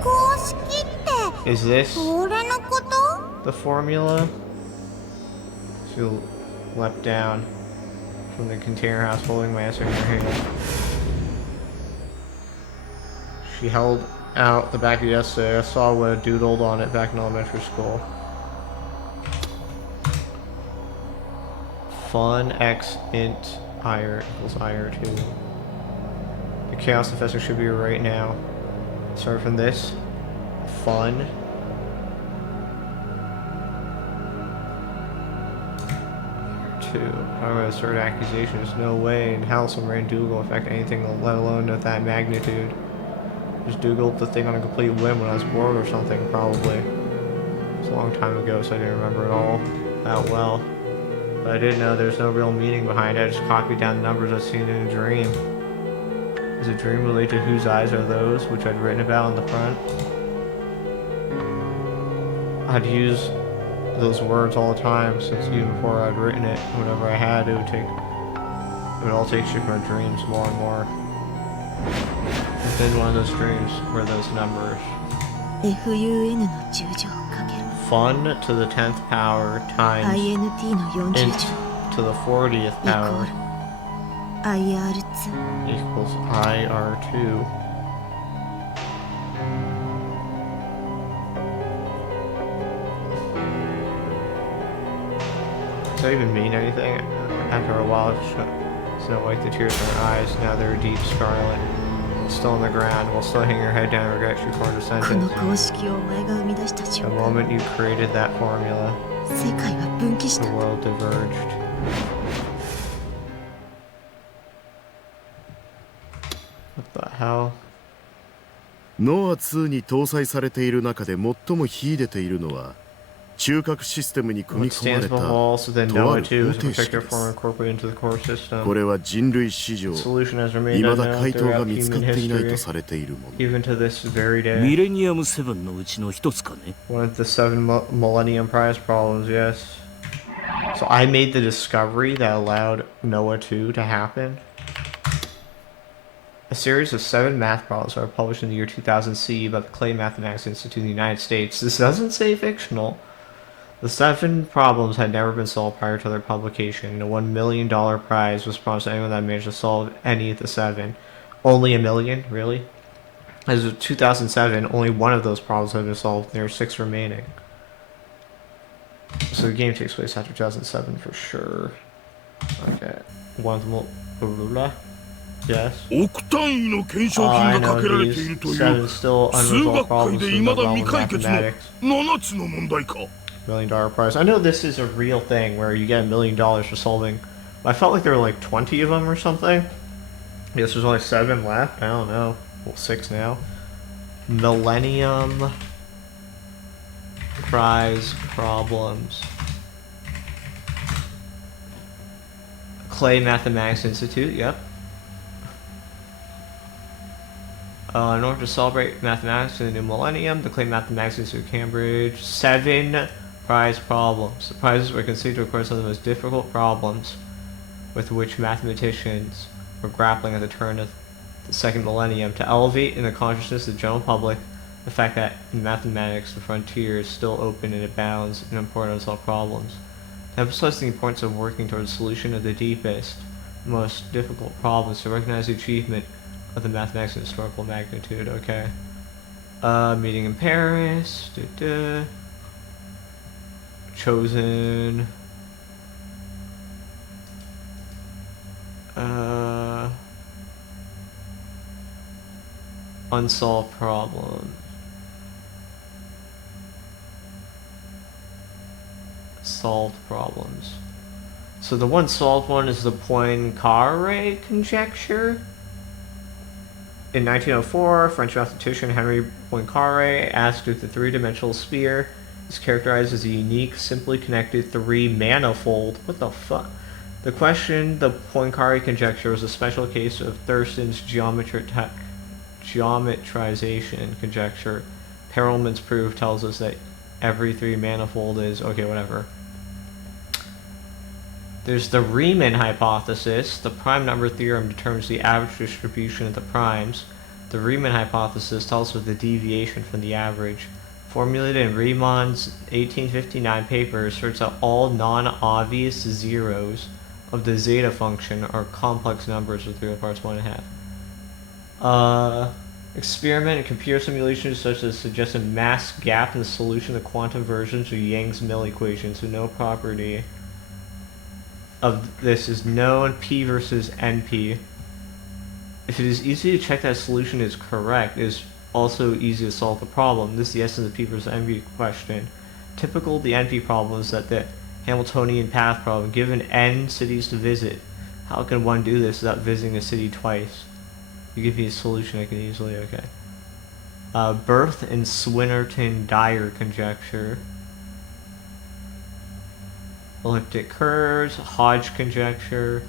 公式って Is this 俺のこと the formula? She leapt down from the container house, holding my essay in her hand. She held out the back of the essay. I saw what I doodled on it back in elementary school. Fun x int ire equals ire 2. The chaos professor should be right now. Start from this. Fun. Two. I'm gonna start accusations. No way in hell some random Dougal will affect anything, let alone of that magnitude. Just Dougaled the thing on a complete whim when I was bored or something, probably. It's a long time ago, so I didn't remember it all that well. But I did know there's no real meaning behind it. I just copied down the numbers I'd seen in a dream. Is a dream related to whose eyes are those, which I'd written about on the front? I'd use those words all the time since even before I'd written it. Whenever I had, it would all take shape in my dreams more and more. Within one of those dreams were those numbers. FUN の10乗かける Fun to the 10th power times INT の40 int 乗 to the 40th イコー power ル IR2 equals IR2. Does that even mean anything? After a while, Snow wiped the tears from her eyes. Now they're deep scarlet. Still on the ground, while still hanging her head down, regret she formed a この sentence. 公式をお前が生み出した瞬 The 間 moment you created that formula, 世界は分岐し the た world diverged. What the hell? ノア2に搭載されている中で最も秀でているのは中核システムに組 What み込ま stands れた above all so that と Noah ある 2 is 方 a 程式 particular で form す。 incorporated into the core system. これは人類史上 The solution has remained 未だ unknown 回答が throughout 見つかっ human ていないと history, されているもの。 even to this very ミ day. レニアム7のうちの一つかね One of the 7 Millennium Prize problems, yes. So I made the discovery that allowed Noah 2 to happen. A series of 7 math problems were published in the year 2000 CE by the Clay Mathematics Institute in the United States. This doesn't say fictional. The 7 problems had never been solved prior to their publication. A $1 million prize was promised to anyone that managed to solve any of the 7. Only $1 million? Really? As of 2007, only one of those problems had been solved. There are 6 remaining. So the game takes place after 2007 for sure. Okay. One of the Yes. 億単位の懸賞 I 金が know かけられてい these るという seven still 数 unresolved 学界 problems で in 未 the だ realm 未 of 解決の mathematics. 7つの問題か。 $1 million prize. I know this is a real thing where you get $1 million for solving. I felt like there were like 20 of them or something. I guess there's only 7 left. I don't know. Well, 6 now. Millennium prize problems. Clay Mathematics Institute. Yep. In order to celebrate mathematics in the new millennium, the Clay Mathematics Institute of Cambridge, 7 prize problems. The prizes were considered to record some of the most difficult problems with which mathematicians were grappling at the turn of the second millennium to elevate in the consciousness of the general public the fact that in mathematics the frontier is still open and abounds in important unsolved problems. To emphasize the importance of working towards the solution of the deepest, most difficult problems, to recognize the achievement of the mathematics of historical magnitude. Okay. Meeting in Paris. Chosen. Unsolved problems. Solved problems. So the one solved one is the Poincaré conjecture. In 1904, French mathematician Henri Poincaré asked if the three-dimensional sphere is characterized as a unique, simply connected three-manifold. What the fuck? The question, the Poincaré conjecture, was a special case of Thurston's geometrization conjecture. Perelman's proof tells us that every three-manifold is... Okay, whatever. There's the Riemann hypothesis. The prime number theorem determines the average distribution of the primes. The Riemann hypothesis tells us the deviation from the average. Formulated in Riemann's 1859 paper, asserts that all non-obvious zeros of the zeta function are complex numbers with real parts 1.5. Experiment and computer simulations such as suggest a mass gap in the solution of quantum versions of Young's Mill equation, so no property of this is known, P versus NP. If it is easy to check that a solution is correct, it is also easy to solve the problem. This is the essence of the P versus NP question. Typical of the NP problem is that the Hamiltonian path problem, given n cities to visit, how can one do this without visiting a city twice? You give me a solution I can easily, okay. Birth and Swinnerton-Dyer conjecture. Elliptic curves, Hodge conjecture,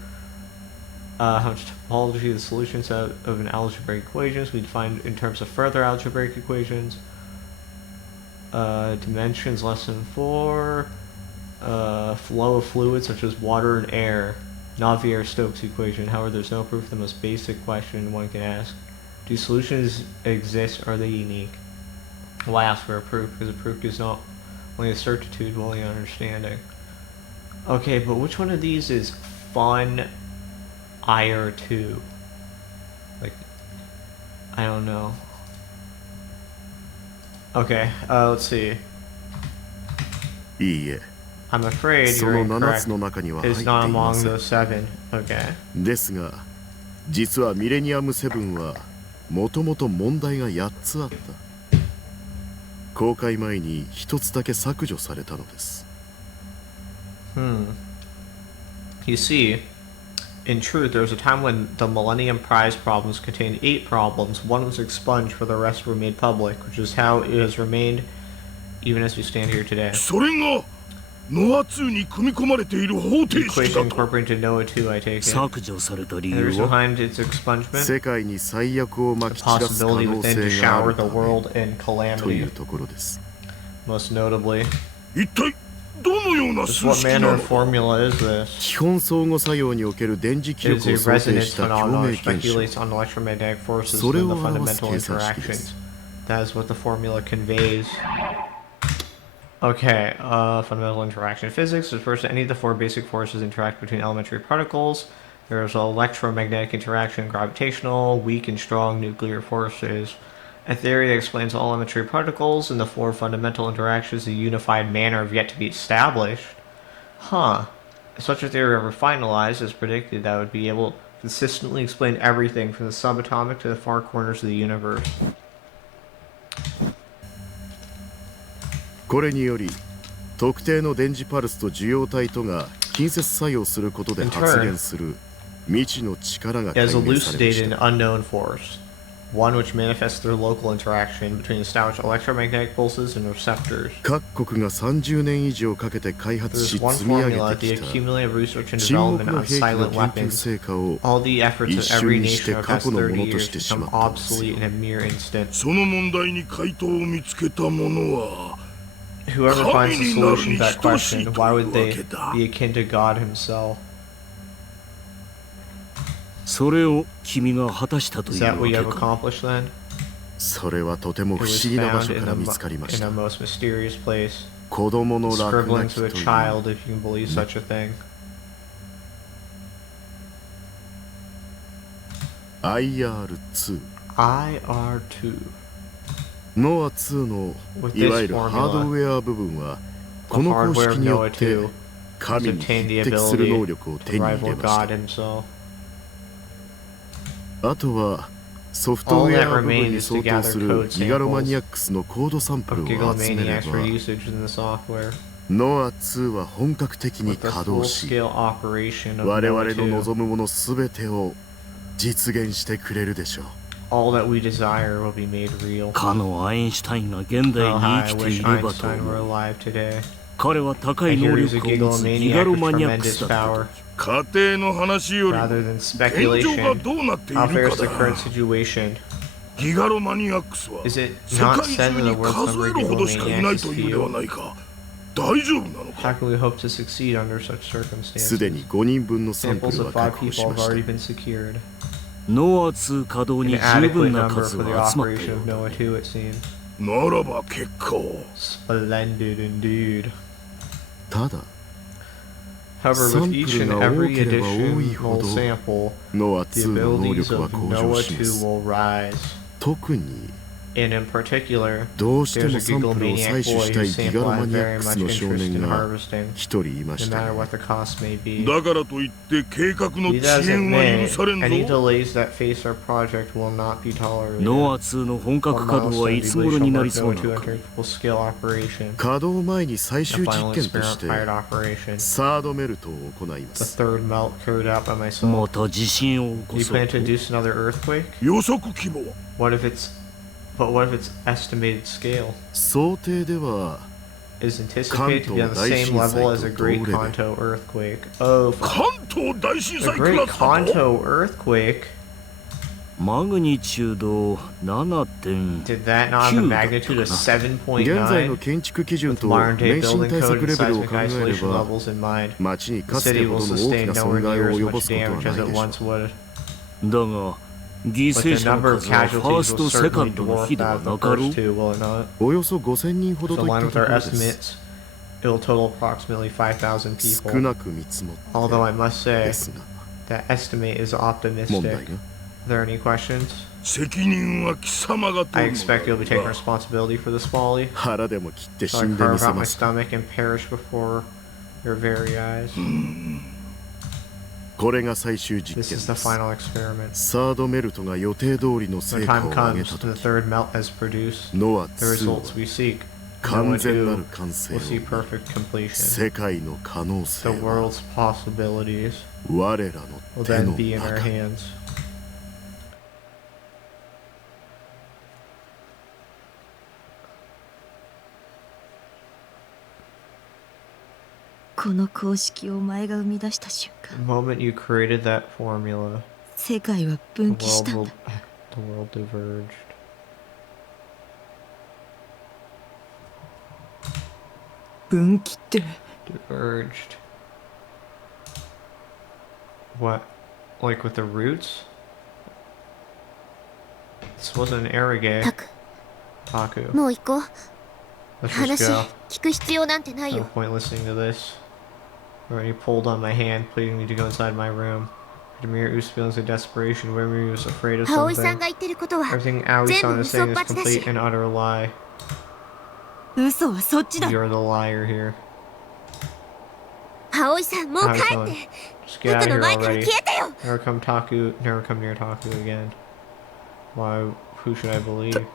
how much topology the solutions of an algebraic equations we define in terms of further algebraic equations, dimensions lesson 4, flow of fluids such as water and air, Navier-Stokes equation. However, there's no proof of the most basic question one can ask. Do solutions exist, or are they unique? Why ask for a proof? Because a proof is not only a certitude, but only an understanding. Okay, but which one of these is fun IR2? Like, I don't know. Okay, let's see. いいえ。 I'm afraid そ you're の 7 つ incorrect. の中には入っ It's てい not ま among せん。 those 7. Okay. ですが、実はミレニアム7はもともと問題が8つあった。公開前に1つだけ削除されたのです。You see, in truth, there was a time when the Millennium Prize problems contained 8 problems. One was expunged, but the rest were made public, which is how it has remained even as we stand here today. それがノア2に組み込まれている方程式 Equation だと。 incorporated NOAA 2, I take it. 削除された理 And the 由 reason は behind its expungement, 世界に最悪をま the き散らす可 possibility 能 within to 性があ shower る the ため world in とい calamity. うところです。 Most notably, 一体どのような just 数 what 式な manner の of か。 formula is this? 基本相互作用における電磁気 It is 力 a を想定 resonance した共 phenomenon 鳴 which 現象。 speculates on electromagnetic forces それ and を the 表す fundamental 計算式です interactions. That is what the formula conveys. Okay, fundamental interaction physics refers to any of the 4 basic forces interact between elementary particles. There's electromagnetic interaction, gravitational, weak and strong nuclear forces, A theory that explains all elementary particles and the four fundamental interactions in a unified manner have yet to be established. Huh. If such a theory ever finalized, as predicted, that would be able to consistently explain everything from the subatomic to the far corners of the universe. これにより特定の電磁パルスと受容体とが近接作用することで発現する未知の力が It 解 has 明されま elucidated し an た。 unknown force, one which manifests through local interaction between established electromagnetic pulses and receptors. 各国が30年以上かけて開発 There's し one 積み上 formula, げ the てきた accumulated research and 沈黙 development の on 兵器の silent 研究 weapons. 成果を All the efforts 一 of 瞬 every にして nation of the 過 past 去のも 30のと years してしま become ったんですよ。 obsolete in a mere instant. その問題に回答を見つけた者は Whoever finds the solution to that 神に等しい question, と why いう would わ they けだ。 be akin to God himself? それを君が果たしたと Is いう that わ what you け have か。 accomplished then? それはとても It 不 was 思議な場 found 所 in から a, 見つかりま in した。 a most mysterious place. 子供の落書 Scribblings き of a という child, if you can believe such a thing. IR2 IR2. ノア2の With いわ this ゆるハード formula, ウェア部分は the この公 hardware 式 of によ Noah って 2 has 神に obtained the 匹敵する能 ability 力を to 手に入 rival れまし God た。 himself. あとはソフトウ All ェ that ア部分 remained に is to 相当 gather する code ギガロマニアッ samples クスのコードサンプ of ルを集めれ Gigalomaniacs for ば usage in the software. ノア2は本格的に With the 稼働し full-scale operation of 我々 Noah の 2, 望むもの全てを実現してくれるでしょう。 all that we desire will be made real. かのアインシュタインが現代 Oh, に I 生きて wish いればと Einstein 思 were う。 alive today. 彼は高 I い hear 能 he's a 力を持つギガ gigalomaniac ロ with マニアック tremendous スだった power. と。家庭の話より Rather も than 現状が speculation, どうなってい how る fair か is the だ。 current situation? ギガロマニアックスは Is it 世 not 界 said 中 that に the world's 数 number え of るほどしかいない gigalomaniacs と is いうでは few? ないか。大丈夫なの How か。 can we hope to succeed under such すで circumstances? に5人分のサンプ Samples ル of は 5確保し people ま have し already た。 been secured. ノア2稼働 An に十 adequate 分な number 数 for the が集まった operation よ of うだ。 Noah 2, it seems. ならば結構。 Splendid indeed. ただ However, with each and サンプルが多 every ければ多いほ additional ど sample, ノア the 2の能 abilities 力は of 向上 Noah しま 2す。 will rise. 特に And in particular, どうして there's も a サンプルを gigalomaniac 採取 boy した whose いギガ sample ロマ I have ニアッ very クス much の少 interest 年 in が harvesting, 一人いま no した matter が what the cost may be. だからといって計画の Be 遅 that as it 延は may, 許されん any ぞ。 delays that face our project will not be tolerated. ノア2の本格 One 稼働は milestone い be つ頃 reached に on なり Mark そうな Noah の 2 か。 entering full-scale operation. 稼働前に最 The 終実 final 験とし experiment て pilot operation. サードメルトを行いま The す。 third melt carried out by ま myself. た地震を起こ You そう plan と to。induce another earthquake? 予測規模は What if it's estimated scale? 想定では Is anticipated to be on the same level as a Great Kanto earthquake. Oh, 関東大震 a 災ク Great ラスだと。 Kanto earthquake? マグニチュード 7. Did that not have a magnitude of 現在の 7.9? 建築基準 With と modern day 免震 building 対 code 策 and レベルを seismic 考えれ isolation ば levels in mind, 町に the かつて city ほ will どの大き sustain な nowhere 損害 near を as 及ぼ much すことは damage な as い it でしょう。 once would. だが犠 But 牲 the 者の number of 数はファー casualties ス will トセカ certainly ンドの dwarf 比では that of the なかろ first う。 two, will it not? およそ5000人ほど So とい in っ line た with と our ころです。 estimates, it will total approximately 5,000少 people. なく見積もって Although I must で say, すが that estimate is 問題 optimistic. が Are there any questions? 責任は貴様が I 取る expect you'll be の taking だ。 responsibility for this folly. 腹でも切って死 So I んでみ carve せ out my ます。 stomach and perish before your very eyes. これが最終実 This 験 is で the す。 final experiment. サードメルトが予定通りの When 成果 time を上げ comes, た the と third melt has produced ノア the 2 results は we seek. No 完 one 全なる who 完成を will see perfect completion. 世界の可能 The 性は world's possibilities 我らの will 手 then の be in our 中。 hands. この公式をお前が生み出した瞬 The 間 moment you created that formula, 世界は the 分岐し world たん will, だ the world diverged. 分岐って Diverged. What? Like with the roots? This wasn't an arrogate. タク Taku. もう行こう。 Let's 話 just go. 聞く必要なんてない No よ。 point listening to this. Already pulled on my hand, pleading me to go inside my room. Demiru's feelings of desperation. Rimuru was afraid of 葵さん something. が言ってることは Everything Aoi-san is saying is complete and utter lie. 嘘はそっちだ。 You're the liar here. 葵さんもう帰 Aoi-san, って just get out 僕 of の here 前から already. 消えてよ Never come near Taku again. Why? Who should I believe?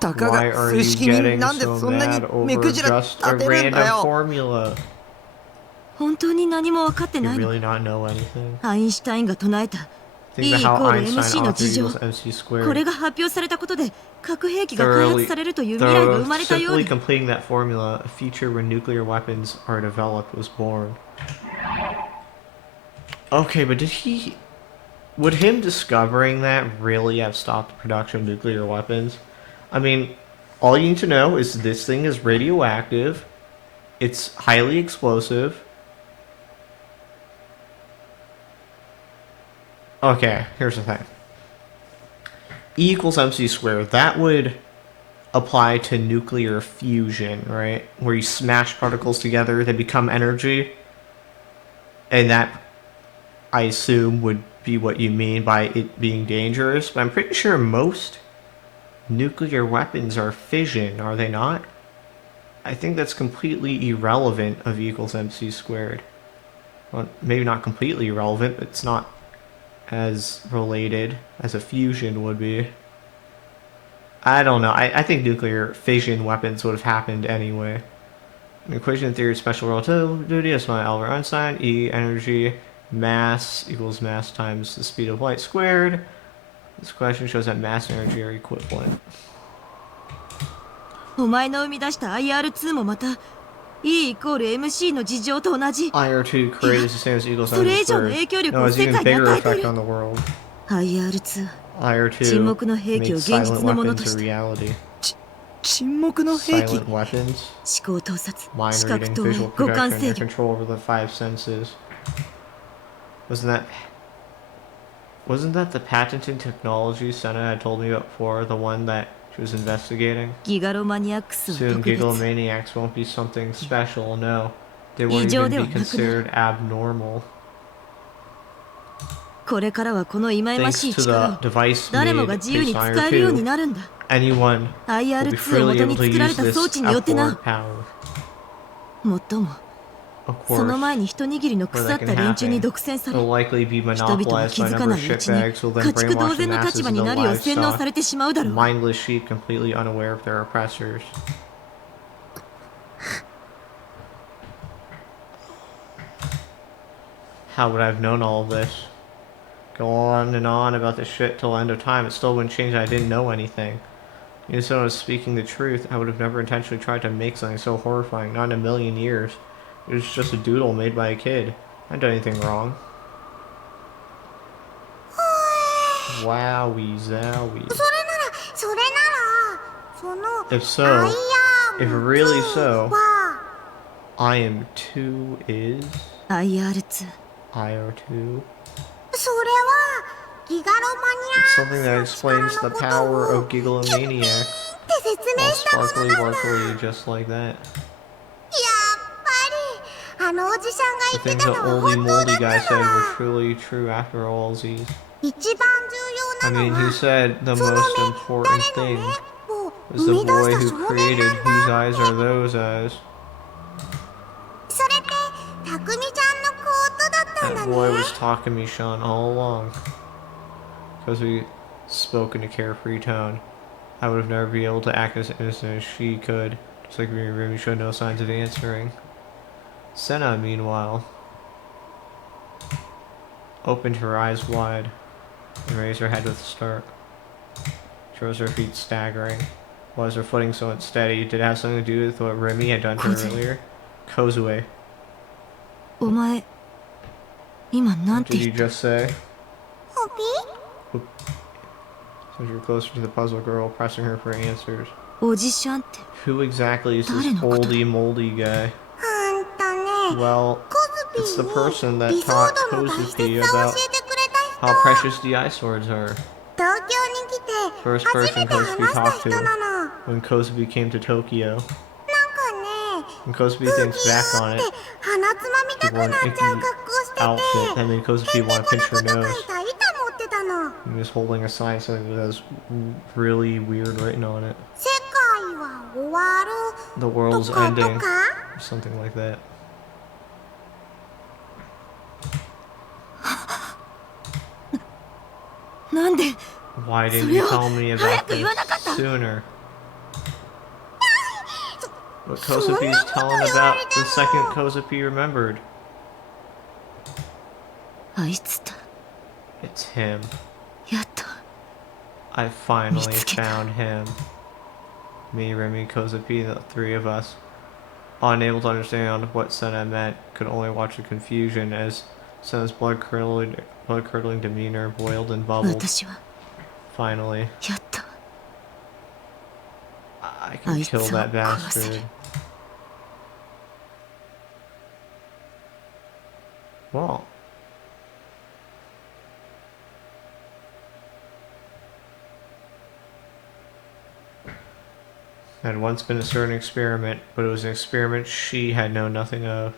たか Why が are 数 you 式人 getting なんで so そんなに mad 目 over くじら just a 立てるんだ random よ。 formula? 本当に何も分かって You ないの。 really not know anything? アインシュタインが唱えた Think E about how イコール Einstein MC の author 事情。 equals MC これ squared. が発表されたことで核兵器が開発 Thoroughly, されるという未来が生まれたよう simply で completing that formula, a future where nuclear weapons are developed was born. Okay, but would him discovering that really have stopped the production of nuclear weapons? I mean, all you need to know is this thing is radioactive, it's highly explosive. Okay, here's the thing. E equals MC squared. That would apply to nuclear fusion, right? Where you smash particles together, they become energy. And that, I assume, would be what you mean by it being dangerous. But I'm pretty sure most nuclear weapons are fission, are they not? I think that's completely irrelevant of E equals MC squared. Well, maybe not completely irrelevant, but it's not as related as a fusion would be. I don't know. I think nuclear fission weapons would have happened anyway. An equation theory of special relativity is by Albert Einstein. E energy mass equals mass times the speed of light squared. This question shows that mass and energy are equivalent. お前の生み出した IR2 もまた E イコール MC の事情と同じ IR2 created the same as equals それ以 MC 上の squared. 影響力 No, を it's 世 even 界に bigger 与えてい effect る on the world. IR2 IR2 沈黙の兵器を makes 現実 silent のもの weapons と a した reality. 沈黙の兵器 Silent weapons, 思考盗撮 mind 視覚 reading, 投影 visual 五感 projection, 制 and 御 control over the five senses. Wasn't that the patented technology Senna had told me about before, the one that she was investigating? ギガロマニアックスは Soon 特別 Gigalomaniacs won't be something special, no. They won't 異常 even では be なくなる considered abnormal. これからはこの忌々し Thanks い to 力 the を device 誰も made が自由に based 使えるように IR2, なるんだ anyone will be IR2 を freely 元 able に to 作られ use た this 装置によって outboard な power. もっとも Of その course, 前に一握りの where 腐 that った can 連中に happen, 独占され it'll likely be 人々は monopolized 気 by づ a か number な of いうちに shitbags who'll 家 then 畜同 brainwash the 然の masses 立場に into なるよう洗脳 livestock. されてしまうだろう Mindless sheep completely unaware of their oppressors. How would I have known all of this? Go on and on about this shit till the end of time. It still wouldn't change that I didn't know anything. Even if I was speaking the truth, I would have never intentionally tried to make something so horrifying. Not in a million years. It was just a doodle made by a kid. I hadn't done anything wrong. Wowie zowie. それならその If so, if really so, は I am 2 is IR2 IR2. それはギガロマニ It's ア something that explains the power of Gigalomaniac. って説明 All したもの sparkly なんだ barkly just like that. やっぱりあのおじさんが The 言って things た the のは oldie 本当 moldy だっ guy た said な were truly true after all these. 一番重要 I な mean, の he は said the その most 目 important 誰 thing の目を was 生 the み出 boy した who 少年 created なん whose だ eyes are those eyes. それってたくみちゃんのことだったん That だ boy ね was Takumi-chan all along. Because we spoke in a carefree tone. I would have never been able to act as innocent as she could. Just like Rumi showed no signs of answering. Senna, meanwhile, opened her eyes wide and raised her head with a start. She rose her feet staggering. Why was her footing so unsteady? Did it have something to do with what Remy had done to her earlier? Kozue. お前今なん What て did 言 you った just say? ホビ So you're closer to the puzzle girl, pressing her for answers. おじさんって Who exactly is this 誰のこと？ oldie moldy guy? あんたね Well, コズ it's the ピー person に that 理想 taught 度の大 Kozuki 切さを about 教えてくれた how 人 precious DI swords are. 東京に来て First 初 person めて Kozuki 話した talked 人 to なの when Kozuki came to Tokyo. なんかね When Kozuki 空 thinks 気 back on って it, 鼻つまみたくなっちゃう格好して outfit that made Kozuki want to pinch her とか nose. 書いた板持ってたの。 He was holding a sign saying that was really weird written on it. 世界は終わる The world's とか ending. とか Or something like that. なんで Why didn't you それを tell me about 早く this 言わなかった sooner? But Kozupi's telling about the second Kozupi remembered. あいつだ It's him. やっと I finally 見つけた。 found him. Me, Remy, Kozupi, the three of us. Unable to understand what Senna meant, could only watch the confusion as Senna's blood-curdling demeanor boiled and bubbled. 私は Finally, やっと I can kill that bastard. Well. Had once been a certain experiment, but it was an experiment she had known nothing of.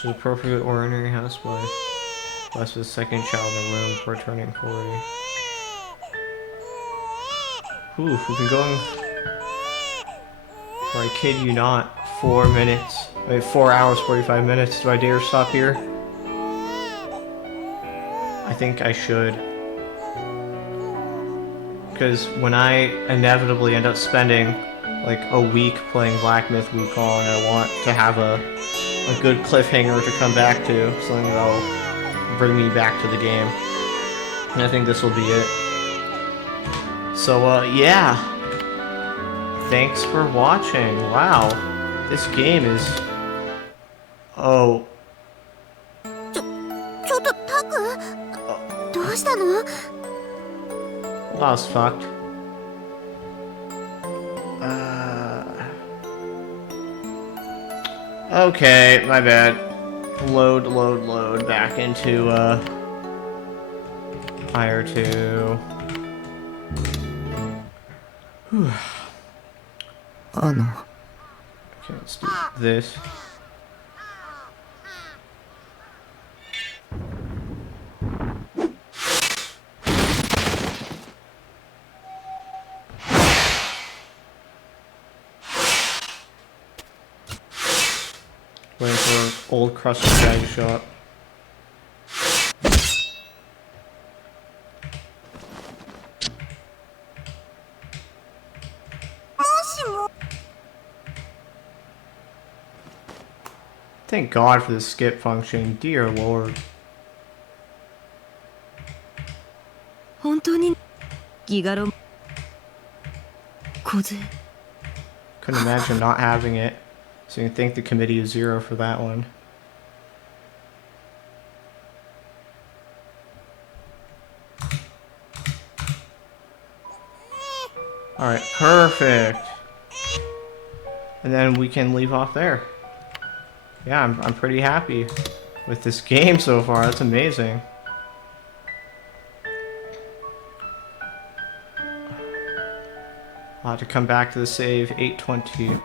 She was a perfectly ordinary housewife. Blessed with a second child in the room before turning 40. Oof, we've been going for, I kid you not, 4 minutes. Wait, 4 hours, 45 minutes. Do I dare stop here? I think I should. Because when I inevitably end up spending like a week playing Black Myth Wukong, I want to have a good cliffhanger to come back to, something that'll bring me back to the game. And I think this will be it. So, yeah. Thanks for watching. Wow. This game is... Oh. ちょっとタクどうしたの That was fucked. Okay, my bad. Load back into, Fire 2. Whew. あの Okay, let's do this. Waiting for an old crusty guy to show up. Thank God for the skip function, dear lord. 本当にギガロ小杖 Couldn't imagine not having it. So you can thank the committee of 0 for that one. Alright, perfect. And then we can leave off there. Yeah, I'm pretty happy with this game so far. That's amazing. I'll have to come back to the save 820.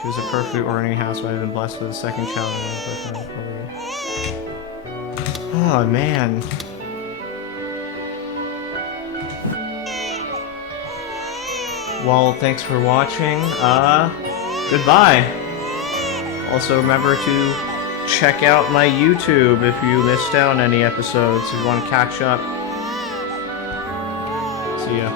She was a perfectly ordinary housewife and blessed with a second child. Oh man. Well, thanks for watching. Goodbye. Also remember to check out my YouTube if you missed out on any episodes, if you want to catch up. See ya.